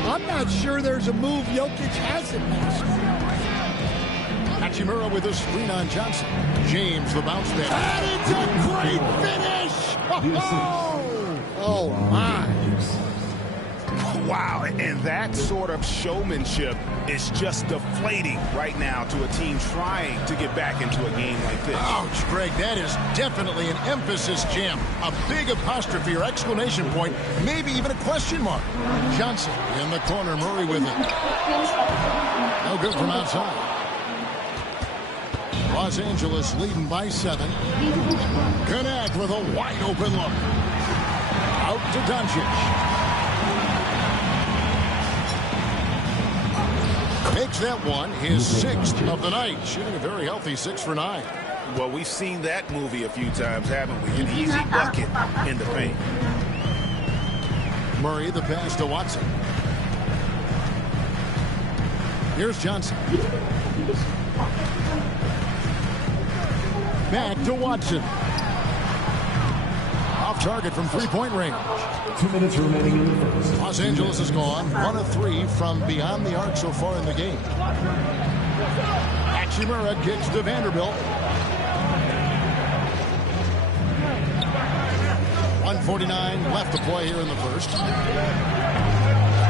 I'm not sure there's a move Jokic hasn't mastered. Hachimura with a screen on Johnson. James, the bounce back. That is a great finish! Oh, my. Wow, and that sort of showmanship is just deflating right now to a team trying to get back into a game like this. Ouch, Greg, that is definitely an emphasis jam. A big apostrophe or exclamation point, maybe even a question mark. Johnson in the corner, Murray with it. No good from outside. Los Angeles leading by 7. Connect with a wide open look. Out to Doncic. Makes that one his 6th of the night, shooting a very healthy 6 for 9. Well, we've seen that movie a few times, haven't we? An easy bucket in the paint. Murray, the pass to Watson. Here's Johnson. Back to Watson. Off target from three-point range. 2 minutes remaining in the first. Los Angeles is gone 1 of 3 from beyond the arc so far in the game. Hachimura kicks to Vanderbilt. 1:49 left to play here in the first.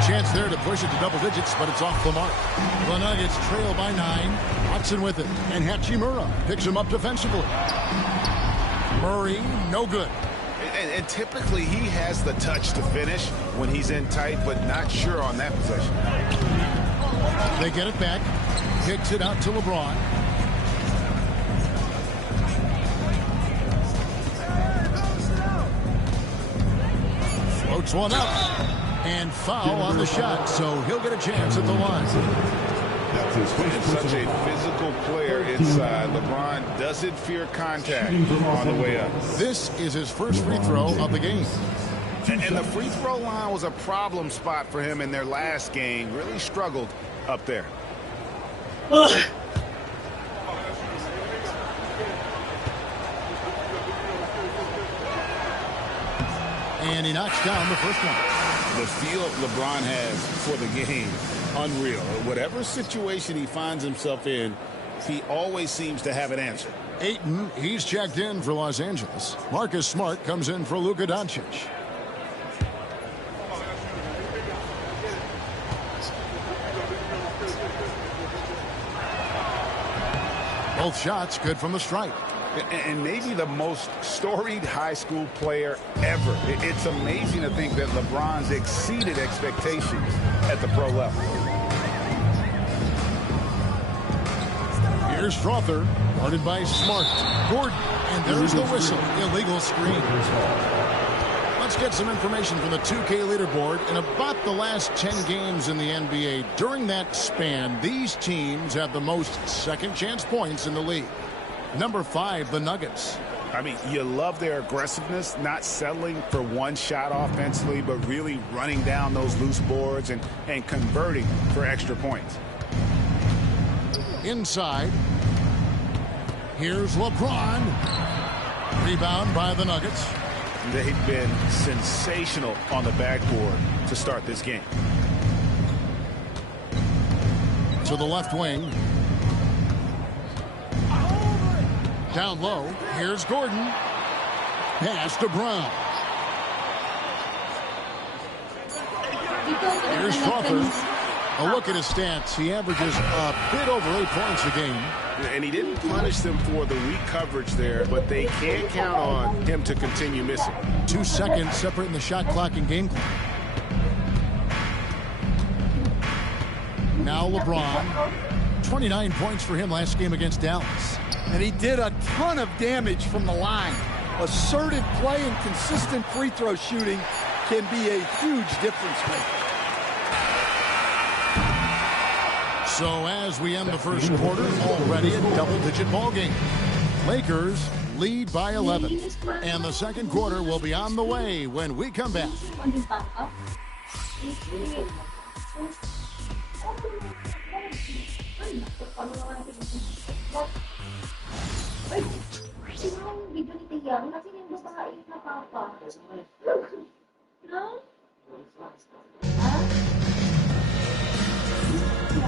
Chance there to push it to double digits, but it's off the mark. The Nuggets trail by 9. Watson with it, and Hachimura picks him up defensively. Murray, no good. And typically he has the touch to finish when he's in tight, but not sure on that possession. They get it back. Kicks it out to LeBron. Floats one up. And foul on the shot, so he'll get a chance at the line. And such a physical player inside. LeBron doesn't fear contact on the way up. This is his first free throw of the game. And the free throw line was a problem spot for him in their last game. Really struggled up there. And he knocks down the first one. The feel LeBron has for the game, unreal. Whatever situation he finds himself in, he always seems to have an answer. Ayton, he's checked in for Los Angeles. Marcus Smart comes in for Luka Doncic. Both shots good from the stripe. And maybe the most storied high school player ever. It's amazing to think that LeBron's exceeded expectations at the pro level. Here's Strother, guarded by Smart. Gordon, and there's the whistle. Illegal screen. Let's get some information from the 2K leaderboard. In about the last 10 games in the NBA, during that span, these teams have the most second chance points in the league. Number 5, the Nuggets. I mean, you love their aggressiveness, not settling for one shot offensively, but really running down those loose boards and converting for extra points. Inside. Here's LeBron. Rebound by the Nuggets. They've been sensational on the backboard to start this game. To the left wing. Down low, here's Gordon. Pass to Brown. Here's Crawford. A look at his stats. He averages a bit over 8 points a game. And he didn't punish them for the weak coverage there, but they can't count on him to continue missing. 2 seconds separating the shot clock and game clock. Now LeBron. 29 points for him last game against Dallas. And he did a ton of damage from the line. Assertive play and consistent free throw shooting can be a huge difference maker. So as we end the first quarter, already a double-digit ball game. Lakers lead by 11. And the second quarter will be on the way when we come back.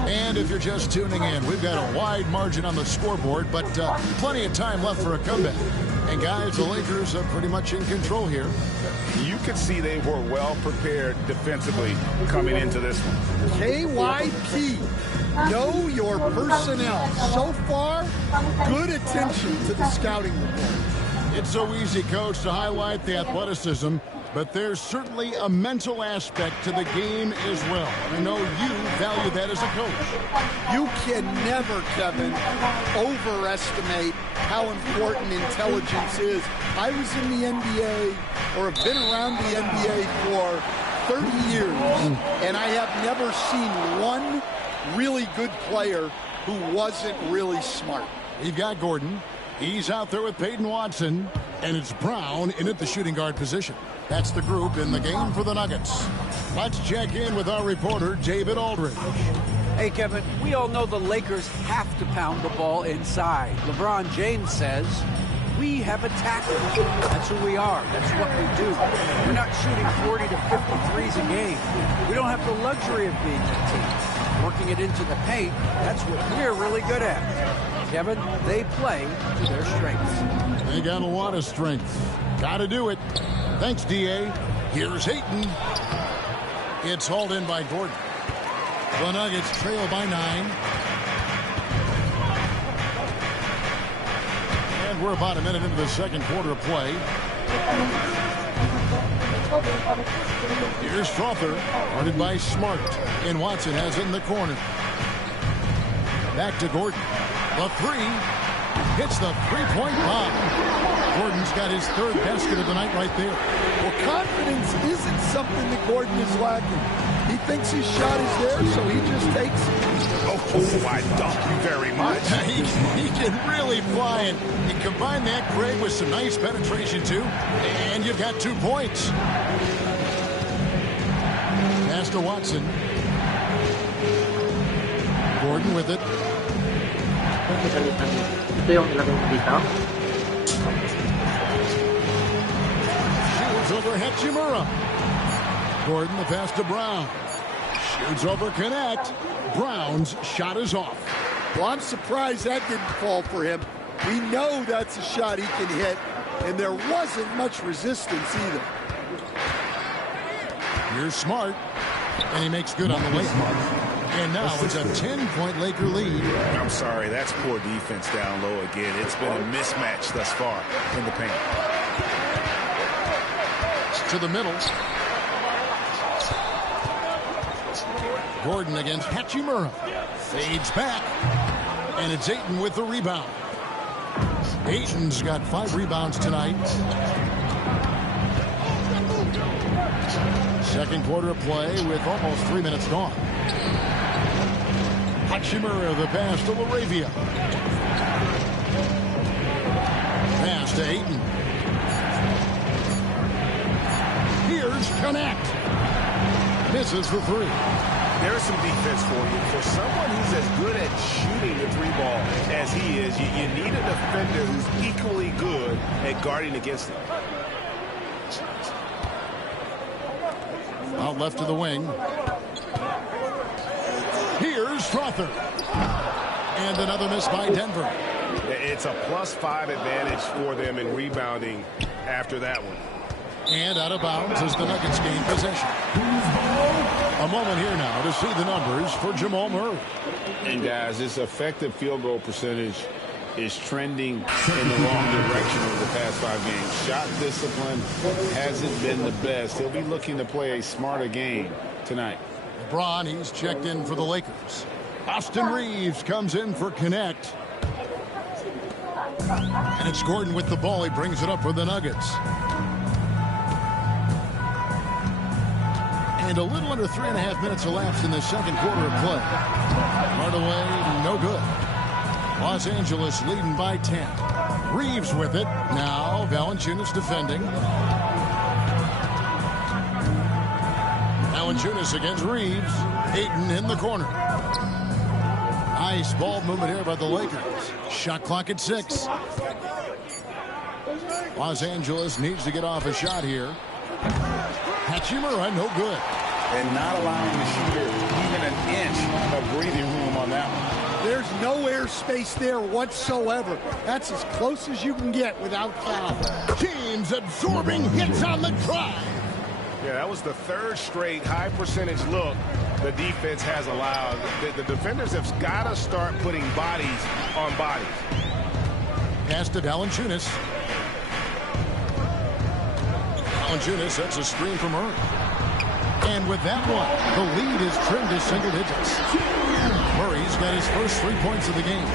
And if you're just tuning in, we've got a wide margin on the scoreboard, but plenty of time left for a comeback. And guys, the Lakers are pretty much in control here. You could see they were well prepared defensively coming into this one. KYP, know your personnel. So far, good attention to the scouting report. It's so easy, Coach, to highlight the athleticism, but there's certainly a mental aspect to the game as well. I know you value that as a coach. You can never, Kevin, overestimate how important intelligence is. I was in the NBA, or have been around the NBA for 30 years, and I have never seen one really good player who wasn't really smart. We've got Gordon. He's out there with Peyton Watson, and it's Brown in at the shooting guard position. That's the group in the game for the Nuggets. Let's check in with our reporter, David Aldridge. Hey, Kevin, we all know the Lakers have to pound the ball inside. LeBron James says, we have attackers. That's who we are. That's what we do. We're not shooting 40 to 50 threes a game. We don't have the luxury of being that team. Working it into the paint, that's what we're really good at. Kevin, they play to their strengths. They got a lot of strength. Got to do it. Thanks, D.A. Here's Hayton. It's hauled in by Gordon. The Nuggets trail by 9. And we're about a minute into the second quarter of play. Here's Strother, guarded by Smart. And Watson has it in the corner. Back to Gordon. The 3 hits the three-point bomb. Gordon's got his third basket of the night right there. Well, confidence isn't something that Gordon is lacking. He thinks his shot is there, so he just takes it. Oh, I don't very much. He can really fly, and you combine that, Greg, with some nice penetration, too, and you've got 2 points. Pass to Watson. Gordon with it. Shoots over Hachimura. Gordon, the pass to Brown. Shoots over Connect. Brown's shot is off. Well, I'm surprised that didn't fall for him. We know that's a shot he can hit, and there wasn't much resistance either. Here's Smart, and he makes good on the late mark. And now it's a 10-point Laker lead. I'm sorry, that's poor defense down low again. It's been a mismatch thus far in the paint. To the middle. Gordon against Hachimura. Fades back. And it's Ayton with the rebound. Ayton's got 5 rebounds tonight. Second quarter of play with almost 3 minutes gone. Hachimura, the pass to LaRavia. Pass to Ayton. Here's Connect. Misses the 3. There's some defense for you. For someone who's as good at shooting the 3-ball as he is, you need a defender who's equally good at guarding against him. Out left to the wing. Here's Strother. And another miss by Denver. It's a +5 advantage for them in rebounding after that one. And out of bounds as the Nuggets gain possession. A moment here now to see the numbers for Jamal Murray. And guys, this effective field goal percentage is trending in the wrong direction over the past 5 games. Shot discipline hasn't been the best. He'll be looking to play a smarter game tonight. LeBron, he's checked in for the Lakers. Austin Reeves comes in for Connect. And it's Gordon with the ball. He brings it up for the Nuggets. And a little under 3.5 minutes elapsed in the second quarter of play. Hardaway, no good. Los Angeles leading by 10. Reeves with it. Now Valanciunas defending. Valanciunas against Reeves. Ayton in the corner. Nice ball movement here by the Lakers. Shot clock at 6. Los Angeles needs to get off a shot here. Hachimura, no good. And not allowing the shooter even an inch of breathing room on that one. There's no air space there whatsoever. That's as close as you can get without foul. Teams absorbing hits on the drive. Yeah, that was the 3rd straight high percentage look the defense has allowed. The defenders have got to start putting bodies on bodies. Pass to Valanciunas. Valanciunas, that's a screen from Murray. And with that one, the lead is trimmed to single digits. Murray's got his first 3 points of the game.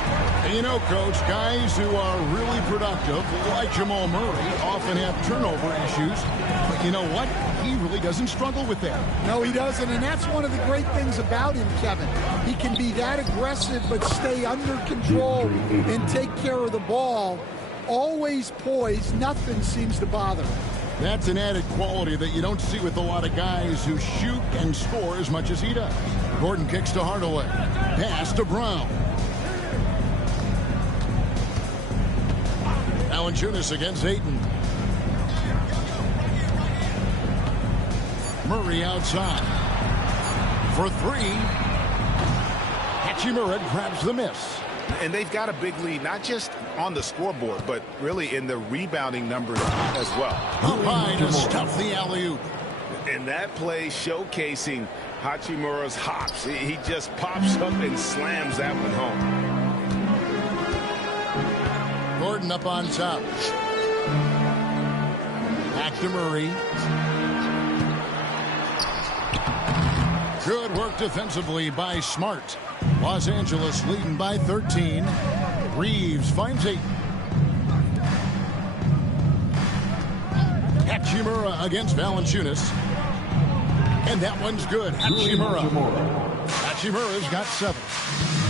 And you know, Coach, guys who are really productive, like Jamal Murray, often have turnover issues. But you know what? He really doesn't struggle with that. No, he doesn't, and that's one of the great things about him, Kevin. He can be that aggressive but stay under control and take care of the ball. Always poised. Nothing seems to bother him. That's an added quality that you don't see with a lot of guys who shoot and score as much as he does. Gordon kicks to Hardaway. Pass to Brown. Valanciunas against Ayton. Murray outside. For three. Hachimura grabs the miss. And they've got a big lead, not just on the scoreboard, but really in the rebounding numbers as well. Up high to stuff the alley-oop. And that play showcasing Hachimura's hops. He just pops up and slams that one home. Gordon up on top. Back to Murray. Good work defensively by Smart. Los Angeles leading by 13. Reeves finds Ayton. Hachimura against Valanciunas. And that one's good. Hachimura's got 7.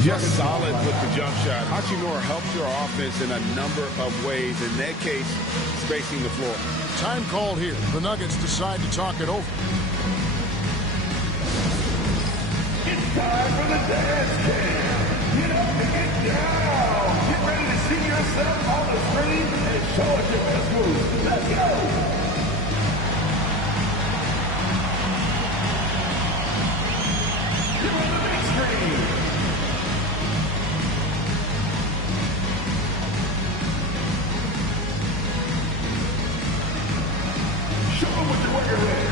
Just solid with the jump shot. Hachimura helps your offense in a number of ways. In that case, spacing the floor. Time called here. The Nuggets decide to talk it over. It's time for the dance cam. Get up and get down. Get ready to see yourself on the screen and show us your best moves. Let's go. You're on the big screen. Show them what you're working with.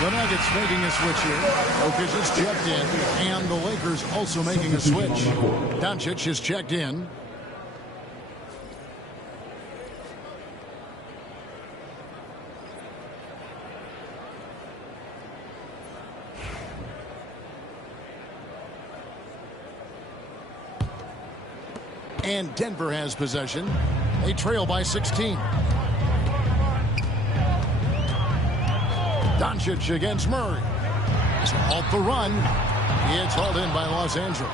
The Nuggets making a switch here. Jokic is checked in. And the Lakers also making a switch. Doncic is checked in. And Denver has possession. They trail by 16. Doncic against Murray. To halt the run. It's hauled in by Los Angeles.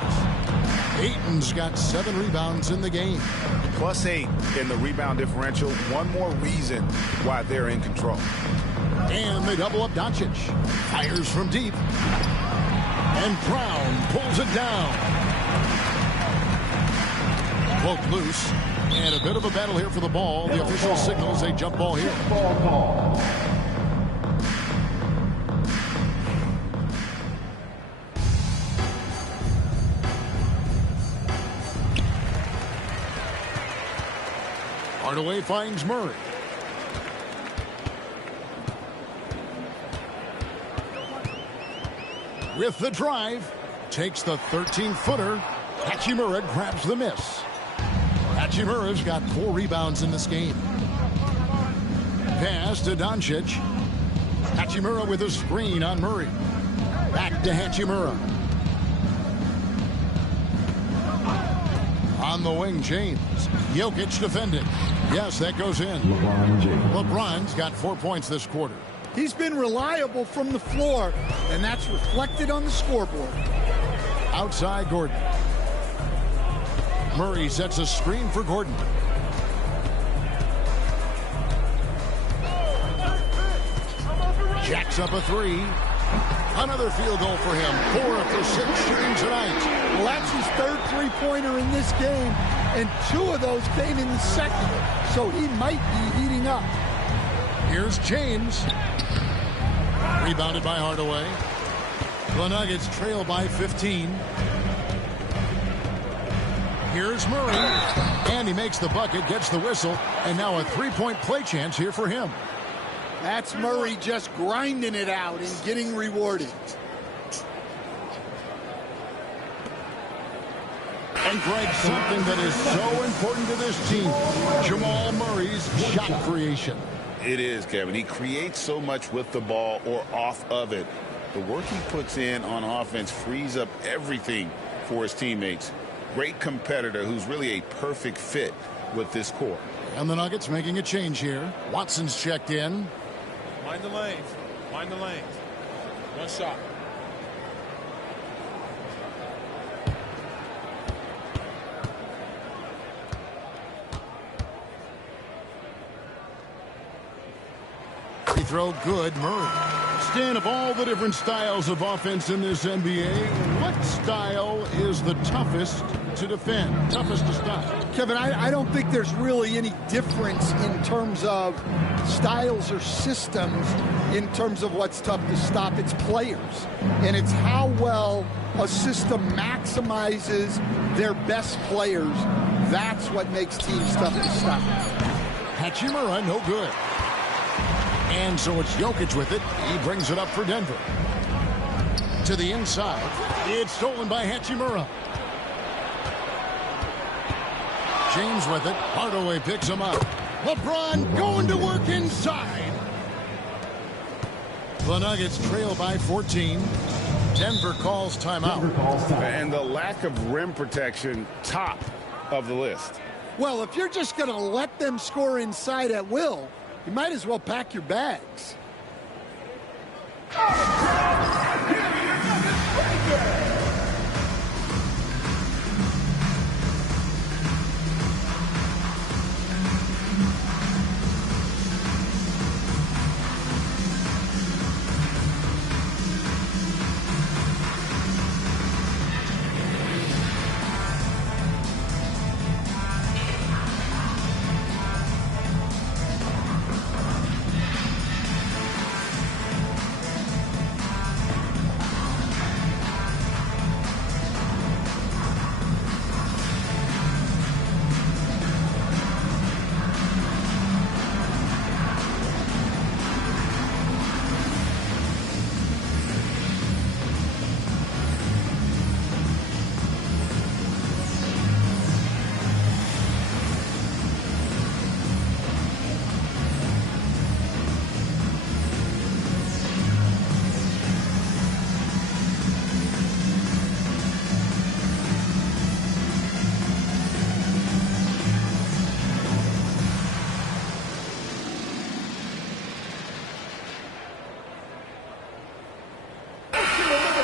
Ayton's got 7 rebounds in the game. +8 in the rebound differential. One more reason why they're in control. And they double up Doncic. Fires from deep. And Brown pulls it down. Poke loose. And a bit of a battle here for the ball. The official signals a jump ball here. Ball. Hardaway finds Murray. With the drive, takes the 13-footer. Hachimura grabs the miss. Hachimura's got 4 rebounds in this game. Pass to Doncic. Hachimura with a screen on Murray. Back to Hachimura. On the wing, James. Jokic defending. Yes, that goes in. LeBron's got 4 points this quarter. He's been reliable from the floor, and that's reflected on the scoreboard. Outside Gordon. Murray sets a screen for Gordon. Jacks up a 3. Another field goal for him. 4 for 6 shooting tonight. Well, that's his 3rd three-pointer in this game, and 2 of those came in the second, so he might be heating up. Here's James. Rebounded by Hardaway. The Nuggets trail by 15. Here's Murray. And he makes the bucket, gets the whistle, and now a 3-point play chance here for him. That's Murray just grinding it out and getting rewarded. And Greg, something that is so important to this team, Jamal Murray's shot creation. It is, Kevin. He creates so much with the ball or off of it. The work he puts in on offense frees up everything for his teammates. Great competitor who's really a perfect fit with this core. And the Nuggets making a change here. Watson's checked in. Mind the lanes. Mind the lanes. One shot. Free throw good. Murray. Stan, of all the different styles of offense in this NBA, what style is the toughest to defend, toughest to stop? Kevin, I don't think there's really any difference in terms of styles or systems in terms of what's tough to stop. It's players, and it's how well a system maximizes their best players. That's what makes teams tough to stop. Hachimura, no good. And so it's Jokic with it. He brings it up for Denver. To the inside. It's stolen by Hachimura. James with it. Hardaway picks him up. LeBron going to work inside. The Nuggets trail by 14. Denver calls timeout. And the lack of rim protection, top of the list. Well, if you're just going to let them score inside at will, you might as well pack your bags.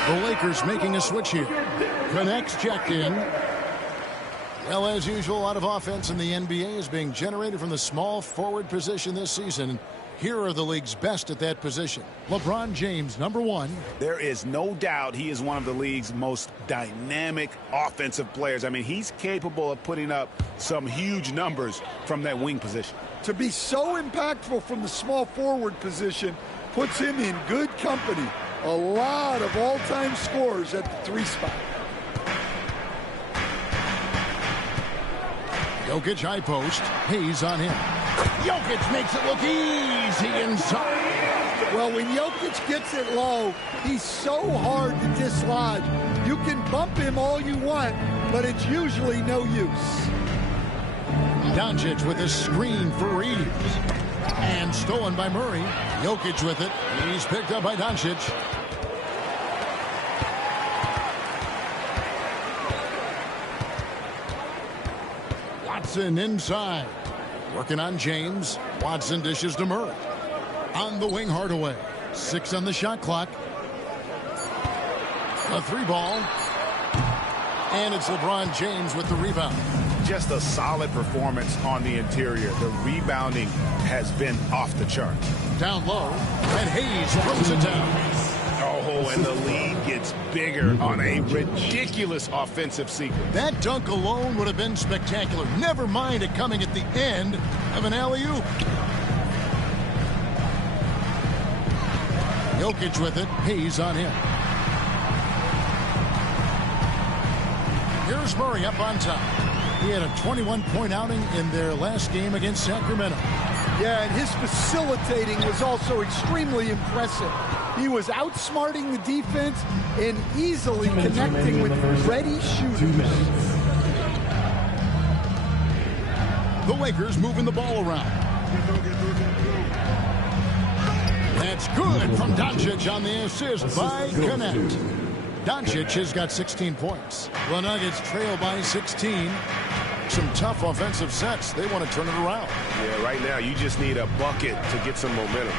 The Lakers making a switch here. Connects checked in. Well, as usual, a lot of offense in the NBA is being generated from the small forward position this season. Here are the league's best at that position. LeBron James, number one. There is no doubt he is one of the league's most dynamic offensive players. I mean, he's capable of putting up some huge numbers from that wing position. To be so impactful from the small forward position puts him in good company. A lot of all-time scores at the 3 spot. Jokic high post. Hayes on him. Jokic makes it look easy inside. Well, when Jokic gets it low, he's so hard to dislodge. You can bump him all you want, but it's usually no use. Doncic with a screen for Reeves. And stolen by Murray. Jokic with it. He's picked up by Doncic. Watson inside. Working on James. Watson dishes to Murray. On the wing, Hardaway. 6 on the shot clock. A 3-ball. And it's LeBron James with the rebound. Just a solid performance on the interior. The rebounding has been off the charts. Down low, and Hayes throws it down. Oh, and the lead gets bigger on a ridiculous offensive sequence. That dunk alone would have been spectacular. Never mind it coming at the end of an alley-oop. Jokic with it. Hayes on him. Here's Murray up on top. He had a 21-point outing in their last game against Sacramento. Yeah, and his facilitating was also extremely impressive. He was outsmarting the defense and easily connecting with ready shooters. The Lakers moving the ball around. That's good from Doncic on the assist by Connect. Doncic has got 16 points. The Nuggets trail by 16. Some tough offensive sets. They want to turn it around. Yeah, right now you just need a bucket to get some momentum.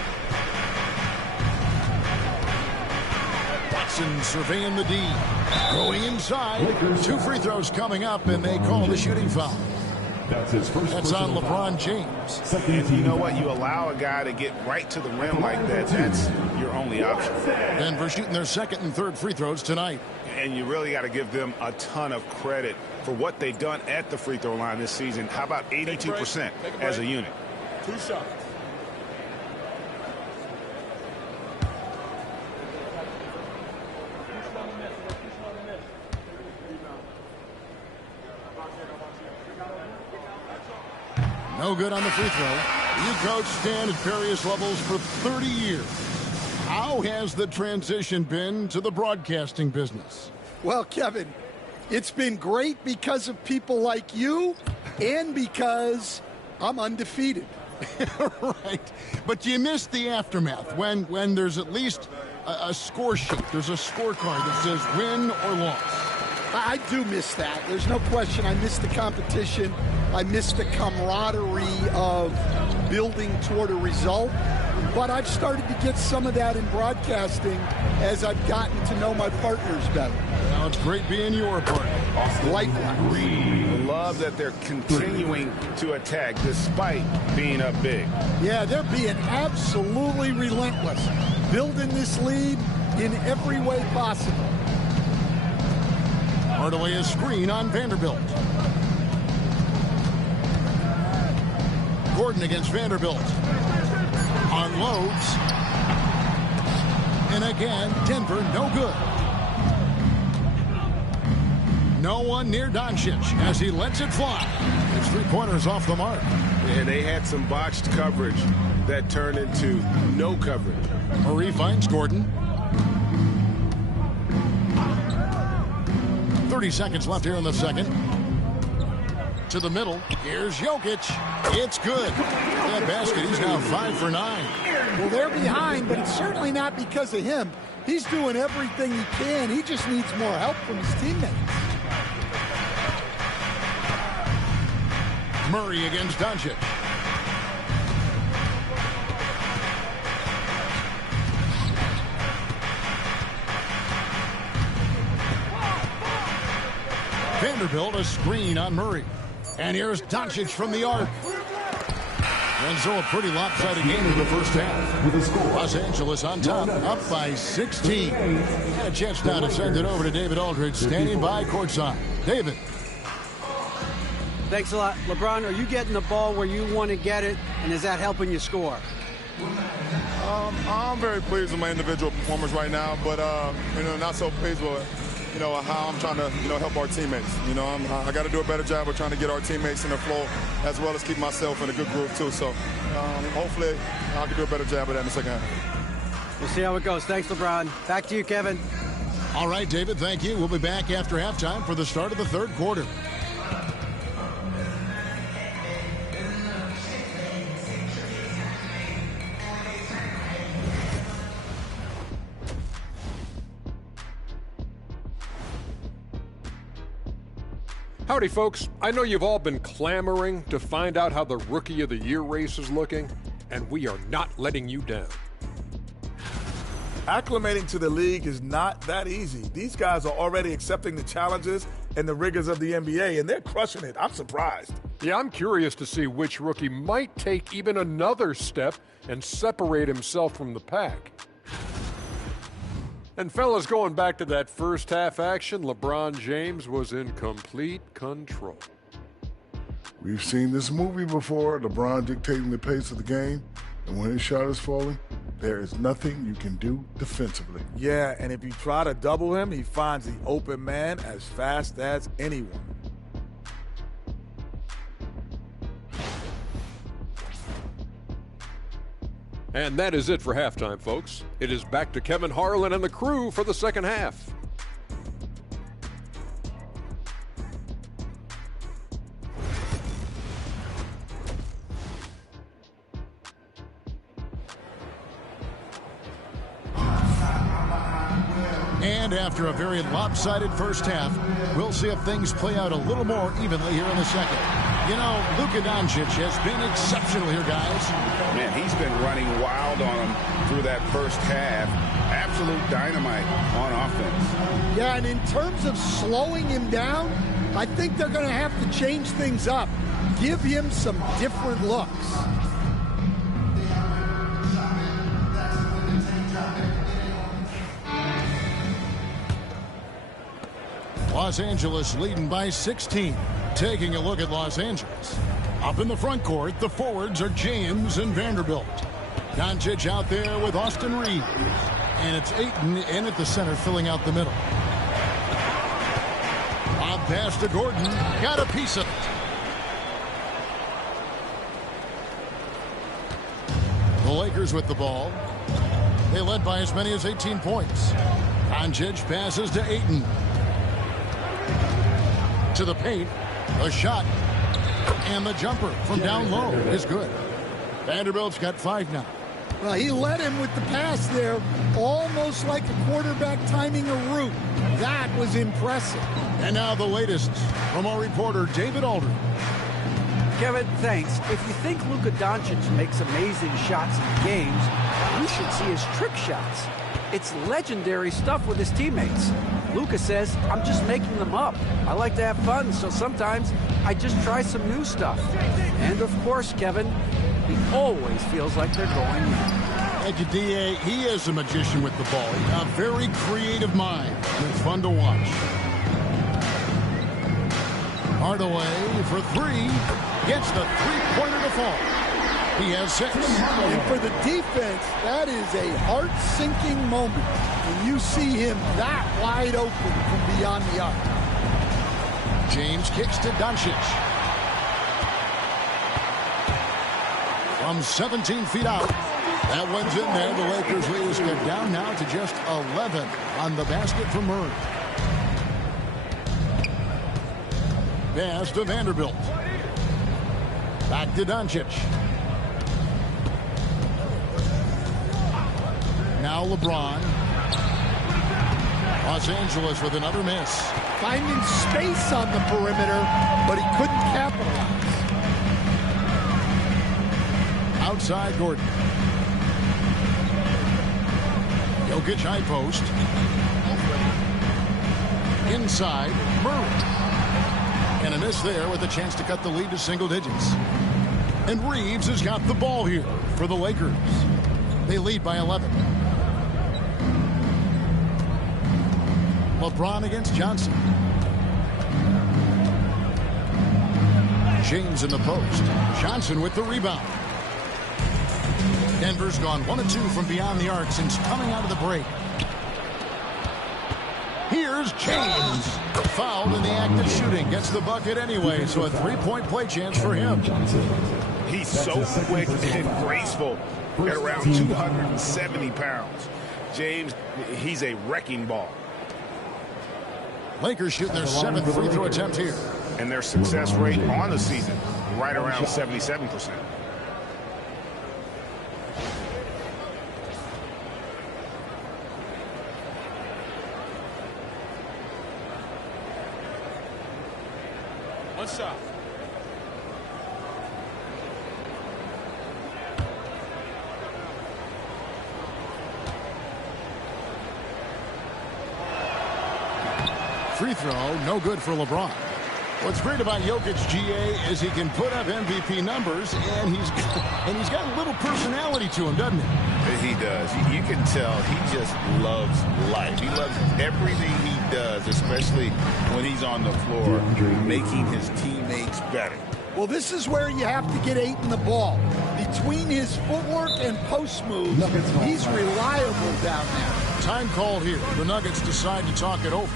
Watson surveying the D. Going inside. 2 free throws coming up, and they call the shooting foul. That's his first. That's on LeBron James. And you know what? You allow a guy to get right to the rim like that. That's your only option. Denver shooting their second and third free throws tonight. And you really got to give them a ton of credit for what they've done at the free throw line this season. How about 82% as a unit? 2 shots. No good on the free throw. You coach Stan at various levels for 30 years. How has the transition been to the broadcasting business? Well, Kevin, it's been great because of people like you and because I'm undefeated. Right. But you missed the aftermath when there's at least a score sheet. There's a scorecard that says win or loss. I do miss that. There's no question. I miss the competition. I miss the camaraderie of building toward a result. But I've started to get some of that in broadcasting as I've gotten to know my partners better. Now it's great being your partner. Likewise. I love that they're continuing to attack despite being up big. Yeah, they're being absolutely relentless. Building this lead in every way possible. Hardaway a screen on Vanderbilt. Gordon against Vanderbilt. Unloads. And again, Denver no good. No one near Doncic as he lets it fly. His 3-pointers off the mark. And they had some botched coverage that turned into no coverage. Murray finds Gordon. 30 seconds left here in the second. To the middle. Here's Jokic. It's good. That basket, he's now 5 for 9. Well, they're behind, but it's certainly not because of him. He's doing everything he can. He just needs more help from his teammates. Murray against Doncic. Vanderbilt a screen on Murray. And here's Doncic from the arc. And so a pretty lopsided game in the first half. Los Angeles on top, up by 16. And a chance now to send it over to David Aldridge, standing by courtside. David. Thanks a lot. LeBron, are you getting the ball where you want to get it, and is that helping you score? I'm very pleased with my individual performance right now, but not so pleased with how I'm trying to help our teammates. I got to do a better job of trying to get our teammates in the flow as well as keep myself in a good groove too. So hopefully I can do a better job of that in the second half. We'll see how it goes. Thanks, LeBron. Back to you, Kevin. All right, David, thank you. We'll be back after halftime for the start of the third quarter. Howdy, folks. I know you've all been clamoring to find out how the Rookie of the Year race is looking, and we are not letting you down. Acclimating to the league is not that easy. These guys are already accepting the challenges and the rigors of the NBA, and they're crushing it. I'm surprised. Yeah, I'm curious to see which rookie might take even another step and separate himself from the pack. And fellas, going back to that first half action, LeBron James was in complete control. We've seen this movie before, LeBron dictating the pace of the game, and when his shot is falling, there is nothing you can do defensively. Yeah, and if you try to double him, he finds the open man as fast as anyone. And that is it for halftime, folks. It is back to Kevin Harlan and the crew for the second half. And after a very lopsided first half, we'll see if things play out a little more evenly here in the second. You know, Luka Doncic has been exceptional here, guys. Man, he's been running wild on him through that first half. Absolute dynamite on offense. Yeah, and in terms of slowing him down, I think they're going to have to change things up. Give him some different looks. Los Angeles leading by 16. Taking a look at Los Angeles. Up in the front court, the forwards are James and Vanderbilt. Doncic out there with Austin Reeves. And it's Ayton in at the center, filling out the middle. Bob pass to Gordon. Got a piece of it. The Lakers with the ball. They led by as many as 18 points. Doncic passes to Ayton. To the paint. A shot. And the jumper from down low is good. Vanderbilt's got 5 now. Well, he led him with the pass there, almost like a quarterback timing a route. That was impressive. And now the latest from our reporter, David Aldridge. Kevin, thanks. If you think Luka Doncic makes amazing shots in games, you should see his trick shots. It's legendary stuff with his teammates. Luka says, I'm just making them up. I like to have fun, so sometimes I just try some new stuff. And of course, Kevin, he always feels like they're going in. Thank you, D.A. He is a magician with the ball. A very creative mind. It's fun to watch. Hardaway for 3. Gets the three-pointer to fall. He has 6. And for the defense, that is a heart-sinking moment when you see him that wide open from beyond the arc. James kicks to Doncic. From 17 feet out. That one's in there. The Lakers lead is cut down now to just 11 on the basket for Murray. Pass to Vanderbilt. Back to Doncic. Now LeBron. Los Angeles with another miss. Finding space on the perimeter, but he couldn't capitalize. Outside Gordon. Jokic high post. Inside Murray. And a miss there with a chance to cut the lead to single digits. And Reeves has got the ball here for the Lakers. They lead by 11. LeBron against Johnson. James in the post. Johnson with the rebound. Denver's gone 1 of 2 from beyond the arc since coming out of the break. Here's James. Fouled in the act of shooting. Gets the bucket anyway, so a 3-point play chance for him. He's so quick and graceful at around 270 pounds. James, he's a wrecking ball. Lakers shooting their 7th free throw attempt here. And their success rate on the season, right around 77%. One shot. Free throw, no good for LeBron. What's great about Jokic, GA, is he can put up MVP numbers, and he's got a little personality to him, doesn't he? He does. You can tell he just loves life. He loves everything he does, especially when he's on the floor, making his teammates better. Well, this is where you have to get Ayton the ball. Between his footwork and post moves, he's reliable down there. Time called here. The Nuggets decide to talk it over.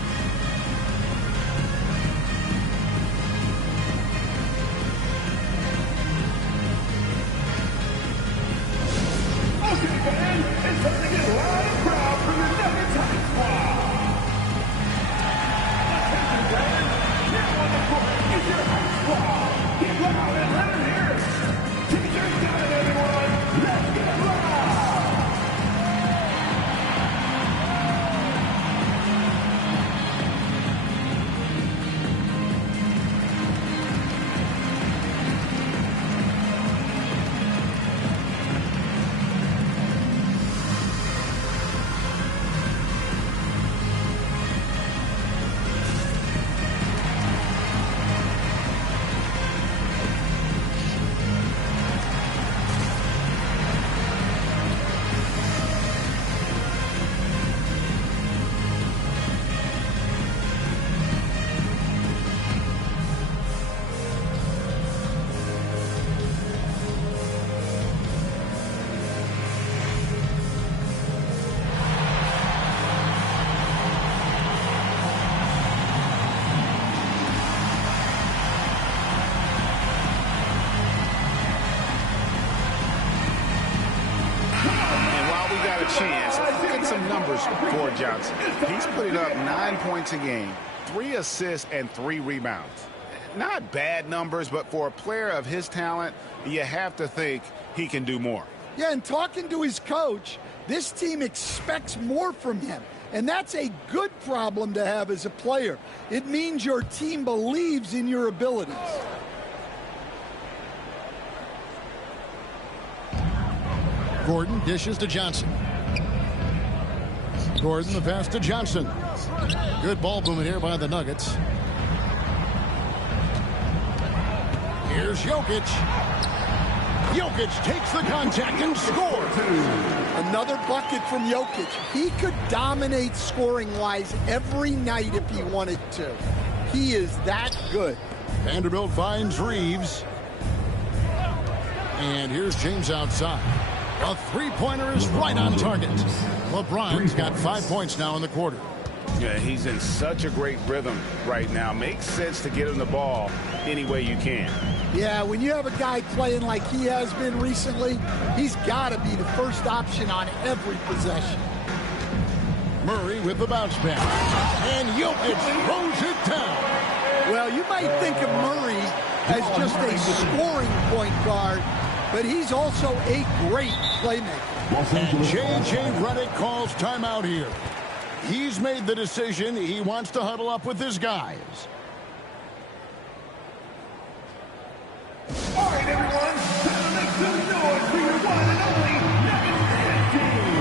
chance, look at some numbers for Johnson. He's putting up 9 points a game, 3 assists, and 3 rebounds. Not bad numbers, but for a player of his talent, you have to think he can do more. Yeah, and talking to his coach, this team expects more from him. And that's a good problem to have as a player. It means your team believes in your abilities. Gordon dishes to Johnson. Gordon the pass to Johnson. Good ball movement here by the Nuggets. Here's Jokic. Jokic takes the contact and scores. Another bucket from Jokic. He could dominate scoring-wise every night if he wanted to. He is that good. Vanderbilt finds Reeves. And here's James outside. A three-pointer is right on target. LeBron's got 5 points now in the quarter. Yeah, he's in such a great rhythm right now. Makes sense to get him the ball any way you can. Yeah, when you have a guy playing like he has been recently, he's got to be the first option on every possession. Murray with the bounce pass. And Jokic throws it down. Well, you might think of Murray as just a scoring point guard, but he's also a great playmaker. And J.J. Redick calls timeout here. He's made the decision. He wants to huddle up with his guys. All right, everyone, time to make some noise for your one and only Nuggets team.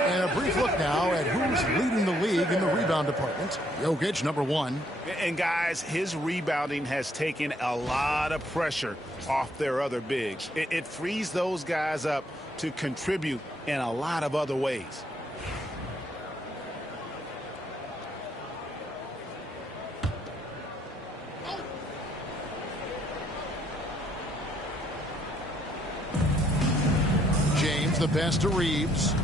And a brief look now at who's leading the league in the rebound department. Jokic, number 1. And guys, his rebounding has taken a lot of pressure off their other bigs. It frees those guys up to contribute in a lot of other ways. James, the pass to Reeves.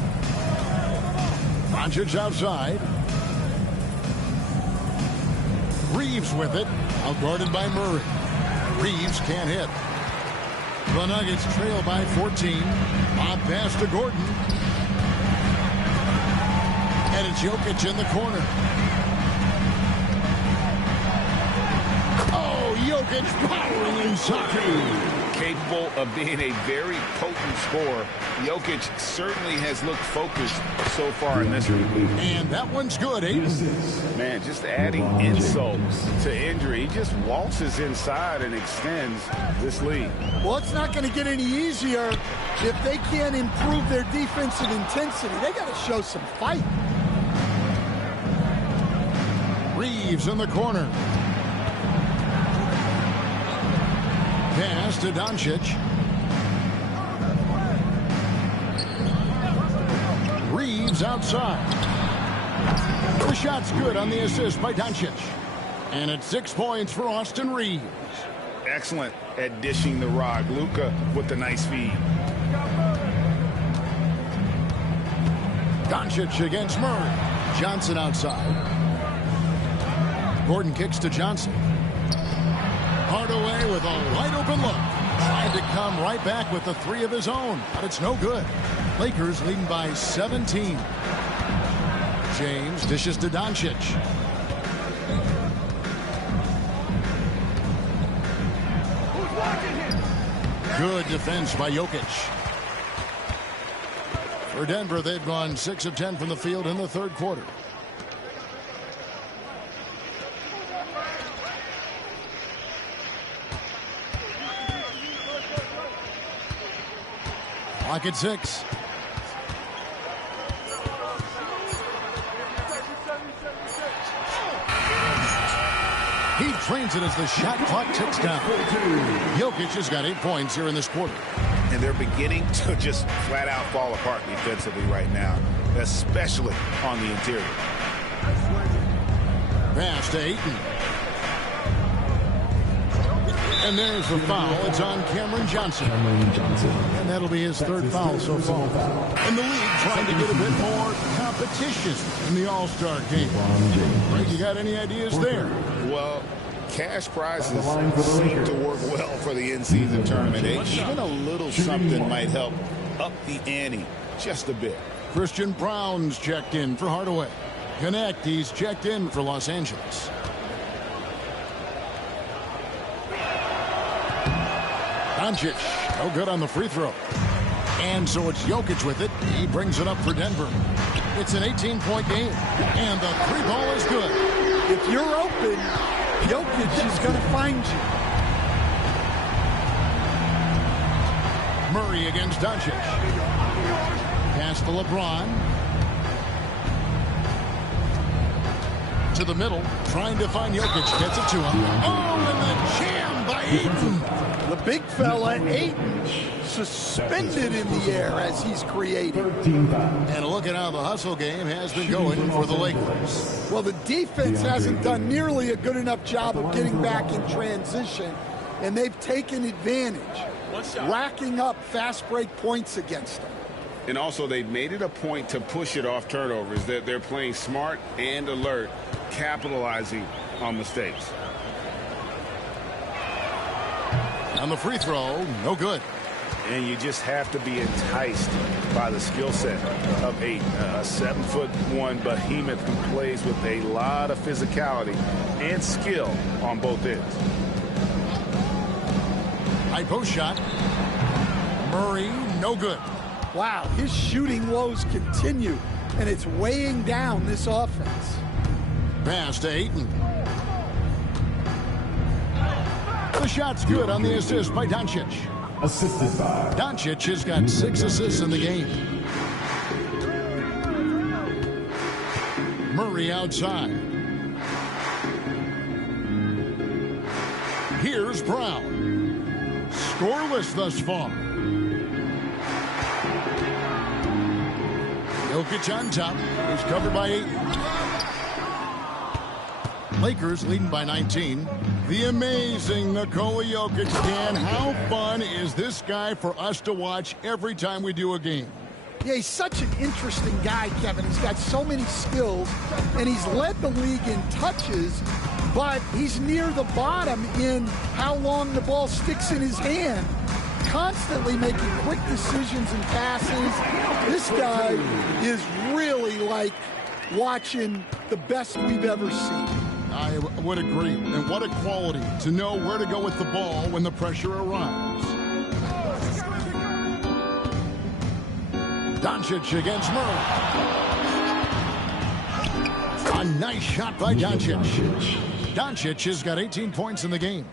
Doncic outside. Reeves with it. Outguarded by Murray. Reeves can't hit. The Nuggets trail by 14. Odd pass to Gordon. And it's Jokic in the corner. Oh, Jokic powering inside. Capable of being a very potent scorer. Jokic certainly has looked focused so far in this one. And that one's good, 8. Man, just adding insult to injury. He just waltzes inside and extends this lead. Well, it's not going to get any easier if they can't improve their defensive intensity. They got to show some fight. Reeves in the corner. Pass to Doncic. Reeves outside. The shot's good on the assist by Doncic. And it's 6 points for Austin Reeves. Excellent at dishing the rock. Luka with the nice feed. Doncic against Murray. Johnson outside. Gordon kicks to Johnson. Hardaway with a wide open look. Tried to come right back with the 3 of his own, but it's no good. Lakers leading by 17. James dishes to Doncic. Good defense by Jokic. For Denver, they've gone 6 of 10 from the field in the third quarter. Clock at 6. He trains it as the shot clock ticks down. Jokic has got 8 points here in this quarter. And they're beginning to just flat out fall apart defensively right now, especially on the interior. Pass to Ayton. And there's the foul. It's on Cameron Johnson. And that'll be his third foul so far. And the league trying to get a bit more competition in the All-Star game. Right, you got any ideas there? Well, cash prizes seem to work well for the in-season tournament. Even a little something might help up the ante just a bit. Christian Brown's checked in for Hardaway. Connect, he's checked in for Los Angeles. Doncic, no good on the free throw. And so it's Jokic with it. He brings it up for Denver. It's an 18-point game. And the three ball is good. If you're open, Jokic is going to find you. Murray against Doncic. Pass to LeBron. To the middle, trying to find Jokic. Gets it to him. Oh, and the jam by Ayton. The big fella, Ayton, suspended in the air as he's creating. And look at how the hustle game has been going for the Lakers. Well, the defense hasn't done nearly a good enough job of getting back in transition, and they've taken advantage, racking up fast break points against them. And also, they've made it a point to push it off turnovers. That they're playing smart and alert, capitalizing on mistakes. On the free throw, no good. And you just have to be enticed by the skill set of Ayton, a 7'1" behemoth who plays with a lot of physicality and skill on both ends. High post shot. Murray, no good. Wow, his shooting woes continue, and it's weighing down this offense. Pass to Ayton. The shot's good on the assist by Doncic. Assisted by Doncic has got 6 assists in the game. Murray outside. Here's Brown. Scoreless thus far. Jokic on top. He's covered by 8. Lakers leading by 19. The amazing Nikola Jokic. Dan, how fun is this guy for us to watch every time we do a game? Yeah, he's such an interesting guy, Kevin. He's got so many skills, and he's led the league in touches, but he's near the bottom in how long the ball sticks in his hand. Constantly making quick decisions and passes. This guy is really like watching the best we've ever seen. I would agree. And what a quality to know where to go with the ball when the pressure arrives. Doncic against Murray. A nice shot by Doncic. Doncic has got 18 points in the game.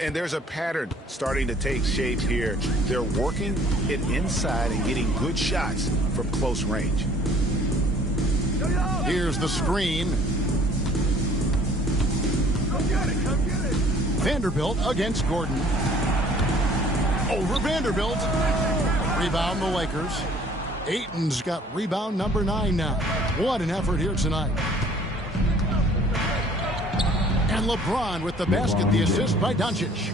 And there's a pattern starting to take shape here. They're working it inside and getting good shots from close range. Here's the screen. Vanderbilt against Gordon. Over Vanderbilt. Rebound the Lakers. Ayton's got rebound number 9 now. What an effort here tonight. And LeBron with the basket, the assist by Doncic.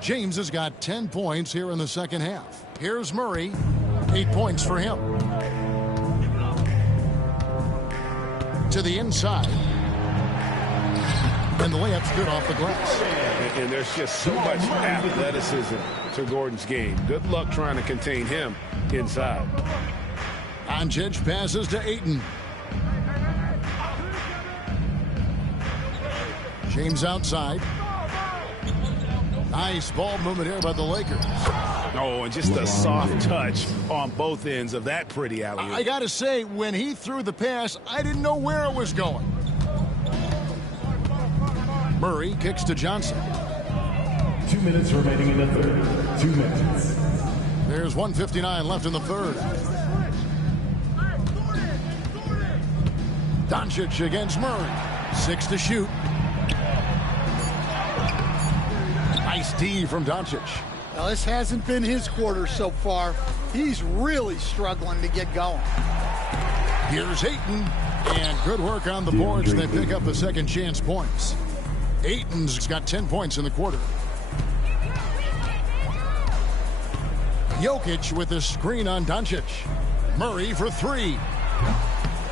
James has got 10 points here in the second half. Here's Murray. 8 points for him. To the inside. And the layup's good off the glass. And there's just so much athleticism to Gordon's game. Good luck trying to contain him inside. Doncic passes to Ayton. James outside. Nice ball movement here by the Lakers. Oh, and just a soft touch on both ends of that pretty alley-oop. I got to say, when he threw the pass, I didn't know where it was going. Murray kicks to Johnson. 2 minutes remaining in the third. 2 minutes. There's 1:59 left in the third. Doncic against Murray. 6 to shoot. Nice D from Doncic. Well, this hasn't been his quarter so far. He's really struggling to get going. Here's Ayton. And good work on the boards. They pick up the second chance points. Ayton's got 10 points in the quarter. Jokic with a screen on Doncic. Murray for 3.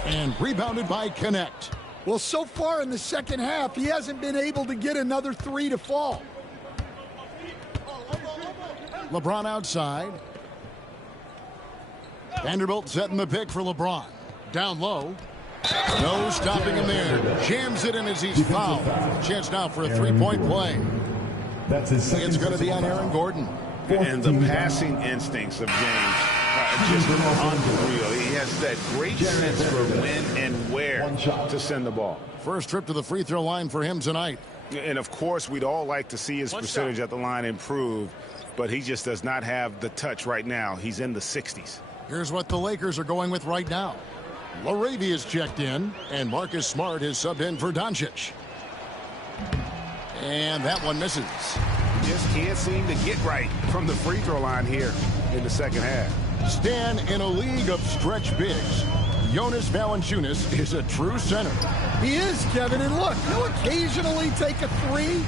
And rebounded by Connect. Well, so far in the second half, he hasn't been able to get another 3 to fall. LeBron outside. Vanderbilt setting the pick for LeBron. Down low. No stopping him there. Jams it in as he's fouled. Chance now for a three-point play. It's going to be on Aaron Gordon. And the passing instincts of James are just unreal. He has that great sense for when and where to send the ball. First trip to the free throw line for him tonight. And, of course, we'd all like to see his percentage at the line improve, but he just does not have the touch right now. He's in the 60s. Here's what the Lakers are going with right now. Laravia's checked in, and Marcus Smart is subbed in for Doncic. And that one misses. Just can't seem to get right from the free throw line here in the second half. Stan, in a league of stretch bigs, Jonas Valanciunas is a true center. He is, Kevin, and look, he'll occasionally take a 3,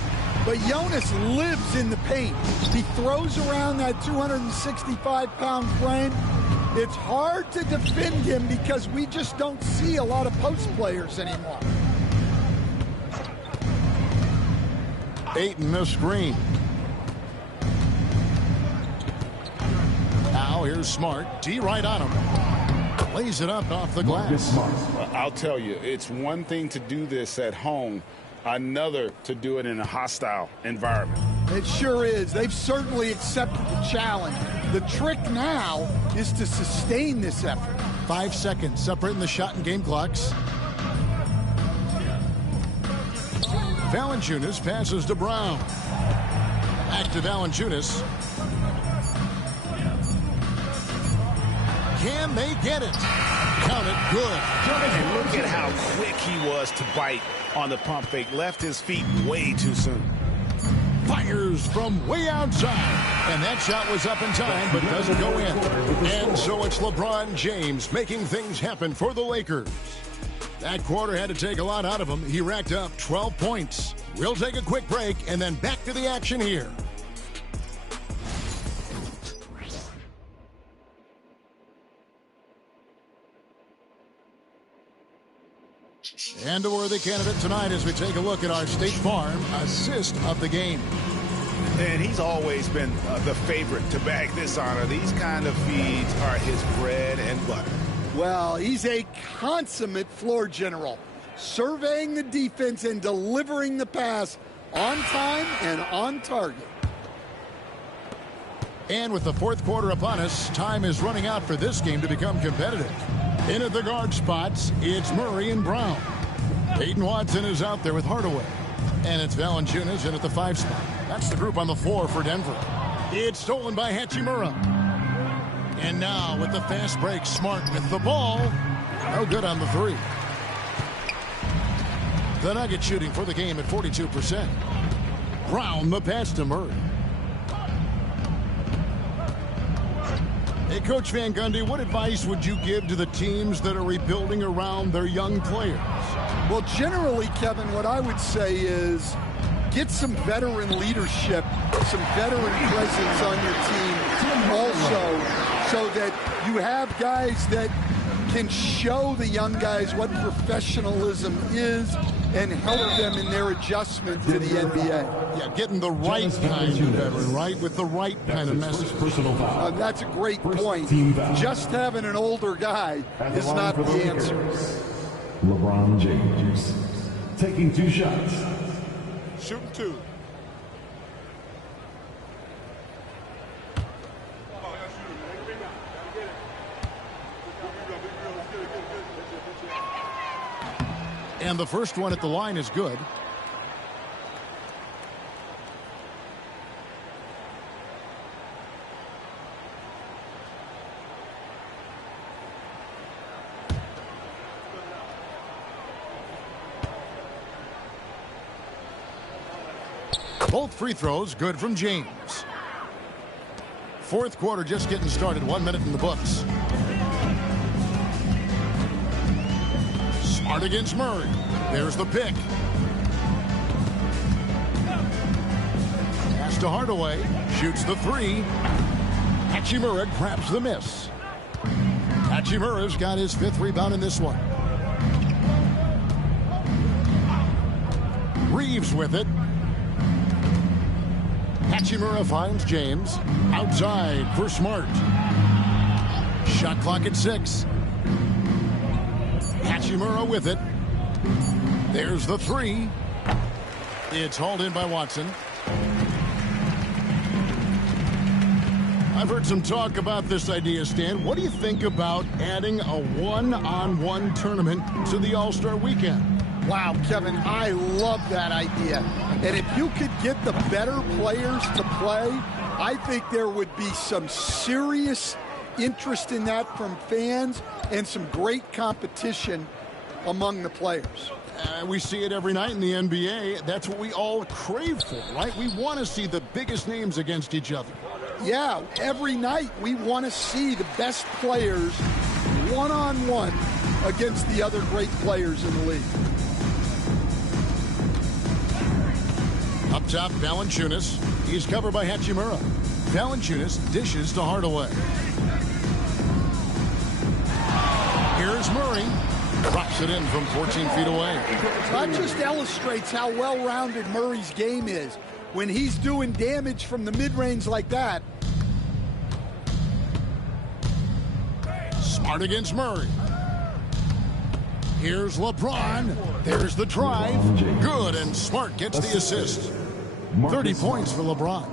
but Jonas lives in the paint. He throws around that 265-pound frame. It's hard to defend him because we just don't see a lot of post players anymore. Ayton the screen. Now here's Smart. D right on him. Lays it up off the glass. I'll tell you, it's one thing to do this at home, another to do it in a hostile environment. It sure is. They've certainly accepted the challenge. The trick now is to sustain this effort. 5 seconds separating the shot and game clocks. Valanciunas passes to Brown. Back to Valanciunas. Can they get it? Count it. Good. And look at how quick he was to bite on the pump fake. Left his feet way too soon. Fires from way outside. And that shot was up in time, but doesn't go in. And so it's LeBron James making things happen for the Lakers. That quarter had to take a lot out of him. He racked up 12 points. We'll take a quick break and then back to the action here. And a worthy candidate tonight as we take a look at our State Farm assist of the game. And he's always been the favorite to bag this honor. These kind of feeds are his bread and butter. Well, he's a consummate floor general, surveying the defense and delivering the pass on time and on target. And with the fourth quarter upon us, time is running out for this game to become competitive. In at the guard spots, it's Murray and Brown. Peyton Watson is out there with Hardaway. And it's Valanciunas in at the 5 spot. That's the group on the floor for Denver. It's stolen by Hachimura. And now with the fast break, Smart with the ball. No good on the 3. The Nuggets shooting for the game at 42%. Brown the pass to Murray. Hey, Coach Van Gundy, what advice would you give to the teams that are rebuilding around their young players? Well, generally, Kevin, what I would say is get some veteran leadership, some veteran presence on your team also, so that you have guys that can show the young guys what professionalism is and help them in their adjustment to the NBA. Yeah, getting the right kind of veteran, right? With the right kind of message. That's a great point. Just having an older guy is not the answer. LeBron James taking 2 shots. shooting 2. And the first one at the line is good. Both free throws good from James. Fourth quarter just getting started. 1 minute in the books. Smart against Murray. There's the pick. Pass to Hardaway. Shoots the 3. Hachimura grabs the miss. Hachimura's got his 5th rebound in this one. Reeves with it. Hachimura finds James. Outside for Smart. Shot clock at 6. Hachimura with it. There's the 3. It's hauled in by Watson. I've heard some talk about this idea, Stan. What do you think about adding a one-on-one tournament to the All-Star Weekend? Wow, Kevin, I love that idea. And if you could get the better players to play, I think there would be some serious interest in that from fans and some great competition among the players. We see it every night in the NBA. That's what we all crave for, right? We want to see the biggest names against each other. Yeah, every night we want to see the best players one-on-one against the other great players in the league. Up top, Valanciunas. He's covered by Hachimura. Valanciunas dishes to Hardaway. Here's Murray. Drops it in from 14 feet away. That just illustrates how well-rounded Murray's game is. When he's doing damage from the mid-range like that. Smart against Murray. Here's LeBron. There's the drive. Good, and Smart gets the assist. 30 points for LeBron.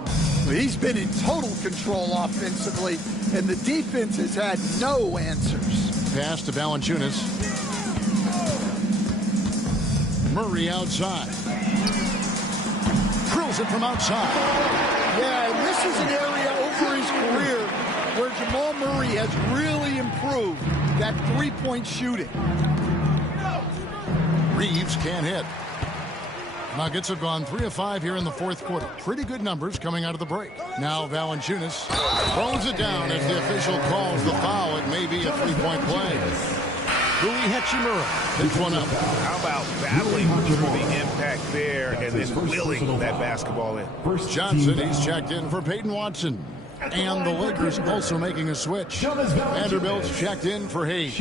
He's been in total control offensively, and the defense has had no answers. Pass to Valanciunas. Murray outside. Drills it from outside. Yeah, and this is an area over his career where Jamal Murray has really improved that three-point shooting. Reeves can't hit. Nuggets have gone 3 of 5 here in the fourth quarter. Pretty good numbers coming out of the break. Now Valanciunas throws it down as the official calls the foul. It may be a three-point play. Rui Hachimura picks one up. How about battling for the impact there and then willing that basketball in? Johnson, he's checked in for Peyton Watson. And the Lakers also making a switch. Vanderbilt's checked in for Hayes.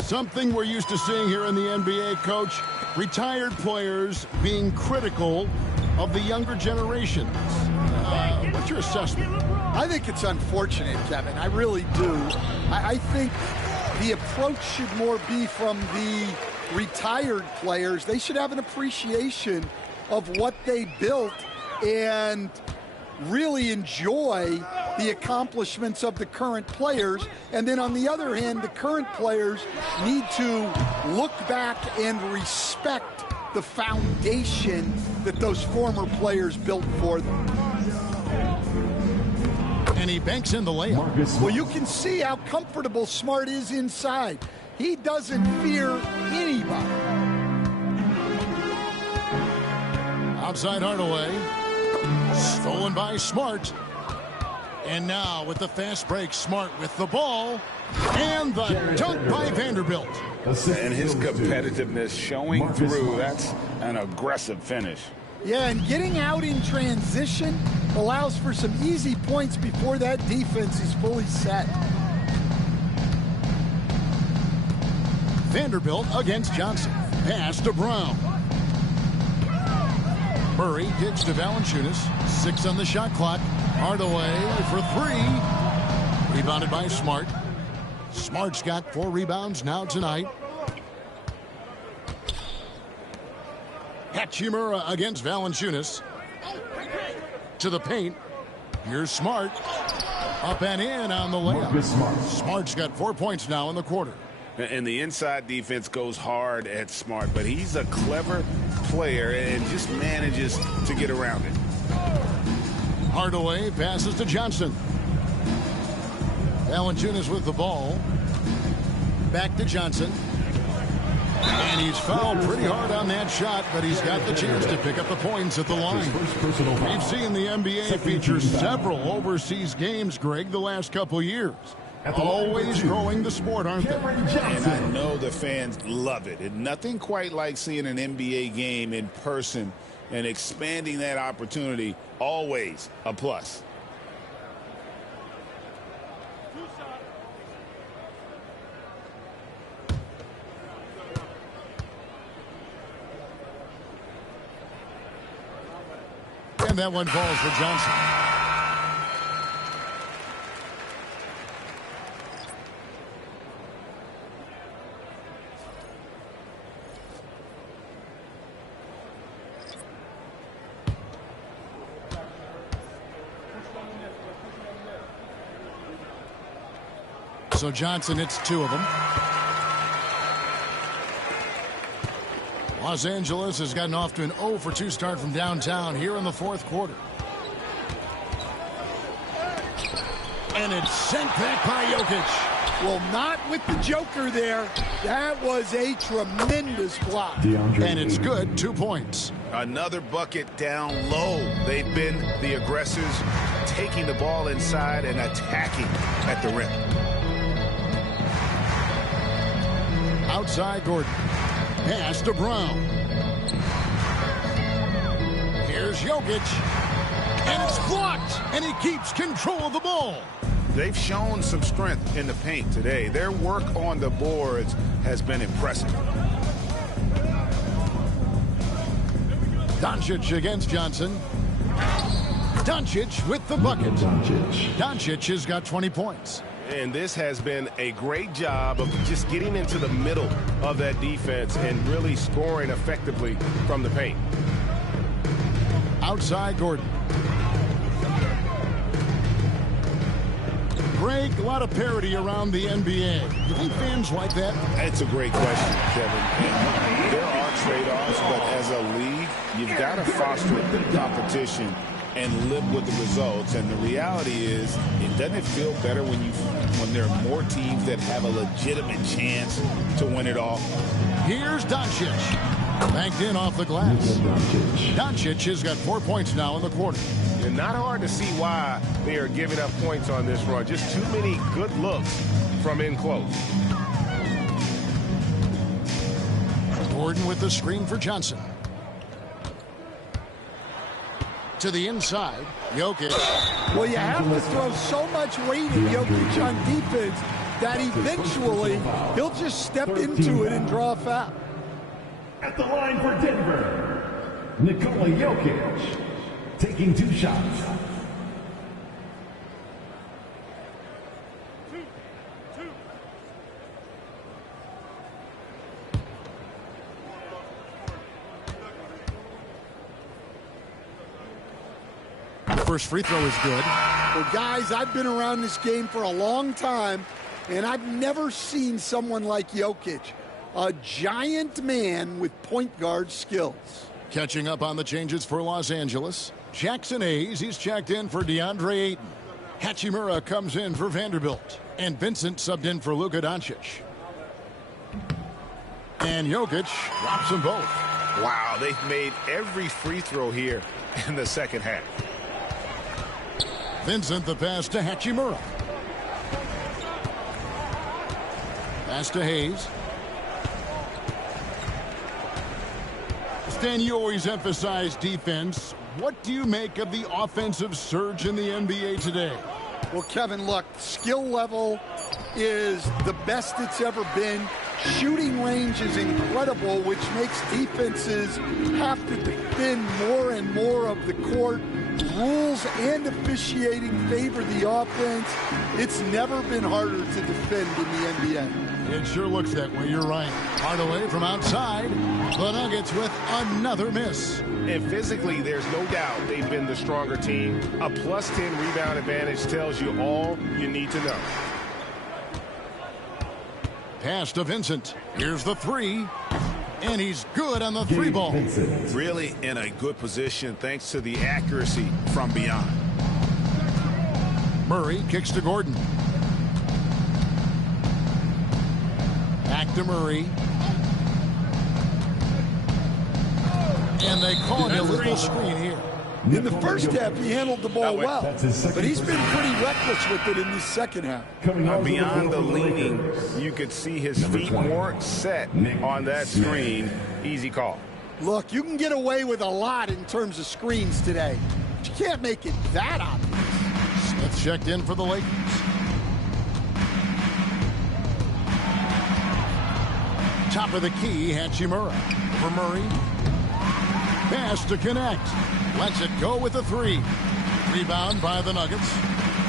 Something we're used to seeing here in the NBA, Coach. Retired players being critical of the younger generations. What's your assessment? I think it's unfortunate, Kevin. I really do. I think the approach should more be from the retired players. They should have an appreciation of what they built and really enjoy the accomplishments of the current players. And then on the other hand, the current players need to look back and respect the foundation that those former players built for them. And he banks in the layup. Well, you can see how comfortable Smart is inside. He doesn't fear anybody. Outside Hardaway. Stolen by Smart. And now with the fast break, Smart with the ball. And the dunk by Vanderbilt. And his competitiveness showing through. That's an aggressive finish. Yeah, and getting out in transition allows for some easy points before that defense is fully set. Vanderbilt against Johnson. Pass to Brown. Murray kicks to Valanciunas. 6 on the shot clock. Hardaway for 3. Rebounded by Smart. Smart's got 4 rebounds now tonight. Hachimura against Valanciunas. To the paint. Here's Smart. Up and in on the layup. Smart's got 4 points now in the quarter. And the inside defense goes hard at Smart, but he's a clever player and just manages to get around it. Hardaway passes to Johnson. Valanciunas with the ball. Back to Johnson. And he's fouled pretty hard on that shot, but he's got the chance to pick up the points at the line. We've seen the NBA feature several overseas games, Greg, the last couple years. Always growing the sport, aren't they? And I know the fans love it. And nothing quite like seeing an NBA game in person and expanding that opportunity, always a plus. And that one falls for Johnson. So Johnson hits 2 of them. Los Angeles has gotten off to an 0 for 2 start from downtown here in the 4th quarter. And it's sent back by Jokic. Well, not with the Joker there. That was a tremendous block. And it's good. 2 points. Another bucket down low. They've been the aggressors, taking the ball inside and attacking at the rim. Outside Gordon. Pass to Brown. Here's Jokic. And it's blocked. And he keeps control of the ball. They've shown some strength in the paint today. Their work on the boards has been impressive. Doncic against Johnson. Doncic with the bucket. Doncic has got 20 points. And this has been a great job of just getting into the middle of that defense and really scoring effectively from the paint. Outside Gordon. Greg, a lot of parity around the NBA. You think fans like that? That's a great question, Kevin. And there are trade-offs, but as a league, you've got to foster the competition and live with the results. And the reality is, it doesn't feel better when there are more teams that have a legitimate chance to win it all. Here's Doncic. Banked in off the glass. Doncic has got 4 points now in the quarter. And not hard to see why they are giving up points on this run. Just too many good looks from in close. Gordon with the screen for Johnson. To the inside, Jokic. Well, you have to throw so much weight at Jokic on defense that eventually he'll just step into it and draw a foul. At the line for Denver, Nikola Jokic taking 2 shots. First free throw is good. Well, guys, I've been around this game for a long time, and I've never seen someone like Jokic. A giant man with point guard skills. Catching up on the changes for Los Angeles. Jackson Hayes, he's checked in for DeAndre Ayton. Hachimura comes in for Vanderbilt. And Vincent subbed in for Luka Doncic. And Jokic drops them both. Wow, they've made every free throw here in the second half. Vincent the pass to Hachimura. Pass to Hayes. Stan, you always emphasize defense. What do you make of the offensive surge in the NBA today? Well, Kevin, look, skill level is the best it's ever been. shooting range is incredible, which makes defenses have to defend more and more of the court. Rules and officiating favor the offense. It's never been harder to defend in the NBA. It sure looks that way. You're right. Hardaway from outside. The Nuggets with another miss. And physically, there's no doubt they've been the stronger team. A +10 rebound advantage tells you all you need to know. Pass to Vincent. Here's the three. And he's good on the three ball. Really in a good position thanks to the accuracy from beyond. Murray kicks to Gordon. Back to Murray. And they call it a little screen here. In the first half, he handled the ball well, but he's been pretty reckless with it in the second half. Beyond the leaning, you could see his feet weren't set on that screen. Easy call. Look, you can get away with a lot in terms of screens today, but you can't make it that obvious. Smith checked in for the Lakers. Top of the key, Hachimura for Murray. Pass to connect. Lets it go with the three. Rebound by the Nuggets.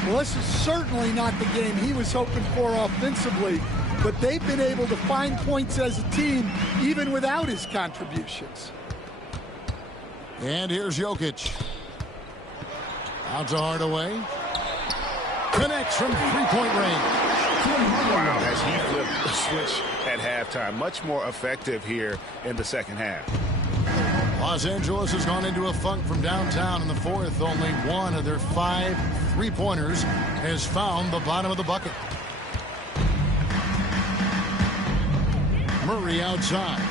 Well, this is certainly not the game he was hoping for offensively, but they've been able to find points as a team even without his contributions. And here's Jokic. Out to Hardaway. Connects from three-point range. Wow, as he flipped the switch at halftime. Much more effective here in the second half. Los Angeles has gone into a funk from downtown in the fourth. Only one of their 5 three-pointers has found the bottom of the bucket. Murray outside.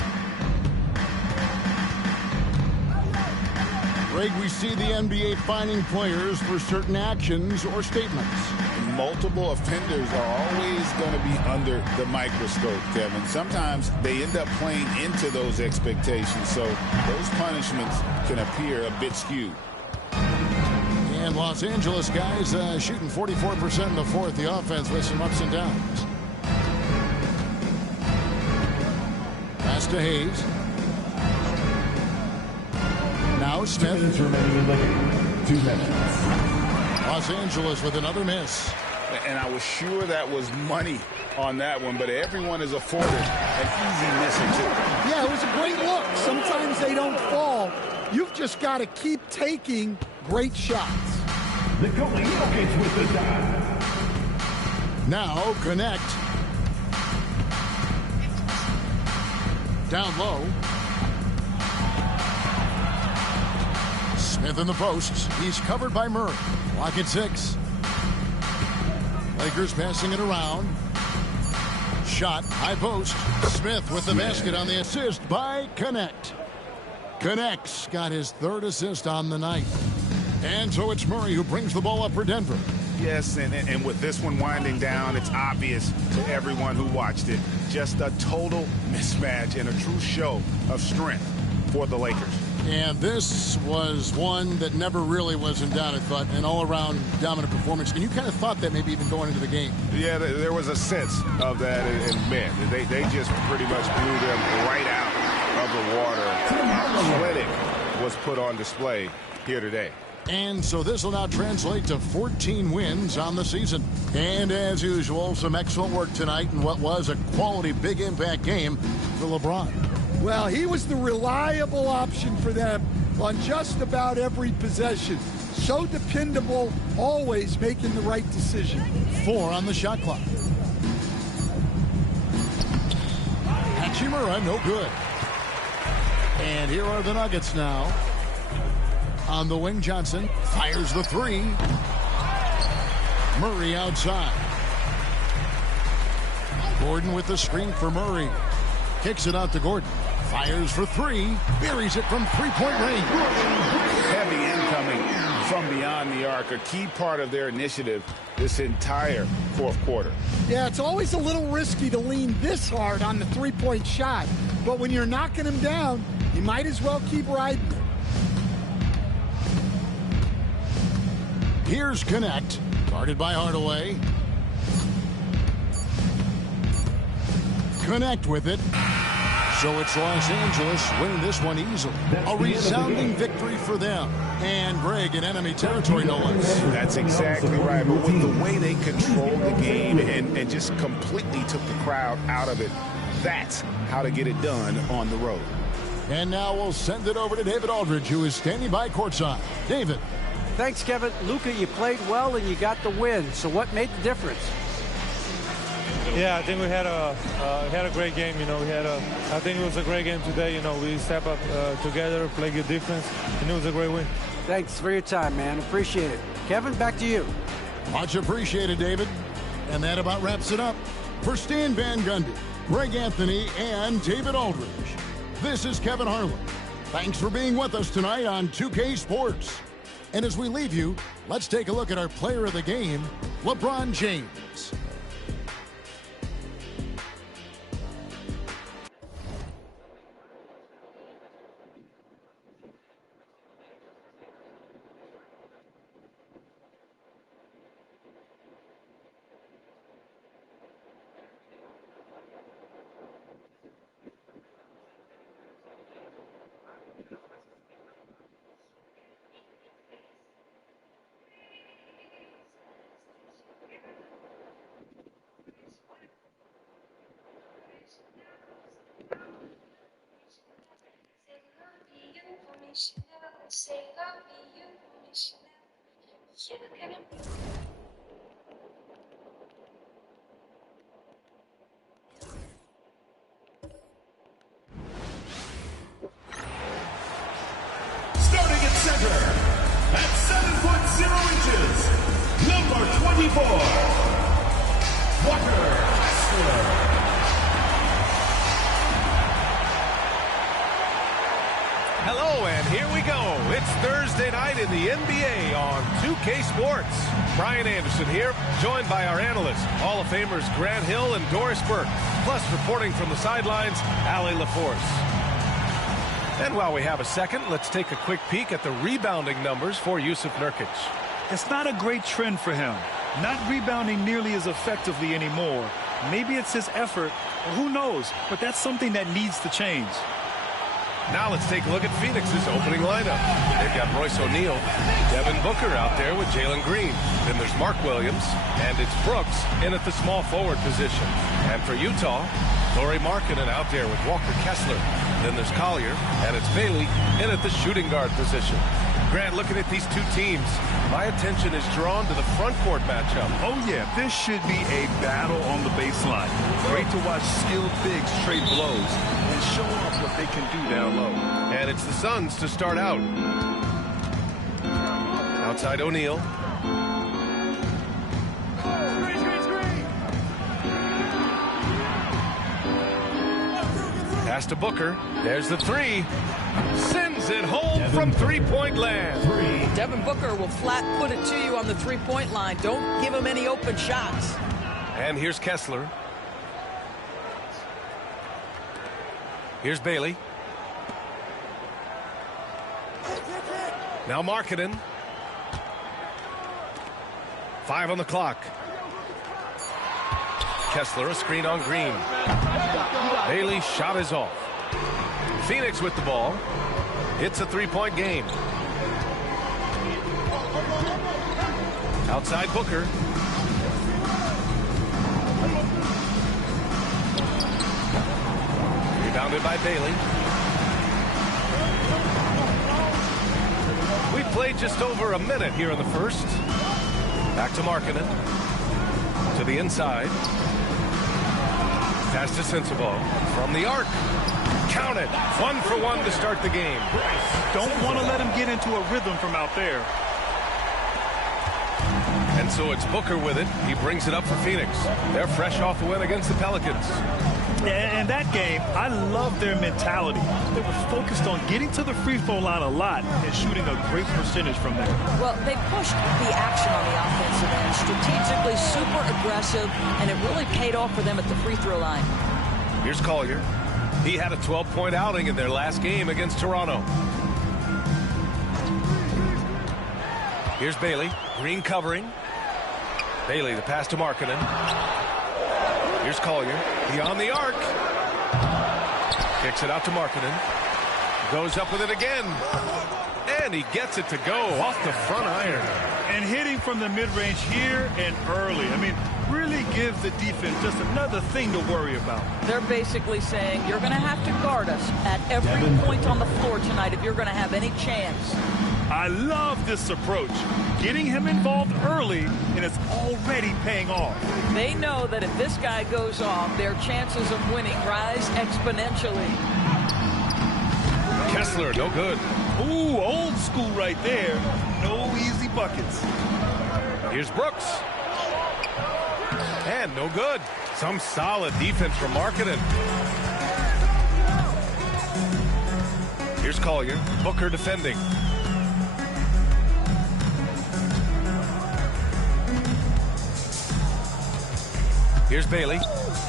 Greg, we see the NBA fining players for certain actions or statements. Multiple offenders are always going to be under the microscope, Kevin. Sometimes they end up playing into those expectations, so those punishments can appear a bit skewed. And Los Angeles guys shooting 44% in the fourth. The offense with some ups and downs. Pass to Hayes. Now Smith. 2 minutes remaining in the game. 2 minutes. Los Angeles with another miss. And I was sure that was money on that one, but everyone is afforded an easy miss or two. Yeah, it was a great look. Sometimes they don't fall. You've just got to keep taking great shots. Nikola Jokic with the shot. Now connect. Down low. Smith in the posts. He's covered by Murray. Lock at 6. Lakers passing it around. Shot, high post. Smith with the basket on the assist by Connect. Connects got his 3rd assist on the night. And so it's Murray who brings the ball up for Denver. Yes, and with this one winding down, it's obvious to everyone who watched it. Just a total mismatch and a true show of strength for the Lakers. And this was one that never really was in doubt, I thought, an all-around dominant performance. And you kind of thought that maybe even going into the game. Yeah, there was a sense of that, and man, they just pretty much blew them right out of the water. Clinic was put on display here today. And so this will now translate to 14 wins on the season. And as usual, some excellent work tonight in what was a quality big impact game for LeBron. Well, he was the reliable option for them on just about every possession. So dependable, always making the right decision. 4 on the shot clock. Hachimura, no good. And here are the Nuggets now. On the wing, Johnson fires the 3. Murray outside. Gordon with the screen for Murray. Kicks it out to Gordon. Fires for 3. Buries it from three-point range. Heavy incoming from beyond the arc. A key part of their initiative this entire fourth quarter. Yeah, it's always a little risky to lean this hard on the three-point shot. But when you're knocking him down, you might as well keep riding him. Here's Connect. Guarded by Hardaway. connect with it. So it's Los Angeles winning this one easily. A resounding victory for them. And Greg in enemy territory, no less. That's exactly right. But with the way they controlled the game and just completely took the crowd out of it, that's how to get it done on the road. And now we'll send it over to David Aldridge, who is standing by courtside. David. Thanks, Kevin. Luka, you played well and you got the win. So what made the difference? Yeah, I think we had a great game. I think it was a great game today. We step up together, play good defense, and it was a great win. Thanks for your time, man. Appreciate it. Kevin, back to you. Much appreciated, David. And that about wraps it up. For Stan Van Gundy, Greg Anthony, and David Aldridge, this is Kevin Harlan. Thanks for being with us tonight on 2K Sports. And as we leave you, let's take a look at our player of the game, LeBron James. Starting at center, at 7'0", number 24, Walker Kessler. Hello, and here we go. It's Thursday night in the NBA on 2K Sports. Brian Anderson here, joined by our analysts, Hall of Famers Grant Hill and Doris Burke, plus reporting from the sidelines, Allie LaForce. And while we have a second, let's take a quick peek at the rebounding numbers for Jusuf Nurkic. It's not a great trend for him. Not rebounding nearly as effectively anymore. Maybe it's his effort, or who knows, but that's something that needs to change. Now let's take a look at Phoenix's opening lineup. They've got Royce O'Neal, Devin Booker out there with Jalen Green. Then there's Mark Williams, and it's Brooks in at the small forward position. And for Utah, Lauri Markkanen out there with Walker Kessler. Then there's Collier, and it's Bailey in at the shooting guard position. Grant, looking at these two teams, my attention is drawn to the front court matchup. Oh, yeah, this should be a battle on the baseline. Great to watch skilled bigs trade blows and show off what they can do down low. And it's the Suns to start out. Outside O'Neal. Pass to Booker. There's the three. Sends it home from three-point land. Devin Booker will flat put it to you on the three-point line. Don't give him any open shots. And here's Kessler. Here's Bailey. Now Markkanen. 5 on the clock. Kessler, a screen on Green. Bailey's shot is off. Phoenix with the ball. It's a three-point game. Outside Booker. Rebounded by Bailey. We played just over a minute here in the first. Back to Markkanen. To the inside. Pass to Sensabaugh. From the arc. Count it. 1 for 1 to start the game. Don't want to let him get into a rhythm from out there. And so it's Booker with it. He brings it up for Phoenix. They're fresh off the win against the Pelicans. And that game, I love their mentality. They were focused on getting to the free throw line a lot and shooting a great percentage from there. Well, they pushed the action on the offensive end, strategically super aggressive, and it really paid off for them at the free throw line. Here's Collier. He had a 12-point outing in their last game against Toronto. Here's Bailey. Green covering. Bailey, the pass to Markkanen. Here's Collier. Beyond the arc. Kicks it out to Markkanen. Goes up with it again. And he gets it to go off the front iron. And hitting from the mid-range here and early. I mean, really gives the defense just another thing to worry about. They're basically saying you're going to have to guard us at every point on the floor tonight if you're going to have any chance. I love this approach. Getting him involved early, and it's already paying off. They know that if this guy goes off, their chances of winning rise exponentially. Kessler, no good. Ooh, old school right there. No easy buckets. Here's Brooks. And no good. Some solid defense from Markkanen. Here's Collier. Booker defending. Here's Bailey.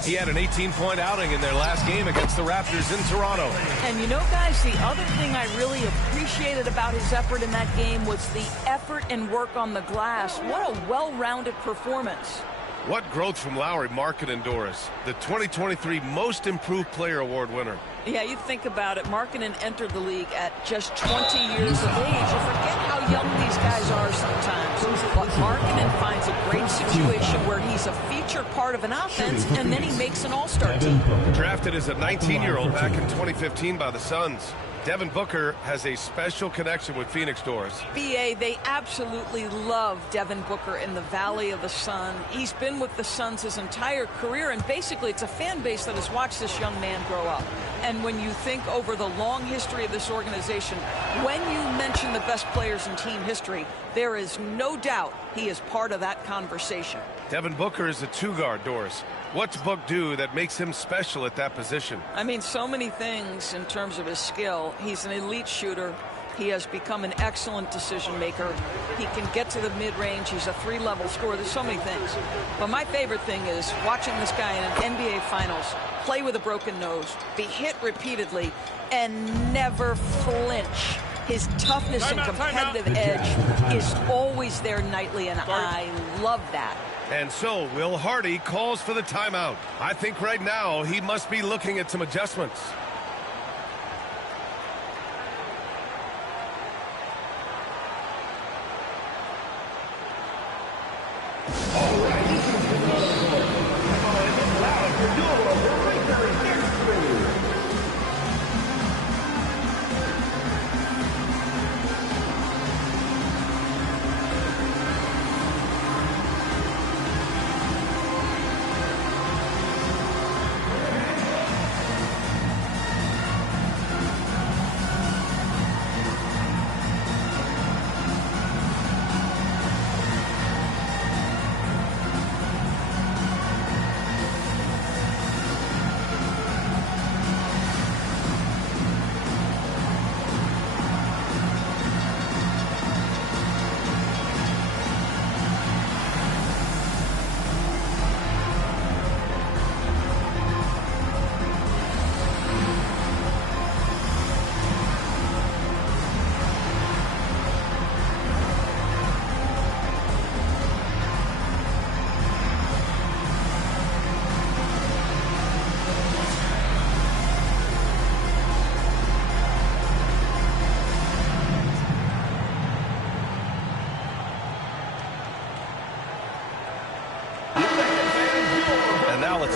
He had an 18-point outing in their last game against the Raptors in Toronto. And you know, guys, the other thing I really appreciated about his effort in that game was the effort and work on the glass. What a well-rounded performance. What growth from Lowry, Markkanen, Doris, the 2023 Most Improved Player Award winner. Yeah, you think about it. Markkanen entered the league at just 20 years of age. You forget how young these guys are sometimes. But Markkanen finds a great situation where he's a feature part of an offense, and then he makes an all-star team. Drafted as a 19-year-old back in 2015 by the Suns. Devin Booker has a special connection with Phoenix, Doris. BA, they absolutely love Devin Booker in the Valley of the Sun. He's been with the Suns his entire career, and basically it's a fan base that has watched this young man grow up. And when you think over the long history of this organization, when you mention the best players in team history, there is no doubt he is part of that conversation. Devin Booker is a two-guard, Doris. What's Book do that makes him special at that position? I mean, so many things in terms of his skill. He's an elite shooter. He has become an excellent decision maker. He can get to the mid-range. He's a three-level scorer. There's so many things. But my favorite thing is watching this guy in an NBA Finals play with a broken nose, be hit repeatedly, and never flinch. His toughness and competitive edge is always there nightly, and I love that. And so Will Hardy calls for the timeout. I think right now he must be looking at some adjustments.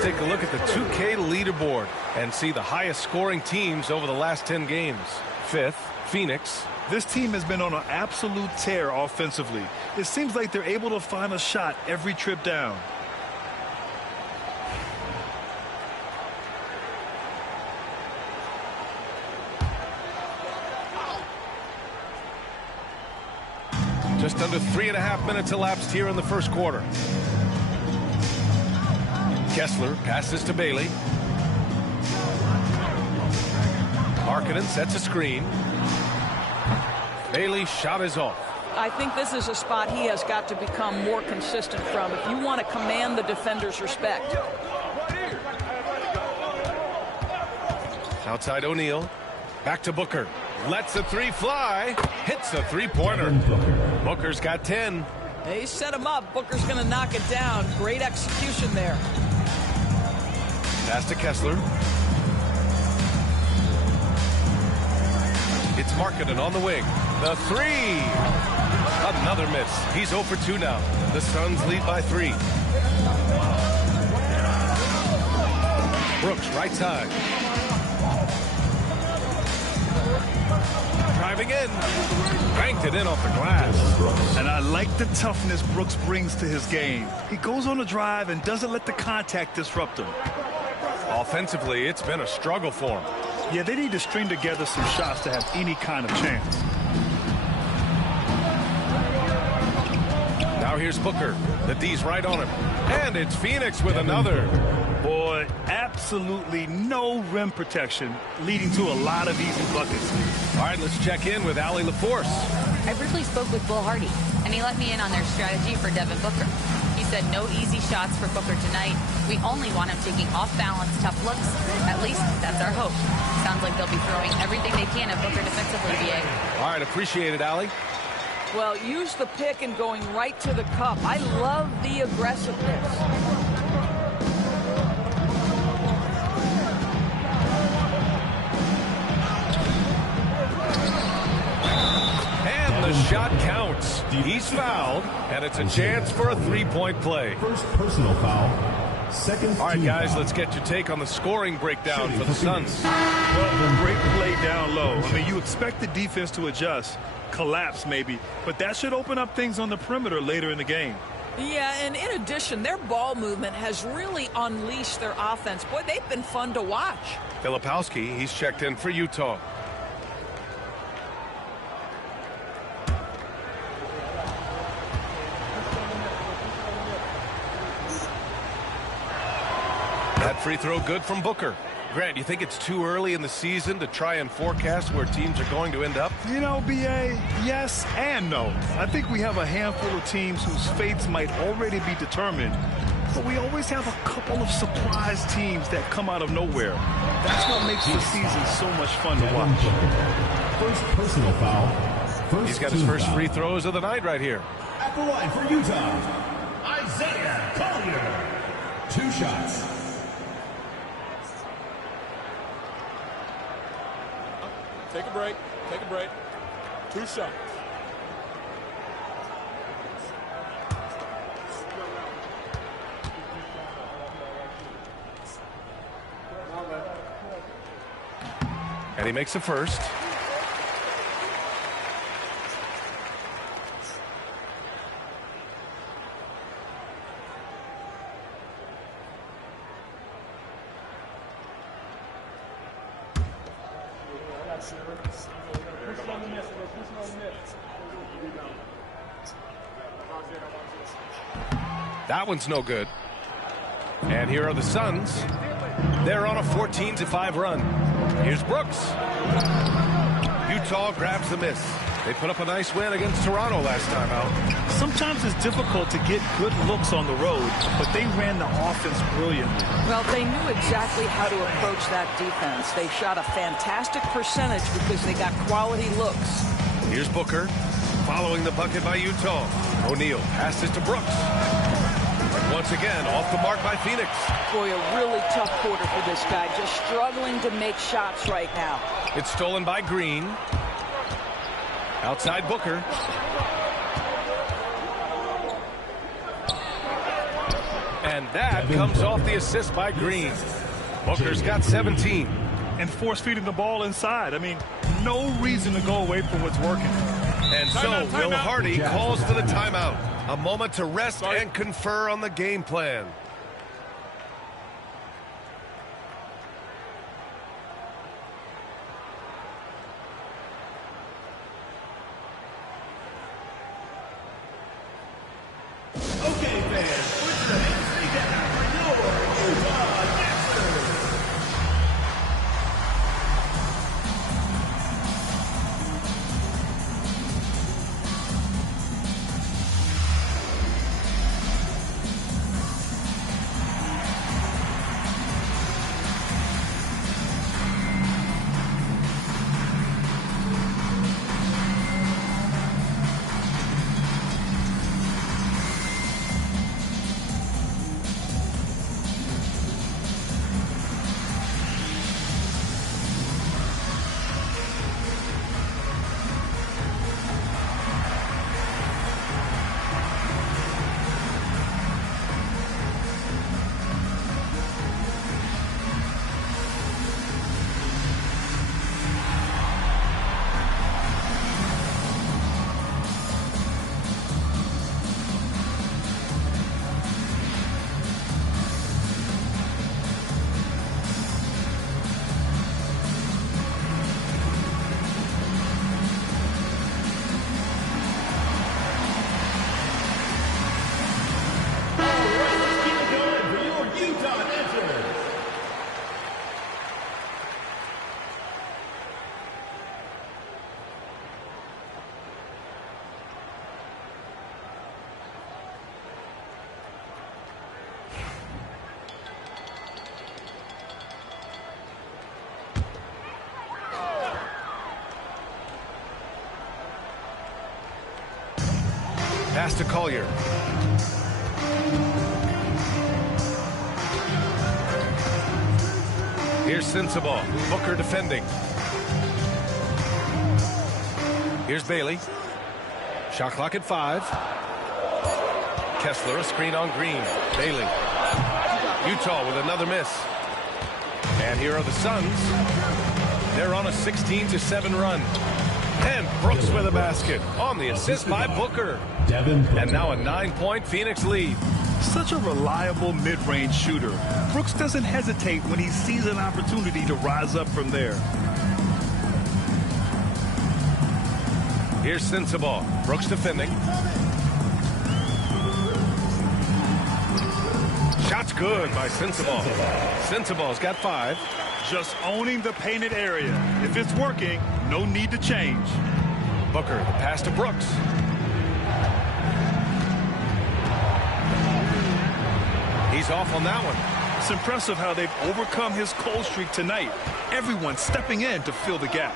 Take a look at the 2K leaderboard and see the highest scoring teams over the last 10 games. Fifth, Phoenix. This team has been on an absolute tear offensively. It seems like they're able to find a shot every trip down. Just under 3.5 minutes elapsed here in the first quarter. Kessler passes to Bailey. Markkanen sets a screen. Bailey's shot is off. I think this is a spot he has got to become more consistent from if you want to command the defender's respect. Outside O'Neal. Back to Booker. Lets the three fly. Hits a three-pointer. Booker's got 10. They set him up. Booker's going to knock it down. Great execution there. Pass to Kessler. It's Markkanen on the wing. The three. Another miss. He's 0 for 2 now. The Suns lead by 3. Brooks, right side. Driving in. Banked it in off the glass. And I like the toughness Brooks brings to his game. He goes on the drive and doesn't let the contact disrupt him. Offensively, it's been a struggle for him. Yeah, they need to string together some shots to have any kind of chance. Now here's Booker. The D's right on him. And it's Phoenix with another. Boy, absolutely no rim protection, leading to a lot of easy buckets. All right, let's check in with Allie LaForce. I briefly spoke with Bull Hardy, and he let me in on their strategy for Devin Booker. He said no easy shots for Booker tonight. We only want him taking off-balance, tough looks. At least that's our hope. Sounds like they'll be throwing everything they can at Booker defensively, BA. All right, appreciate it, Allie. Well, use the pick and going right to the cup. I love the aggressiveness. And the shot counts. He's fouled, and it's a chance for a three-point play. First personal foul. Second. All right, guys, let's get your take on the scoring breakdown for the Suns. Well, great play down low. I mean, you expect the defense to adjust, collapse maybe, but that should open up things on the perimeter later in the game. Yeah, and in addition, their ball movement has really unleashed their offense. Boy, they've been fun to watch. Filipowski, he's checked in for Utah. That free throw good from Booker. Grant, you think it's too early in the season to try and forecast where teams are going to end up? You know, BA, yes and no. I think we have a handful of teams whose fates might already be determined, but we always have a couple of surprise teams that come out of nowhere. That's what makes the season so much fun to watch. First personal foul. He's got his first free throws of the night right here. At the line for Utah, Isaiah Collier. 2 shots. Take a break. Take a break. 2 shots. And he makes the first. That one's no good. And here are the Suns. They're on a 14-5 run. Here's Brooks. Utah grabs the miss. They put up a nice win against Toronto last time out. Sometimes it's difficult to get good looks on the road, but they ran the offense brilliantly. Well, they knew exactly how to approach that defense. They shot a fantastic percentage because they got quality looks. Here's Booker following the bucket by Utah. O'Neal passes to Brooks. And once again, off the mark by Phoenix. Boy, a really tough quarter for this guy. Just struggling to make shots right now. It's stolen by Green. Outside Booker. And that comes off the assist by Green. Booker's got 17. And force feeding the ball inside. I mean, no reason to go away from what's working. And so Will Hardy calls for the timeout. A moment to rest and confer on the game plan. Okay, fans, put your hands together for your Utah Dancers. Pass to Collier. Here's Sensabaugh. Booker defending. Here's Bailey. Shot clock at 5. Kessler, a screen on Green. Bailey. Utah with another miss. And here are the Suns. They're on a 16-7 run. And Brooks with a basket on the assist by Booker. And now a 9-point Phoenix lead. Such a reliable mid-range shooter. Brooks doesn't hesitate when he sees an opportunity to rise up from there. Here's Sensabaugh. Brooks defending. Shot's good by Sensabaugh. Sensabaugh's got 5. Just owning the painted area. If it's working, no need to change. Booker, the pass to Brooks. He's off on that one. It's impressive how they've overcome his cold streak tonight. Everyone stepping in to fill the gap.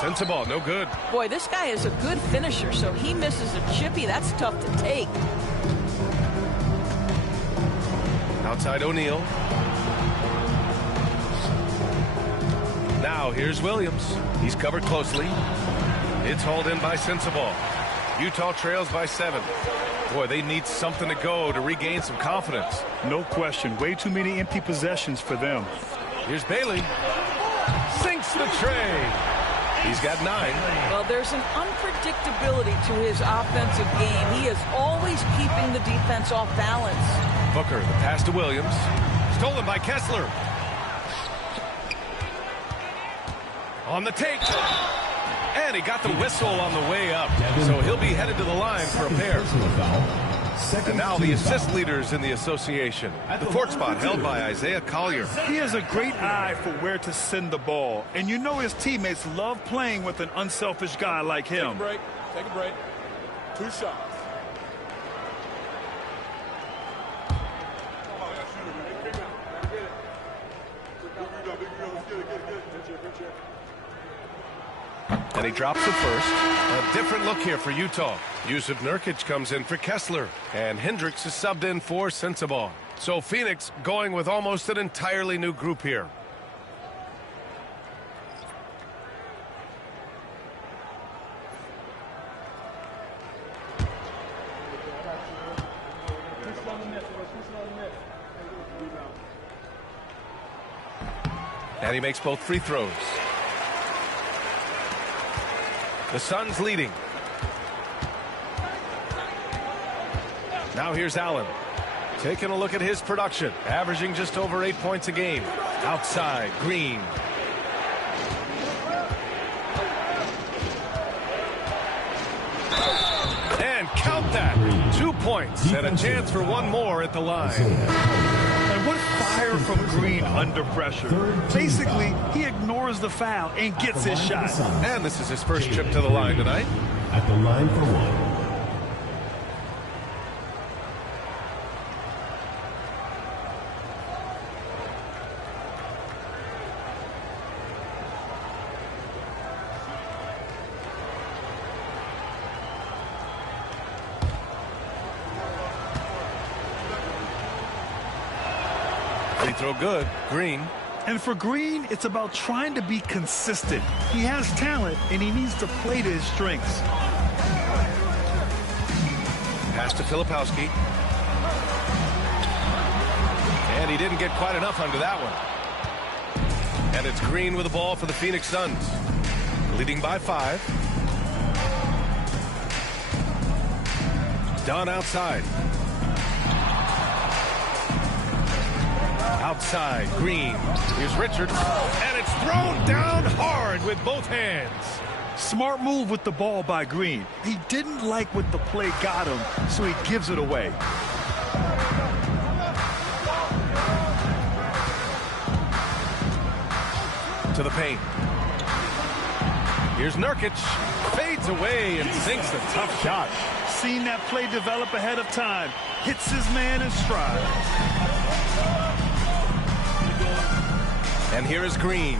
Sensabaugh, no good. Boy, this guy is a good finisher, so he misses a chippy. That's tough to take. Outside O'Neal. Now here's Williams. He's covered closely. It's hauled in by Sensabaugh. Utah trails by 7. Boy, they need something to go to regain some confidence. No question. Way too many empty possessions for them. Here's Bailey. Sinks the tray. He's got 9. Well, there's an unpredictability to his offensive game. He is always keeping the defense off balance. Booker, the pass to Williams. Stolen by Kessler. On the take. And he got the whistle on the way up. So he'll be headed to the line for a pair. And now the assist leaders in the association. The 4th spot held by Isaiah Collier. He has a great eye for where to send the ball. And you know his teammates love playing with an unselfish guy like him. Take a break. Take a break. 2 shots. And he drops the first. A different look here for Utah. Yusuf Nurkic comes in for Kessler. And Hendricks is subbed in for Sensabaugh. So Phoenix going with almost an entirely new group here. And he makes both free throws. The Suns leading. Now here's Allen. Taking a look at his production. Averaging just over 8 points a game. Outside, Green. And count that. 2 points and a chance for one more at the line. And what fire from Green under pressure. Basically, he ignores the foul and gets his shot. And this is his first trip to the line tonight. At the line for 1. Free throw good. Green. And for Green, it's about trying to be consistent. He has talent, and he needs to play to his strengths. Pass to Filipowski. And he didn't get quite enough under that one. And it's Green with the ball for the Phoenix Suns. Leading by 5. Dunn outside. Outside, Green. Here's Richards. And it's thrown down hard with both hands. Smart move with the ball by Green. He didn't like what the play got him, so he gives it away. To the paint. Here's Nurkic. Fades away and sinks a tough shot. Seen that play develop ahead of time. Hits his man in stride. And here is Green.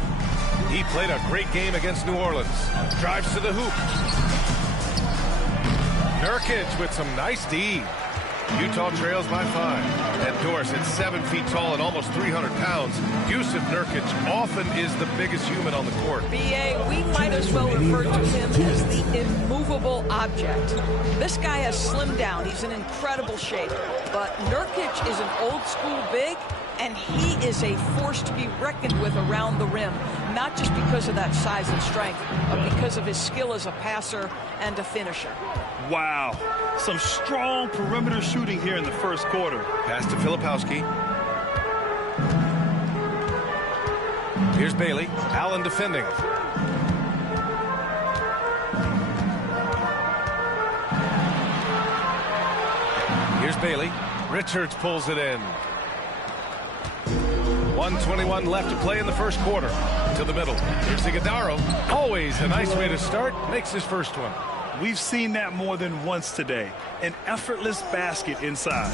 He played a great game against New Orleans. Drives to the hoop. Nurkic with some nice D. Utah trails by 5. And Dorsett, 7 feet tall and almost 300 pounds. Yusuf Nurkic often is the biggest human on the court. B.A., we might as well refer to him as the immovable object. This guy has slimmed down. He's in incredible shape. But Nurkic is an old-school big, and he is a force to be reckoned with around the rim, not just because of that size and strength, but because of his skill as a passer and a finisher. Wow. Some strong perimeter shooting here in the first quarter. Pass to Filipowski. Here's Bailey. Allen defending. Here's Bailey. Richards pulls it in. 1:21 left to play in the first quarter. To the middle. Here's Iguodaro. Always a nice way to start. Makes his first one. We've seen that more than once today. An effortless basket inside.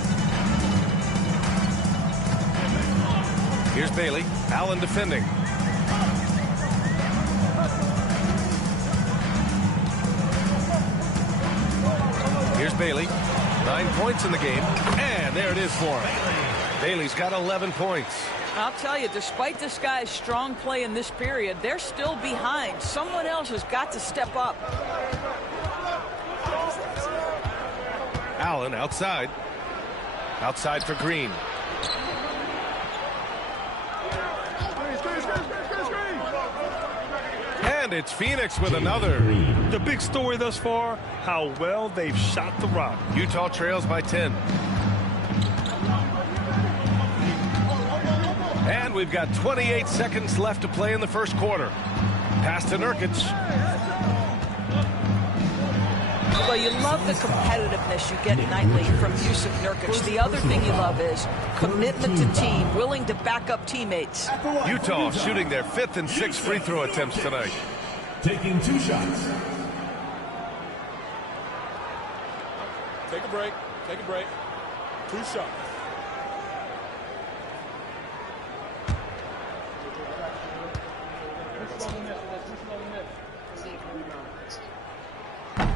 Here's Bailey. Allen defending. Here's Bailey. 9 points in the game. And there it is for him. Bailey's got 11 points. I'll tell you, despite this guy's strong play in this period, they're still behind. Someone else has got to step up. Allen outside. Outside for Green. And it's Phoenix with another. The big story thus far, how well they've shot the rock. Utah trails by 10. And we've got 28 seconds left to play in the first quarter. Pass to Nurkic. Well, you love the competitiveness you get nightly from Yusuf Nurkic. The other thing you love is commitment to team, willing to back up teammates. Utah shooting their 5th and 6th free throw attempts tonight. Taking 2 shots. Take a break. Take a break. 2 shots.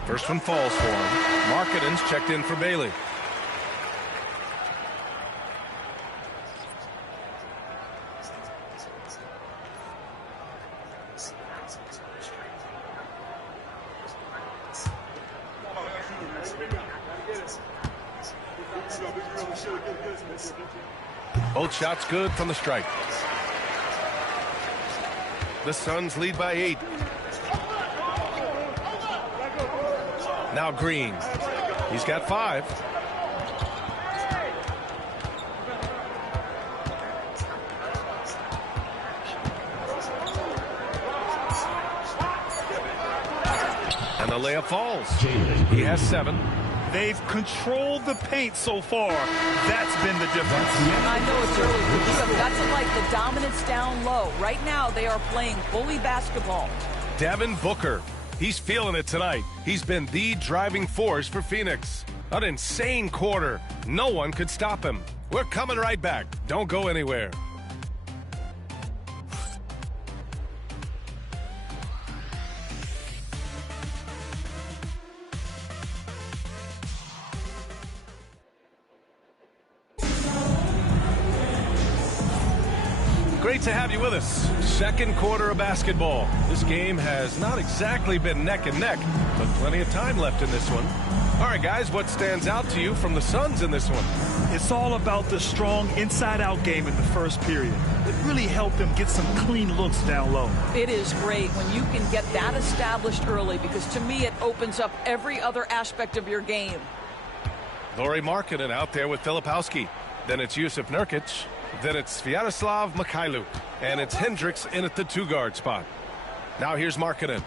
First one falls for him. Markkanen's checked in for Bailey. Both shots good from the stripe. The Suns lead by 8. Now Green. He's got 5. And the layup falls. He has 7. They've controlled the paint so far. That's been the difference. I know it's early, but you've got to like the dominance down low. Right now, they are playing bully basketball. Devin Booker. He's feeling it tonight. He's been the driving force for Phoenix. An insane quarter. No one could stop him. We're coming right back. Don't go anywhere. Great to have you with us. Second quarter of basketball. This game has not exactly been neck and neck, but plenty of time left in this one. All right, guys, what stands out to you from the Suns in this one? It's all about the strong inside-out game in the first period. It really helped them get some clean looks down low. It is great when you can get that established early, because to me it opens up every other aspect of your game. Lauri Markkanen out there with Filipowski. Then it's Yusuf Nurkic. Then it's Sviatoslav Mikhailuk. And it's Hendricks in at the 2-guard spot. Now here's Markkanen.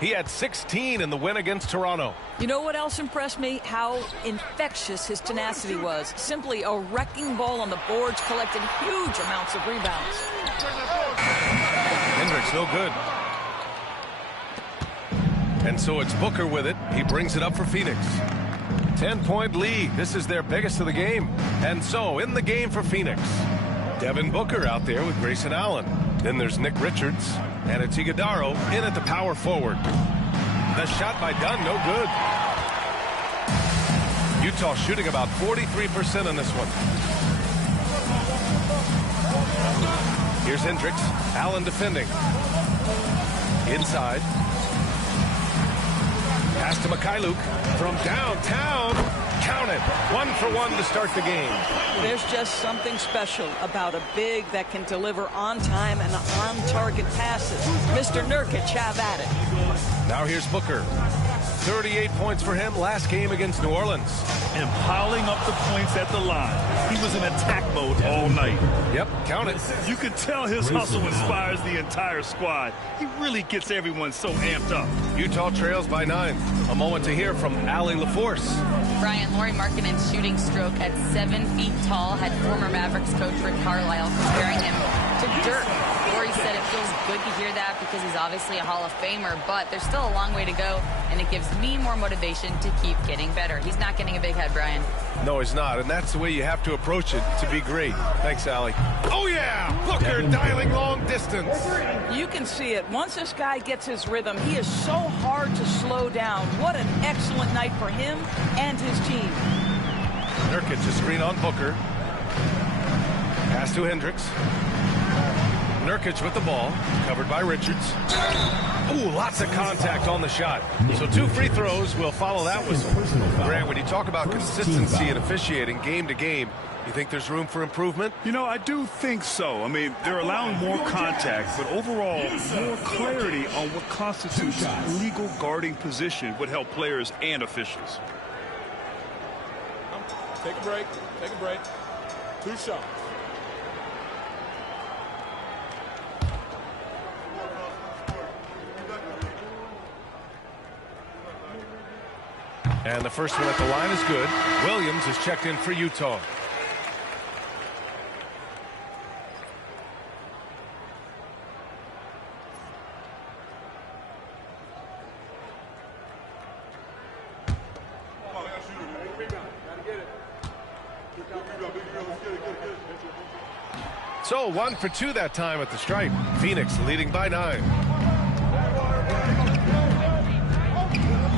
He had 16 in the win against Toronto. You know what else impressed me? How infectious his tenacity was. Simply a wrecking ball on the boards, collecting huge amounts of rebounds. Hendricks no good. And so it's Booker with it. He brings it up for Phoenix. 10-point lead. This is their biggest of the game. And so in the game for Phoenix, Devin Booker out there with Grayson Allen. Then there's Nick Richards. And it's Iguodaro in at the power forward. The shot by Dunn, no good. Utah shooting about 43% in this one. Here's Hendricks. Allen defending. Inside. Pass to Mikhailuk from downtown. Count it. 1 for 1 to start the game. There's just something special about a big that can deliver on time and on target passes. Mr. Nurkic, have at it. Now here's Booker. 38 points for him last game against New Orleans. And piling up the points at the line. He was in attack mode all night. Yep, count it. You can tell his hustle inspires the entire squad. He really gets everyone so amped up. Utah trails by 9. A moment to hear from Allie LaForce. Brian, Lauri Markkanen's shooting stroke at 7 feet tall had former Mavericks coach Rick Carlisle comparing him to dirt. Lauri said it feels good to hear that because he's obviously a Hall of Famer, but there's still a long way to go, and it gives me more motivation to keep getting better. He's not getting a big head, Brian. No, he's not, and that's the way you have to approach it to be great. Thanks, Allie. Oh, yeah! Booker dialing long distance. You can see it. Once this guy gets his rhythm, he is so hard to slow down. What an excellent night for him and his team. Nurkic a screen on Booker. Pass to Hendricks. Nurkic with the ball, covered by Richards. Ooh, lots of contact on the shot. So 2 free throws will follow that whistle. Grant, when you talk about consistency and officiating game to game, you think there's room for improvement? You know, I do think so. I mean, they're allowing more contact, but overall, more clarity on what constitutes legal guarding position would help players and officials. Take a break. Take a break. 2 shots. And the first one at the line is good. Williams is checked in for Utah. So 1 for 2 that time at the stripe. Phoenix leading by 9.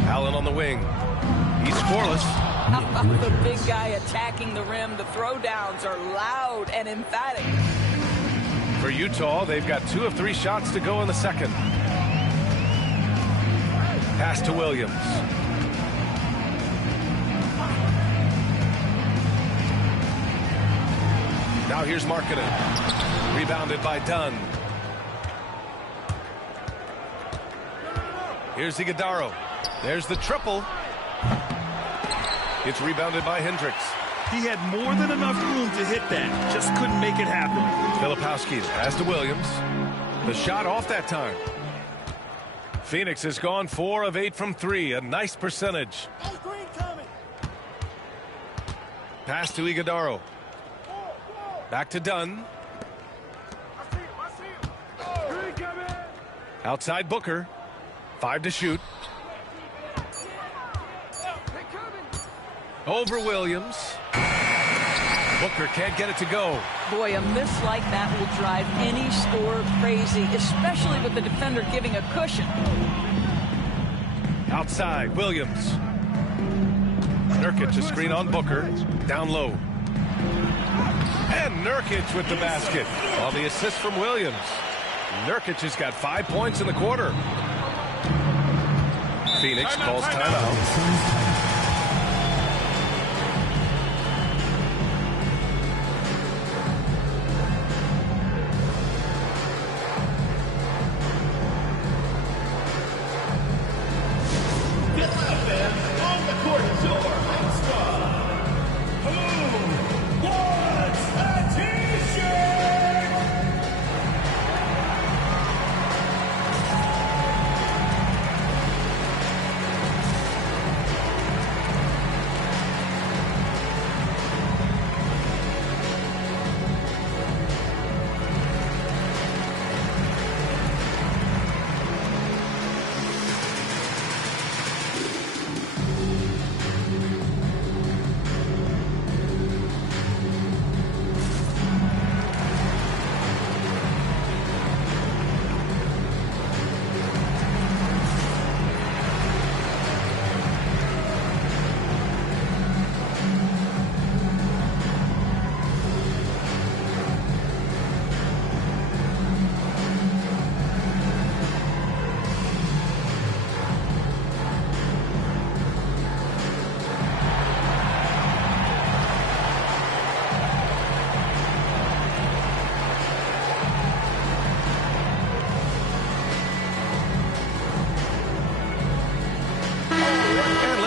Allen on the wing. He's scoreless. How about the big guy attacking the rim? The throwdowns are loud and emphatic. For Utah, they've got 2 of 3 shots to go in the second. Pass to Williams. Now here's Markkanen. Rebounded by Dunn. Here's Iguodaro. There's the triple. It's rebounded by Hendricks. He had more than enough room to hit that. Just couldn't make it happen. Filipowski pass to Williams. The shot off that time. Phoenix has gone 4 of 8 from 3. A nice percentage. Pass to Iguodaro. Back to Dunn. Outside Booker. 5 to shoot. Over Williams. Booker can't get it to go. Boy, a miss like that will drive any scorer crazy, especially with the defender giving a cushion. Outside, Williams. Nurkic a screen on Booker. Down low. And Nurkic with the basket on the assist from Williams. Nurkic has got 5 points in the quarter. Phoenix calls timeout.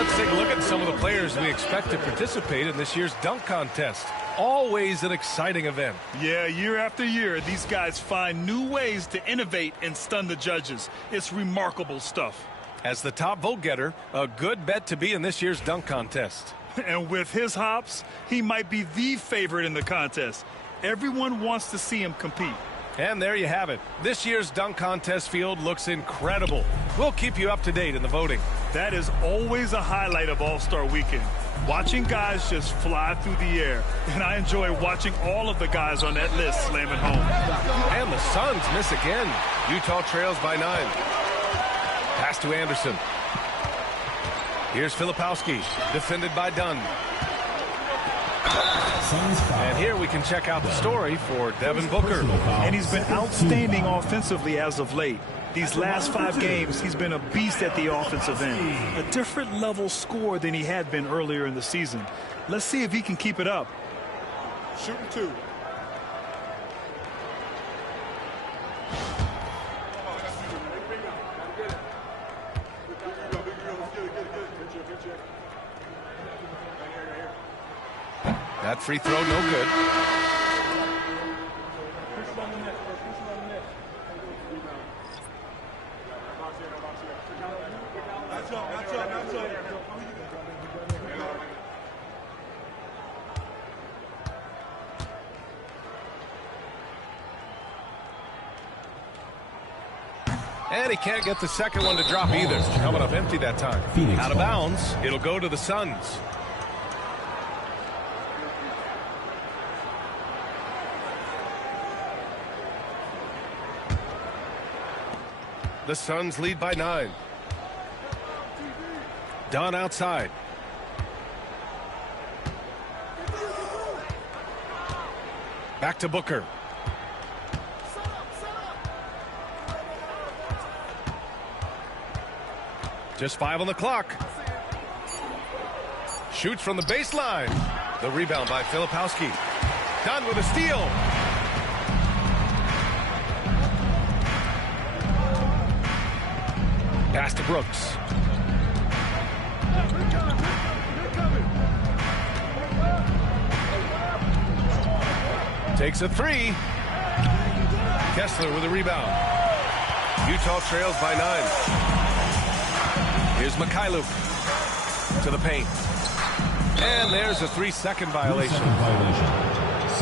Let's take a look at some of the players we expect to participate in this year's dunk contest. Always an exciting event. Yeah, year after year, these guys find new ways to innovate and stun the judges. It's remarkable stuff. As the top vote getter, a good bet to be in this year's dunk contest. And with his hops, he might be the favorite in the contest. Everyone wants to see him compete. And there you have it. This year's dunk contest field looks incredible. We'll keep you up to date in the voting. That is always a highlight of All-Star Weekend. Watching guys just fly through the air. And I enjoy watching all of the guys on that list slam it home. And the Suns miss again. Utah trails by 9. Pass to Anderson. Here's Filipowski, defended by Dunn. And here we can check out the story for Devin Booker. And he's been outstanding offensively as of late. These last 5 games, he's been a beast at the offensive end. A different level score than he had been earlier in the season. Let's see if he can keep it up. Shooting 2. That free throw, no good. And he can't get the second one to drop either. Coming up empty that time. Out of bounds. It'll go to the Suns. The Suns lead by 9. Dunn outside. Back to Booker. Just 5 on the clock. Shoots from the baseline. The rebound by Filipowski. Dunn with a steal. Pass to Brooks. Takes a 3. Kessler with a rebound. Utah trails by 9. Here's Mikhailuk to the paint. And there's a 3-second violation.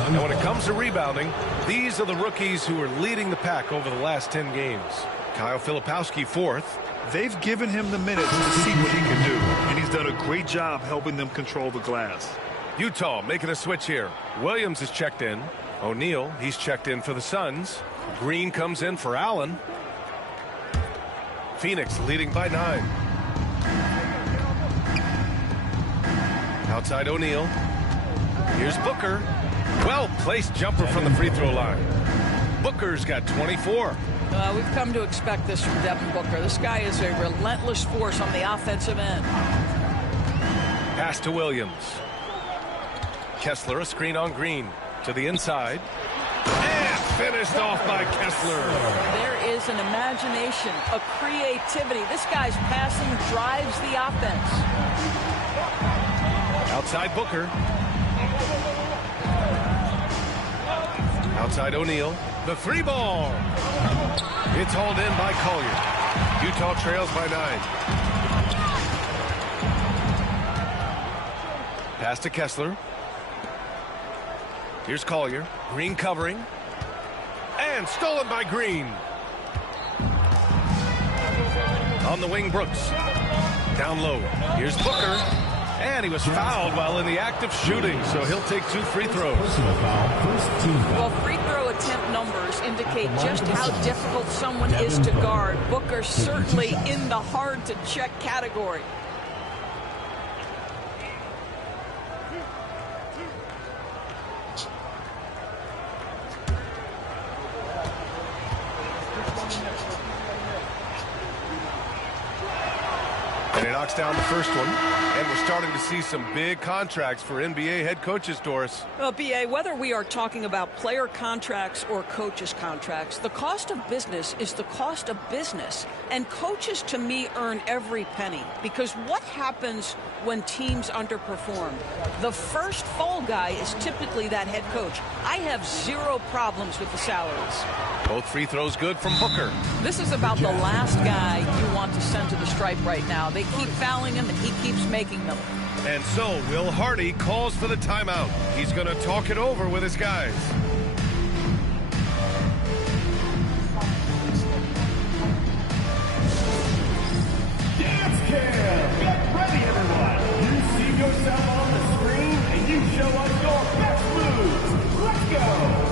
And when it comes to rebounding, these are the rookies who are leading the pack over the last 10 games. Kyle Filipowski 4th. They've given him the minutes to see what he can do, and he's done a great job helping them control the glass. Utah making a switch here. Williams is checked in. O'Neal, he's checked in for the Suns. Green comes in for Allen. Phoenix leading by 9. Outside O'Neal. Here's Booker. Well-placed jumper from the free throw line. Booker's got 24. We've come to expect this from Devin Booker. This guy is a relentless force on the offensive end. Pass to Williams. Kessler, a screen on Green. To the inside. And finished off by Kessler. There is an imagination, a creativity. This guy's passing drives the offense. Outside Booker. Outside O'Neal. The 3 ball. It's hauled in by Collier. Utah trails by 9. Pass to Kessler. Here's Collier. Green covering. And stolen by Green. On the wing, Brooks. Down low. Here's Booker. And he was fouled while in the act of shooting, so he'll take 2 free throws. Well, free throw attempt numbers indicate just how difficult someone is to guard. Booker certainly in the hard-to-check category. And he knocks down the first one. And we're starting to see some big contracts for NBA head coaches, Doris. Well, B.A., whether we are talking about player contracts or coaches' contracts, the cost of business is the cost of business. And coaches, to me, earn every penny. Because what happens when teams underperform? The first fall guy is typically that head coach. I have zero problems with the salaries. Both free throws good from Booker. This is about the last guy you want to send to the stripe right now. They keep fouling him, and he keeps making them. And so Will Hardy calls for the timeout. He's going to talk it over with his guys. Dance cam! Get ready, everyone! You see yourself on the screen, and you show us your best moves. Let's go!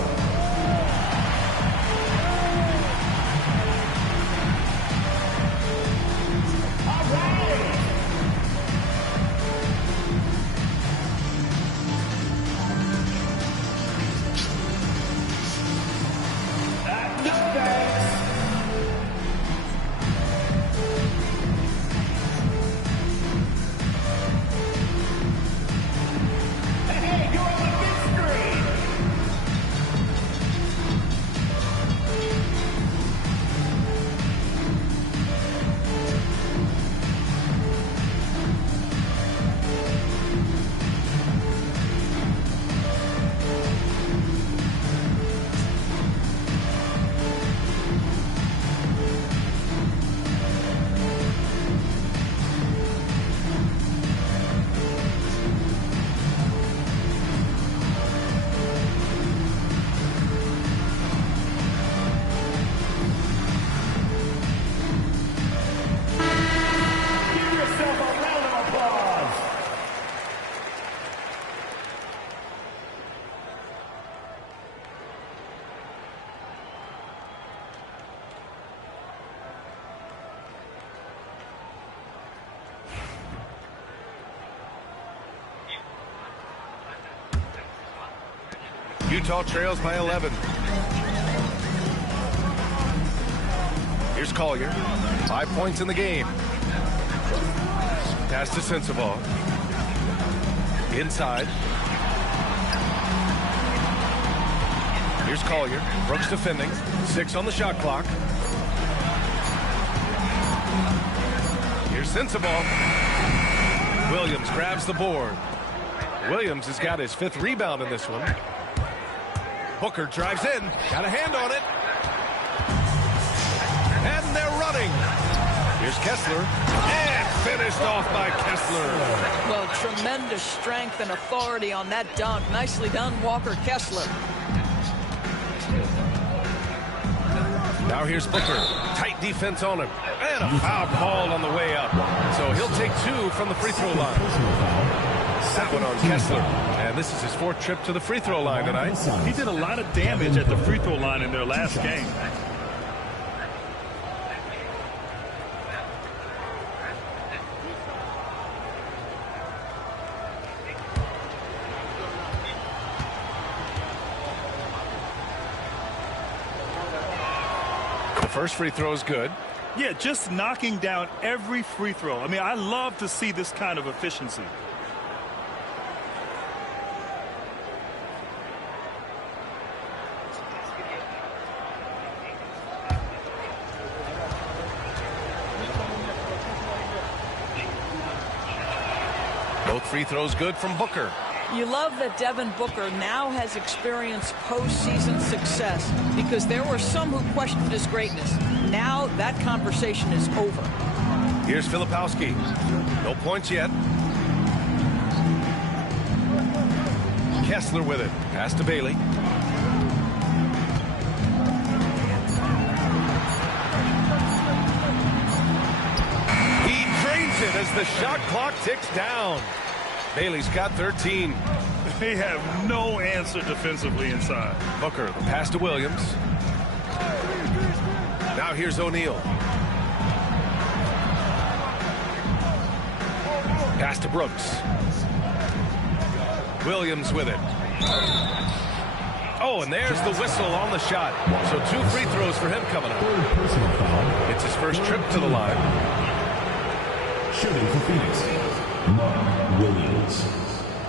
Utah trails by 11. Here's Collier. 5 points in the game. Pass to Sensabaugh. Inside. Here's Collier. Brooks defending. 6 on the shot clock. Here's Sensabaugh. Williams grabs the board. Williams has got his 5th rebound in this one. Booker drives in. Got a hand on it. And they're running. Here's Kessler. And finished off by Kessler. Well, tremendous strength and authority on that dunk. Nicely done, Walker Kessler. Now here's Booker. Tight defense on him. And a foul called on the way up. So he'll take 2 from the free throw line. That one on Kessler. And this is his 4th trip to the free throw line tonight. He did a lot of damage at the free throw line in their last game. The first free throw is good. Yeah, just knocking down every free throw. I mean, I love to see this kind of efficiency. Both free throws good from Booker. You love that Devin Booker now has experienced postseason success because there were some who questioned his greatness. Now that conversation is over. Here's Filipowski. No points yet. Kessler with it. Pass to Bailey. He drains it as the shot clock ticks down. Bailey's got 13. They have no answer defensively inside. Booker, the pass to Williams. Now here's O'Neal. Pass to Brooks. Williams with it. Oh, and there's the whistle on the shot. So 2 free throws for him coming up. It's his first trip to the line. Shooting for Phoenix, Mark Williams.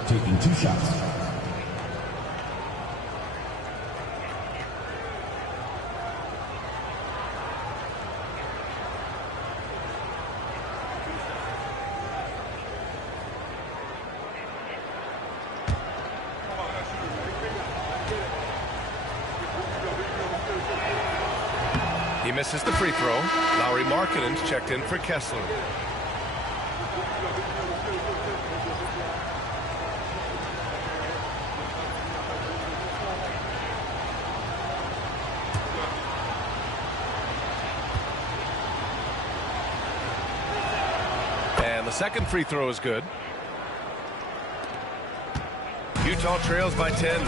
Taking 2 shots. He misses the free throw. Lauri Markkanen's checked in for Kessler. And the second free throw is good. Utah trails by 10.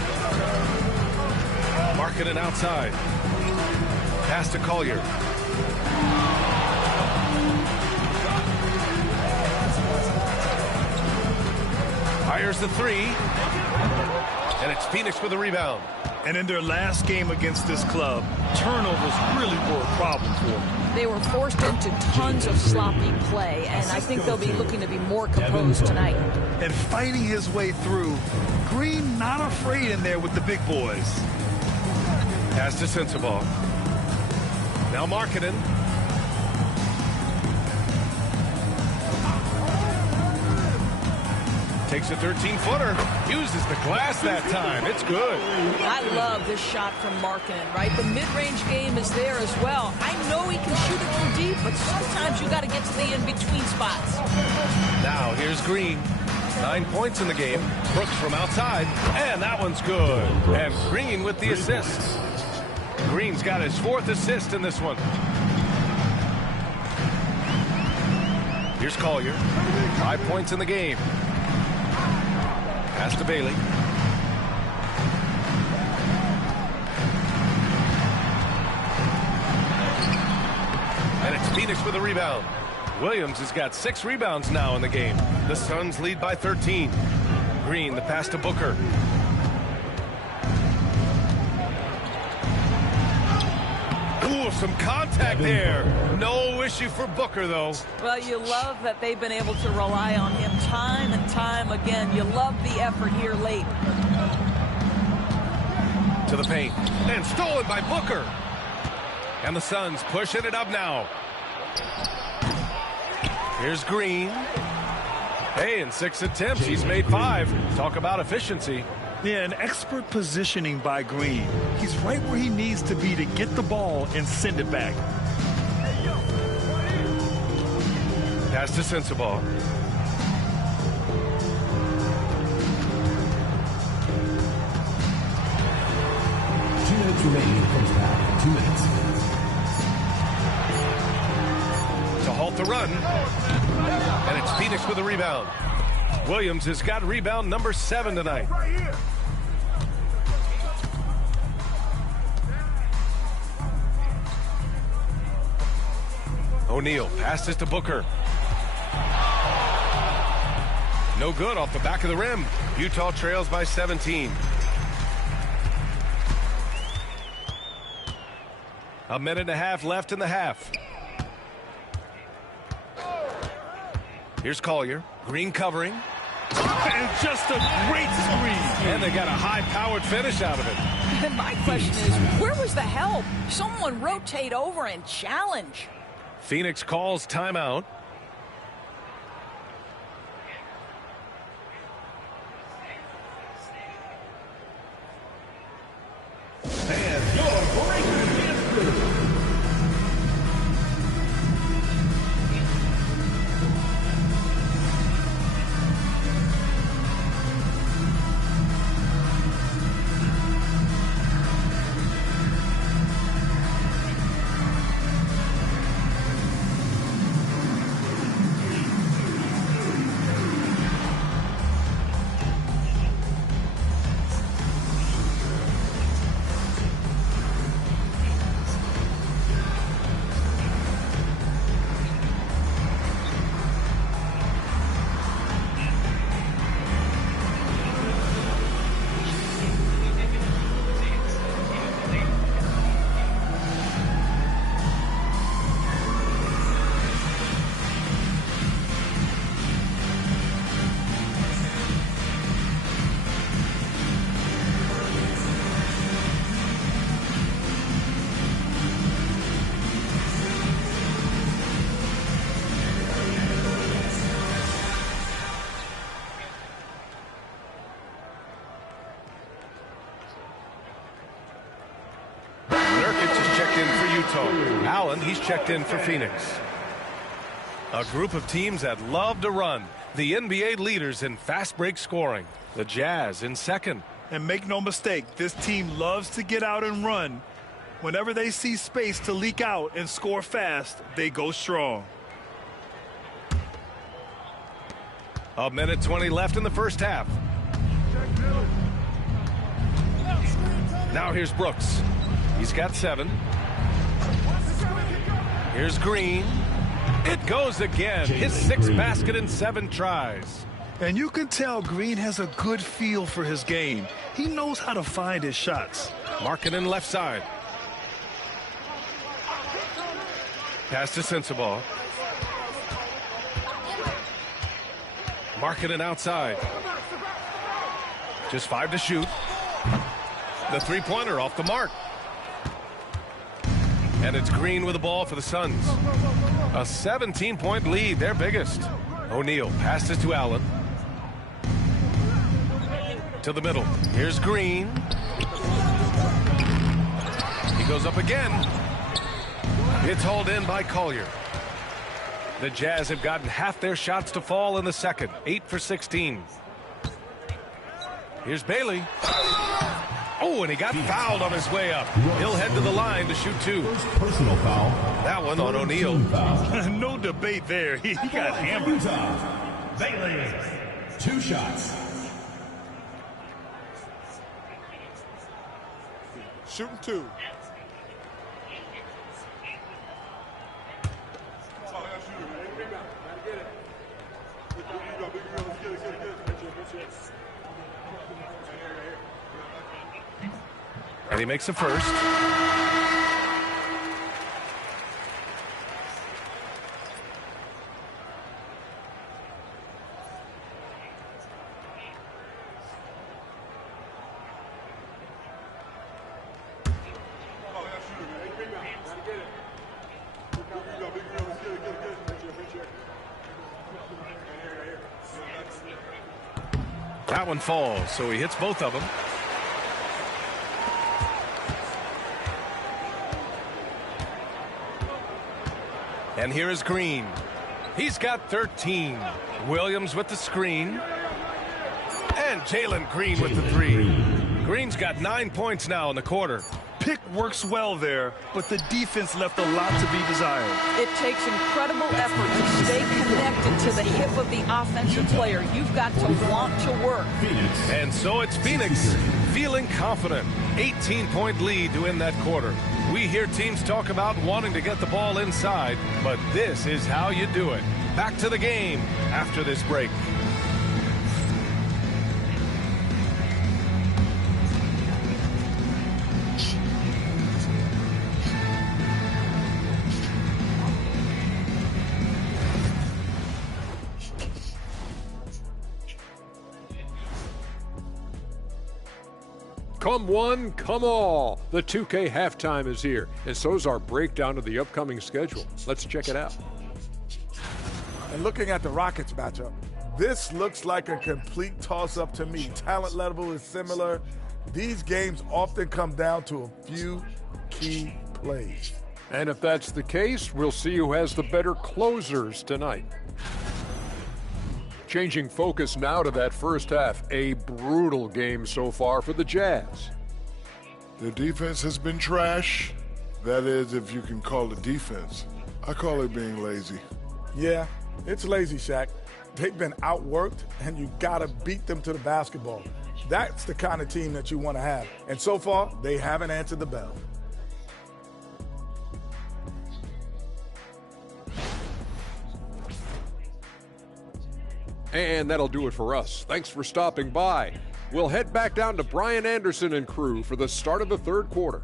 Markkanen outside. Pass to Collier. Fires the 3. And it's Phoenix with a rebound. And in their last game against this club, turnovers really were a problem for them. They were forced into tons of sloppy play, and I think they'll be looking to be more composed tonight. And fighting his way through. Green not afraid in there with the big boys. Pass to Sensabaugh. Now Markkanen. Takes a 13-footer. Uses the glass that time. It's good. I love this shot from Markkanen, right? The mid-range game is there as well. I know he can shoot it from deep, but sometimes you got to get to the in-between spots. Now here's Green. 9 points in the game. Brooks from outside. And that one's good. And Green with the assist. Green's got his 4th assist in this one. Here's Collier. 5 points in the game. Pass to Bailey. And it's Phoenix with a rebound. Williams has got 6 rebounds now in the game. The Suns lead by 13. Green, the pass to Booker. Ooh, some contact there. No issue for Booker, though. Well, you love that they've been able to rely on him time and time again. You love the effort here late. To the paint. And stolen by Booker. And the Suns pushing it up now. Here's Green. Hey, in 6 attempts, he's made 5. Talk about efficiency. Yeah, an expert positioning by Green. He's right where he needs to be to get the ball and send it back. Pass to Sensabaugh. Remaining first half. 2 minutes. To halt the run. And it's Phoenix with a rebound. Williams has got rebound number 7 tonight. O'Neal passes to Booker. No good off the back of the rim. Utah trails by 17. A minute and a half left in the half. Here's Collier. Green covering. And just a great screen. And they got a high-powered finish out of it. And my question is, where was the help? Someone rotate over and challenge. Phoenix calls timeout. And your breaking history. home. Allen, he's checked in for Phoenix. A group of teams that love to run. The NBA leaders in fast break scoring. The Jazz in second. And make no mistake, this team loves to get out and run. Whenever they see space to leak out and score fast, they go strong. A minute 20 left in the first half. Now here's Brooks. He's got 7. Here's Green. It goes again. His 6th basket in 7 tries. And you can tell Green has a good feel for his game. He knows how to find his shots. Markkanen left side. Pass to Sensabaugh. Markkanen outside. Just 5 to shoot. The three-pointer off the mark. And it's Green with the ball for the Suns. A 17-point lead, their biggest. O'Neal passes to Allen. To the middle. Here's Green. He goes up again. It's hauled in by Collier. The Jazz have gotten half their shots to fall in the second. 8 for 16. Here's Bailey. Oh, and he got fouled on his way up. He'll head to the line to shoot 2. Personal foul. That one on O'Neal. No debate there. He got hammered. Bailey, 2 shots. Shooting 2. And he makes the first. That one falls, so he hits both of them. And here is Green. He's got 13. Williams with the screen. And Jalen Green with the 3. Green's got 9 points now in the quarter. Pick works well there, but the defense left a lot to be desired. It takes incredible effort to stay connected to the hip of the offensive player. You've got to want to work. And so it's Phoenix feeling confident. 18-point lead to end that quarter. We hear teams talk about wanting to get the ball inside, but this is how you do it. Back to the game after this break. Come one, come all. The 2K halftime is here, and so is our breakdown of the upcoming schedule. Let's check it out. And looking at the Rockets matchup, this looks like a complete toss-up to me. Talent level is similar. These games often come down to a few key plays. And if that's the case, we'll see who has the better closers tonight. Changing focus now to that first half. A brutal game so far for the Jazz. Their defense has been trash. That is, if you can call it defense. I call it being lazy. Yeah, it's lazy, Shaq. They've been outworked, and you got to beat them to the basketball. That's the kind of team that you want to have. And so far, they haven't answered the bell. And that'll do it for us. Thanks for stopping by. We'll head back down to Brian Anderson and crew for the start of the third quarter.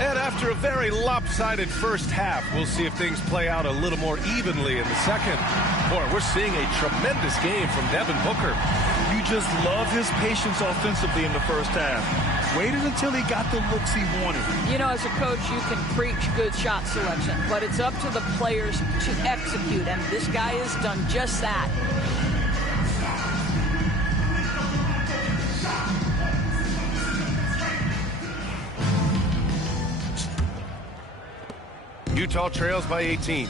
And after a very lopsided first half. We'll see if things play out a little more evenly in the second. Boy, we're seeing a tremendous game from Devin Booker. You just love his patience offensively in the first half. Waited until he got the looks he wanted. You know, as a coach, you can preach good shot selection, but it's up to the players to execute, and this guy has done just that. Utah trails by 18.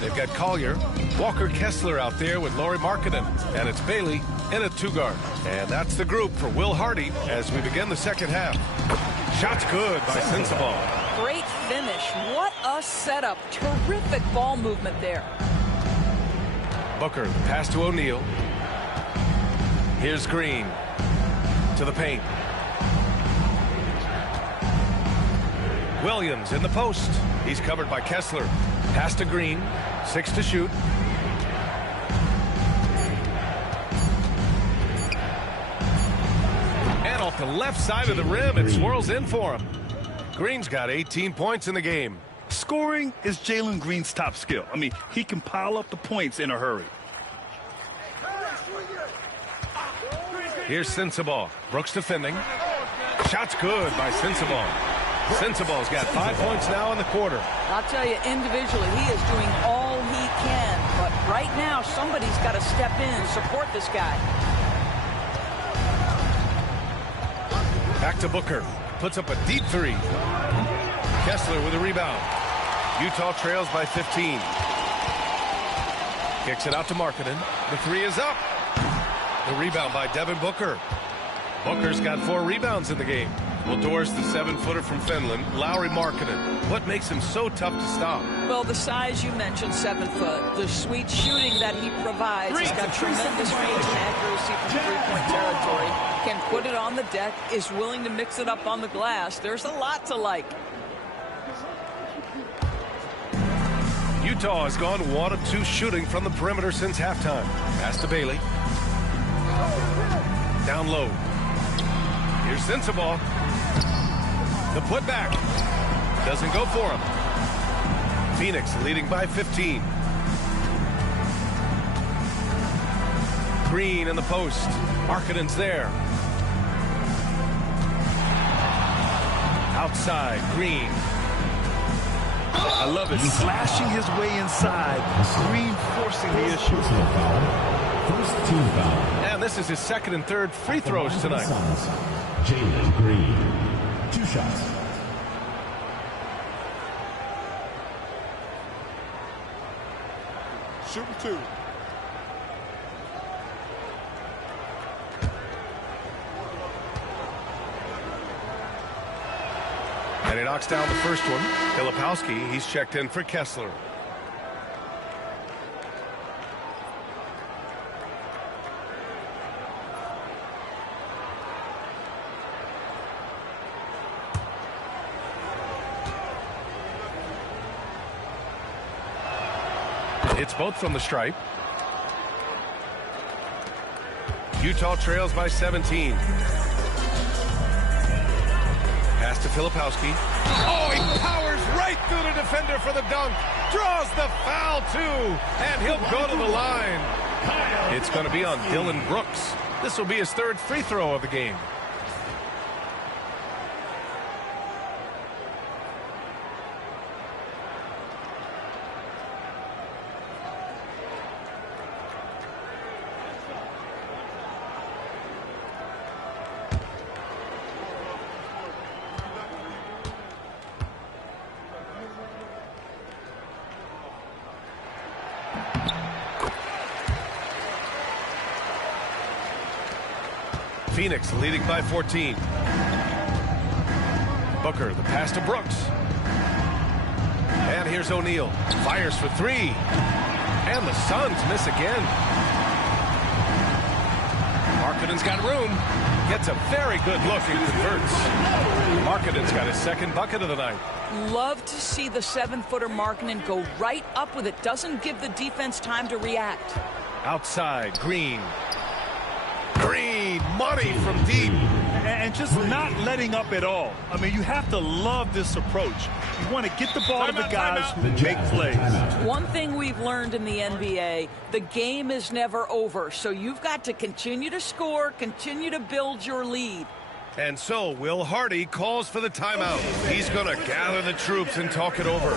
They've got Collier, Walker Kessler out there with Lauri Markkanen, and it's Bailey in a two-guard. And that's the group for Will Hardy as we begin the second half. Shot's good by Sensabaugh. Great finish. What a setup. Terrific ball movement there. Booker, the pass to O'Neal. Here's Green to the paint. Williams in the post. He's covered by Kessler. Pass to Green. 6 to shoot. And off the left side of the rim, it swirls in for him. Green's got 18 points in the game. Scoring is Jalen Green's top skill. I mean, he can pile up the points in a hurry. Here's Sensabaugh. Brooks defending. Shot's good by Sensabaugh. Sensabaugh's got 5 points now in the quarter. I'll tell you, individually, he is doing all he can. But right now, somebody's got to step in and support this guy. Back to Booker. Puts up a deep three. Kessler with a rebound. Utah trails by 15. Kicks it out to Markkanen. The three is up. The rebound by Devin Booker. Booker's got 4 rebounds in the game. Well, Doris, the 7-footer from Finland, Lauri Markkanen. What makes him so tough to stop? Well, the size you mentioned, 7 foot. The sweet shooting that he provides. He's got tremendous range and accuracy from three-point territory. Can put it on the deck, is willing to mix it up on the glass. There's a lot to like. Utah has gone 1 of 2 shooting from the perimeter since halftime. Pass to Bailey. Down low. Here's Sensabaugh. The putback. Doesn't go for him. Phoenix leading by 15. Green in the post. Markkanen's there. Outside, Green. I love it. Slashing his way inside. Green forcing the issue. First team foul. And this is his second and third free throws tonight. Jalen Green. 2 shots. Shooting 2. And he knocks down the first one. Filipowski, he's checked in for Kessler. It's both from the stripe. Utah trails by 17. Pass to Filipowski. Oh, he powers right through the defender for the dunk. Draws the foul, too. And he'll go to the line. It's going to be on Dylan Brooks. This will be his 3rd free throw of the game. Phoenix leading by 14. Booker, the pass to Brooks. And here's O'Neal. Fires for 3. And the Suns miss again. Markkanen's got room. Gets a very good look and converts. Markkanen's got his 2nd bucket of the night. Love to see the 7-footer Markkanen go right up with it. Doesn't give the defense time to react. Outside, Green. Green, money from deep. and just not letting up at all. I mean, you have to love this approach. You want to get the ball to the guys who make plays. One thing we've learned in the NBA, the game is never over. So you've got to continue to score, continue to build your lead. And so Will Hardy calls for the timeout. He's going to gather the troops and talk it over.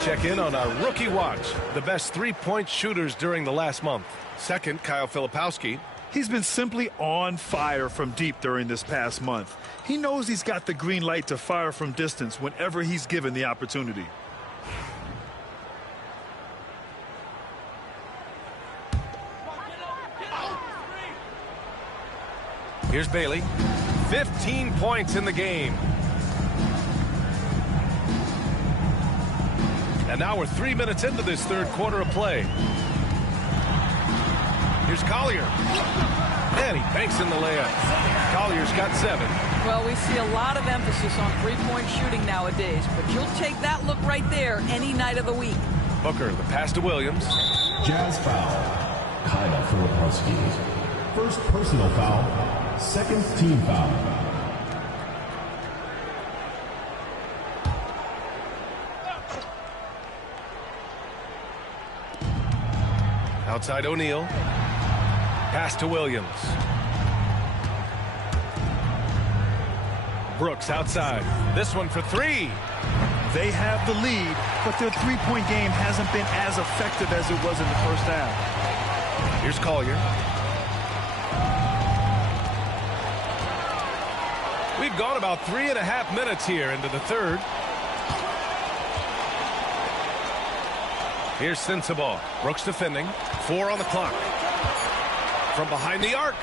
Check in on our rookie watch, the best three-point shooters during the last month. Second, Kyle Filipowski. He's been simply on fire from deep during this past month. He knows he's got the green light to fire from distance whenever he's given the opportunity. Here's Bailey. 15 points in the game. And now we're 3 minutes into this third quarter of play. Here's Collier. And he banks in the layup. Collier's got 7. Well, we see a lot of emphasis on three-point shooting nowadays, but you'll take that look right there any night of the week. Booker, the pass to Williams. Jazz foul. Kyle Filipowski. First personal foul. Second team foul. Outside O'Neal. Pass to Williams. Brooks outside. This one for 3. They have the lead, but their three-point game hasn't been as effective as it was in the first half. Here's Collier. We've gone about 3.5 minutes here into the third. Here's Sensabaugh. Brooks defending. 4 on the clock. From behind the arc.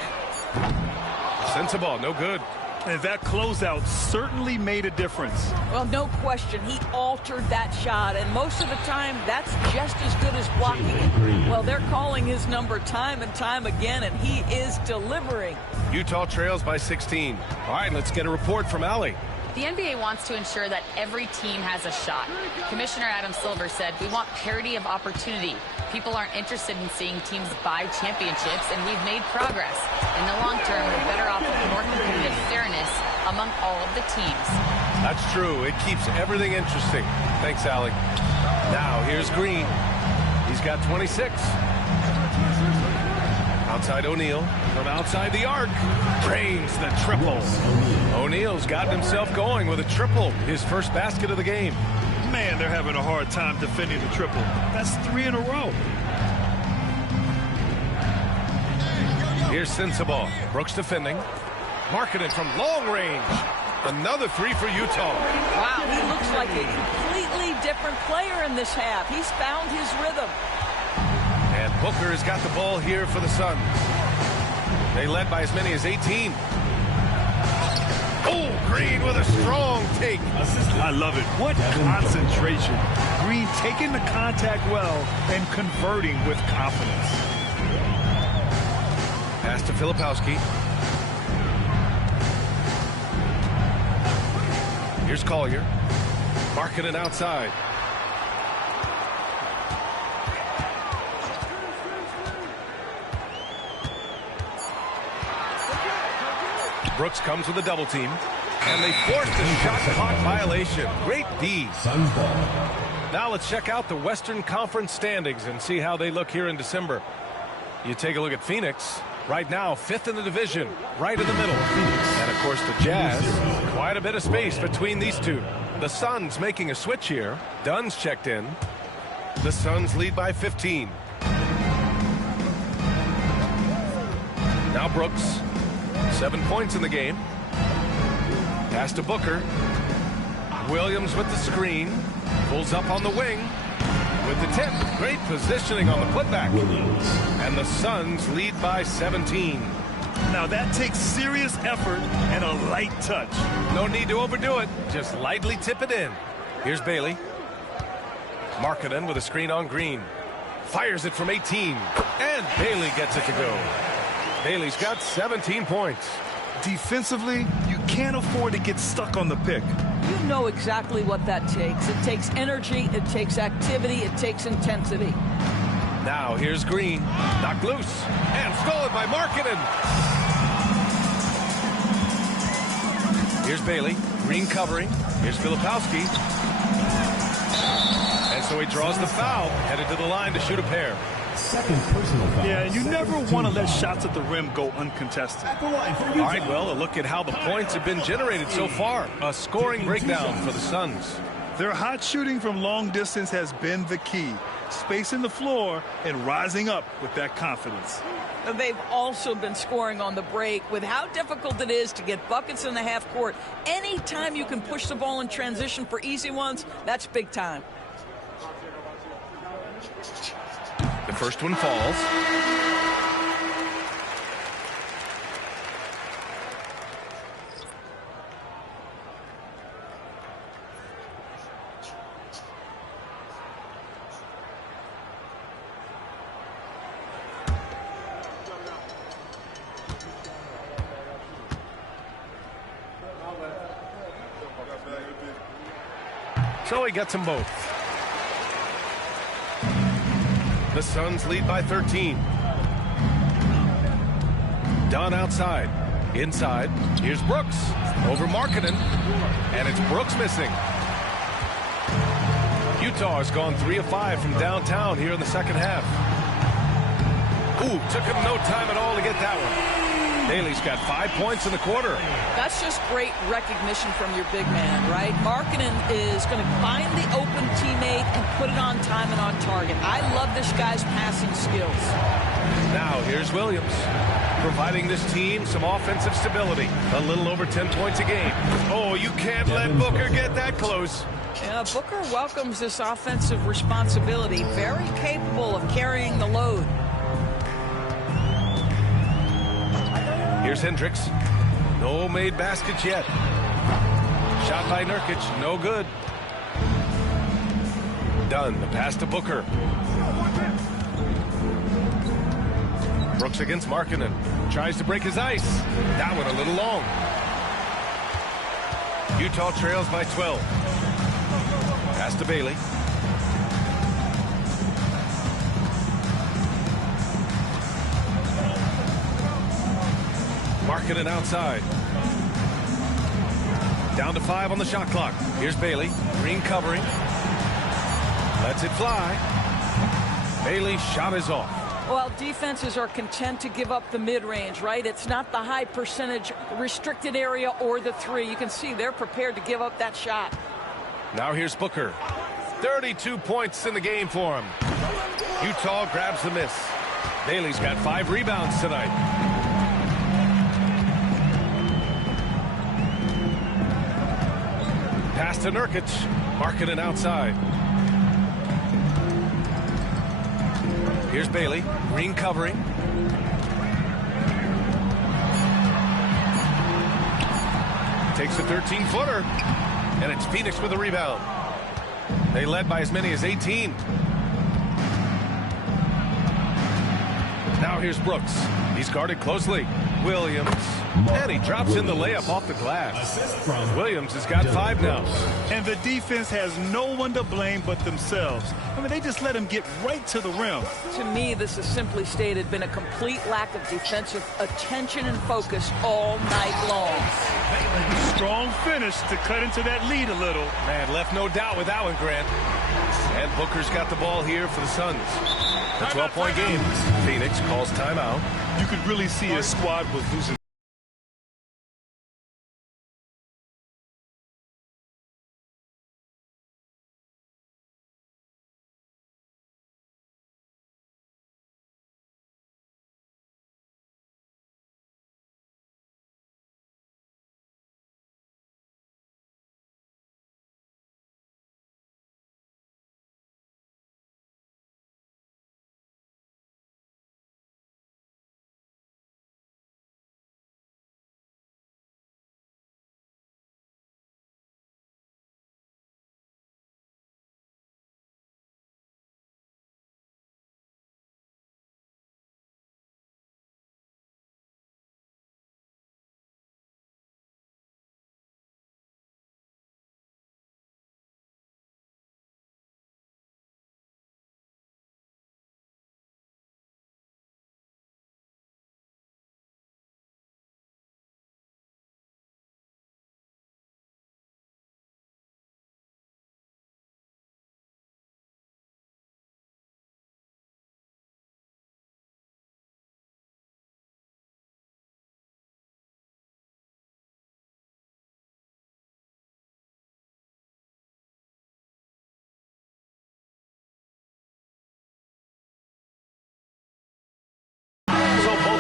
Sensabaugh, no good. And that closeout certainly made a difference. Well, no question. He altered that shot, and most of the time, that's just as good as blocking it. Well, they're calling his number time and time again, and he is delivering. Utah trails by 16. All right, let's get a report from Allie. The NBA wants to ensure that every team has a shot. Commissioner Adam Silver said, "We want parity of opportunity. People aren't interested in seeing teams buy championships, and we've made progress. In the long term, we're better off with more competitive fairness among all of the teams." That's true. It keeps everything interesting. Thanks, Allie. Now, here's Green. He's got 26. Outside O'Neal. From outside the arc. Drains the triple. O'Neal's gotten himself going with a triple. His first basket of the game. Man, they're having a hard time defending the triple. That's 3 in a row. Here's Sensabaugh. Brooks defending. Marketed from long range. Another 3 for Utah. Wow, he looks like a completely different player in this half. He's found his rhythm. And Booker has got the ball here for the Suns. They led by as many as 18. Oh, Green with a strong take. I love it. What concentration. Green taking the contact well and converting with confidence. Pass to Filipowski. Here's Collier. Marking it outside. Brooks comes with a double team. And they forced a shot clock violation. Great D. Suns ball. Now let's check out the Western Conference standings and see how they look here in December. You take a look at Phoenix. Right now, 5th in the division, right in the middle. And, of course, the Jazz. Quite a bit of space between these two. The Suns making a switch here. Dunn's checked in. The Suns lead by 15. Now Brooks. 7 points in the game. Pass to Booker. Williams with the screen. Pulls up on the wing. With the tip. Great positioning on the putback. Williams. And the Suns lead by 17. Now that takes serious effort and a light touch. No need to overdo it. Just lightly tip it in. Here's Bailey. Markkanen with a screen on Green. Fires it from 18. And Bailey gets it to go. Bailey's got 17 points. Defensively, you can't afford to get stuck on the pick. You know exactly what that takes. It takes energy, it takes activity, it takes intensity. Now here's Green. Knocked loose. And stolen by Markkanen. Here's Bailey. Green covering. Here's Filipowski. And so he draws the foul. Headed to the line to shoot a pair. Second personal foul. Yeah, you never want to let shots at the rim go uncontested. All right, well, a look at how the points have been generated so far. A scoring breakdown for the Suns. Their hot shooting from long distance has been the key. Spacing the floor and rising up with that confidence. They've also been scoring on the break. With how difficult it is to get buckets in the half court, anytime you can push the ball in transition for easy ones, that's big time. The first one falls. So he gets them both. The Suns lead by 13. Dunn outside. Inside. Here's Brooks. Over Markkanen. And it's Brooks missing. Utah has gone 3 of 5 from downtown here in the second half. Ooh, took him no time at all to get that one. Bailey's got 5 points in the quarter. That's just great recognition from your big man, right? Markkanen is going to find the open teammate and put it on time and on target. I love this guy's passing skills. Now here's Williams, providing this team some offensive stability. A little over 10 points a game. Oh, you can't let Booker get that close. Yeah, Booker welcomes this offensive responsibility. Very capable of carrying the load. Here's Hendricks. No made baskets yet. Shot by Nurkic. No good. Dunn. The pass to Booker. Brooks against Markkanen. Tries to break his ice. That one a little long. Utah trails by 12. Pass to Bailey. Markkanen outside. Down to 5 on the shot clock. Here's Bailey. Green covering. Lets it fly. Bailey's shot is off. Well, defenses are content to give up the mid-range, right? It's not the high percentage restricted area or the 3. You can see they're prepared to give up that shot. Now here's Booker. 32 points in the game for him. Utah grabs the miss. Bailey's got 5 rebounds tonight. Pass to Nurkic. Markkanen outside. Here's Bailey. Green covering. Takes a 13-footer. And it's Phoenix with a rebound. They led by as many as 18. Now here's Brooks. He's guarded closely. Williams. And he drops in the layup off the glass. Williams has got 5 now. And the defense has no one to blame but themselves. I mean, they just let him get right to the rim. To me, this is simply stated been a complete lack of defensive attention and focus all night long. Strong finish to cut into that lead a little. Man, left no doubt with that one, Grant. And Booker's got the ball here for the Suns. A 12-point game. Phoenix calls timeout. You could really see his squad was losing.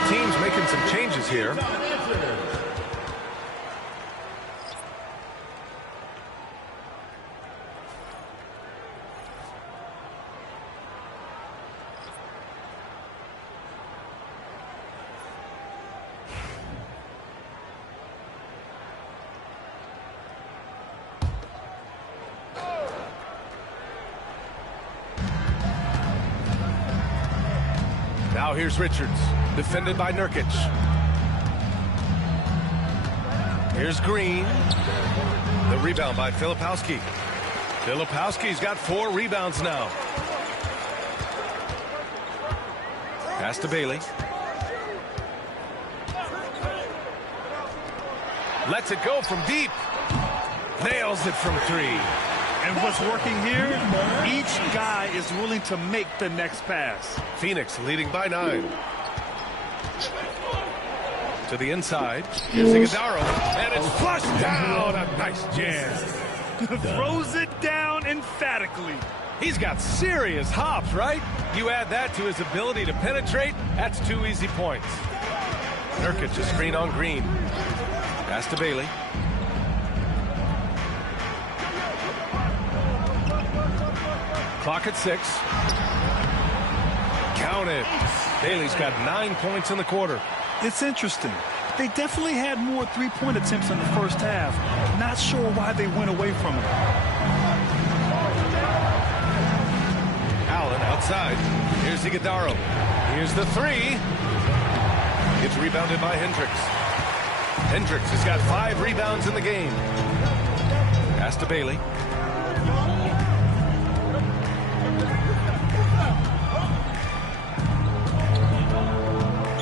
Teams making some changes here. Now here's Richards, defended by Nurkic. Here's Green. The rebound by Filipowski. Filipowski's got 4 rebounds now. Pass to Bailey. Lets it go from deep. Nails it from 3. And what's working here, each guy is willing to make the next pass. Phoenix leading by 9. To the inside. Here's Iguodala. And it's flushed down. A nice jam. Throws it down emphatically. He's got serious hops, right? You add that to his ability to penetrate, that's 2 easy points. Nurkic, a screen on Green. Pass to Bailey. Clock at 6. Count it. Bailey's got 9 points in the quarter. It's interesting. They definitely had more 3-point attempts in the first half. Not sure why they went away from it. Allen outside. Here's Iguodala. Here's the 3. It's rebounded by Hendricks. Hendricks has got 5 rebounds in the game. Pass to Bailey.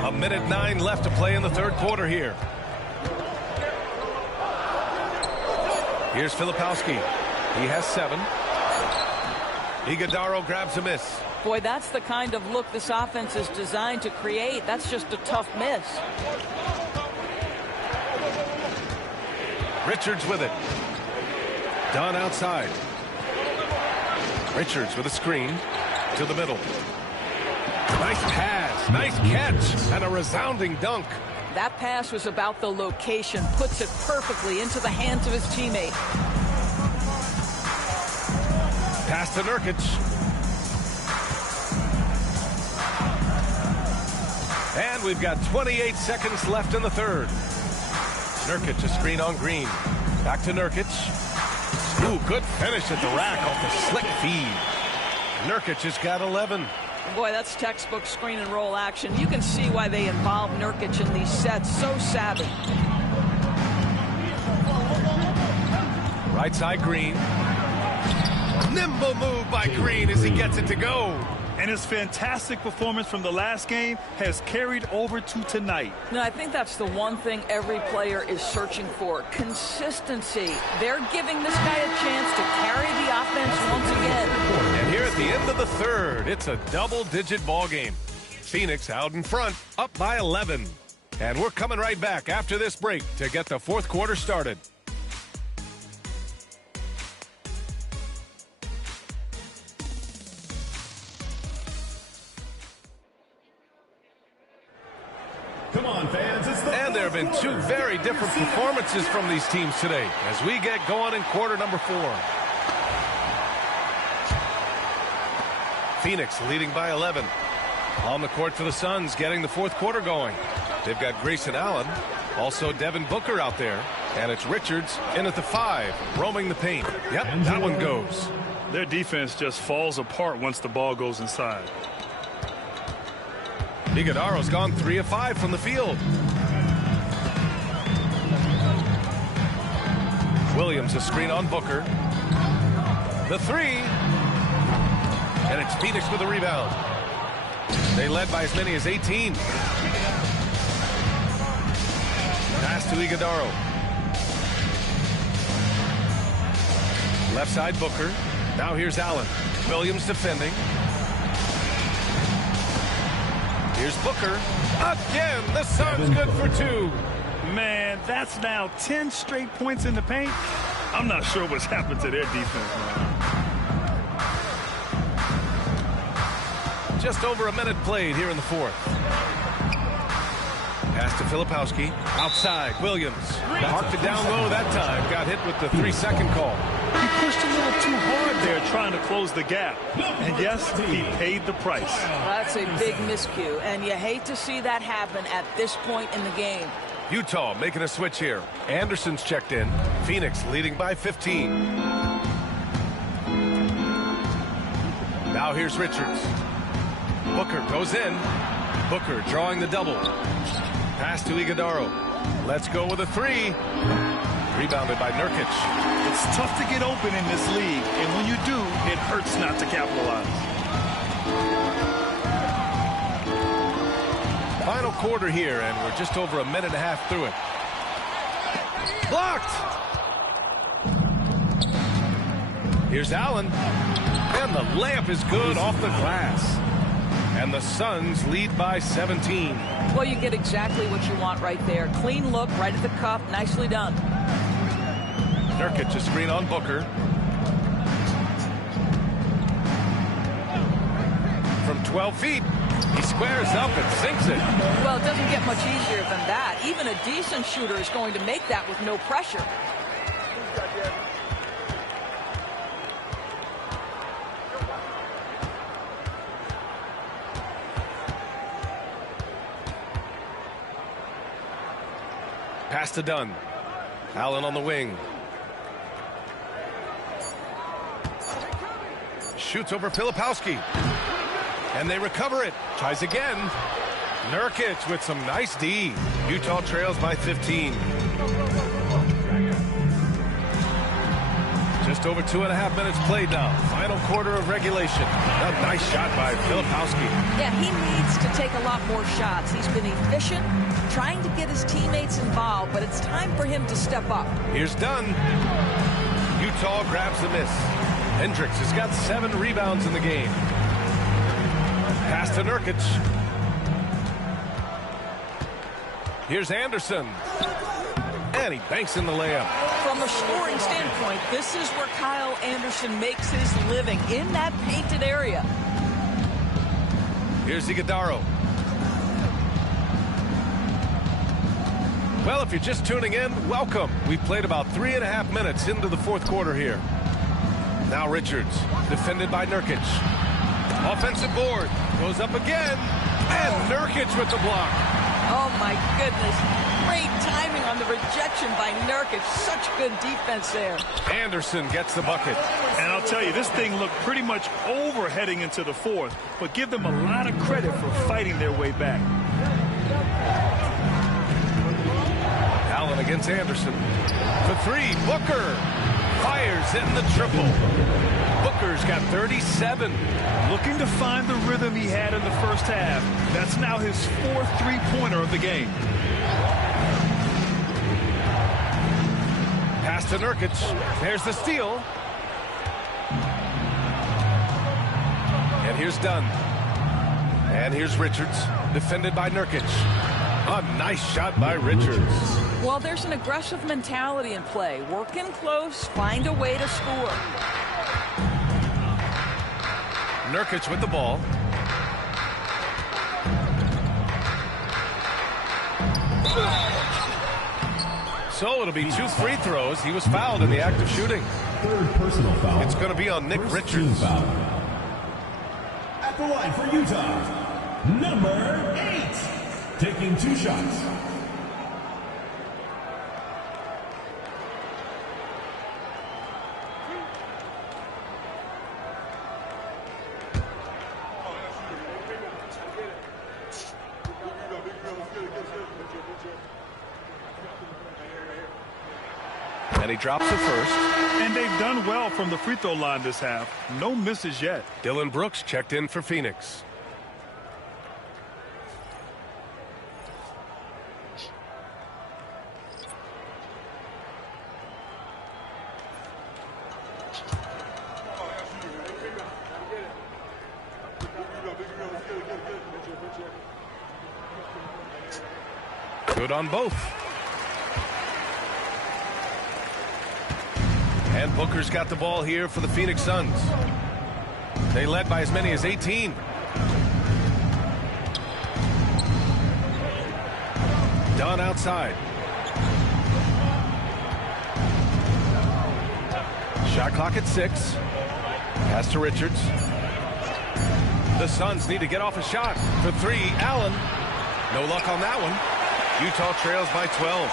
A minute 9 left to play in the third quarter here. Here's Filipowski. He has 7. Iguodala grabs a miss. Boy, that's the kind of look this offense is designed to create. That's just a tough miss. Richards with it. Dunn outside. Richards with a screen to the middle. Nice pass, nice catch, and a resounding dunk. That pass was about the location, puts it perfectly into the hands of his teammate. Pass to Nurkic. And we've got 28 seconds left in the third. Nurkic, a screen on Green. Back to Nurkic. Ooh, good finish at the rack off the slick feed. Nurkic has got 11. Boy, that's textbook screen and roll action. You can see why they involve Nurkic in these sets. So savvy. Right side, Green. Nimble move by Green as he gets it to go. And his fantastic performance from the last game has carried over to tonight. No, I think that's the one thing every player is searching for. Consistency. They're giving this guy a chance to carry the offense once again. And here at the end of the third, it's a double-digit ball game. Phoenix out in front, up by 11. And we're coming right back after this break to get the fourth quarter started. Come on, fans. And there have been two very different performances from these teams today as we get going in quarter number 4. Phoenix leading by 11. On the court for the Suns, getting the fourth quarter going. They've got Grayson Allen, also Devin Booker out there, and it's Richards in at the 5, roaming the paint. Yep, that one goes. Their defense just falls apart once the ball goes inside. Iguodaro's gone 3 of 5 from the field. Williams a screen on Booker. The 3. And it's Phoenix with a rebound. They led by as many as 18. Pass to Iguodaro. Left side Booker. Now here's Allen. Williams defending. Here's Booker. Again, the Suns good for 2. Man, that's now 10 straight points in the paint. I'm not sure what's happened to their defense, man. Just over a minute played here in the fourth. Pass to Filipowski. Outside, Williams. Marked it down low that time. Got hit with the 3-second call. He pushed a little too hard there trying to close the gap. And yes, he paid the price. That's a big miscue, and you hate to see that happen at this point in the game. Utah making a switch here. Anderson's checked in. Phoenix leading by 15. Now here's Richards. Booker goes in. Booker drawing the double. Pass to Iguodaro. Let's go with a 3. Rebounded by Nurkic. It's tough to get open in this league, and when you do, it hurts not to capitalize. Final quarter here, and we're just over a minute and a half through it. Blocked! Here's Allen. And the layup is good off the glass. And the Suns lead by 17. Well, you get exactly what you want right there. Clean look, right at the cup. Nicely done. Nurkic a screen on Booker. From 12 feet, he squares up and sinks it. Well, it doesn't get much easier than that. Even a decent shooter is going to make that with no pressure. Pass to Dunn. Allen on the wing. Shoots over Filipowski. And they recover it. Tries again. Nurkic with some nice D. Utah trails by 15. Just over 2.5 minutes played now. Final quarter of regulation. A nice shot by Filipowski. Yeah, he needs to take a lot more shots. He's been efficient, trying to get his teammates involved, but it's time for him to step up. Here's Dunn. Utah grabs the miss. Hendricks has got 7 rebounds in the game. Pass to Nurkic. Here's Anderson. And he banks in the layup. From a scoring standpoint, this is where Kyle Anderson makes his living, in that painted area. Here's Iguodaro. Well, if you're just tuning in, welcome. We played about 3.5 minutes into the fourth quarter here. Now Richards, defended by Nurkic. Offensive board, goes up again, and Nurkic with the block. Oh my goodness. Great timing on the rejection by Nurkic. Such good defense there. Anderson gets the bucket. And I'll tell you, this thing looked pretty much over heading into the fourth, but give them a lot of credit for fighting their way back. Allen against Anderson. For three, Booker fires in the triple. Booker's got 37. Looking to find the rhythm he had in the first half. That's now his fourth three-pointer of the game. Pass to Nurkic. There's the steal. And here's Dunn. And here's Richards, defended by Nurkic. A nice shot by Richards. Well, there's an aggressive mentality in play. Work in close, find a way to score. Nurkic with the ball. So it'll be 2 free throws. He was fouled in the act of shooting. Third personal foul. It's going to be on Nick Richards. At the line for Utah, number 8, taking 2 shots. And he drops the first. And they've done well from the free throw line this half. No misses yet. Dylan Brooks checked in for Phoenix. Good on both. And Booker's got the ball here for the Phoenix Suns. They led by as many as 18. Dunn outside. Shot clock at 6. Pass to Richards. The Suns need to get off a shot. For 3, Allen. No luck on that one. Utah trails by 12.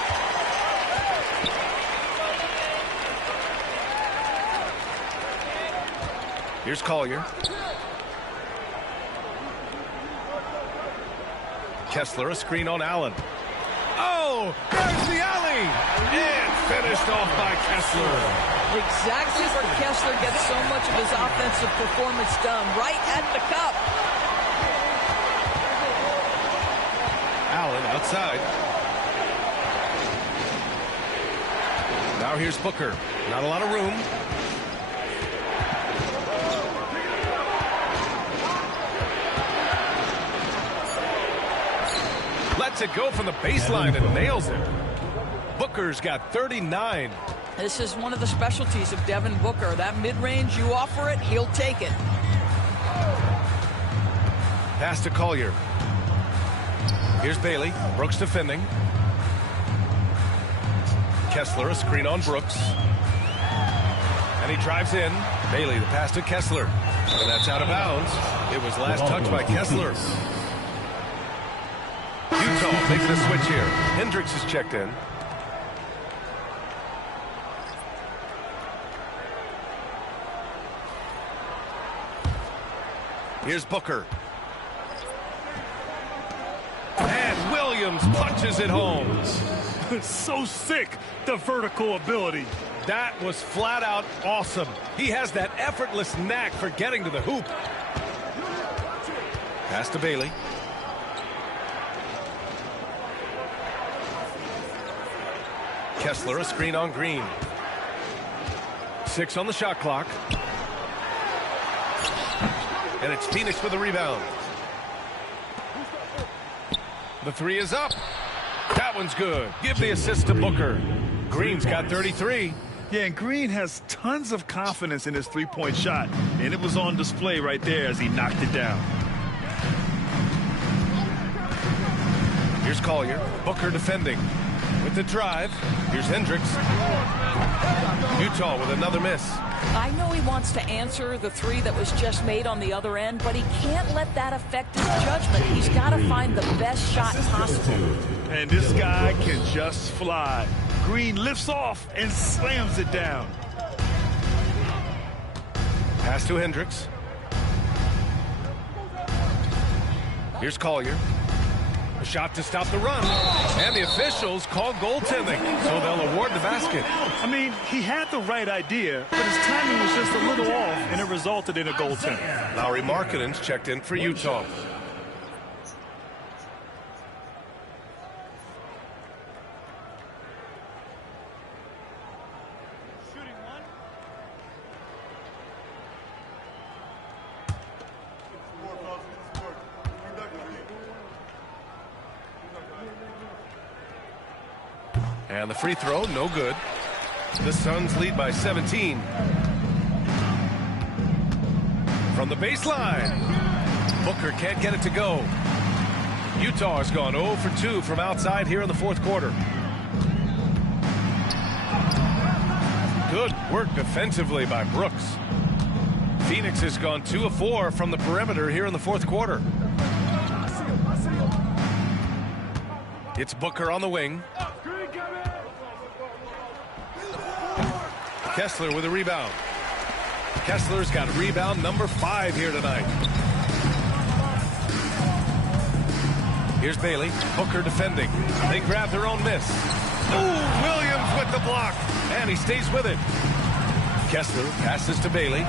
Here's Collier. Kessler, a screen on Allen. Oh, there's the alley. And finished off by Kessler. Exactly where Kessler gets so much of his offensive performance done, right at the cup. Allen outside. Now here's Booker. Not a lot of room. Lets it go from the baseline and nails it. Booker's got 39. This is one of the specialties of Devin Booker. That mid-range, you offer it, he'll take it. Pass to Collier. Here's Bailey. Brooks defending. Kessler, a screen on Brooks. And he drives in. Bailey, the pass to Kessler. And that's out of bounds. It was last touched by Kessler. Utah making a switch here. Hendricks is checked in. Here's Booker. And Williams punches it home. It's so sick, the vertical ability. That was flat out awesome. He has that effortless knack for getting to the hoop. Pass to Bailey. Kessler, a screen on Green. 6 on the shot clock. And it's Phoenix with the rebound. The 3 is up. That one's good. Give the assist to Booker. Green's got 33. Yeah, and Green has tons of confidence in his three-point shot, and it was on display right there as he knocked it down. Here's Collier. Booker defending. with the drive. Here's Hendricks. Utah with another miss. I know he wants to answer the three that was just made on the other end, but he can't let that affect his judgment. He's got to find the best shot possible. And this guy can just fly. Green lifts off and slams it down. Pass to Hendricks. Here's Collier. A shot to stop the run. And the officials call goaltending, so they'll award the basket. I mean, he had the right idea, but his timing was just a little off, and it resulted in a goaltending. Lauri Markkanen's checked in for Utah. And the free throw, no good. The Suns lead by 17. From the baseline, Booker can't get it to go. Utah has gone 0 for 2 from outside here in the fourth quarter. Good work defensively by Brooks. Phoenix has gone 2 of 4 from the perimeter here in the fourth quarter. It's Booker on the wing. Kessler with a rebound. Kessler's got rebound number 5 here tonight. Here's Bailey. Booker defending. They grab their own miss. Ooh, Williams with the block. And he stays with it. Kessler passes to Bailey.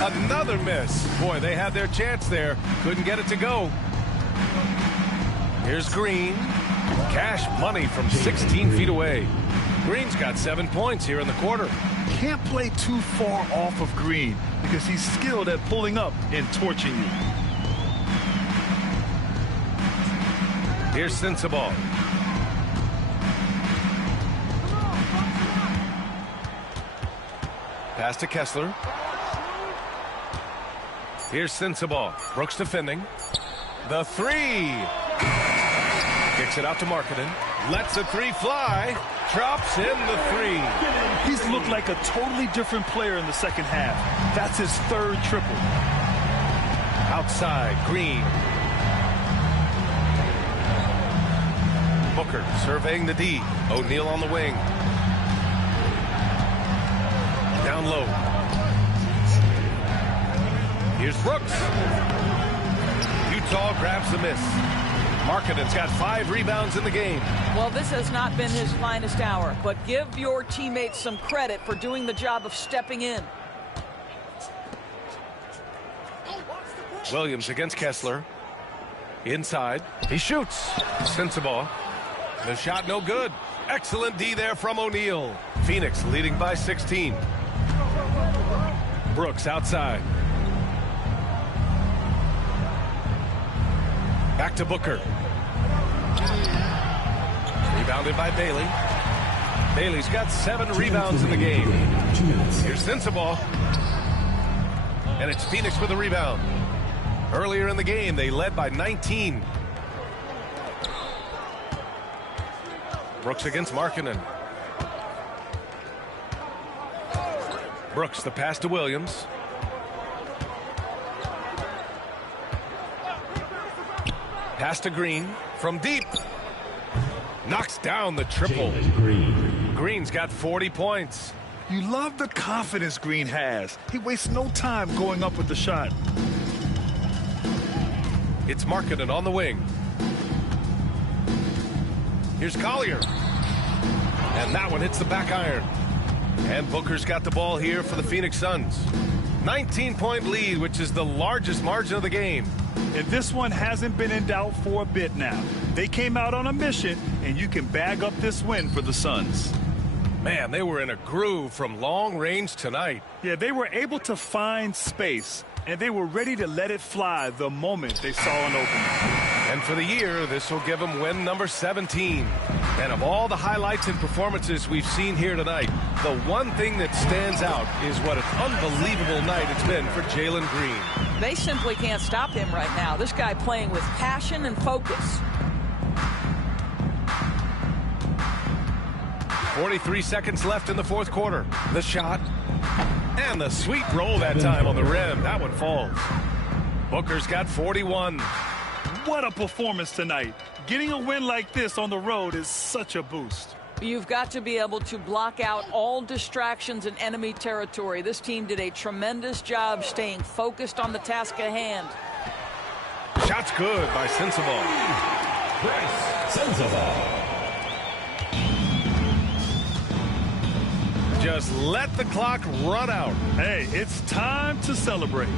Another miss. Boy, they had their chance there. Couldn't get it to go. Here's Green. Cash money from 16 feet away. Green's got 7 points here in the quarter. Can't play too far off of Green because he's skilled at pulling up and torching you. Here's Sensabaugh. Pass to Kessler. Here's Sensabaugh. Brooks defending. The three. Kicks it out to Markkanen. Lets a three fly. Drops in the three. He's looked like a totally different player in the second half. That's his third triple. Outside, Green. Booker surveying the D. O'Neal on the wing. Down low. Here's Brooks. Utah grabs the miss. Markkanen's got 5 rebounds in the game. Well, this has not been his finest hour, but give your teammates some credit for doing the job of stepping in. Williams against Kessler. Inside. He shoots. Sensabaugh. The shot no good. Excellent D there from O'Neal. Phoenix leading by 16. Brooks outside. Back to Booker. Rebounded by Bailey. Bailey's got 7 rebounds in the game. Here's Sensabaugh. And it's Phoenix with a rebound. Earlier in the game, they led by 19. Brooks against Markkanen. Brooks, the pass to Williams. Pass to Green from deep. Knocks down the triple. Green's got 40 points. You love the confidence Green has. He wastes no time going up with the shot. It's Markkanen on the wing. Here's Collier. And that one hits the back iron. And Booker's got the ball here for the Phoenix Suns. 19-point lead, which is the largest margin of the game. And this one hasn't been in doubt for a bit now. They came out on a mission, and you can bag up this win for the Suns. Man, they were in a groove from long range tonight. Yeah, they were able to find space, and they were ready to let it fly the moment they saw an opening. And for the year, this will give them win number 17. And of all the highlights and performances we've seen here tonight, the one thing that stands out is what an unbelievable night it's been for Jalen Green. They simply can't stop him right now. This guy playing with passion and focus. 43 seconds left in the fourth quarter. The shot. And the sweet roll that time on the rim. That one falls. Booker's got 41. What a performance tonight. Getting a win like this on the road is such a boost. You've got to be able to block out all distractions in enemy territory. This team did a tremendous job staying focused on the task at hand. Shot's good by Sensabaugh. Sensabaugh. Just let the clock run out. Hey, it's time to celebrate.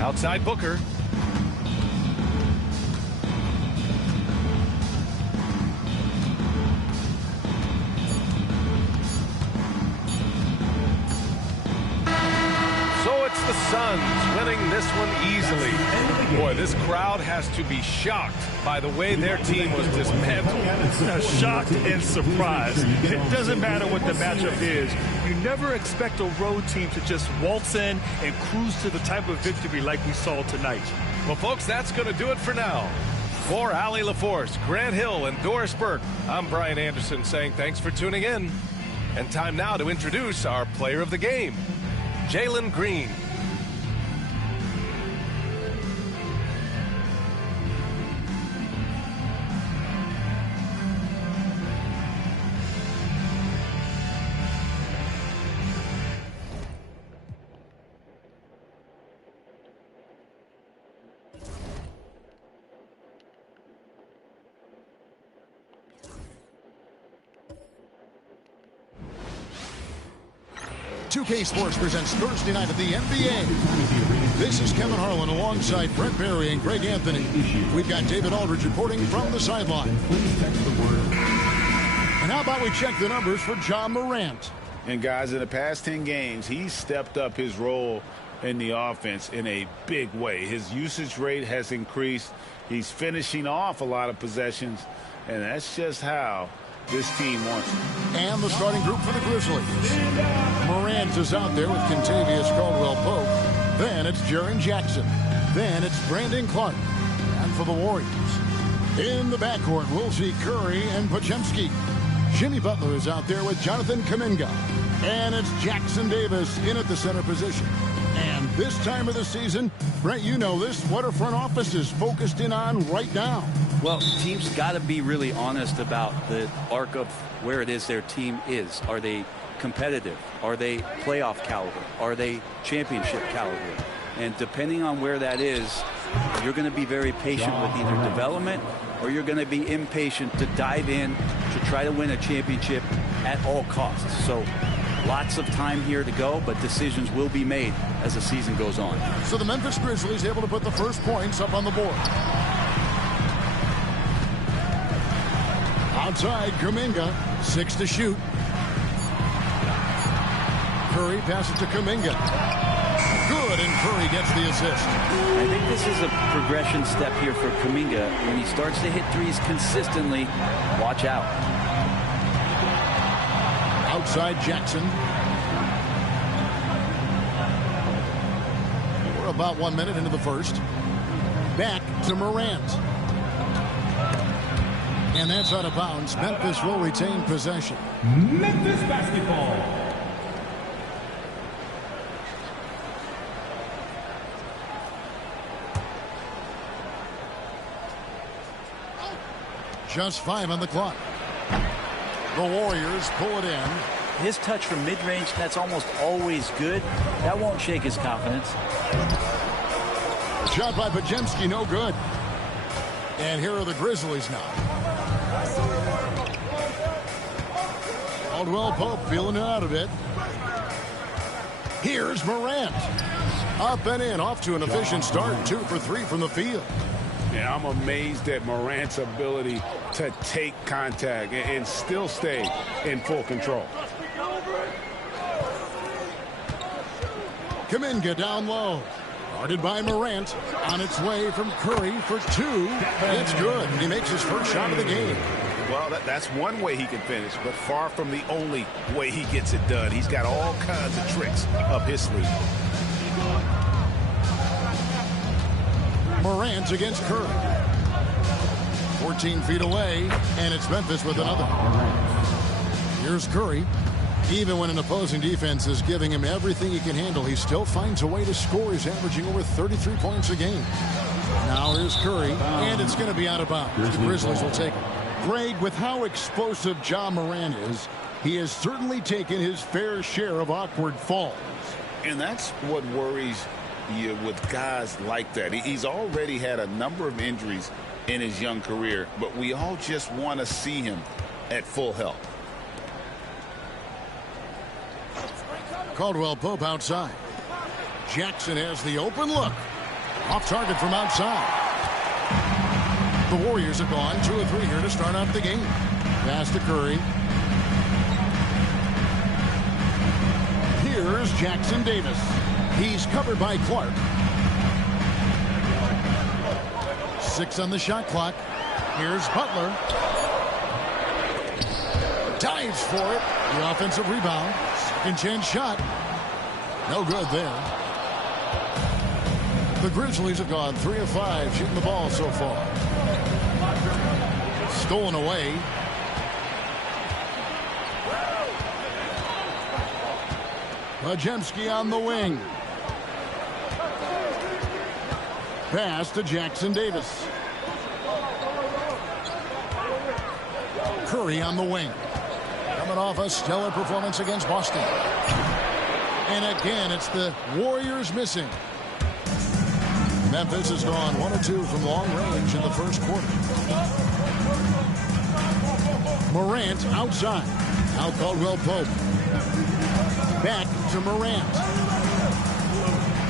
Outside Booker. So it's the Suns winning this one easily. Boy, this crowd has to be shocked by the way their team was dismantled. Shocked and surprised. It doesn't matter what the matchup is. You never expect a road team to just waltz in and cruise to the type of victory like we saw tonight. Well, folks, that's going to do it for now. For Allie LaForce, Grant Hill, and Doris Burke, I'm Brian Anderson saying thanks for tuning in. And time now to introduce our player of the game, Jalen Green. K Sports presents Thursday night of the NBA. This is Kevin Harlan alongside Brent Barry and Greg Anthony. We've got David Aldridge reporting from the sideline. And how about we check the numbers for John Morant? And guys, in the past 10 games, he's stepped up his role in the offense in a big way. His usage rate has increased. He's finishing off a lot of possessions, and that's just how this team wants it. And the starting group for the Grizzlies. Morant is out there with Kentavious Caldwell-Pope. Then it's Jaren Jackson. Then it's Brandon Clark. And for the Warriors, in the backcourt, we'll see Curry and Podziemski. Jimmy Butler is out there with Jonathan Kuminga. And it's Jackson Davis in at the center position. And this time of the season, Brent, you know this, what are front offices focused in on right now? Well, teams got to be really honest about the arc of where it is their team is. Are they competitive? Are they playoff caliber? Are they championship caliber? And depending on where that is, you're going to be very patient with either development or you're going to be impatient to dive in to try to win a championship at all costs. So lots of time here to go, but decisions will be made as the season goes on. So the Memphis Grizzlies able to put the first points up on the board. Outside, Kuminga, 6 to shoot. Curry passes to Kuminga. Good, and Curry gets the assist. I think this is a progression step here for Kuminga. When he starts to hit threes consistently, watch out. Outside Jackson. We're about 1 minute into the first. Back to Morant. And that's out of bounds. Memphis will retain possession. Memphis basketball. Just 5 on the clock. The Warriors pull it in. His touch from mid-range, that's almost always good. That won't shake his confidence. Shot by Podziemski, no good. And here are the Grizzlies now. Caldwell-Pope feeling it out a bit. Here's Morant. Up and in, off to an efficient start. 2 for 3 from the field. Yeah, I'm amazed at Morant's ability to take contact and still stay in full control. Kuminga down low. Guarded by Morant. On its way from Curry for 2. It's good. He makes his first shot of the game. Well, that's one way he can finish, but far from the only way he gets it done. He's got all kinds of tricks up his sleeve. Morant against Curry. 14 feet away, and it's Memphis with another. Here's Curry. Even when an opposing defense is giving him everything he can handle, he still finds a way to score. He's averaging over 33 points a game. Now here's Curry, and it's going to be out of bounds. The Grizzlies will take it. Greg, with how explosive Ja Morant is, he has certainly taken his fair share of awkward falls. And that's what worries you with guys like that. He's already had a number of injuries in his young career, but we all just want to see him at full health. Caldwell Pope outside. Jackson has the open look. Off target from outside. The Warriors have gone 2 of 3 here to start out the game. Pass to Curry. Here's Jackson Davis. He's covered by Clark. 6 on the shot clock. Here's Butler. Dives for it. The offensive rebound. Second chance shot. No good there. The Grizzlies have gone 3 of 5 shooting the ball so far. Stolen away. Majemski on the wing. Pass to Jackson Davis. Curry on the wing. Coming off a stellar performance against Boston. And again, it's the Warriors missing. Memphis has gone 1 of 2 from long range in the first quarter. Morant outside. Now Caldwell Pope. Back to Morant.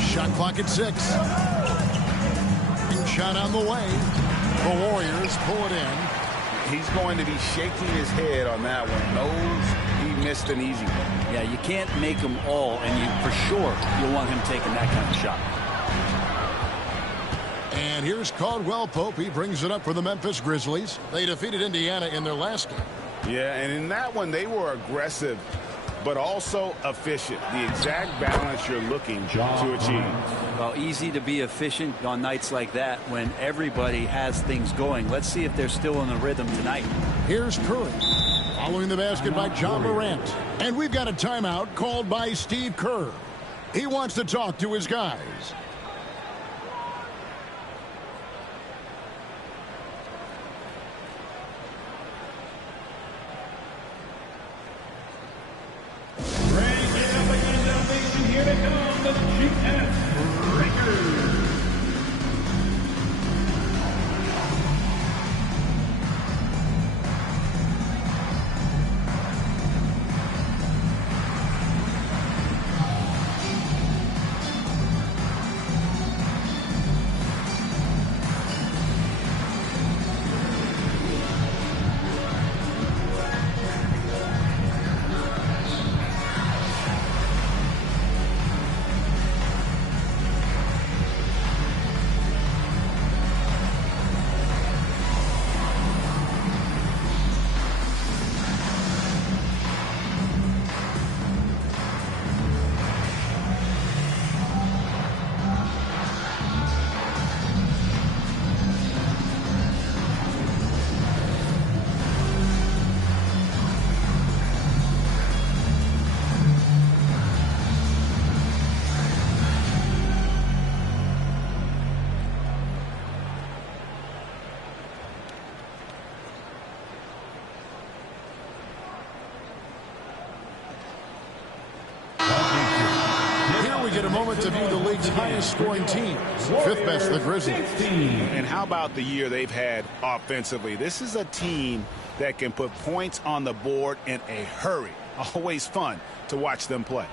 Shot clock at 6. Shot on the way. The Warriors pull it in. He's going to be shaking his head on that one. Knows he missed an easy one. Yeah, you can't make them all, and you for sure you'll want him taking that kind of shot. And here's Caldwell Pope. He brings it up for the Memphis Grizzlies. They defeated Indiana in their last game. Yeah, and in that one, they were aggressive, but also efficient. The exact balance you're looking to achieve. Well, easy to be efficient on nights like that when everybody has things going. Let's see if they're still in the rhythm tonight. Here's Curry. Following the basket by Ja Morant. And we've got a timeout called by Steve Kerr. He wants to talk to his guys. Here they come, the GS Breakers. Get a moment to view the league's highest scoring teams. 5th best, the Grizzlies. And how about the year they've had offensively? This is a team that can put points on the board in a hurry. Always fun to watch them play.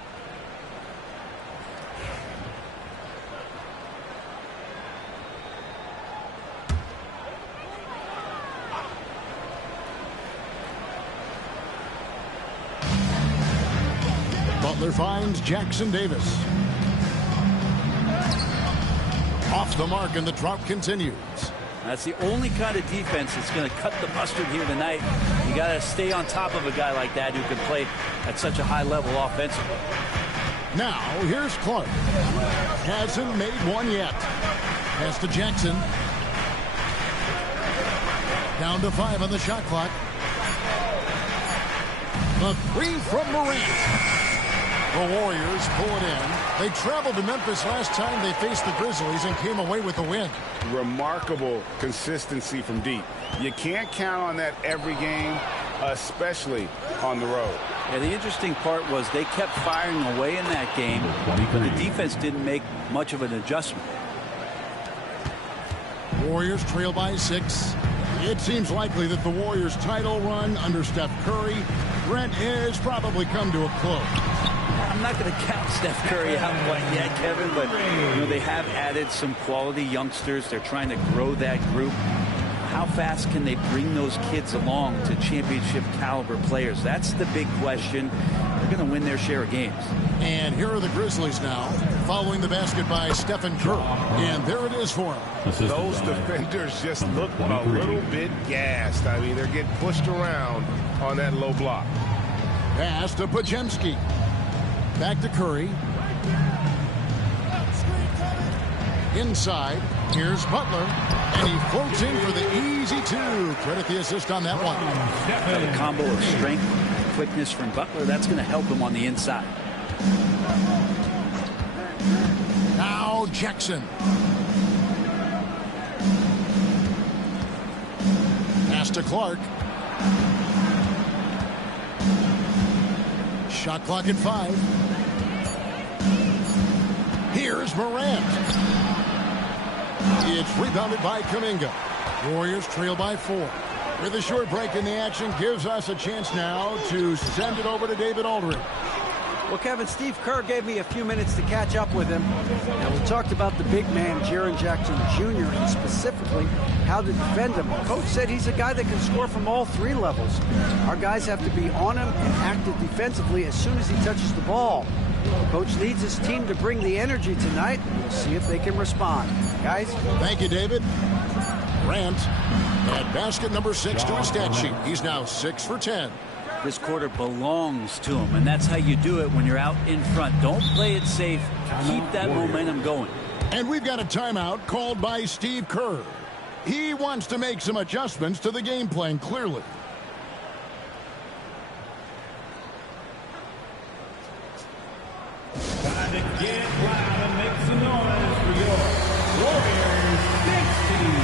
Butler finds Jackson Davis. Off the mark, and the drought continues. That's the only kind of defense that's going to cut the mustard here tonight. You got to stay on top of a guy like that who can play at such a high level offensively. Now, here's Clark. Hasn't made one yet. Pass to Jackson. Down to 5 on the shot clock. The 3 from Morant. The Warriors pull it in. They traveled to Memphis last time they faced the Grizzlies and came away with a win. Remarkable consistency from deep. You can't count on that every game, especially on the road. Yeah, the interesting part was they kept firing away in that game, but the defense didn't make much of an adjustment. Warriors trail by 6. It seems likely that the Warriors' title run under Steph Curry, Brent, has probably come to a close. I'm not going to count Steph Curry out quite yet, Kevin, but they have added some quality youngsters. They're trying to grow that group. How fast can they bring those kids along to championship caliber players? That's the big question. They're going to win their share of games. And here are the Grizzlies now, following the basket by Stephen Curry. And there it is for him. Those defenders just look a little bit gassed. I mean, they're getting pushed around on that low block. Pass to Podziemski. Back to Curry. Inside. Here's Butler. And he floats in for the easy 2. Credit the assist on that one. A combo of strength, quickness from Butler. That's going to help him on the inside. Now Jackson. Pass to Clark. Shot clock at 5. Here's Morant. It's rebounded by Kuminga. Warriors trail by 4. With a short break in the action, gives us a chance now to send it over to David Aldridge. Well, Kevin, Steve Kerr gave me a few minutes to catch up with him. And we talked about the big man, Jaren Jackson Jr., and specifically how to defend him. Coach said he's a guy that can score from all 3 levels. Our guys have to be on him and active defensively as soon as he touches the ball. Coach needs his team to bring the energy tonight. We'll see if they can respond. Guys? Thank you, David. Grant at basket number 6 to his stat sheet. He's now 6 for 10. This quarter belongs to him, and that's how you do it when you're out in front. Don't play it safe. Keep that momentum going. And we've got a timeout called by Steve Kerr. He wants to make some adjustments to the game plan, clearly. Time to get loud and make some noise for your Warriors next team.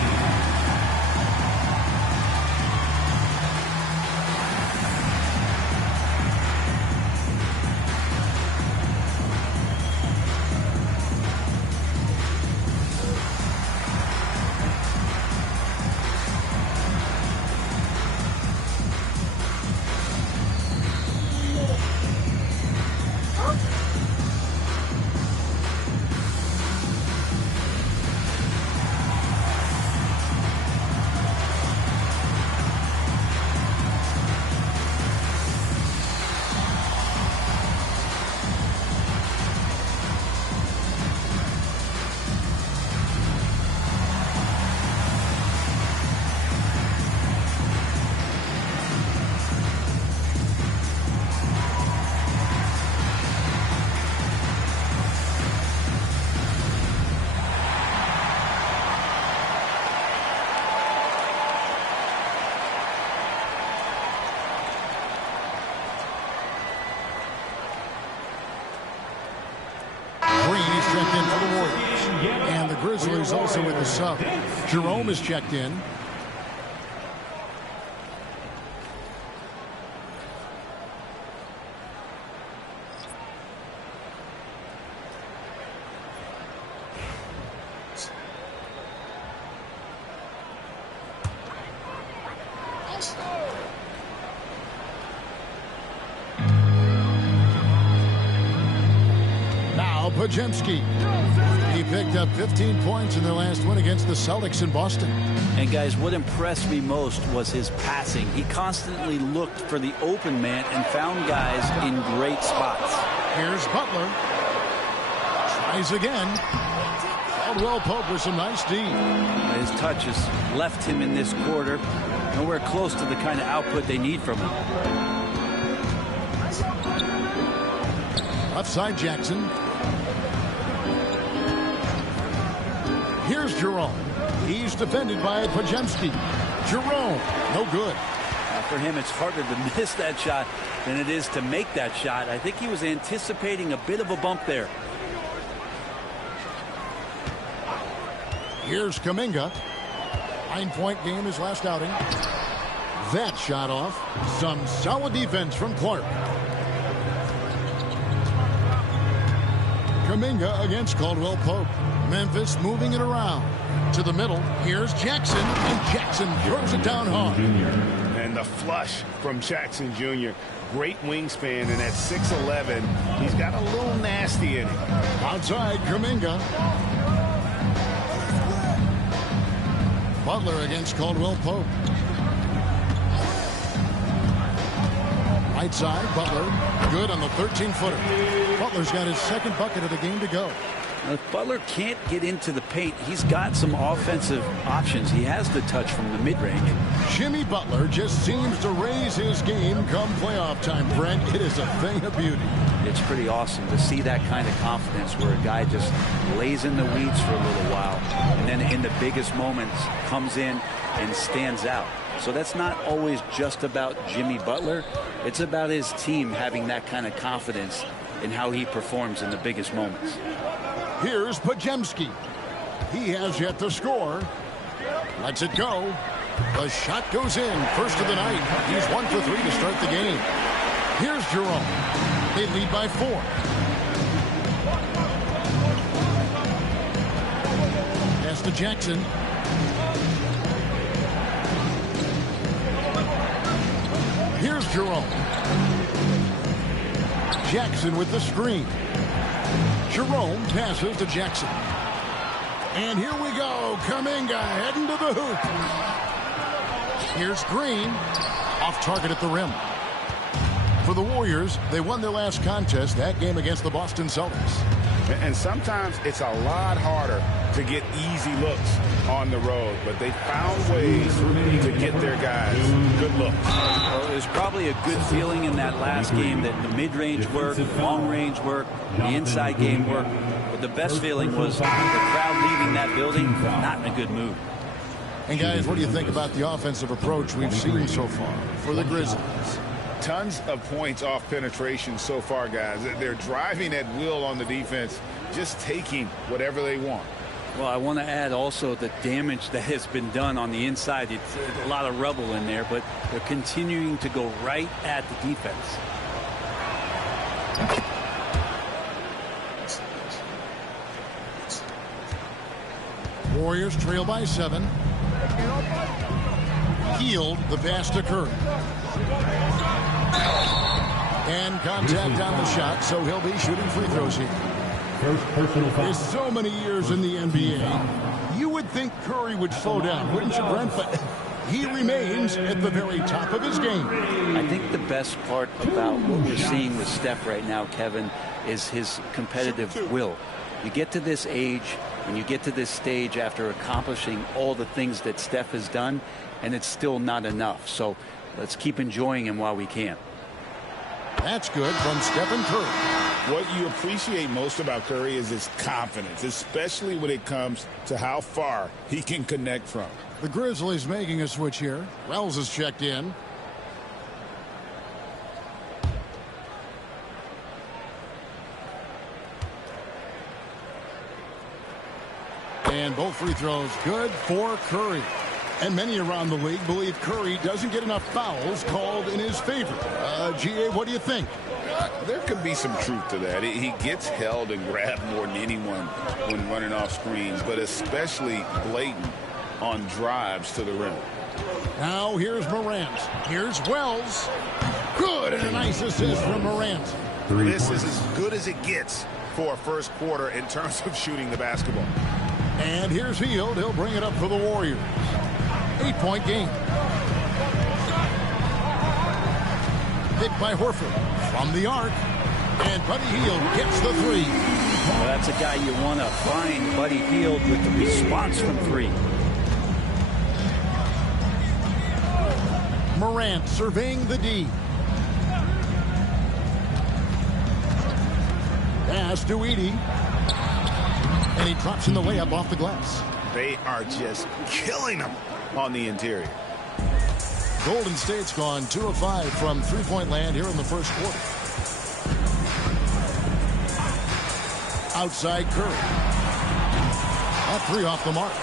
Checked in for the Warriors. And the Grizzlies also with the sub. Jerome is checked in. Podziemski. He picked up 15 points in their last win against the Celtics in Boston. And guys, what impressed me most was his passing. He constantly looked for the open man and found guys in great spots. Here's Butler. Tries again. Caldwell Pope with some nice D. His touch has left him in this quarter nowhere close to the kind of output they need from him. Left side Jackson. Here's Jerome. He's defended by Podziemski. Jerome, no good. For him, it's harder to miss that shot than it is to make that shot. I think he was anticipating a bit of a bump there. Here's Kuminga. 9-point game his last outing. That shot off. Some solid defense from Clark. Kuminga against Caldwell Pope. Memphis moving it around. To the middle. Here's Jackson. And Jackson throws it down hard. And the flush from Jackson Jr. Great wingspan, and at 6'11", he's got a little nasty in him. Outside, Kuminga. Butler against Caldwell Pope. Right side, Butler. Good on the 13-footer. Butler's got his second bucket of the game to go. Now, if Butler can't get into the paint, he's got some offensive options. He has the touch from the mid-range. Jimmy Butler just seems to raise his game come playoff time, Brent. It is a thing of beauty. It's pretty awesome to see that kind of confidence where a guy just lays in the weeds for a little while and then in the biggest moments comes in and stands out. So that's not always just about Jimmy Butler. It's about his team having that kind of confidence in how he performs in the biggest moments. Here's Pajemski. He has yet to score. Lets it go. The shot goes in. First of the night. He's 1 for 3 to start the game. Here's Jerome. They lead by 4. Pass to Jackson. Here's Jerome. Jackson with the screen. Jerome passes to Jackson. And here we go. Kuminga heading to the hoop. Here's Green. Off target at the rim. For the Warriors, they won their last contest, that game against the Boston Celtics. And sometimes it's a lot harder to get easy looks on the road, but they found ways to get their guys good looks. Well, it was probably a good feeling in that last game that the mid-range worked, the long-range worked, the inside game worked. But the best feeling was the crowd leaving that building not in a good mood. And guys, what do you think about the offensive approach we've seen so far for the Grizzlies? Tons of points off penetration so far, guys. They're driving at will on the defense, just taking whatever they want. Well, I want to add also the damage that has been done on the inside. It's a lot of rubble in there, but they're continuing to go right at the defense. Warriors trail by 7. Healed the pass to Curry. And contact on the shot, so he'll be shooting free throws here. There's so many years in the NBA. You would think Curry would slow down, wouldn't you, Brent? But he remains at the very top of his game. I think the best part about what we're seeing with Steph right now, Kevin, is his competitive will. You get to this age, and you get to this stage after accomplishing all the things that Steph has done, and it's still not enough. So let's keep enjoying him while we can. That's good from Stephen Curry. What you appreciate most about Curry is his confidence, especially when it comes to how far he can connect from. The Grizzlies making a switch here. Wells is checked in. And both free throws good for Curry. And many around the league believe Curry doesn't get enough fouls called in his favor. G.A., what do you think? There could be some truth to that. He gets held and grabbed more than anyone when running off screens, but especially blatant on drives to the rim. Now here's Morant. Here's Wells. Good, and a nice assist from Morant. This is as good as it gets for a first quarter in terms of shooting the basketball. And here's Hield. He'll bring it up for the Warriors. 8-point game. Picked by Horford from the arc. And Buddy Hield gets the 3. Well, that's a guy you want to find, Buddy Hield, with the response from 3. Morant surveying the D. Pass to Edey. And he drops in the layup off the glass. They are just killing them on the interior. Golden State's gone 2 of 5 from three-point land here in the first quarter. Outside Curry. That three off the mark.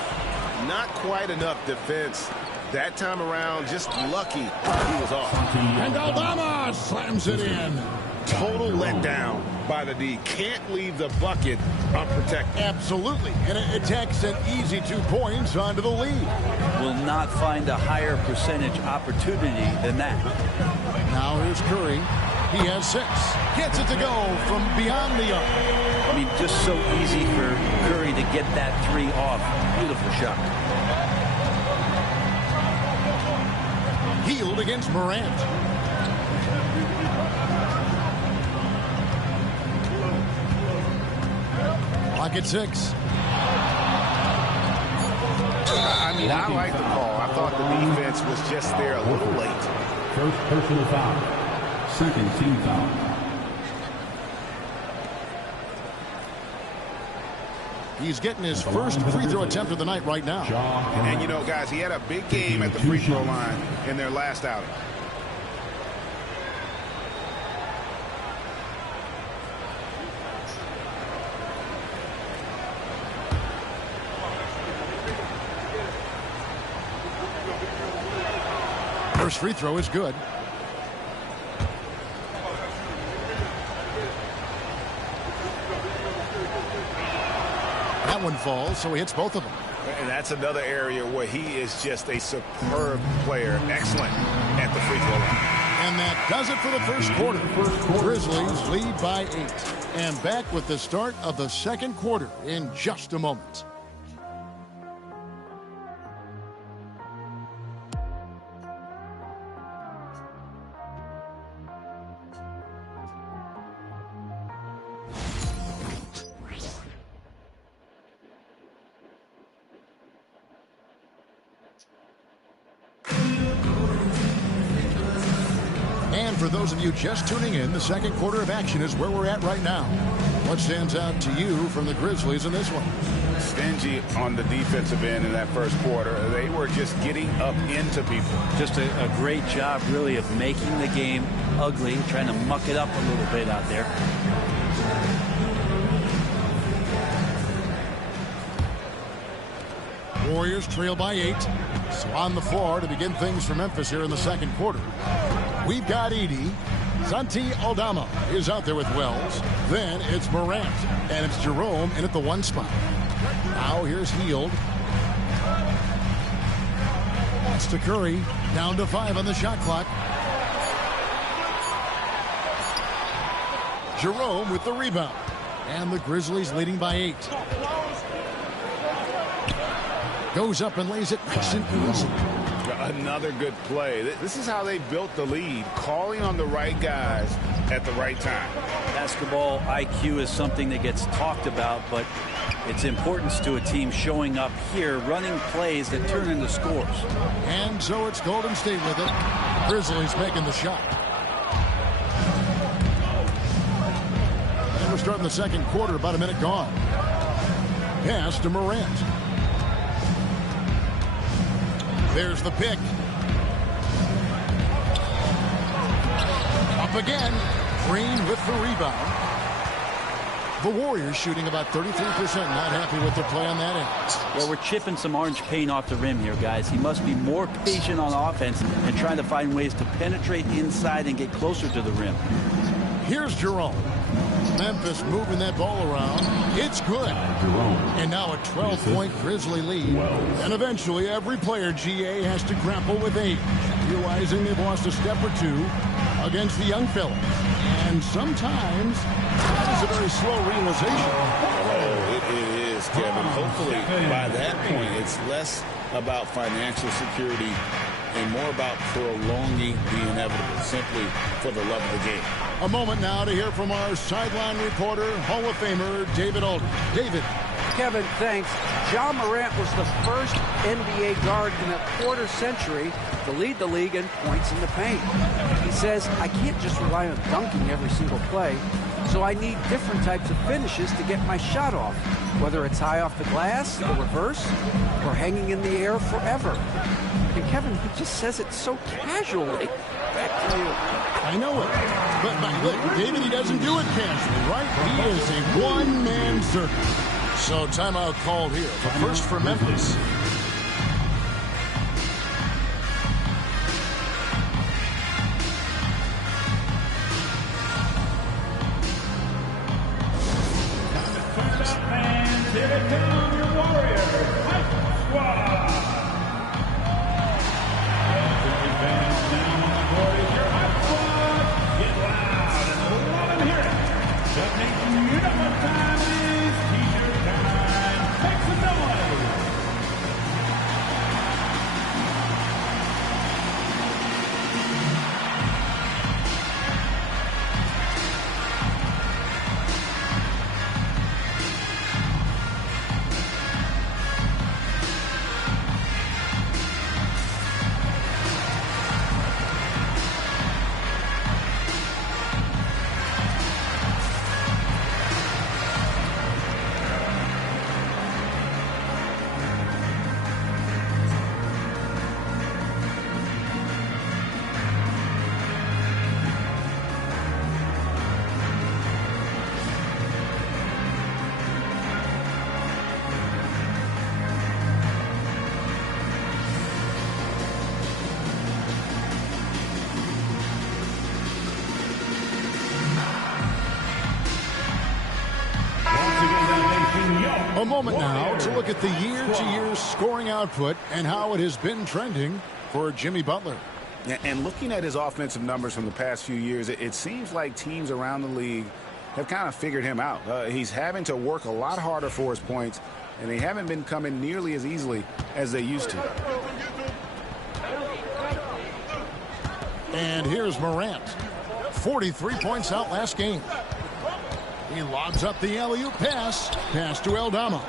Not quite enough defense that time around. Just lucky he was off. And Aldama slams it in. Total letdown by the D. Can't leave the bucket unprotected. Absolutely. And it takes an easy 2 points onto the lead. Will not find a higher percentage opportunity than that. Now here's Curry. He has 6. Gets it to go from beyond the arc. I mean, just so easy for Curry to get that 3 off. Beautiful shot. Healed against Morant. Clock at 6. I mean, I like the call. I thought the defense was just there a little late. First personal foul. Second team foul. He's getting his first free throw attempt of the night right now. And, you know, guys, he had a big game at the free throw line in their last outing. First free throw is good. That one falls, so he hits both of them. And that's another area where he is just a superb player. Excellent at the free throw line. And that does it for the first quarter. Grizzlies lead by 8. And back with the start of the second quarter in just a moment. For those of you just tuning in, the second quarter of action is where we're at right now. What stands out to you from the Grizzlies in this one? Stingy on the defensive end in that first quarter. They were just getting up into people. Just a great job, really, of making the game ugly, trying to muck it up a little bit out there. Warriors trail by 8. So on the floor to begin things for Memphis here in the second quarter. We've got Edey. Santi Aldama is out there with Wells. Then it's Morant. And it's Jerome in at the 1 spot. Now here's Hield. That's to Curry. Down to 5 on the shot clock. Jerome with the rebound. And the Grizzlies leading by 8. Goes up and lays it nice and easy. Another good play. This is how they built the lead, calling on the right guys at the right time. Basketball IQ is something that gets talked about, but its importance to a team showing up here, running plays that turn into scores. And so it's Golden State with it. Grizzlies making the shot. And we're starting the second quarter, about a minute gone. Pass to Morant. There's the pick. Up again. Green with the rebound. The Warriors shooting about 33%. Not happy with their play on that end. Well, we're chipping some orange paint off the rim here, guys. He must be more patient on offense and trying to find ways to penetrate inside and get closer to the rim. Here's Jerome. Memphis moving that ball around. It's good. And now a 12-point Grizzly lead. And eventually every player, GA, has to grapple with age, realizing they've lost a step or two against the young fellas. And sometimes it's a very slow realization. Oh, it is, Kevin. Hopefully by that point it's less about financial security and more about prolonging the inevitable, simply for the love of the game. A moment now to hear from our sideline reporter, Hall of Famer David Aldridge. David. Kevin, thanks. Ja Morant was the first NBA guard in a quarter century to lead the league in points in the paint. He says, I can't just rely on dunking every single play, so I need different types of finishes to get my shot off. whether it's high off the glass, the reverse, or hanging in the air forever. And Kevin, he just says it so casually. Back to you. I know it. But look, David, he doesn't do it casually, right? He is a one-man circus. So timeout called here. The first for Memphis. Here they come, your Warriors Hype Squad. Every fans now on the court is your Hype Squad. Get loud and let them hear it. Just make you know what time it is. T-shirt time. Make some noise. A moment now to look at the year-to-year scoring output and how it has been trending for Jimmy Butler. And looking at his offensive numbers from the past few years, it seems like teams around the league have kind of figured him out. He's having to work a lot harder for his points, and they haven't been coming nearly as easily as they used to. And here's Morant. 43 points out last game. He lobs up the alley-oop pass. Pass to Aldama.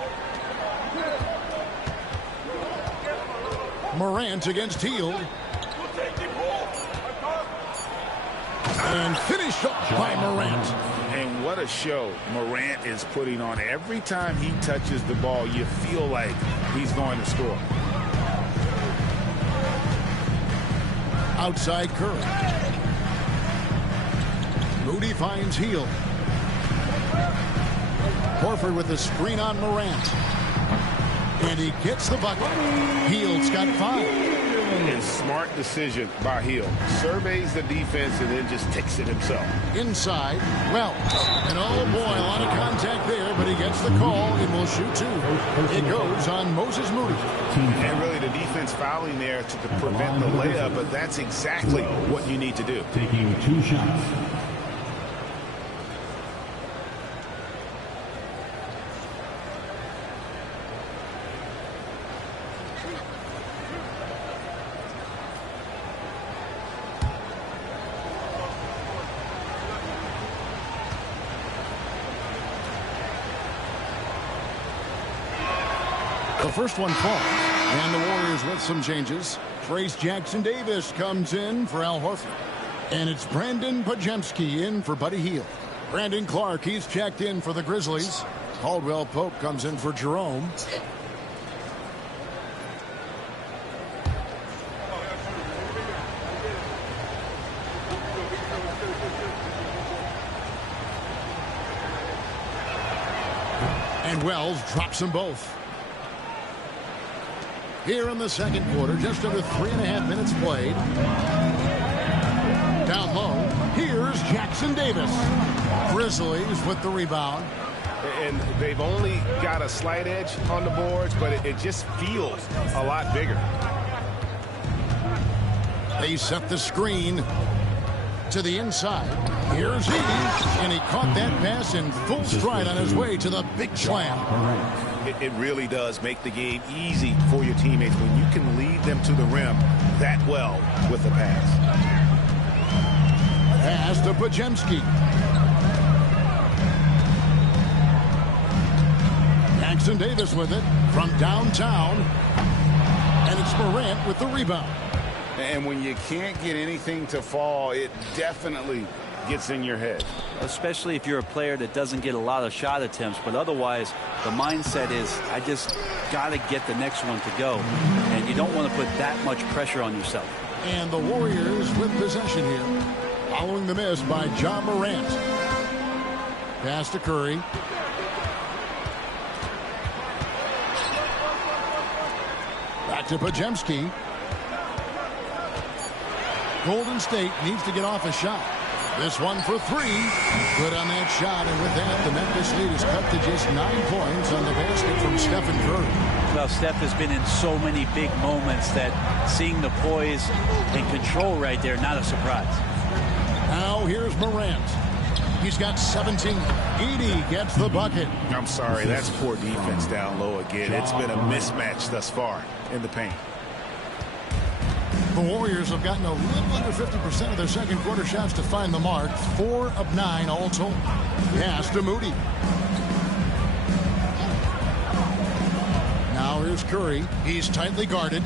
Morant against Hield. And finished up by Morant. And what a show Morant is putting on. Every time he touches the ball, you feel like he's going to score. Outside Curry. Moody finds Hield. Horford with a screen on Morant. And he gets the bucket. Hield's got 5. And smart decision by Hield. Surveys the defense and then just takes it himself. Inside, Wells. And oh boy, a lot of contact there, but he gets the call and will shoot 2. It goes on Moses Moody. And really the defense fouling there to prevent the layup, but that's exactly what you need to do. Taking 2 shots. The first one falls, and the Warriors with some changes. Trace Jackson-Davis comes in for Al Horford. And it's Brandon Podziemski in for Buddy Hield. Brandon Clark, he's checked in for the Grizzlies. Caldwell Pope comes in for Jerome. And Wells drops them both. Here in the second quarter, just under 3.5 minutes played. Down low, here's Jackson-Davis. Grizzlies with the rebound. And they've only got a slight edge on the boards, but it just feels a lot bigger. They set the screen to the inside. Here's he, and he caught that pass in full stride on his way to the big slam. It really does make the game easy for your teammates when you can lead them to the rim that well with the pass. Pass to Podziemski. Jackson-Davis with it from downtown. And it's Morant with the rebound. And when you can't get anything to fall, it definitely gets in your head. especially if you're a player that doesn't get a lot of shot attempts. But otherwise, the mindset is, I just got to get the next one to go. And you don't want to put that much pressure on yourself. And the Warriors with possession here, following the miss by John Morant. Pass to Curry. Back to Podziemski. Golden State needs to get off a shot. This one for three. Good on that shot. And with that, the Memphis lead is cut to just 9 points on the basket from Stephen Curry. Well, Steph has been in so many big moments that seeing the poise and control right there, not a surprise. Now here's Morant. He's got 17. Edey gets the bucket. I'm sorry, that's poor defense down low again. It's been a mismatch thus far in the paint. The Warriors have gotten a little under 50% of their second quarter shots to find the mark. 4 of 9 all told. Pass to Moody. Now here's Curry. He's tightly guarded.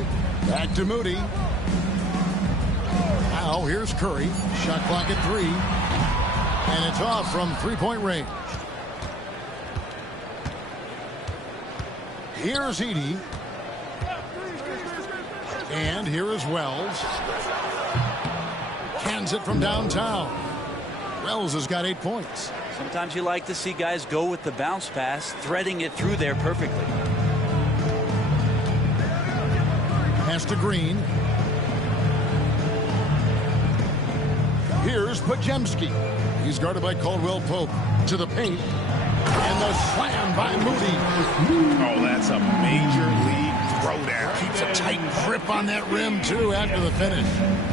Back to Moody. Now here's Curry. Shot clock at 3. And it's off from three-point range. Here's Edey. And here is Wells. Cans it from downtown. Wells has got 8 points. Sometimes you like to see guys go with the bounce pass, threading it through there perfectly. Pass to Green. Here's Podziemski. He's guarded by Caldwell Pope. To the paint. And the slam by Moody. Oh, that's a major league throwdown. Keeps a tight grip on that rim, too, after the finish.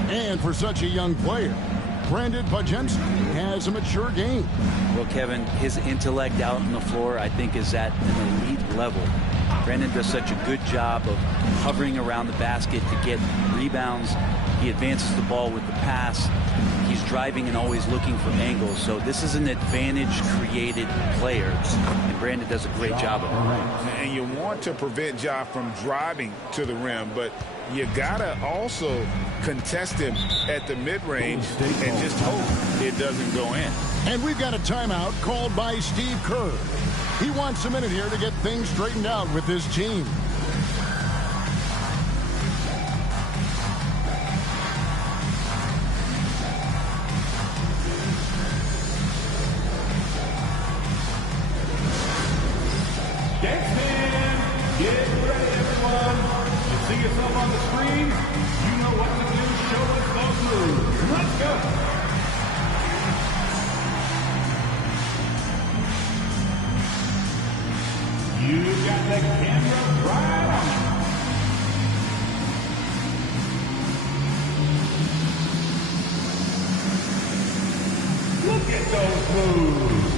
And for such a young player, Brandon Podziemski has a mature game. Well, Kevin, his intellect out on the floor, I think, is at an elite level. Brandon does such a good job of hovering around the basket to get rebounds. He advances the ball with the pass. He's driving and always looking for angles. So this is an advantage-created player, and Brandon does a great job of it. And you want to prevent Ja from driving to the rim, but you gotta also contest him at the mid-range and just hope it doesn't go in. And we've got a timeout called by Steve Kerr. He wants a minute here to get things straightened out with his team. Get ready, everyone. You see yourself on the screen? You know what to do. Show us those moves. Let's go. You got the camera right on. Look at those moves.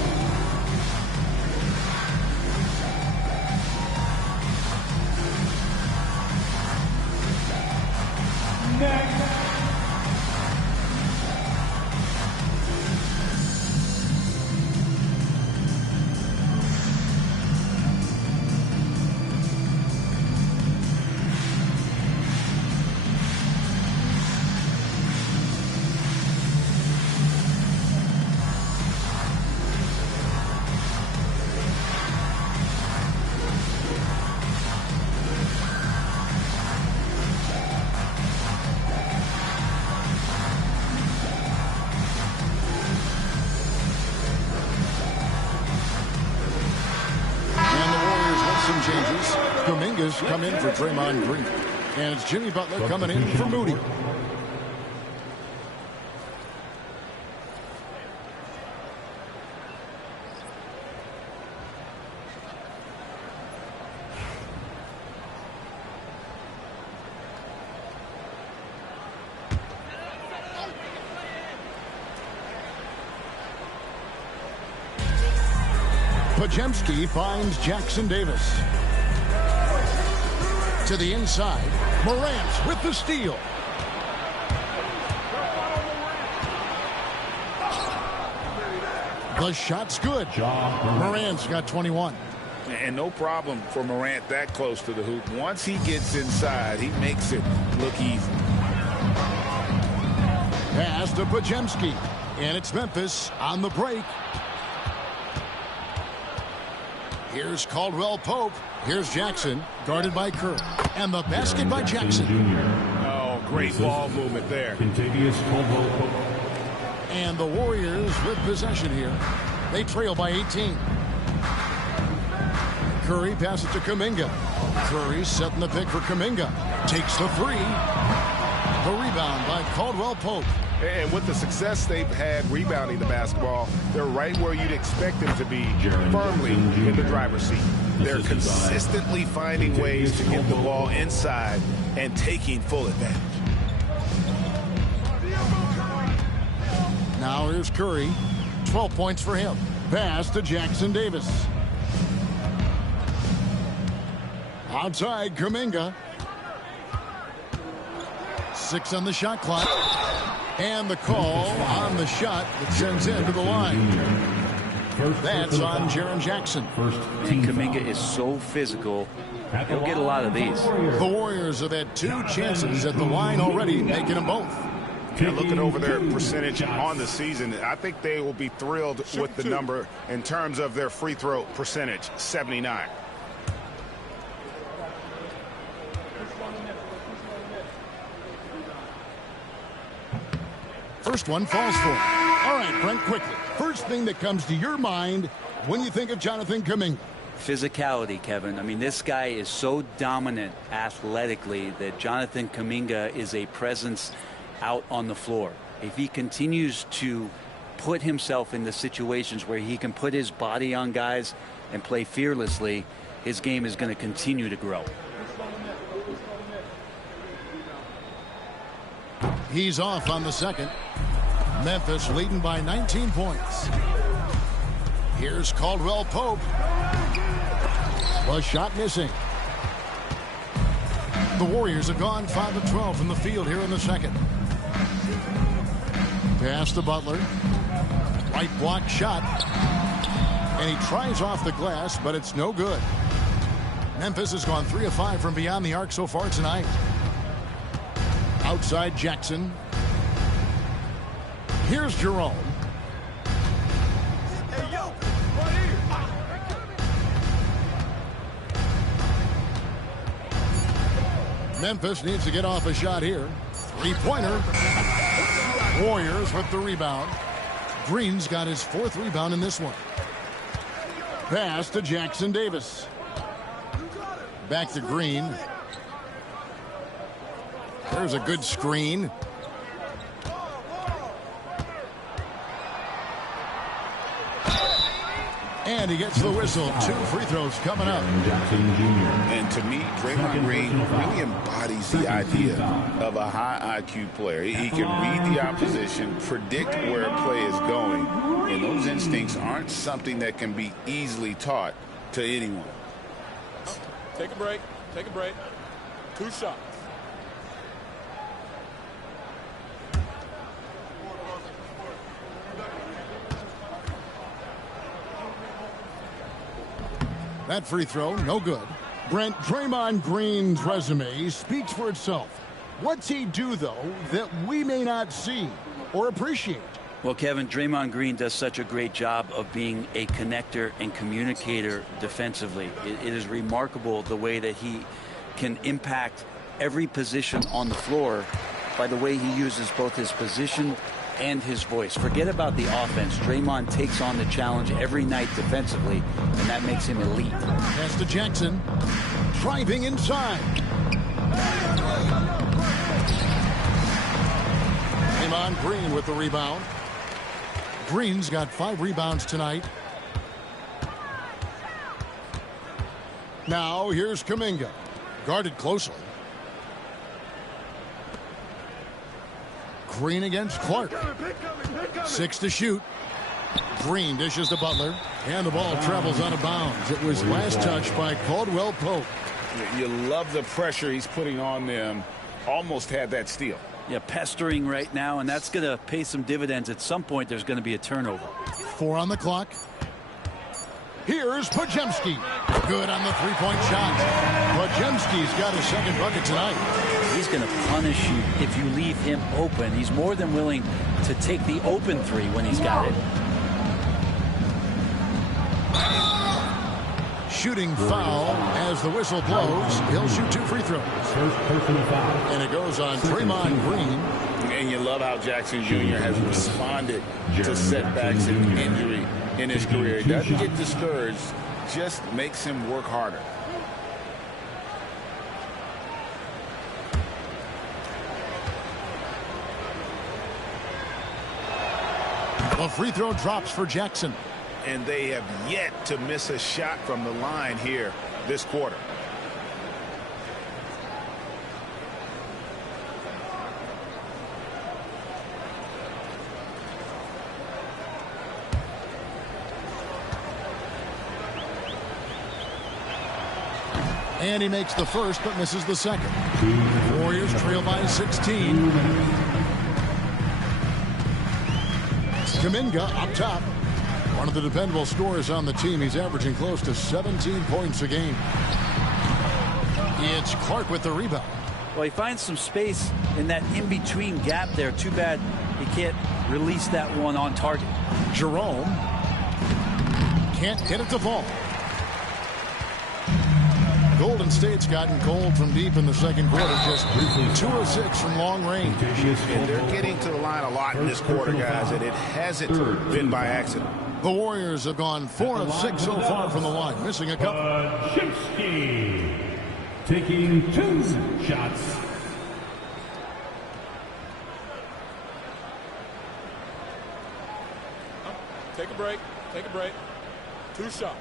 Come in for Draymond Green. And it's Jimmy Butler coming in for Moody. Podziemski finds Jackson Davis. To the inside. Morant with the steal. The shot's good. Morant's got 21. And no problem for Morant that close to the hoop. Once he gets inside, he makes it look easy. Pass to Podziemski. And it's Memphis on the break. Here's Caldwell Pope. Here's Jackson, guarded by Curry. And the basket by Jackson. Oh, great ball movement there. And the Warriors with possession here. They trail by 18. Curry passes to Kuminga. Curry setting the pick for Kuminga. Takes the three. The rebound by Caldwell Pope. And with the success they've had rebounding the basketball, they're right where you'd expect them to be, firmly in the driver's seat. They're consistently finding ways to get the ball inside and taking full advantage. Now here's Curry. 12 points for him. Pass to Jackson Davis. Outside, Kuminga. 6 on the shot clock. And the call on the shot that sends him to the line. That's on Jaren Jackson. Kuminga is so physical. He'll get a lot of these. The Warriors have had 2 chances at the line already, making them both. And looking over their percentage on the season, I think they will be thrilled with the number in terms of their free throw percentage, 79. First one falls for him. All right, Brent, quickly. First thing that comes to your mind when you think of Jonathan Kuminga. Physicality, Kevin. I mean, this guy is so dominant athletically that Jonathan Kuminga is a presence out on the floor. If he continues to put himself in the situations where he can put his body on guys and play fearlessly, his game is going to continue to grow. He's off on the second. Memphis leading by 19 points. Here's Caldwell Pope. A shot missing. The Warriors have gone 5 of 12 from the field here in the second. Pass to Butler. Right block shot. And he tries off the glass, but it's no good. Memphis has gone 3 of 5 from beyond the arc so far tonight. Outside Jackson. Here's Jerome. Memphis needs to get off a shot here. 3-pointer. Warriors with the rebound. Green's got his 4th rebound in this one. Pass to Jackson Davis. Back to Green. There's a good screen. And he gets the whistle. 2 free throws coming up. And to me, Draymond Green really embodies the idea of a high IQ player. He can read the opposition, predict where a play is going, and those instincts aren't something that can be easily taught to anyone. Take a break. Take a break. 2 shots. That free throw, no good. Brent, Draymond Green's resume speaks for itself. What's he do, though, that we may not see or appreciate? Well, Kevin, Draymond Green does such a great job of being a connector and communicator defensively. It is remarkable the way that he can impact every position on the floor by the way he uses both his position and his voice. Forget about the offense. Draymond takes on the challenge every night defensively, and that makes him elite. Pass to Jackson. Driving inside. Draymond Green with the rebound. Green's got 5 rebounds tonight. Now here's Kuminga. Guarded closely. Green against Clark. 6 to shoot. Green dishes to Butler. And the ball travels out of bounds. It was last touched by Caldwell Pope. You love the pressure he's putting on them. Almost had that steal. Yeah, pestering right now, and that's going to pay some dividends. At some point, there's going to be a turnover. 4 on the clock. Here's Podziemski. Good on the 3-point shot. Podziemski's got his 2nd bucket tonight. He's going to punish you if you leave him open. He's more than willing to take the open three when he's got it. Shooting foul as the whistle blows. He'll shoot 2 free throws. And it goes on Draymond Green. And you love how Jackson Jr. has responded to setbacks and injury in his career. He doesn't get discouraged, just makes him work harder. The free throw drops for Jackson. And they have yet to miss a shot from the line here this quarter. And he makes the first but misses the second. Warriors trail by 16. Kuminga up top. One of the dependable scorers on the team. He's averaging close to 17 points a game. It's Clark with the rebound. Well, he finds some space in that in-between gap there. Too bad he can't release that one on target. Jerome can't get it to fall. Golden State's gotten cold from deep in the second quarter. Just 2 of 6 from long range. And they're getting to the line a lot in this quarter, guys, and it hasn't been by accident. The Warriors have gone 4 of 6 so far from the line, missing a couple. Shimsky taking 2 shots. Take a break. Take a break. 2 shots.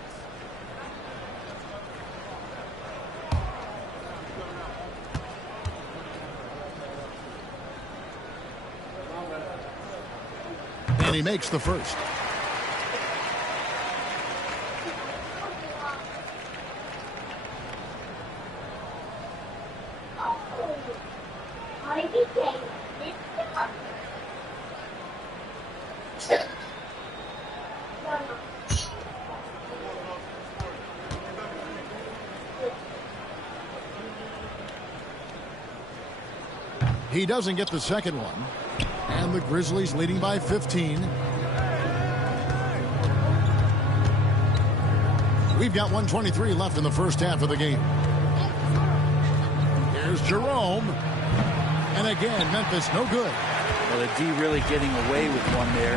And he makes the first. He doesn't get the second one. And the Grizzlies leading by 15. We've got 1:23 left in the first half of the game. Here's Jerome. And again, Memphis no good. Well, the D really getting away with one there.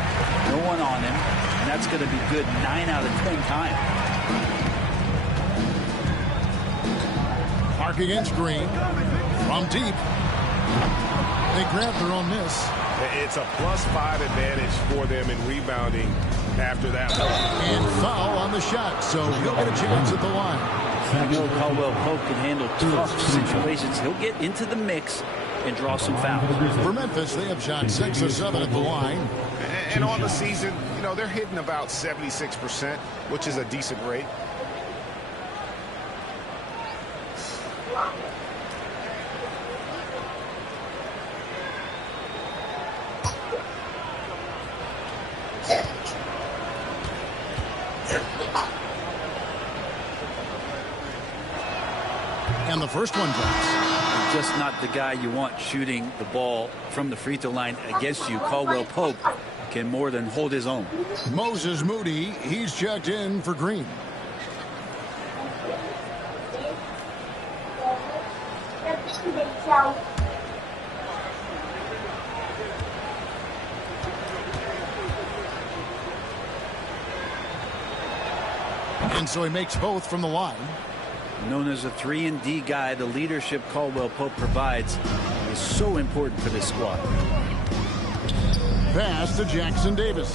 No one on him. And that's going to be good 9 out of 10 times. Clark against Green. From deep. They grab their own miss. It's a +5 advantage for them in rebounding after that. And foul on the shot, so he'll get a chance at the line. You know Caldwell Pope can handle tough situations. He'll get into the mix and draw some fouls. For Memphis, they have shot 6 of 7 at the line. And on the season, you know, they're hitting about 76%, which is a decent rate. And the first one drops. Just not the guy you want shooting the ball from the free throw line against you. Caldwell Pope can more than hold his own. Moses Moody, he's checked in for Green. And so he makes both from the line. Known as a 3-and-D guy, the leadership Caldwell Pope provides is so important for this squad. Pass to Jackson Davis.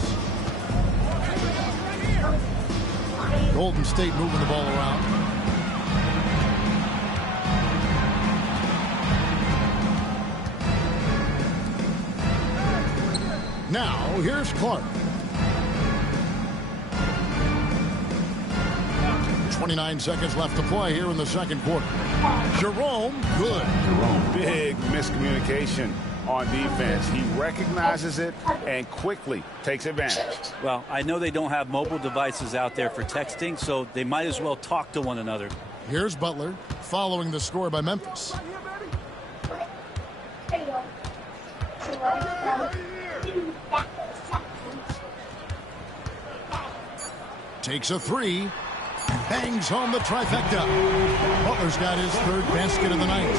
Golden State moving the ball around. Now, here's Clark. 29 seconds left to play here in the second quarter. Jerome, good. Big miscommunication on defense. He recognizes it and quickly takes advantage. Well, I know they don't have mobile devices out there for texting, so they might as well talk to one another. Here's Butler following the score by Memphis. takes a three. Bangs home the trifecta. Butler's got his third basket of the night.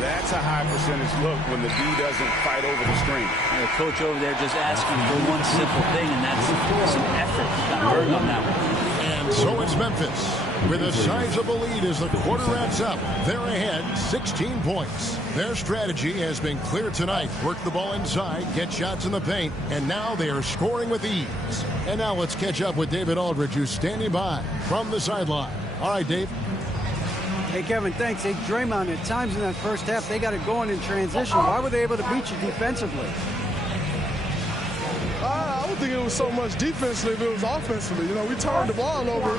That's a high percentage look when the D doesn't fight over the screen. The coach over there just asking for one simple thing, and that's some effort. Got burned on that one. And so it's Memphis with a sizable lead as the quarter wraps up. They're ahead 16 points. Their strategy has been clear tonight. Work the ball inside, get shots in the paint, and now they are scoring with ease. And now let's catch up with David Aldridge, who's standing by from the sideline. All right, Dave. Hey, Kevin, thanks. Hey, Draymond, at times in that first half, they got it going in transition. Why were they able to beat you defensively? I don't think it was so much defensively, but it was offensively. You know, we turned the ball over,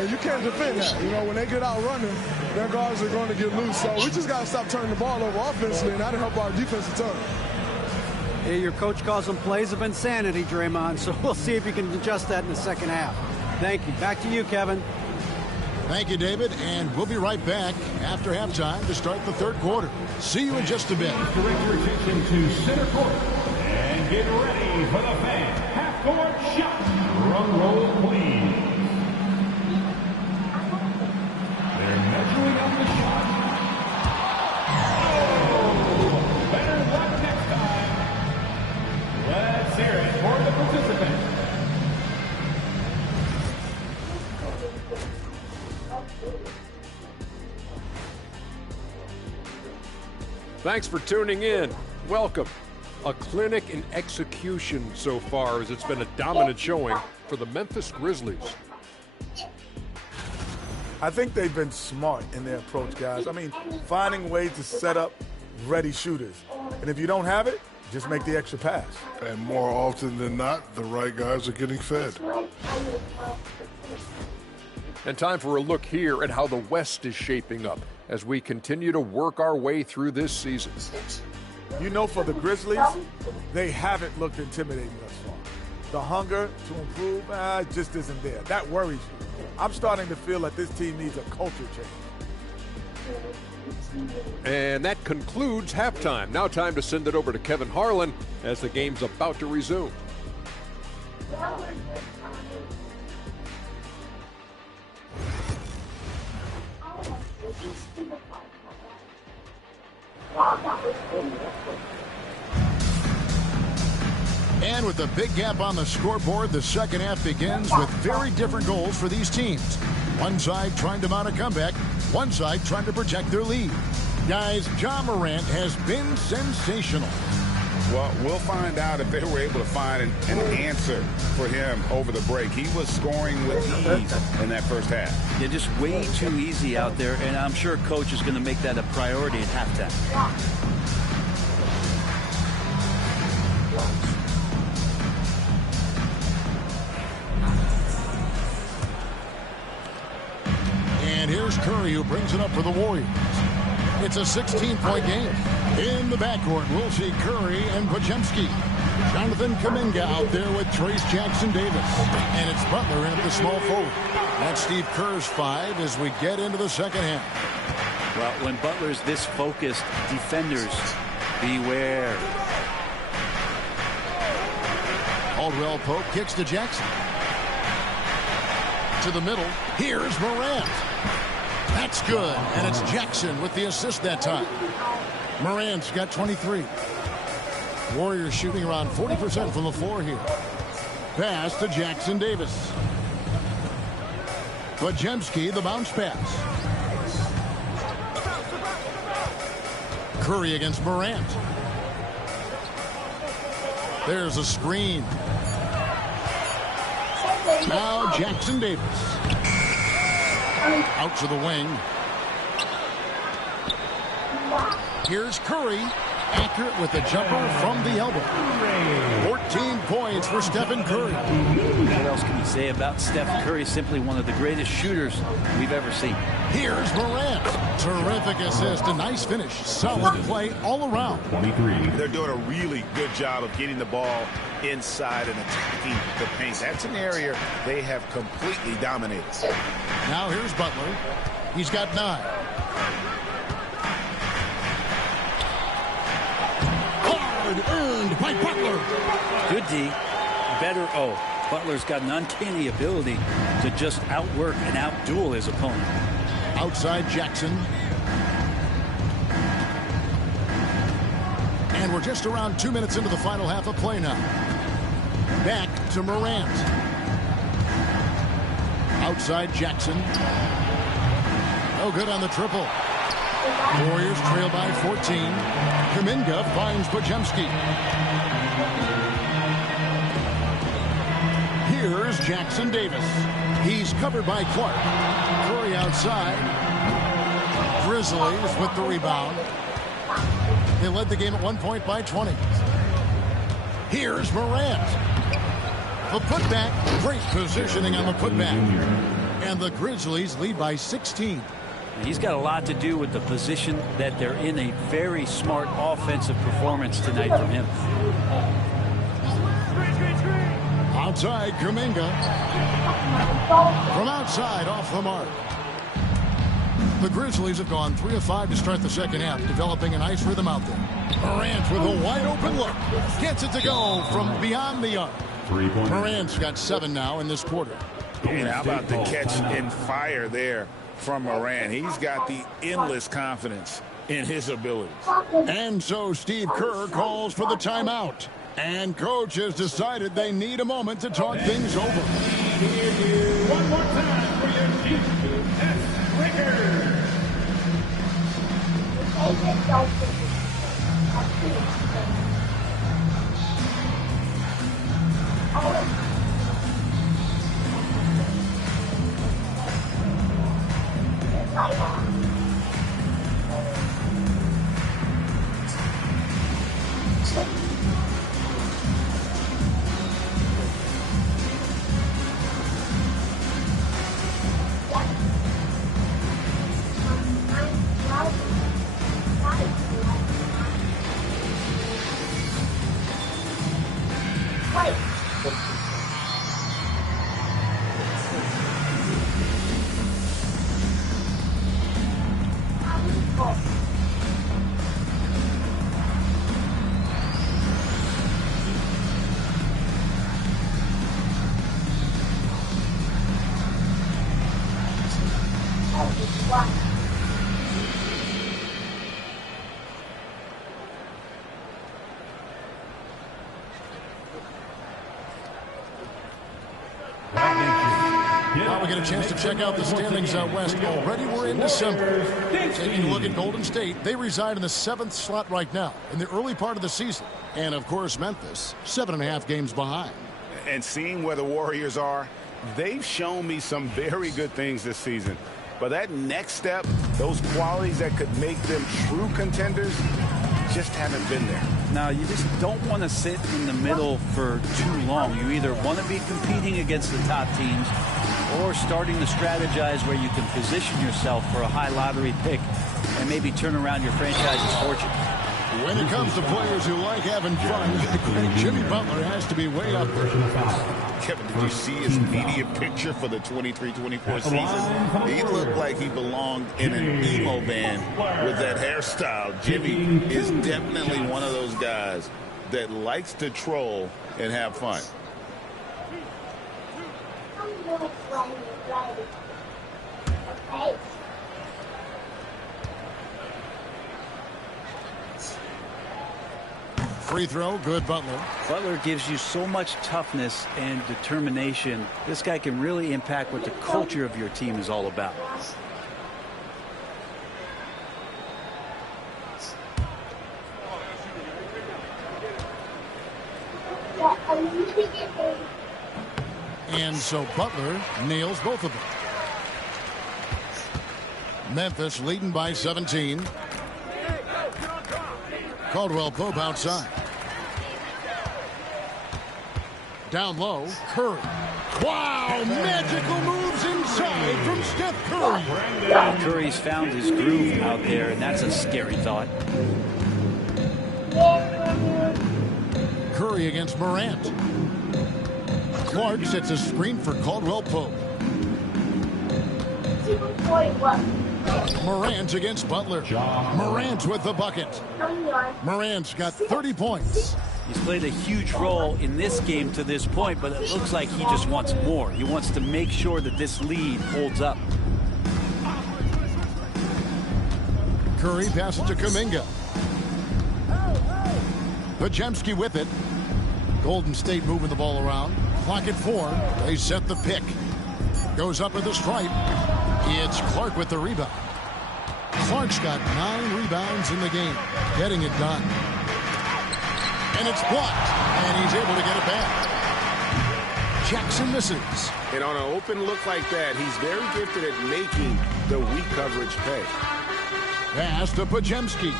and you can't defend that. You know, when they get out running, their guards are going to get loose. So we just got to stop turning the ball over offensively, and that'll help our defensive turn. Hey, your coach calls them plays of insanity, Draymond, so we'll see if you can adjust that in the second half. Thank you. Back to you, Kevin. Thank you, David, and we'll be right back after halftime to start the third quarter. See you in just a bit. Direct your attention to center court and get ready for the fan half-court shot. Drum roll, please. They're measuring up the shot. Oh, better luck next time. Let's hear it for the participants. Thanks for tuning in. Welcome. A clinic in execution so far, as it's been a dominant showing for the Memphis Grizzlies. I think they've been smart in their approach, guys. I mean, finding ways to set up ready shooters. And if you don't have it, just make the extra pass. And more often than not, the right guys are getting fed. And time for a look here at how the West is shaping up as we continue to work our way through this season. You know, for the Grizzlies, they haven't looked intimidating thus far. The hunger to improve just isn't there. That worries you. I'm starting to feel like this team needs a culture change. And that concludes halftime. Now time to send it over to Kevin Harlan as the game's about to resume. And with a big gap on the scoreboard, the second half begins with very different goals for these teams. One side trying to mount a comeback, one side trying to protect their lead. Guys, Ja Morant has been sensational. Well, we'll find out if they were able to find an answer for him over the break. He was scoring with ease in that first half. They're just way too easy out there, and I'm sure coach is going to make that a priority at halftime. And here's Curry, who brings it up for the Warriors. It's a 16-point game. In the backcourt, we'll see Curry and Podziemski. Jonathan Kuminga out there with Trace Jackson-Davis. And it's Butler in at the small forward. That's Steve Kerr's 5 as we get into the second half. Well, when Butler's this focused, defenders, beware. Caldwell Pope kicks to Jackson. To the middle. Here's Morant. That's good, and it's Jackson with the assist that time. Morant's got 23. Warriors shooting around 40% from the floor here. Pass to Jackson-Davis. Podziemski, the bounce pass. Curry against Morant. There's a screen. Now Jackson-Davis. Out to the wing. Here's Curry. Accurate with the jumper from the elbow. 14 points for Stephen Curry. What else can you say about Steph Curry? Simply one of the greatest shooters we've ever seen. Here's Morant. Terrific assist. A nice finish. Solid play all around. 23. They're doing a really good job of getting the ball inside and attacking the paint. That's an area they have completely dominated. Now here's Butler. He's got 9. Hard earned by Butler. Good D. Better O. Butler's got an uncanny ability to just outwork and outduel his opponent. Outside Jackson. And we're just around 2 minutes into the final half of play now. Back to Morant. Outside Jackson. No good on the triple. Warriors trail by 14. Kuminga finds Podziemski. Here's Jackson Davis. He's covered by Clark. Curry outside. Grizzlies with the rebound. They led the game at 1 point by 20. Here's Morant. The putback. Great positioning on the putback. And the Grizzlies lead by 16. He's got a lot to do with the position that they're in. A very smart offensive performance tonight from him. Outside, Kuminga. From outside, off the mark. The Grizzlies have gone 3 of 5 to start the second half, developing a nice rhythm out there. Morant with a wide open look. Gets it to go from beyond the arc. Morant's got 7 now in this quarter. And how about the catch and fire there from Morant? He's got the endless confidence in his abilities. And so Steve Kerr calls for the timeout. And coach has decided they need a moment to talk things over. One more time for your Houston Lakers. Now we get a chance to check out the standings out west. Already we're in December. Taking a look at Golden State, they reside in the 7th slot right now in the early part of the season. And of course Memphis, 7.5 games behind. And seeing where the Warriors are, they've shown me some very good things this season. But that next step, those qualities that could make them true contenders, just haven't been there. Now, you just don't want to sit in the middle for too long. You either want to be competing against the top teams or starting to strategize where you can position yourself for a high lottery pick and maybe turn around your franchise's fortune. When it comes to players who like having fun, Jimmy Butler has to be way up there. Kevin, did you see his media picture for the 23-24 season? He looked like he belonged in an emo band with that hairstyle. Jimmy is definitely one of those guys that likes to troll and have fun. Free throw, good Butler. Butler gives you so much toughness and determination. This guy can really impact what the culture of your team is all about. And so Butler nails both of them. Memphis leading by 17. Caldwell Pope outside. Down low, Curry. Wow, magical moves inside from Steph Curry. Curry's found his groove out there, and that's a scary thought. Curry against Morant. Clark sets a screen for Caldwell Pope. Morant against Butler. Morant with the bucket. Morant's got 30 points. He's played a huge role in this game to this point, but it looks like he just wants more. He wants to make sure that this lead holds up. Curry passes to Kuminga. Podziemski with it. Golden State moving the ball around. Clock at 4. They set the pick. Goes up at the stripe. It's Clark with the rebound. Clark's got 9 rebounds in the game. Getting it done. And it's blocked. And he's able to get it back. Jackson misses. And on an open look like that, he's very gifted at making the weak coverage pay. Pass to Podziemski.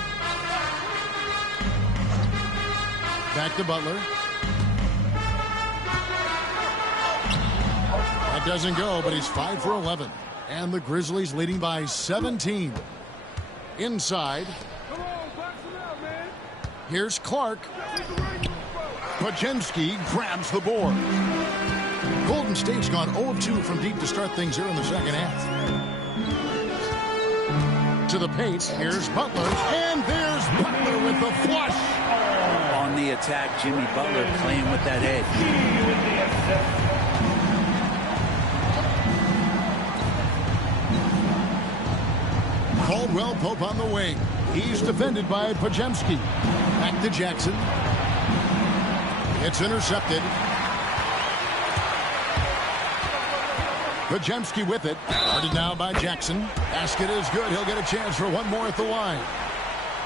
Back to Butler. That doesn't go, but he's 5 for 11. And the Grizzlies leading by 17. Inside. Here's Clark. Podziemski grabs the board. Golden State's gone 0-2 from deep to start things here in the second half. To the paint, here's Butler, and there's Butler with the flush. On the attack, Jimmy Butler playing with that edge. Caldwell Pope on the wing. He's defended by Podziemski. Back to Jackson. It's intercepted. Podziemski with it. Guarded now by Jackson. Basket is good. He'll get a chance for one more at the line.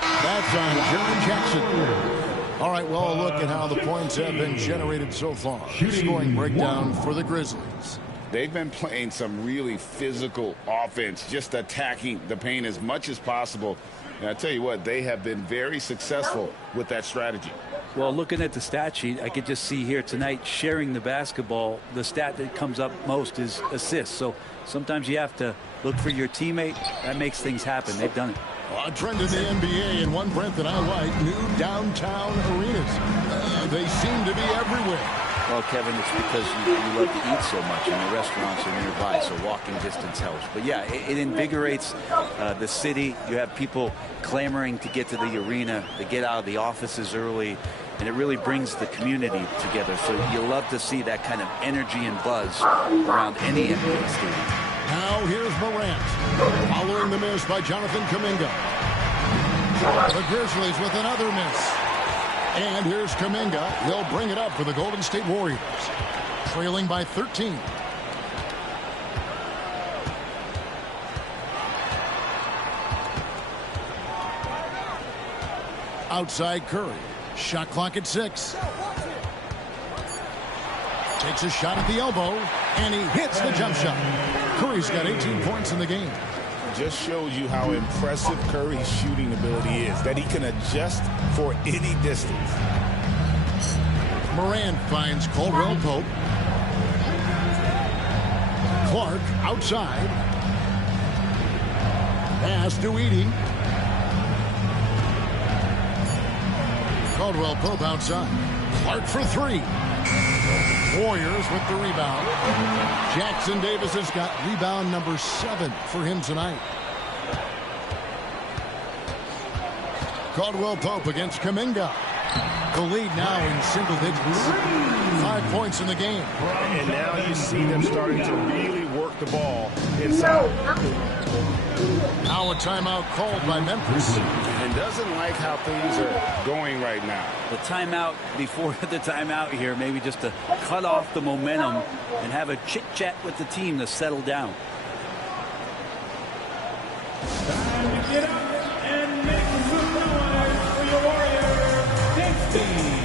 That's on Jaren Jackson. All right, well, look at how the points have been generated so far. Scoring breakdown for the Grizzlies. They've been playing some really physical offense, just attacking the paint as much as possible. And I tell you what, they have been very successful with that strategy. Well, looking at the stat sheet, I could just see here tonight sharing the basketball. The stat that comes up most is assists. So sometimes you have to look for your teammate. That makes things happen. They've done it. A trend in the NBA in one breath that I like, new downtown arenas. They seem to be everywhere. Well, Kevin, it's because you love to eat so much and the restaurants are nearby, so walking distance helps. But yeah, it invigorates the city. You have people clamoring to get to the arena, to get out of the offices early, and it really brings the community together. So you love to see that kind of energy and buzz around any NBA stadium. Now here's Morant, following the miss by Jonathan Kuminga. The Grizzlies with another miss. And here's Kuminga. He'll bring it up for the Golden State Warriors. Trailing by 13. Outside Curry. Shot clock at 6. Takes a shot at the elbow. And he hits the jump shot. Curry's got 18 points in the game. Just shows you how impressive Curry's shooting ability is, that he can adjust for any distance. Morant finds Caldwell Pope. Clark outside. Pass to Edey. Caldwell Pope outside. Clark for 3. Warriors with the rebound. Jackson Davis has got rebound number 7 for him tonight. Caldwell Pope against Kuminga. The lead now in single digits. 5 points in the game. And now you see them starting to really work the ball inside. Now a timeout called by Memphis. And doesn't like how things are going right now. The timeout before the timeout here, maybe just to cut off the momentum and have a chit-chat with the team to settle down. Time to get up and make some noise for your Warriors. Dixie.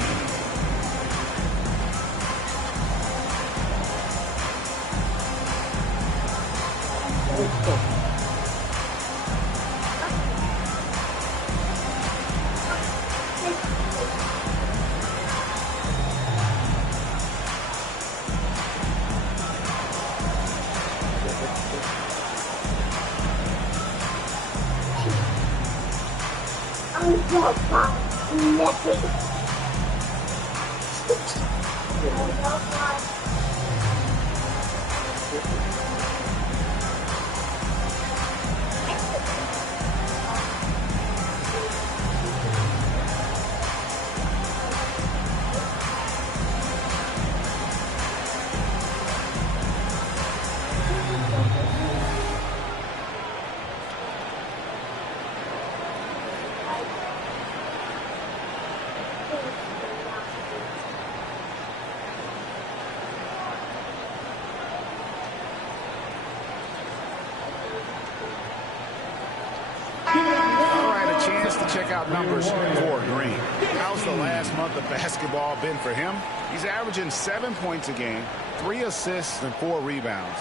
check out numbers for Green. How's the last month of basketball been for him? He's averaging 7 points a game, 3 assists, and 4 rebounds.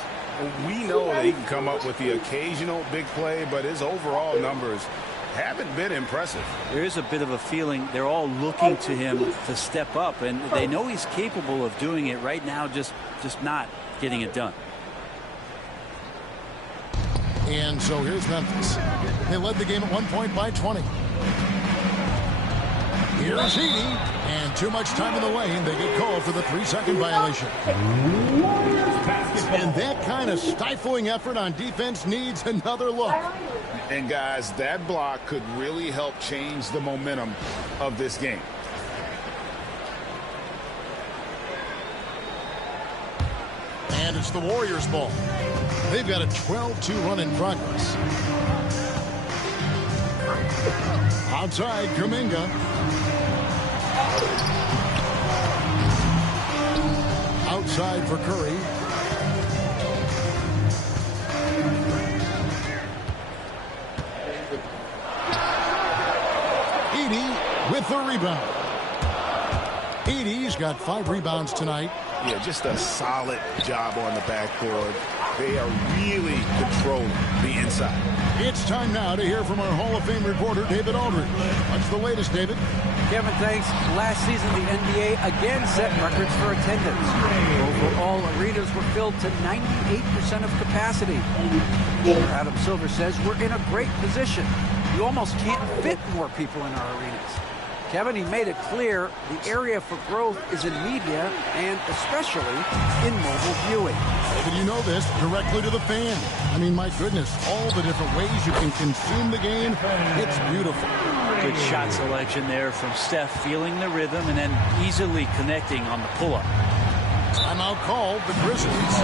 We know that he can come up with the occasional big play, but his overall numbers haven't been impressive. There is a bit of a feeling they're all looking to him to step up, and they know he's capable of doing it right now, just not getting it done. And so here's Memphis. They led the game at 1 point by 20. Here's Edey, and too much time in the lane. They get called for the 3-second violation. And that kind of stifling effort on defense needs another look. And guys, that block could really help change the momentum of this game. And it's the Warriors' ball. They've got a 12-2 run in progress. Outside, Kuminga. Outside for Curry. Edey with the rebound. Edey's got 5 rebounds tonight. Yeah, just a solid job on the backboard. They are really controlling the inside. It's time now to hear from our Hall of Fame reporter, David Aldridge. What's the latest, David? Kevin, thanks. Last season, the NBA again set records for attendance. Overall, arenas were filled to 98% of capacity. Adam Silver says we're in a great position. You almost can't fit more people in our arenas. Kevin, he made it clear the area for growth is in media and especially in mobile viewing. David, you know this, directly to the fan. I mean, my goodness, all the different ways you can consume the game, it's beautiful. Good shot selection there from Steph, feeling the rhythm and then easily connecting on the pull-up. Timeout called the Grizzlies.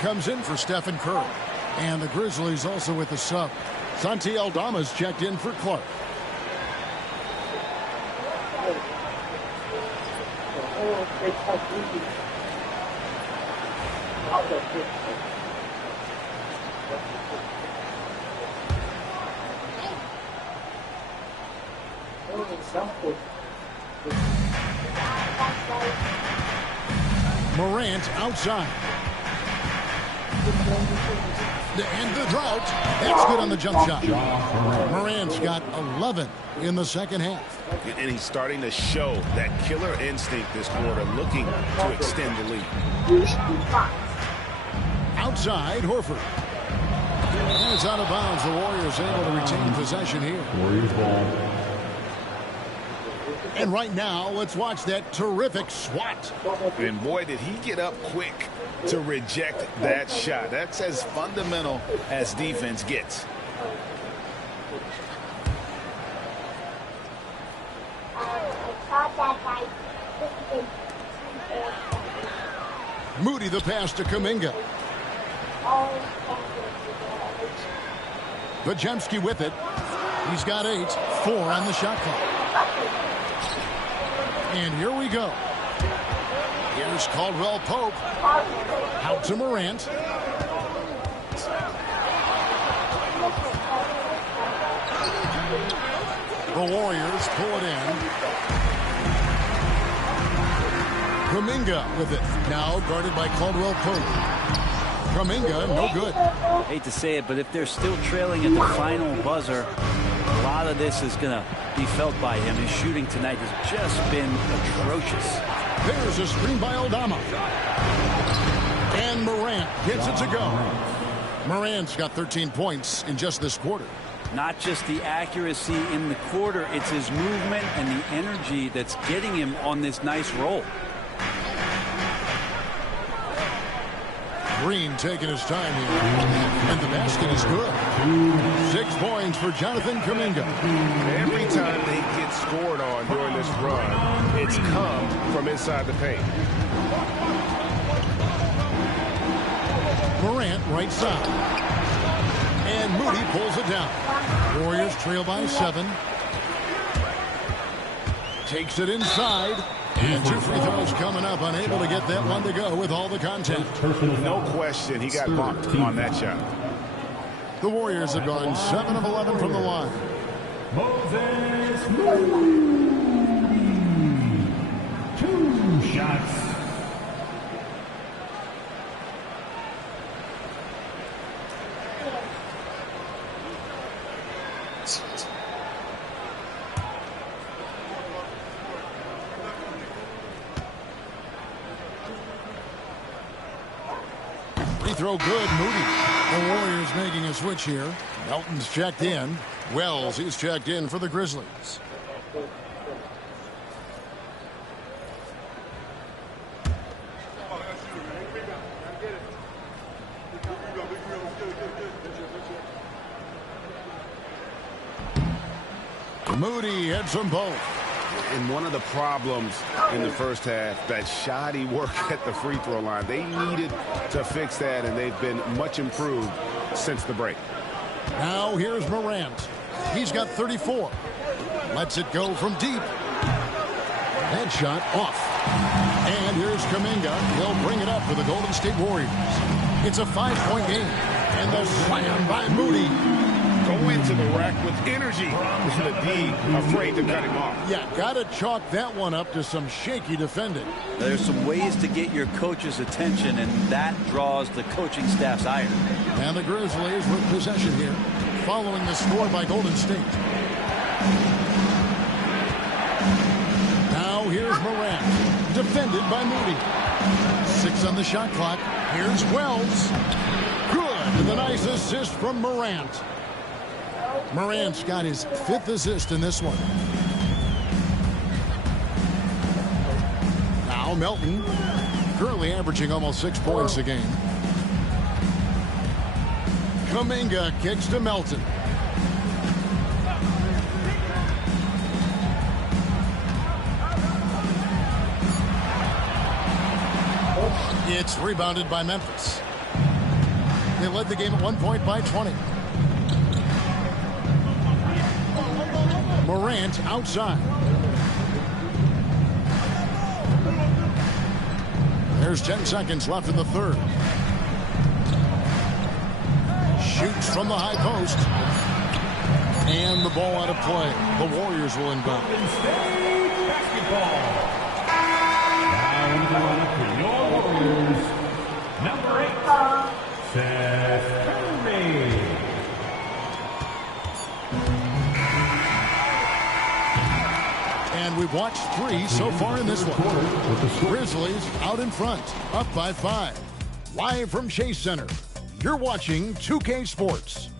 Comes in for Stephen Curry. And the Grizzlies also with the sub. Santi Aldama's checked in for Clark. Morant outside. And the drought. That's good on the jump shot. Morant's got 11 in the second half. And he's starting to show that killer instinct this quarter, looking to extend the lead. Outside, Horford. And it's out of bounds. The Warriors able to retain possession here. Warriors ball. And right now, let's watch that terrific swat. And boy, did he get up quick to reject that shot. That's as fundamental as defense gets. Moody the pass to Kuminga. Vajemski with it. He's got 8. 4 on the shot clock. And here we go. Here's Caldwell Pope. Out to Morant. The Warriors pull it in. Kuminga with it. Now guarded by Caldwell Pope. Kuminga, no good. Hate to say it, but if they're still trailing at the final buzzer, a lot of this is going to be felt by him. His shooting tonight has just been atrocious. There's a screen by Aldama. And Morant gets it to go. Morant's got 13 points in just this quarter. Not just the accuracy in the quarter, it's his movement and the energy that's getting him on this nice roll. Green taking his time here. And the basket is good. 6 points for Jonathan Kuminga. Every time they get scored on during this run, it's come from inside the paint. Morant right side. And Moody pulls it down. Warriors trail by 7. Takes it inside. And 2 free throws coming up. Unable to get that one to go with all the contact. No question, he got bumped on that shot. The Warriors have gone 7 of 11 from the line. Moses Moody. 2 shots. Free throw good, Moody. The Warriors making a switch here. Melton's checked in. Wells, he's checked in for the Grizzlies. Moody hits them both. And one of the problems in the first half, that shoddy work at the free throw line. They needed to fix that, and they've been much improved since the break. Now here's Morant. He's got 34. Lets it go from deep. That shot off. And here's Kuminga. He'll bring it up for the Golden State Warriors. It's a 5-point game. And the slam by Moody. Go into the rack with energy. The D afraid to cut him off. Yeah, got to chalk that one up to some shaky defending. There's some ways to get your coach's attention, and that draws the coaching staff's ire. And the Grizzlies with possession here, following the score by Golden State. Now here's Morant, defended by Moody. 6 on the shot clock. Here's Wells. Good. The nice assist from Morant. Morant's got his 5th assist in this one. Now Melton, currently averaging almost 6 points a game. Kuminga kicks to Melton. It's rebounded by Memphis. They led the game at 1 point by 20. Morant outside. There's 10 seconds left in the third. Shoots from the high post. And the ball out of play. The Warriors will inbound. Golden State basketball. Now your Warriors. Number 8, Seth Curry. And we've watched 3 so far in this one. Grizzlies out in front, up by 5. Live from Chase Center, you're watching 2K Sports.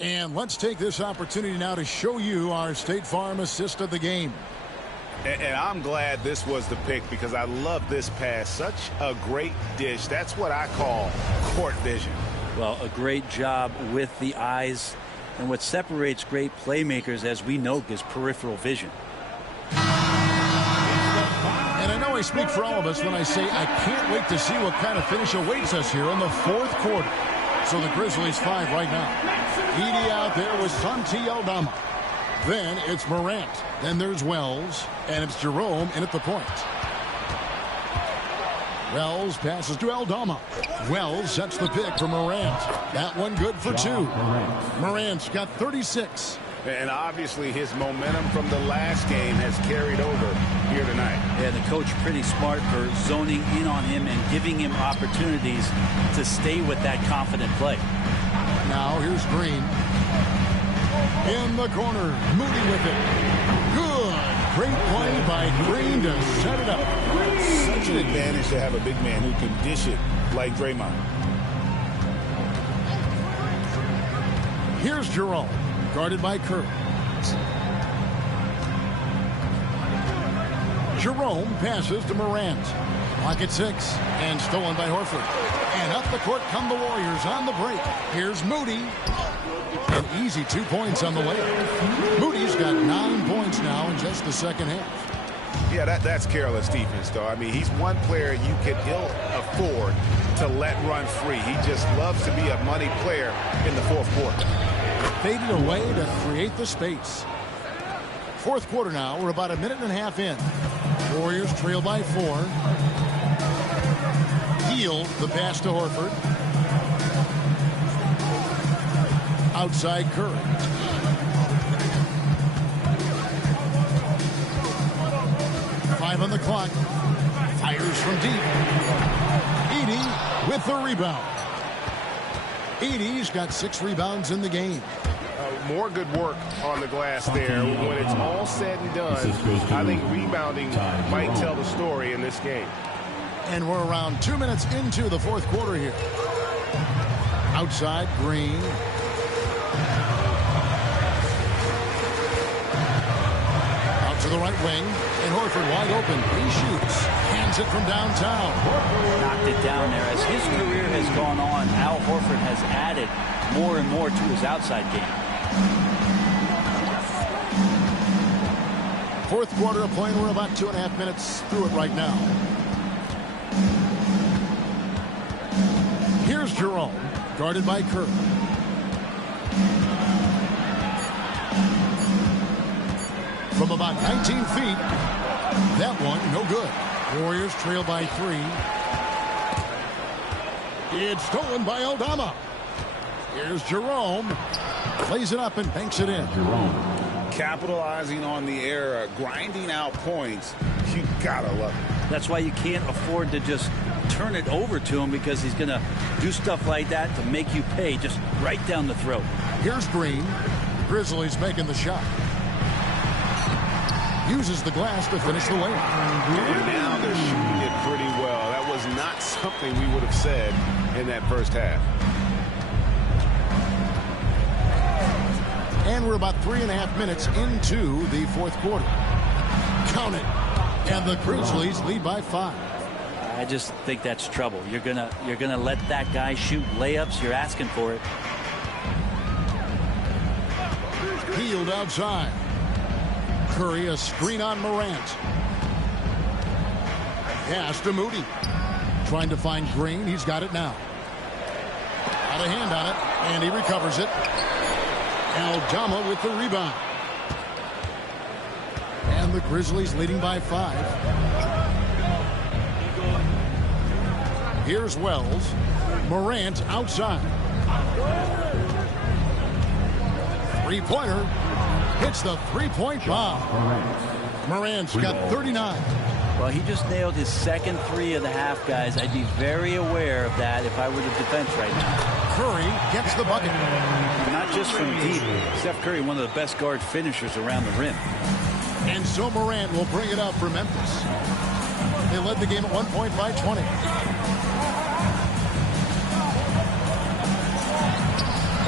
And let's take this opportunity now to show you our State Farm assist of the game. And I'm glad this was the pick because I love this pass. Such a great dish. That's what I call court vision. Well, a great job with the eyes. And what separates great playmakers, as we know, is peripheral vision. It's the I speak for all of us when I say I can't wait to see what kind of finish awaits us here in the fourth quarter. So the Grizzlies 5 right now. Edey out there with Santi Aldama. Then it's Morant. Then there's Wells. And it's Jerome in at the point. Wells passes to Aldama. Wells sets the pick for Morant. That one good for 2. Morant's got 36. And obviously his momentum from the last game has carried over here tonight. Yeah, the coach pretty smart for zoning in on him and giving him opportunities to stay with that confident play. Now here's Green. In the corner, Moody with it. Good. Great play by Green to set it up. Such an advantage to have a big man who can dish it like Draymond. Here's Jerome, guarded by Curry. Jerome passes to Morant. Pocket 6 and stolen by Horford. And up the court come the Warriors on the break. Here's Moody. An easy 2 points on the layup. Moody's got 9 points now in just the second half. Yeah, that's careless defense, though. I mean, he's one player you can ill afford to let run free. He just loves to be a money player in the fourth quarter. Faded away to create the space. Fourth quarter now. We're about a minute and a half in. Warriors trail by 4. Heel the pass to Horford. Outside Curry. Five on the clock. Fires from deep. Edey with the rebound. Edey's got 6 rebounds in the game. More good work on the glass there. When it's all said and done, I think rebounding might tell the story in this game. And we're around 2 minutes into the fourth quarter here. Outside Green. Out to the right wing. And Horford wide open. He shoots. Hands it from downtown. Knocked it down there. As his career has gone on, Al Horford has added more and more to his outside game. Fourth quarter of play. We're about 2.5 minutes through it right now. Here's Jerome, guarded by Curry. From about 19 feet, that one no good. Warriors trail by 3. It's stolen by Aldama. Here's Jerome. Plays it up and banks it in. Jerome. Capitalizing on the error, grinding out points. You gotta love it. That's why you can't afford to just turn it over to him, because he's going to do stuff like that to make you pay just right down the throat. Here's Green. Grizzlies making the shot. Uses the glass to finish the layup. And now they're shooting it pretty well. That was not something we would have said in that first half. And we're about 3.5 minutes into the fourth quarter. Count it. And the Grizzlies lead by 5. I just think that's trouble. You're gonna let that guy shoot layups. You're asking for it. Peeled outside. Curry a screen on Morant. Pass to Moody. Trying to find Green. He's got it now. Got a hand on it, and he recovers it. Aldama with the rebound. And the Grizzlies leading by 5. Here's Wells. Morant outside. Three-pointer. Hits the three-point bomb. Morant's got 39. Well, he just nailed his second 3 of the half, guys. I'd be very aware of that if I were the defense right now. Curry gets the bucket. Not just from deep. Steph Curry, one of the best guard finishers around the rim. And so Morant will bring it up for Memphis. They led the game at 1 point by 20.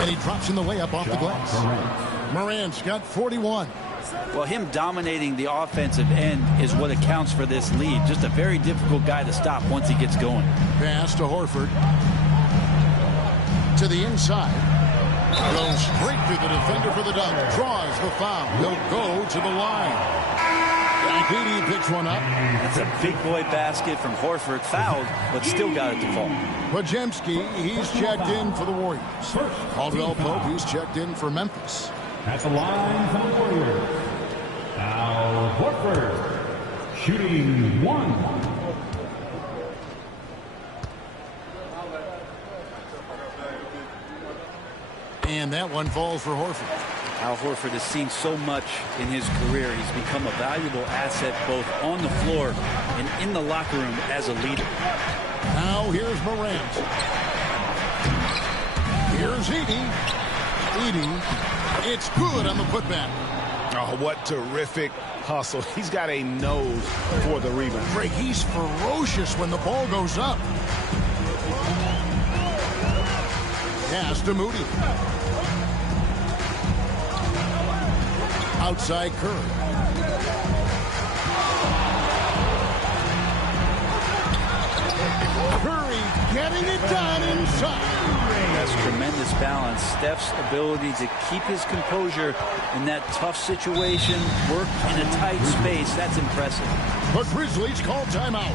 And he drops in the layup off the glass. Morant's got 41. Well, him dominating the offensive end is what accounts for this lead. Just a very difficult guy to stop once he gets going. Pass to Horford. To the inside. Goes straight through the defender for the dunk. Draws the foul. He'll go to the line. Edey picks one up. That's a big boy basket from Horford. Fouled, but still got it to fall. Podziemski, he's checked in for the Warriors. Caldwell Pope, he's checked in for Memphis. At the line for the Warriors, Al Horford, shooting 1. And that one falls for Horford. Al Horford has seen so much in his career. He's become a valuable asset both on the floor and in the locker room as a leader. Now here's Morant. Here's Edey. Edey, it's good on the putback. Oh, what terrific hustle. He's got a nose for the rebound. Greg, he's ferocious when the ball goes up. Pass to Moody. Outside Curry. Curry getting it done inside. That's tremendous balance. Steph's ability to keep his composure in that tough situation, work in a tight space, that's impressive. The Grizzlies call timeout.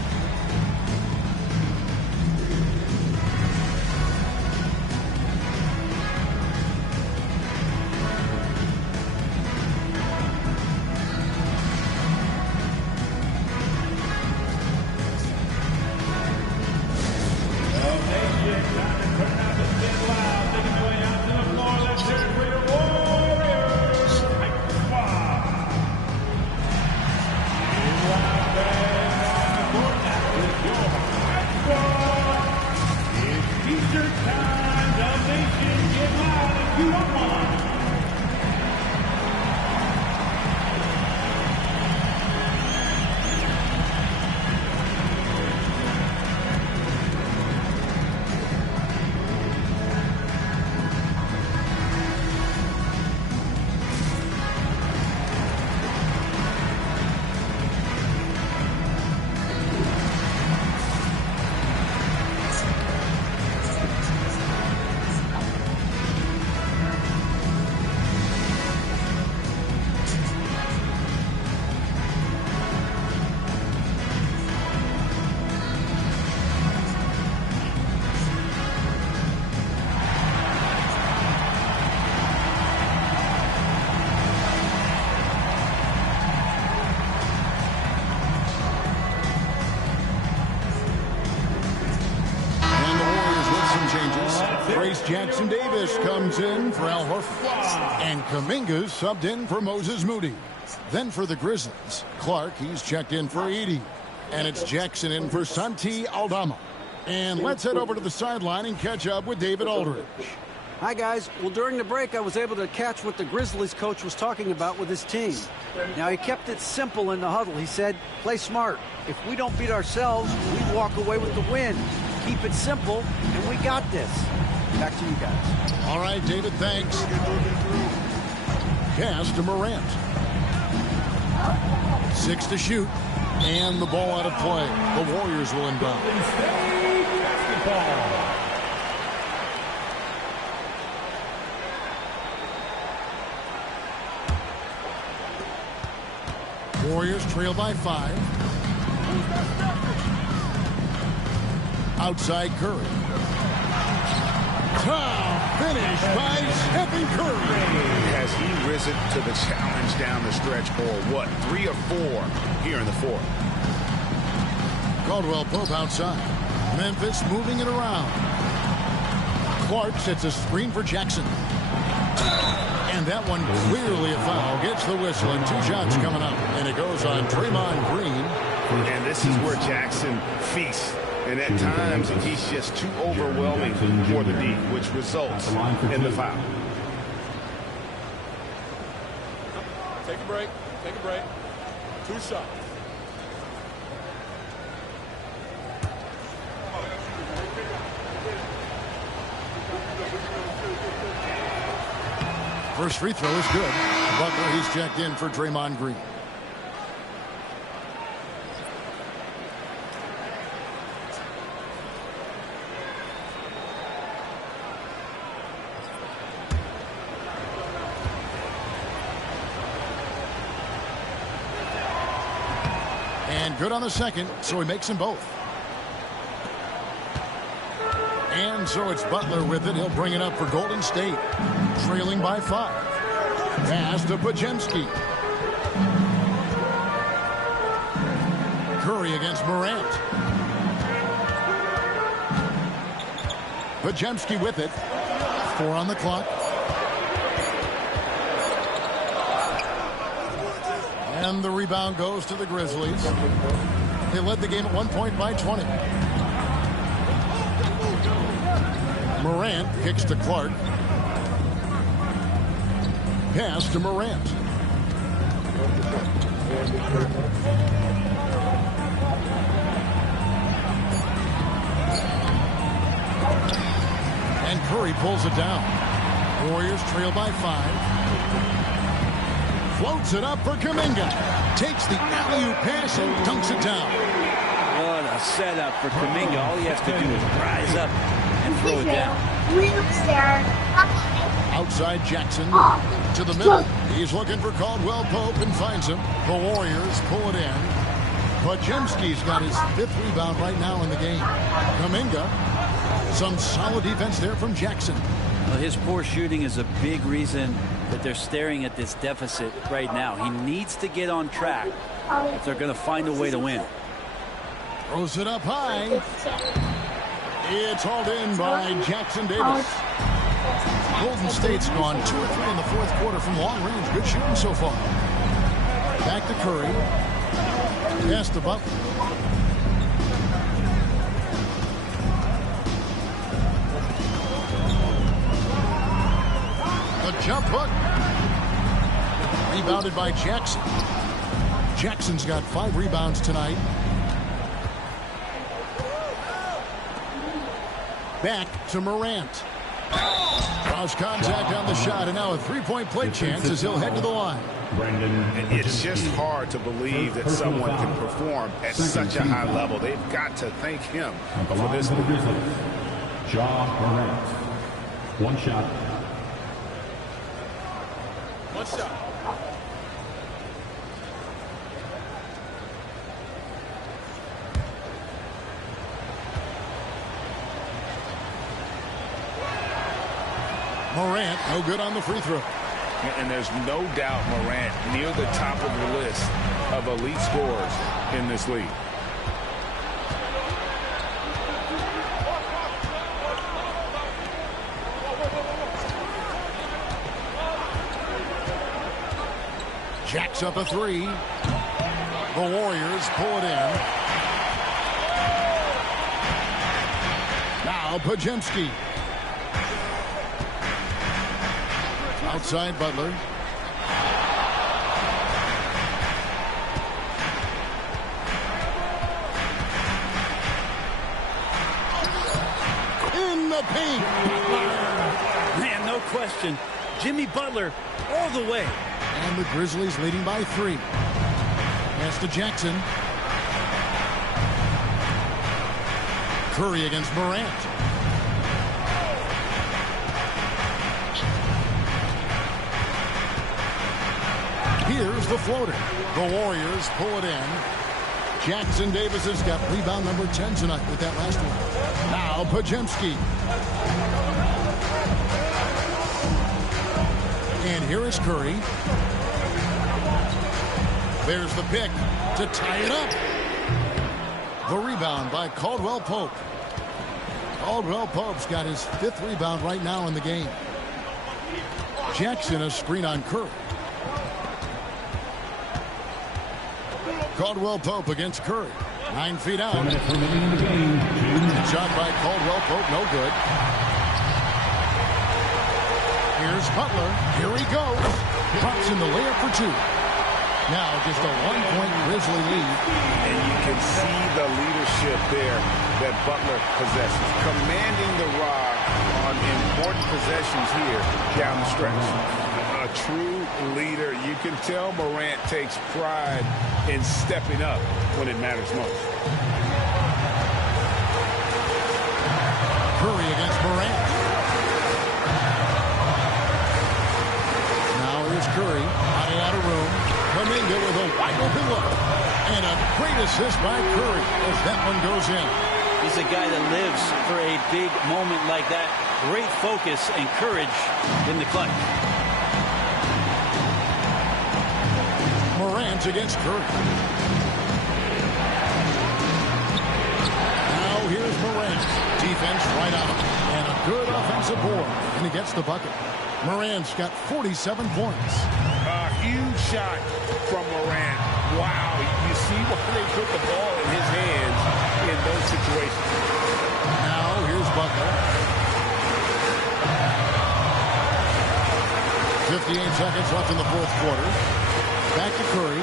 Jackson Davis comes in for Al Horford. And Kuminga's subbed in for Moses Moody. Then for the Grizzlies, Clark, he's checked in for Edey. And it's Jackson in for Santi Aldama. And let's head over to the sideline and catch up with David Aldridge. Hi, guys. Well, during the break, I was able to catch what the Grizzlies coach was talking about with his team. Now, he kept it simple in the huddle. He said, play smart. If we don't beat ourselves, we walk away with the win. Keep it simple, and we got this. Back to you guys. All right, David, thanks. Pass to Morant. 6 to shoot. And the ball out of play. The Warriors will inbound. Warriors trail by 5. Outside Curry. Top finish by Stephen Curry. Has he risen to the challenge down the stretch, or what? 3 or 4 here in the fourth. Caldwell Pope outside. Memphis moving it around. Clark sets a screen for Jackson. And that one clearly a foul. Gets the whistle, and 2 shots coming up. And it goes on Draymond Green. And this is where Jackson feasts. And at times, he's just too overwhelming for the D, which results in the foul. Take a break. Take a break. 2 shots. First free throw is good. Butler, he's checked in for Draymond Green. And good on the second, so he makes them both. And so it's Butler with it. He'll bring it up for Golden State. Trailing by 5. Pass to Podziemski. Curry against Morant. Podziemski with it. 4 on the clock. And the rebound goes to the Grizzlies. They led the game at 1 point by 20. Morant kicks to Clark. Pass to Morant. And Curry pulls it down. Warriors trail by 5. Floats it up for Kuminga. Takes the alley-oop pass and dunks it down. What a setup for Kuminga. All he has to do is rise up and throw it down. Outside Jackson to the middle. He's looking for Caldwell Pope and finds him. The Warriors pull it in. Podziemski's got his 5th rebound right now in the game. Kuminga, some solid defense there from Jackson. Well, his poor shooting is a big reason that they're staring at this deficit right now. He needs to get on track if they're going to find a way to win. Throws it up high. It's hauled in by Jackson Davis. Golden State's gone 2 or 3 in the 4th quarter from long range. Good shooting so far. Back to Curry. Pass to Butler. The jump hook. Rebounded by Jackson. Jackson's got 5 rebounds tonight. Back to Morant. Draws contact on the shot, and now a 3-point play chance as he'll head to the line. It's just hard to believe that someone can perform at such a high level. They've got to thank him for this. Ja Morant. 1 shot. 1 shot. Morant, no good on the free throw. And there's no doubt Morant near the top of the list of elite scorers in this league. Jacks up a 3. The Warriors pull it in. Now Podziemski. Outside Butler. In the paint. Man, no question. Jimmy Butler all the way. And the Grizzlies leading by 3. Pass to Jackson. Curry against Morant. Here's the floater. The Warriors pull it in. Jackson Davis has got rebound number 10 tonight with that last one. Now Podziemski. And here is Curry. There's the pick to tie it up. The rebound by Caldwell Pope. Caldwell Pope's got his 5th rebound right now in the game. Jackson a screen on Curry. Caldwell Pope against Curry. 9 feet out. Shot by Caldwell Pope, no good. Here's Butler. Here he goes. Pops in the layup for 2. Now just a 1-point Grizzly lead. And you can see the leadership there that Butler possesses. Commanding the rock on important possessions here down the stretch. A true leader. You can tell Morant takes pride in stepping up when it matters most. Curry against Morant. Now here's Curry. Running out of room. Kuminga with a wide open look. And a great assist by Curry as that one goes in. He's a guy that lives for a big moment like that. Great focus and courage in the clutch. Morant against Curry. Now here's Morant. Defense right on him. And a good offensive board. And he gets the bucket. Morant's got 47 points. A huge shot from Morant. Wow, you see why they put the ball in his hands in those situations. Now here's Butler. 58 seconds left in the fourth quarter. Back to Curry.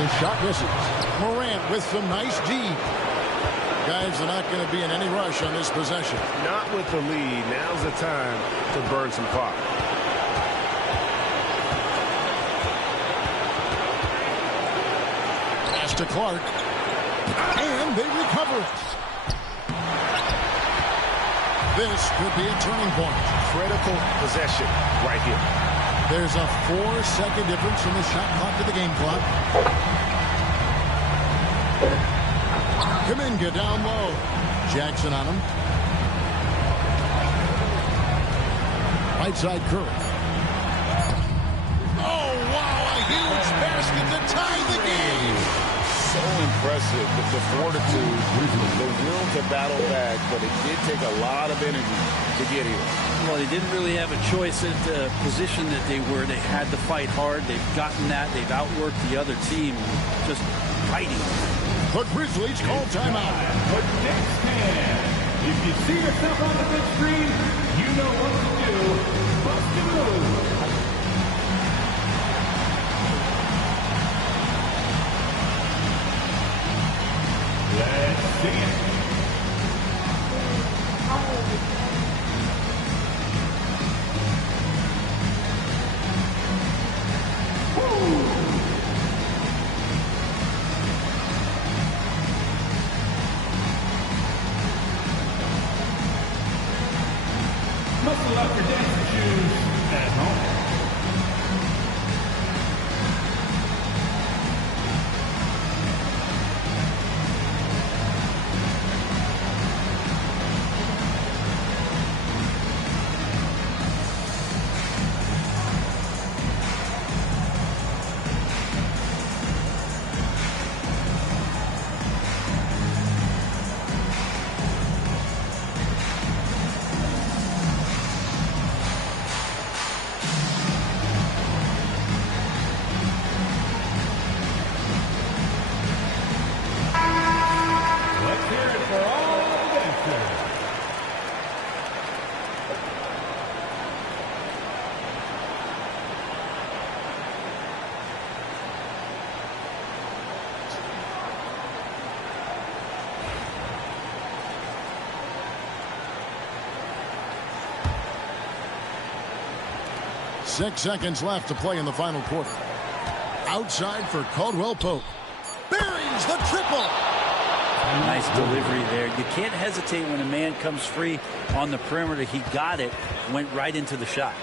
His shot misses. Morant with some nice deep. Guys are not going to be in any rush on this possession. Not with the lead. Now's the time to burn some clock. Pass to Clark. And they recover it. This could be a turning point. Critical possession right here. There's a 4-second difference from the shot clock to the game clock. Kuminga down low. Jackson on him. Right side Curry. Oh, wow, a huge basket to tie the game. So impressive, the fortitude, the will to battle back, but it did take a lot of energy to get here. Well, they didn't really have a choice at the position that they were. They had to fight hard. They've gotten that. They've outworked the other team, just fighting. The Grizzlies call timeout. But next man, if you see yourself on the big screen, you know what to do. Bust a move. Let's see it. Muscle up your dancing shoes at home. Let's hear it for all the dancers. 6 seconds left to play in the final quarter. Outside for Caldwell Pope. Buries the triple. Nice delivery there. You can't hesitate when a man comes free on the perimeter. He got it, went right into the shot.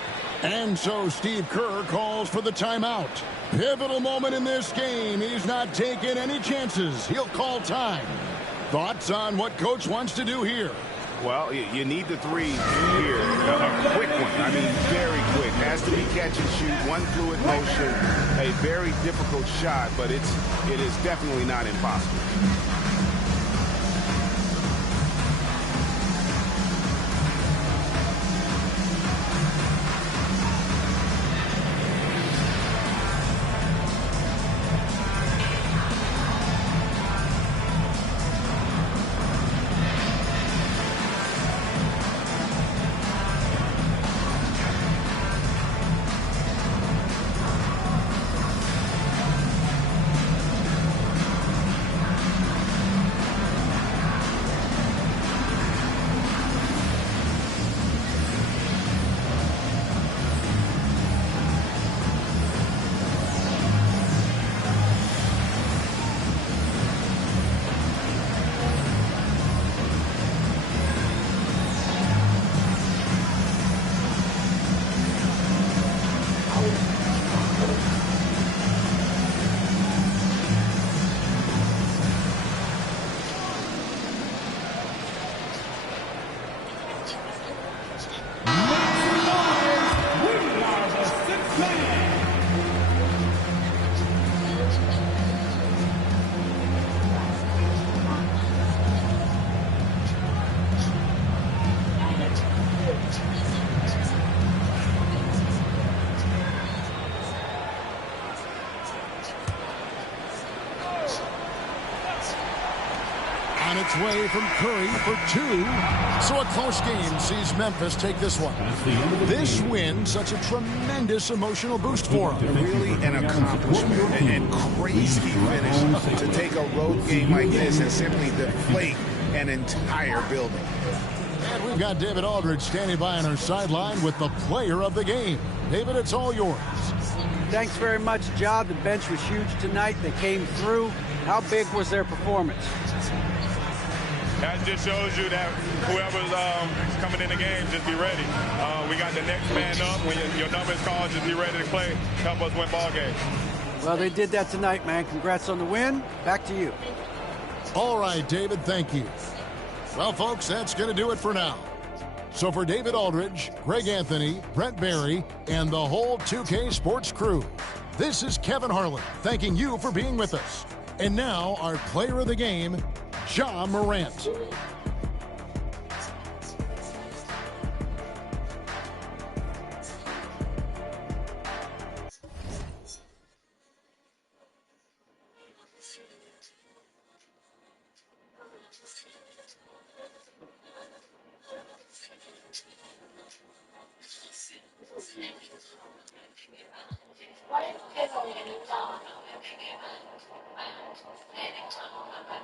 And so Steve Kerr calls for the timeout. Pivotal moment in this game. He's not taking any chances. He'll call time. Thoughts on what Coach wants to do here? Well, you need the three here. A quick one. I mean, very quick. Has to be catch and shoot. One fluid motion. A very difficult shot, but it is definitely not impossible. On its way from Curry for 2. So a close game sees Memphis take this one. This win, such a tremendous emotional boost for them. Really an accomplishment and crazy finish to take a road game like this and simply deflate an entire building. And we've got David Aldridge standing by on our sideline with the player of the game. David, it's all yours. Thanks very much, John. The bench was huge tonight. They came through. How big was their performance? That just shows you that whoever's coming in the game, just be ready. We got the next man up. When your number is called, just be ready to play. Help us win ball games. Well, they did that tonight, man. Congrats on the win. Back to you. All right, David, thank you. Well, folks, that's going to do it for now. So for David Aldridge, Greg Anthony, Brent Barry, and the whole 2K Sports crew, this is Kevin Harlan thanking you for being with us. And now, our player of the game, Ja Morant.